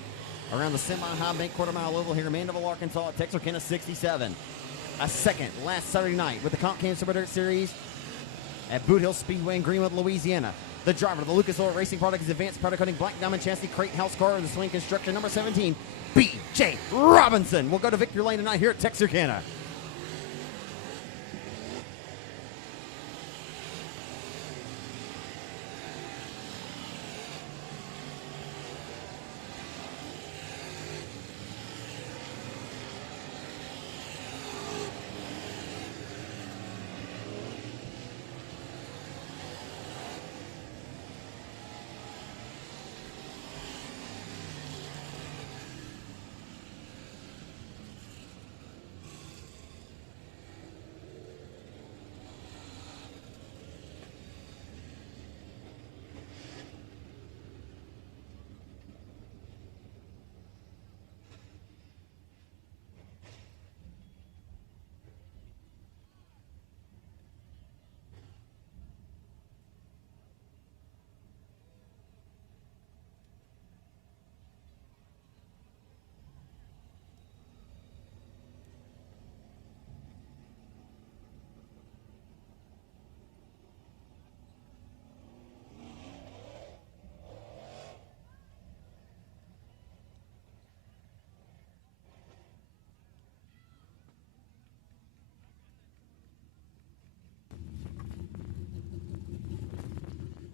around the semi-high bank quarter-mile oval here in Mandeville, Arkansas at Texarkana 67. A second last Saturday night with the Comp Cam Super Dirt Series at Boot Hill Speedway in Greenwood, Louisiana. The driver of the Lucas Oil Racing Product is Advanced Powder Coating Black Diamond Chassis Crate House Car of the Swain Construction number 17, B.J. Robinson. We'll go to victory lane tonight here at Texarkana.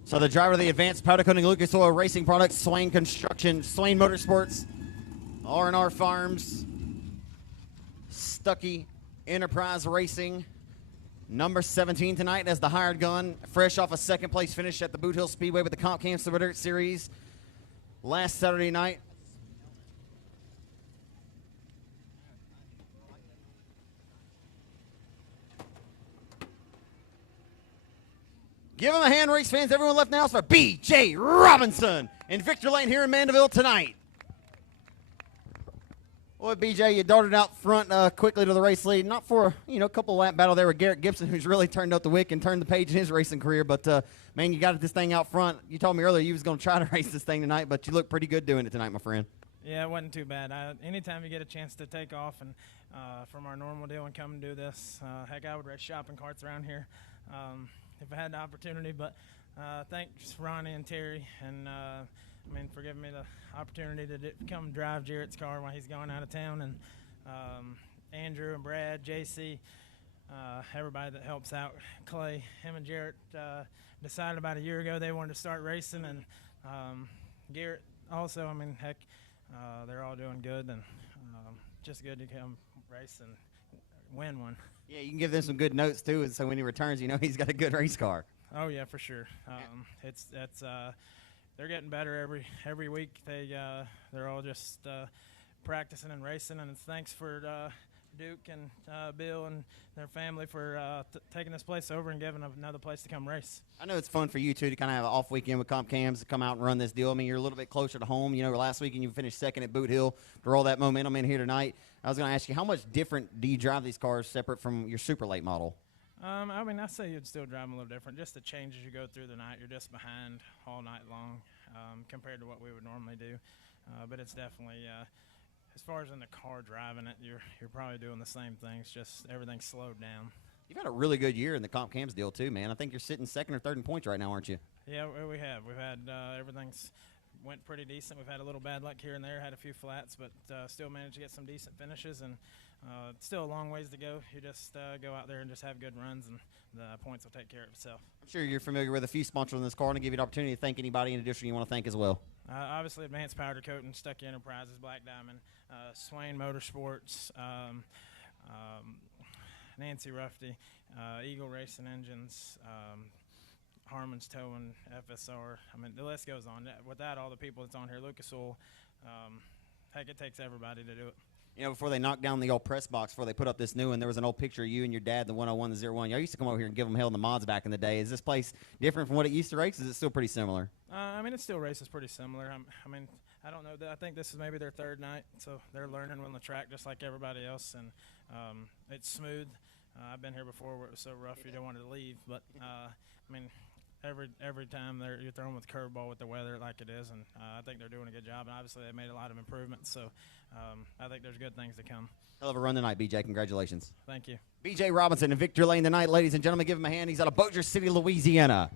So the driver of the Advanced Powder Coating Lucas Oil Racing Products, Swain Construction, Swain Motorsports, R&R Farms, Stuckey Enterprise Racing, number 17 tonight as the hired gun, fresh off a second place finish at the Boot Hill Speedway with the Comp Cam Super Dirt Series last Saturday night. Give him a hand, race fans. Everyone left now for B.J. Robinson in victory lane here in Mandeville tonight. Boy, B.J., you darted out front quickly to the race lead. Not for, a couple lap battle there with Garrett Gibson, who's really turned up the wick and turned the page in his racing career. But, man, you got this thing out front. You told me earlier you was going to try to race this thing tonight, but you look pretty good doing it tonight, my friend. Yeah, it wasn't too bad. Anytime you get a chance to take off and from our normal deal and come and do this, heck, I would race shopping carts around here. If I had the opportunity, but thanks Ronnie and Terry and for giving me the opportunity to come drive Jarrett's car while he's going out of town, and Andrew and Brad, JC, everybody that helps out. Clay, him and Jarrett decided about a year ago they wanted to start racing, and Garrett also. They're all doing good, and just good to come race and win one. Yeah, you can give them some good notes too, and so when he returns, he's got a good race car. Oh yeah, for sure. They're getting better every week. They're all just practicing and racing, and it's thanks for Duke and Bill and their family for taking this place over and giving them another place to come race. I know it's fun for you, too, to kind of have an off weekend with Comp Cams to come out and run this deal. You're a little bit closer to home. Last weekend you finished second at Boot Hill for all that momentum in here tonight. I was going to ask you, how much different do you drive these cars separate from your super late model? I say you'd still drive them a little different. Just the changes you go through the night. You're just behind all night long compared to what we would normally do. But it's definitely as far as in the car driving it, you're probably doing the same things, just everything's slowed down. You've had a really good year in the Comp Cams deal, too, man. I think you're sitting second or third in points right now, aren't you? Yeah, we have. We've had everything's went pretty decent. We've had a little bad luck here and there, had a few flats, but still managed to get some decent finishes, and still a long ways to go. You just go out there and just have good runs, and the points will take care of itself. I'm sure you're familiar with a few sponsors in this car, and I'll give you an opportunity to thank anybody in addition you want to thank as well. Obviously, Advanced Powder Coating, Stuckey Enterprises, Black Diamond, Swain Motorsports, Nancy Ruffty, Eagle Racing Engines, Harmon's Towing, FSR. The list goes on. Without all the people that's on here, Lucas Oil, heck, it takes everybody to do it. Before they knocked down the old press box, before they put up this new one, there was an old picture of you and your dad, the 101, the 01. Y'all used to come over here and give them hell in the mods back in the day. Is this place different from what it used to race? Is it still pretty similar? It still races pretty similar. I don't know. I think this is maybe their third night, so they're learning on the track just like everybody else, and it's smooth. I've been here before where it was so rough you don't want to leave, but every time you're thrown with a curveball with the weather like it is, and I think they're doing a good job, and obviously they made a lot of improvements, so I think there's good things to come. Hell of a run tonight, BJ. Congratulations. Thank you. BJ Robinson in victory lane tonight, ladies and gentlemen. Give him a hand. He's out of Bossier City, Louisiana.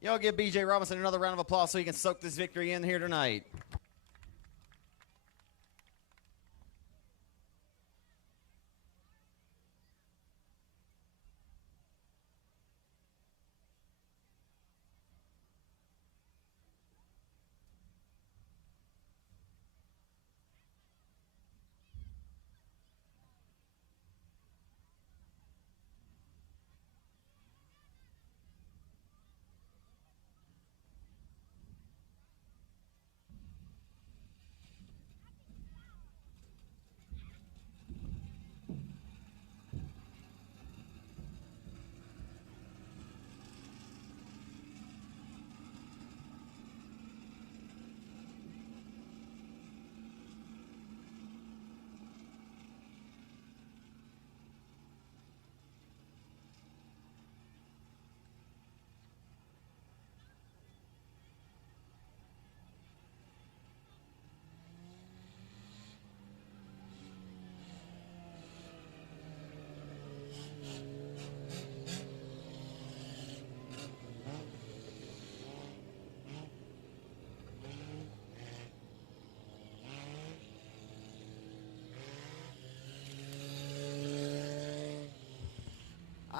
Y'all give BJ Robinson another round of applause so he can soak this victory in here tonight.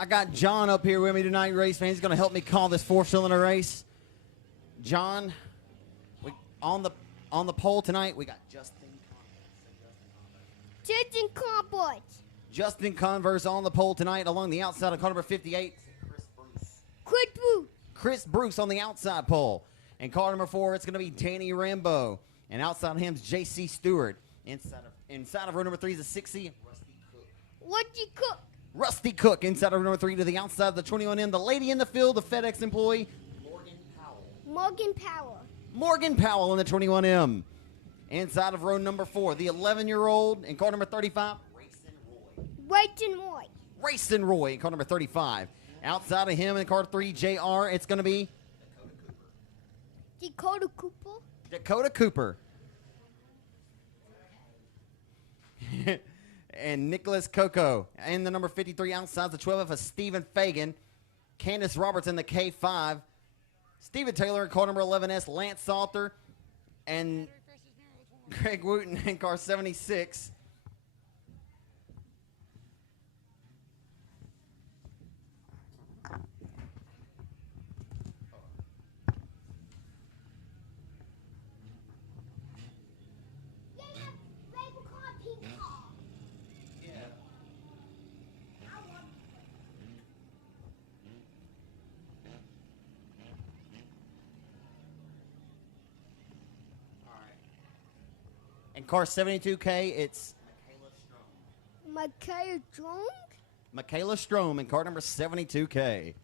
I got John up here with me tonight, race fans. He's going to help me call this four-cylinder race. John, on the pole tonight, we got Justin Converse. Justin Converse on the pole tonight along the outside of car number 58. Chris Bruce. Chris Bruce on the outside pole. And car number 4, it's going to be Danny Rambo. And outside of him is J.C. Stewart. Inside of row number 3 is a 6C, Rusty Cook. Rusty Cook. Inside of row number 3 to the outside of the 21M, the lady in the field, the FedEx employee, Morgan Powell. Morgan Powell in the 21M. Inside of row number 4, the 11-year-old in car number 35, Racing Roy in car number 35. Outside of him in car 3, JR, it's going to be Dakota Cooper. And Nicholas Coco. And the number 53 outside the 12F is Stephen Fagan. Candace Roberts in the K5. Stephen Taylor in car number 11S, Lance Salter. And Greg Wooten in car 76. In car 72K, it's Michaela Strom in car number 72K.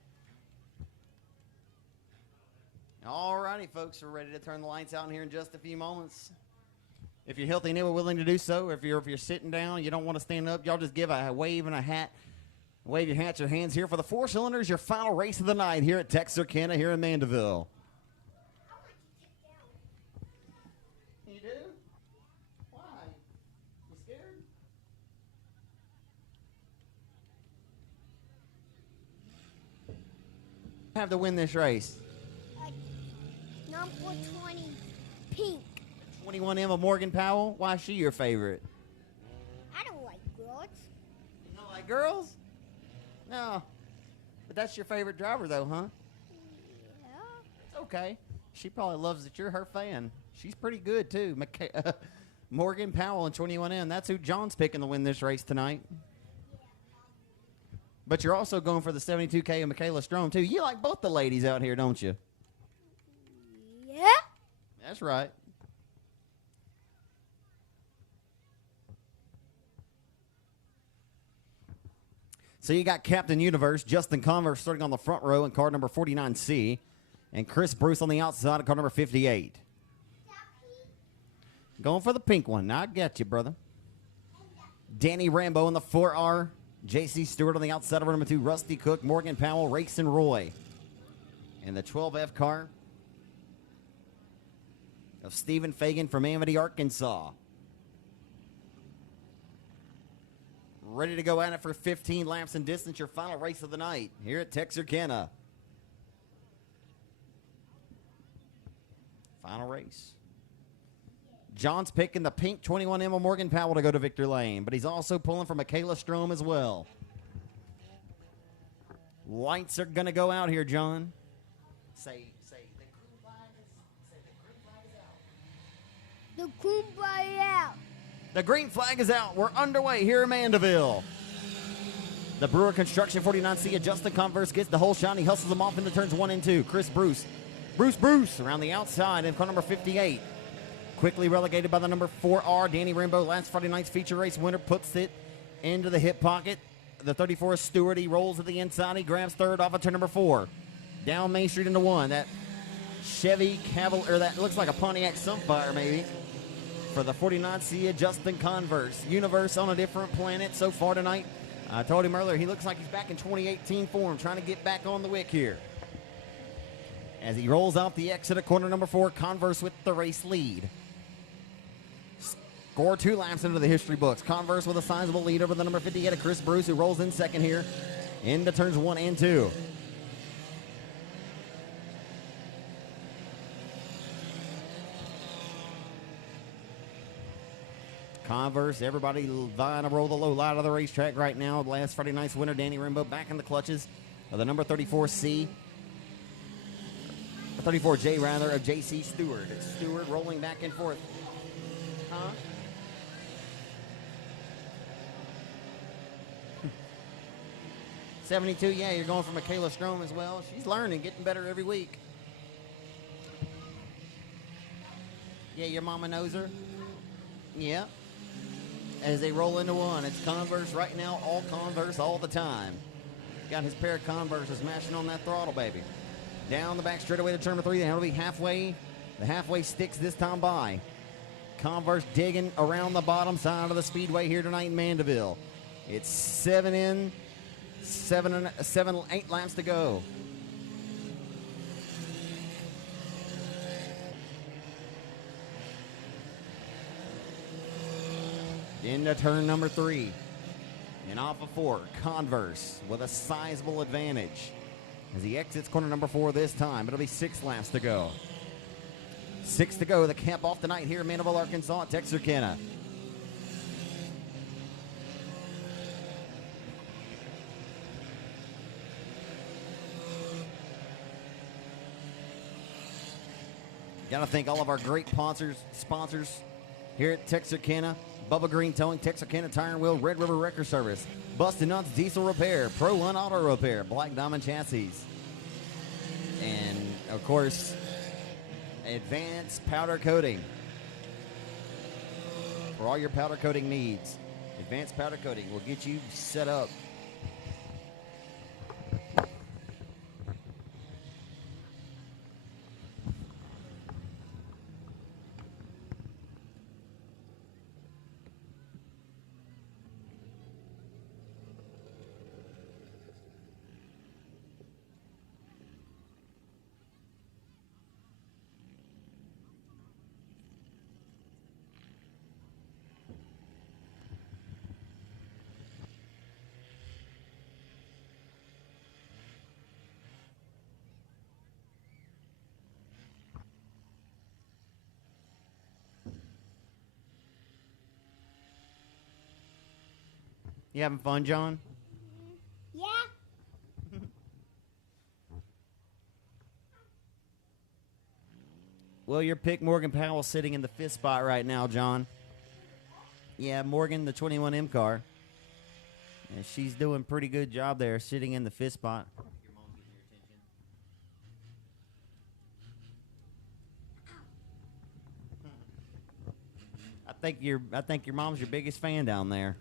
All righty, folks, we're ready to turn the lights out in here in just a few moments. If you're healthy and able, willing to do so, if you're sitting down, you don't want to stand up, y'all just give a wave and a hat. Wave your hats, your hands here for the 4 cylinders, your final race of the night here at Texarkana here in Mandeville. You do? Why? You scared? Have to win this race. Number 20, Pink. 21M of Morgan Powell. Why is she your favorite? I don't like girls. You don't like girls? No. But that's your favorite driver, though, huh? Yeah. It's okay. She probably loves that you're her fan. She's pretty good, too. Morgan Powell and 21M. That's who John's picking to win this race tonight. But you're also going for the 72K of Michaela Strom, too. You like both the ladies out here, don't you? Yeah. That's right. So you got Captain Universe, Justin Converse starting on the front row in car number 49C, and Chris Bruce on the outside in car number 58. Going for the pink one. Now I got you, brother. Danny Rambo in the 4R, J.C. Stewart on the outside of number 2, Rusty Cook, Morgan Powell, Racing Roy. And the 12F car of Stephen Fagan from Amity, Arkansas. Ready to go at it for 15 laps in distance, your final race of the night here at Texarkana. Final race. John's picking the pink 21M of Morgan Powell to go to Victor Lane, but he's also pulling for Michaela Strom as well. Lights are going to go out here, John. Say, The Kumbaya out. the green flag is out. We're underway here in Mandeville. The Brewer Construction 49C, Justin Converse gets the whole shot. He hustles them off into turns 1 and 2. Chris Bruce around the outside in car number 58. Quickly relegated by the number 4R, Danny Rambo. Last Friday night's feature race winner puts it into the hip pocket. The 34 Stewart, he rolls to the inside. He grabs third off of turn number 4. Down Main Street into 1. That Chevy Cavalier, that looks like a Pontiac Sunfire maybe. For the 49C, Justin Converse. Universe on a different planet so far tonight. I told him earlier, he looks like he's back in 2018 form, trying to get back on the wick here. As he rolls out the exit of corner number 4, Converse with the race lead. Score 2 laps into the history books. Converse with a sizable lead over the number 58 of Chris Bruce, who rolls in second here into turns 1 and 2. Converse, everybody vying to roll the low light of the racetrack right now. Last Friday night's winner, Danny Rimbaud, back in the clutches of the number 34C. 34J, rather, of J.C. Stewart. Stewart rolling back and forth. Huh? '72, yeah, you're going for Michaela Strom as well. She's learning, getting better every week. Yeah, your mama knows her. Yeah. As they roll into one, it's Converse right now, all Converse all the time. Got his pair of Converses mashing on that throttle, baby. Down the back straightaway to turn number 3. That'll be halfway. The halfway sticks this time by. Converse digging around the bottom side of the speedway here tonight in Mandeville. It's 7 in, 8 laps to go. Into turn number 3. And off of 4, Converse with a sizable advantage as he exits corner number 4 this time. It'll be 6 laps to go. 6 to go. The cap off tonight here in Mandeville, Arkansas at Texarkana. Got to thank all of our great sponsors here at Texarkana. Bubba Green Towing, Texarkana Tire and Wheel, Red River Wrecker Service, Busted Nuts Diesel Repair, Pro One Auto Repair, Black Diamond Chassis, and of course, Advanced Powder Coating. For all your powder coating needs, Advanced Powder Coating will get you set up. You having fun, John? Yeah. Well, your pick, Morgan Powell, sitting in the 5th spot right now, John. Yeah, Morgan, the 21M car. And she's doing a pretty good job there, sitting in the 5th spot. I think your mom's your biggest fan down there.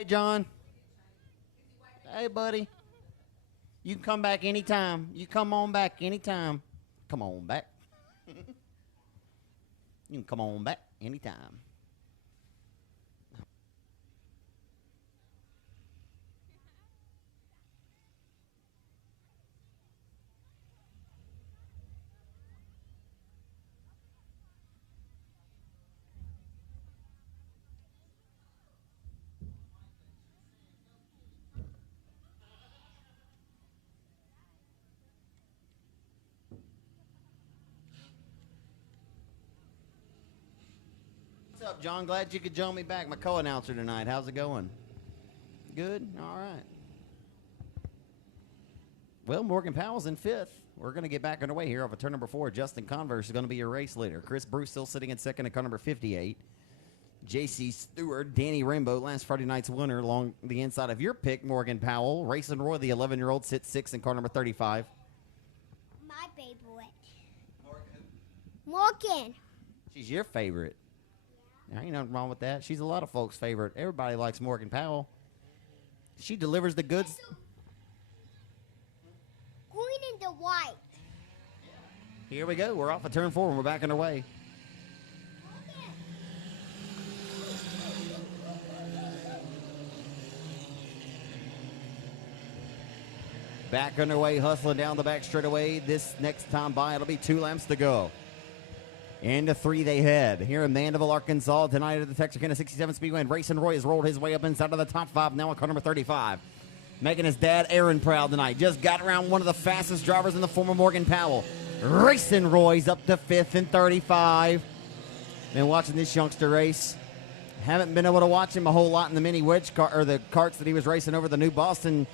Hey, John. Hey, buddy. You can come back anytime. You come on back anytime. Come on back. You can come on back anytime. What's up, John? Glad you could join me back. My co-announcer tonight. How's it going? Good? All right. Well, Morgan Powell's in fifth. We're going to get back underway here off of turn number 4. Justin Converse is going to be your race leader. Chris Bruce still sitting in second at car number 58. J.C. Stewart, Danny Rainbow, last Friday night's winner along the inside of your pick, Morgan Powell. Racing Roy, the 11-year-old, sits 6th in car number 35. My favorite. Morgan. She's your favorite. There ain't nothing wrong with that. She's a lot of folks' favorite. Everybody likes Morgan Powell. She delivers the goods. Green and the white. Here we go. We're off of turn 4 and we're back underway. Back underway, hustling down the back straightaway. This next time by, it'll be 2 laps to go. Into 3 they head. Here in Mandeville, Arkansas, tonight at the Texarkana 67 Speedway. And Racing Roy has rolled his way up inside of the top 5, now at car number 35. Making his dad, Aaron, proud tonight. Just got around one of the fastest drivers in the former Morgan Powell. Racing Roy's up to 5th and 35. Been watching this youngster race. Haven't been able to watch him a whole lot in the mini wedge car, or the karts that he was racing over the new Boston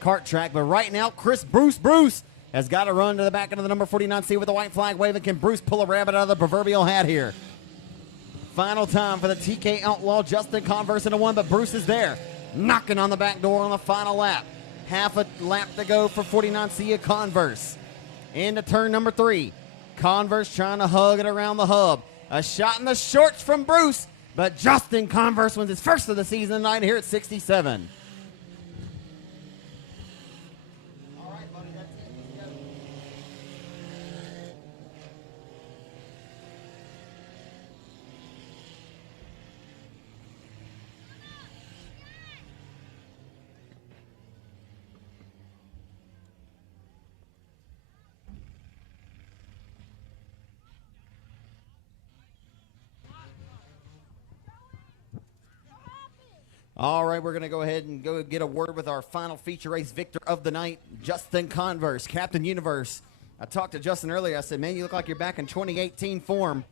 kart track. But right now, Chris Bruce has got to run to the back into the number 49 seat with the white flag waving. Can Bruce pull a rabbit out of the proverbial hat here? Final time for the TK Outlaw, Justin Converse in a 1, but Bruce is there, knocking on the back door on the final lap. Half a lap to go for 49 Cia Converse. Into turn number 3. Converse trying to hug it around the hub. A shot in the shorts from Bruce, but Justin Converse wins his first of the season tonight here at 67. All right, we're going to go ahead and go get a word with our final feature race victor of the night, Justin Converse, Captain Universe. I talked to Justin earlier. I said, man, you look like you're back in 2018 form.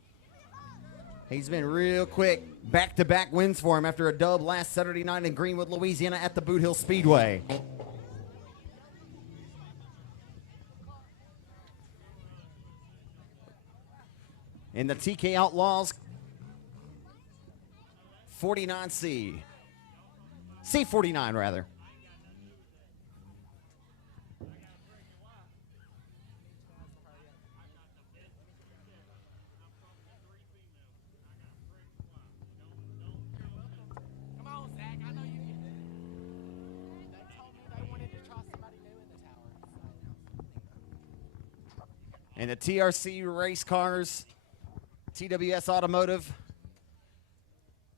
He's been real quick. Back-to-back wins for him after a dub last Saturday night in Greenwood, Louisiana at the Boot Hill Speedway. In the TK Outlaws 49C. C49, rather. Come on, Zach. I know you can do it. They told me they wanted to try somebody new in the tower. And the TRC race cars, TWS Automotive.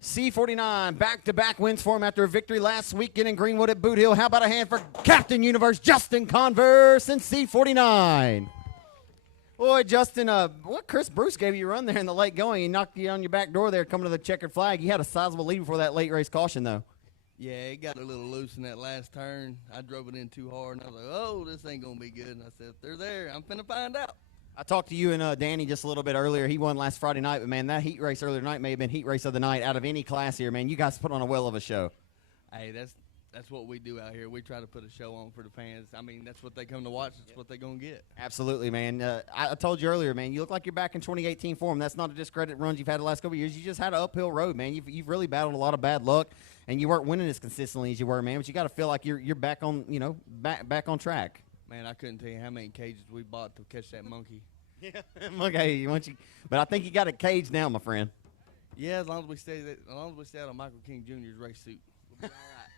C49, back-to-back wins for him after a victory last weekend in Greenwood at Boot Hill. How about a hand for Captain Universe, Justin Converse in C49? Boy, Justin, what Chris Bruce gave you a run there in the late going. He knocked you on your back door there coming to the checkered flag. You had a sizable lead before that late race caution, though. Yeah, it got a little loose in that last turn. I drove it in too hard, and I was like, oh, this ain't going to be good. And I said, if they're there, I'm finna find out. I talked to you and Danny just a little bit earlier. He won last Friday night, but, man, that heat race earlier tonight may have been heat race of the night out of any class here. Man, you guys put on a well of a show. Hey, that's what we do out here. We try to put a show on for the fans. I mean, that's what they come to watch. That's what they're going to get. Absolutely, man. I told you earlier, man, you look like you're back in 2018 form. That's not a discredit runs you've had the last couple of years. You just had an uphill road, man. You've really battled a lot of bad luck, and you weren't winning as consistently as you were, man. But you got to feel like you're back on, back on track. Man, I couldn't tell you how many cages we bought to catch that monkey. Yeah, okay. But I think you got it caged now, my friend. Yeah, as long as we stay out of Michael King Jr.'s race suit, we'll be all right.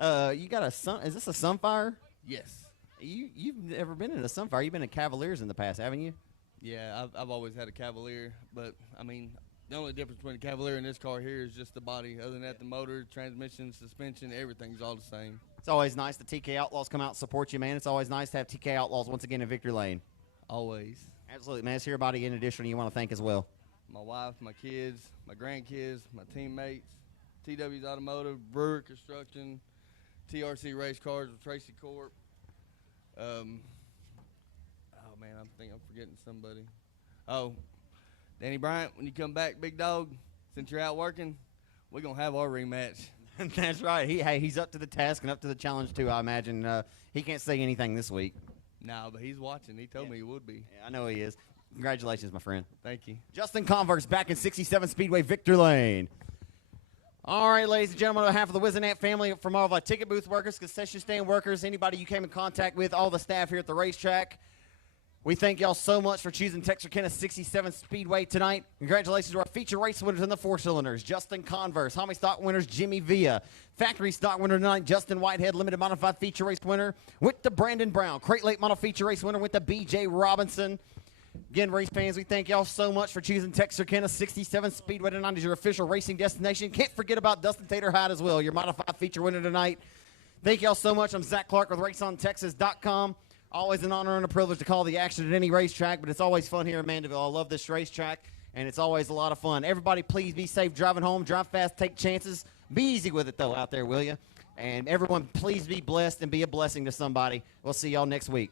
You got a sun? Is this a Sunfire? Yes. You've never been in a Sunfire. You've been in Cavaliers in the past, haven't you? Yeah, I've always had a Cavalier, but I mean, the only difference between a Cavalier and this car here is just the body. Other than that, the motor, transmission, suspension, everything's all the same. It's always nice the TK Outlaws come out and support you, man. It's always nice to have TK Outlaws once again in Victory Lane. Always. Absolutely, man. It's here everybody in addition you want to thank as well. My wife, my kids, my grandkids, my teammates, TW's Automotive, Brewer Construction, TRC Race Cars with Tracy Corp. Oh man, I think I'm forgetting somebody. Oh, Danny Bryant, when you come back, big dog, since you're out working, we're gonna have our rematch. That's right. He's up to the task and up to the challenge too. I imagine he can't say anything this week. No, but he's watching. He told me he would be. Yeah, I know he is. Congratulations, my friend. Thank you. Justin Converse back in 67 Speedway Victory Lane. All right, ladies and gentlemen, on behalf of the Wizenant family, from all of our ticket booth workers, concession stand workers, anybody you came in contact with, all the staff here at the racetrack, we thank y'all so much for choosing Texarkana 67 Speedway tonight. Congratulations to our feature race winners in the 4-cylinders, Justin Converse, Homie Stock winners, Jimmy Villa, Factory Stock winner tonight, Justin Whitehead, Limited Modified feature race winner, with the Brandon Brown, Crate Lake Model feature race winner with the BJ Robinson. Again, race fans, we thank y'all so much for choosing Texarkana 67 Speedway tonight as your official racing destination. Can't forget about Dustin Tater Hyde as well, your modified feature winner tonight. Thank y'all so much. I'm Zach Clark with RaceOnTexas.com. Always an honor and a privilege to call the action at any racetrack, but it's always fun here in Mandeville. I love this racetrack, and it's always a lot of fun. Everybody, please be safe driving home. Drive fast, take chances. Be easy with it, though, out there, will you? And everyone, please be blessed and be a blessing to somebody. We'll see y'all next week.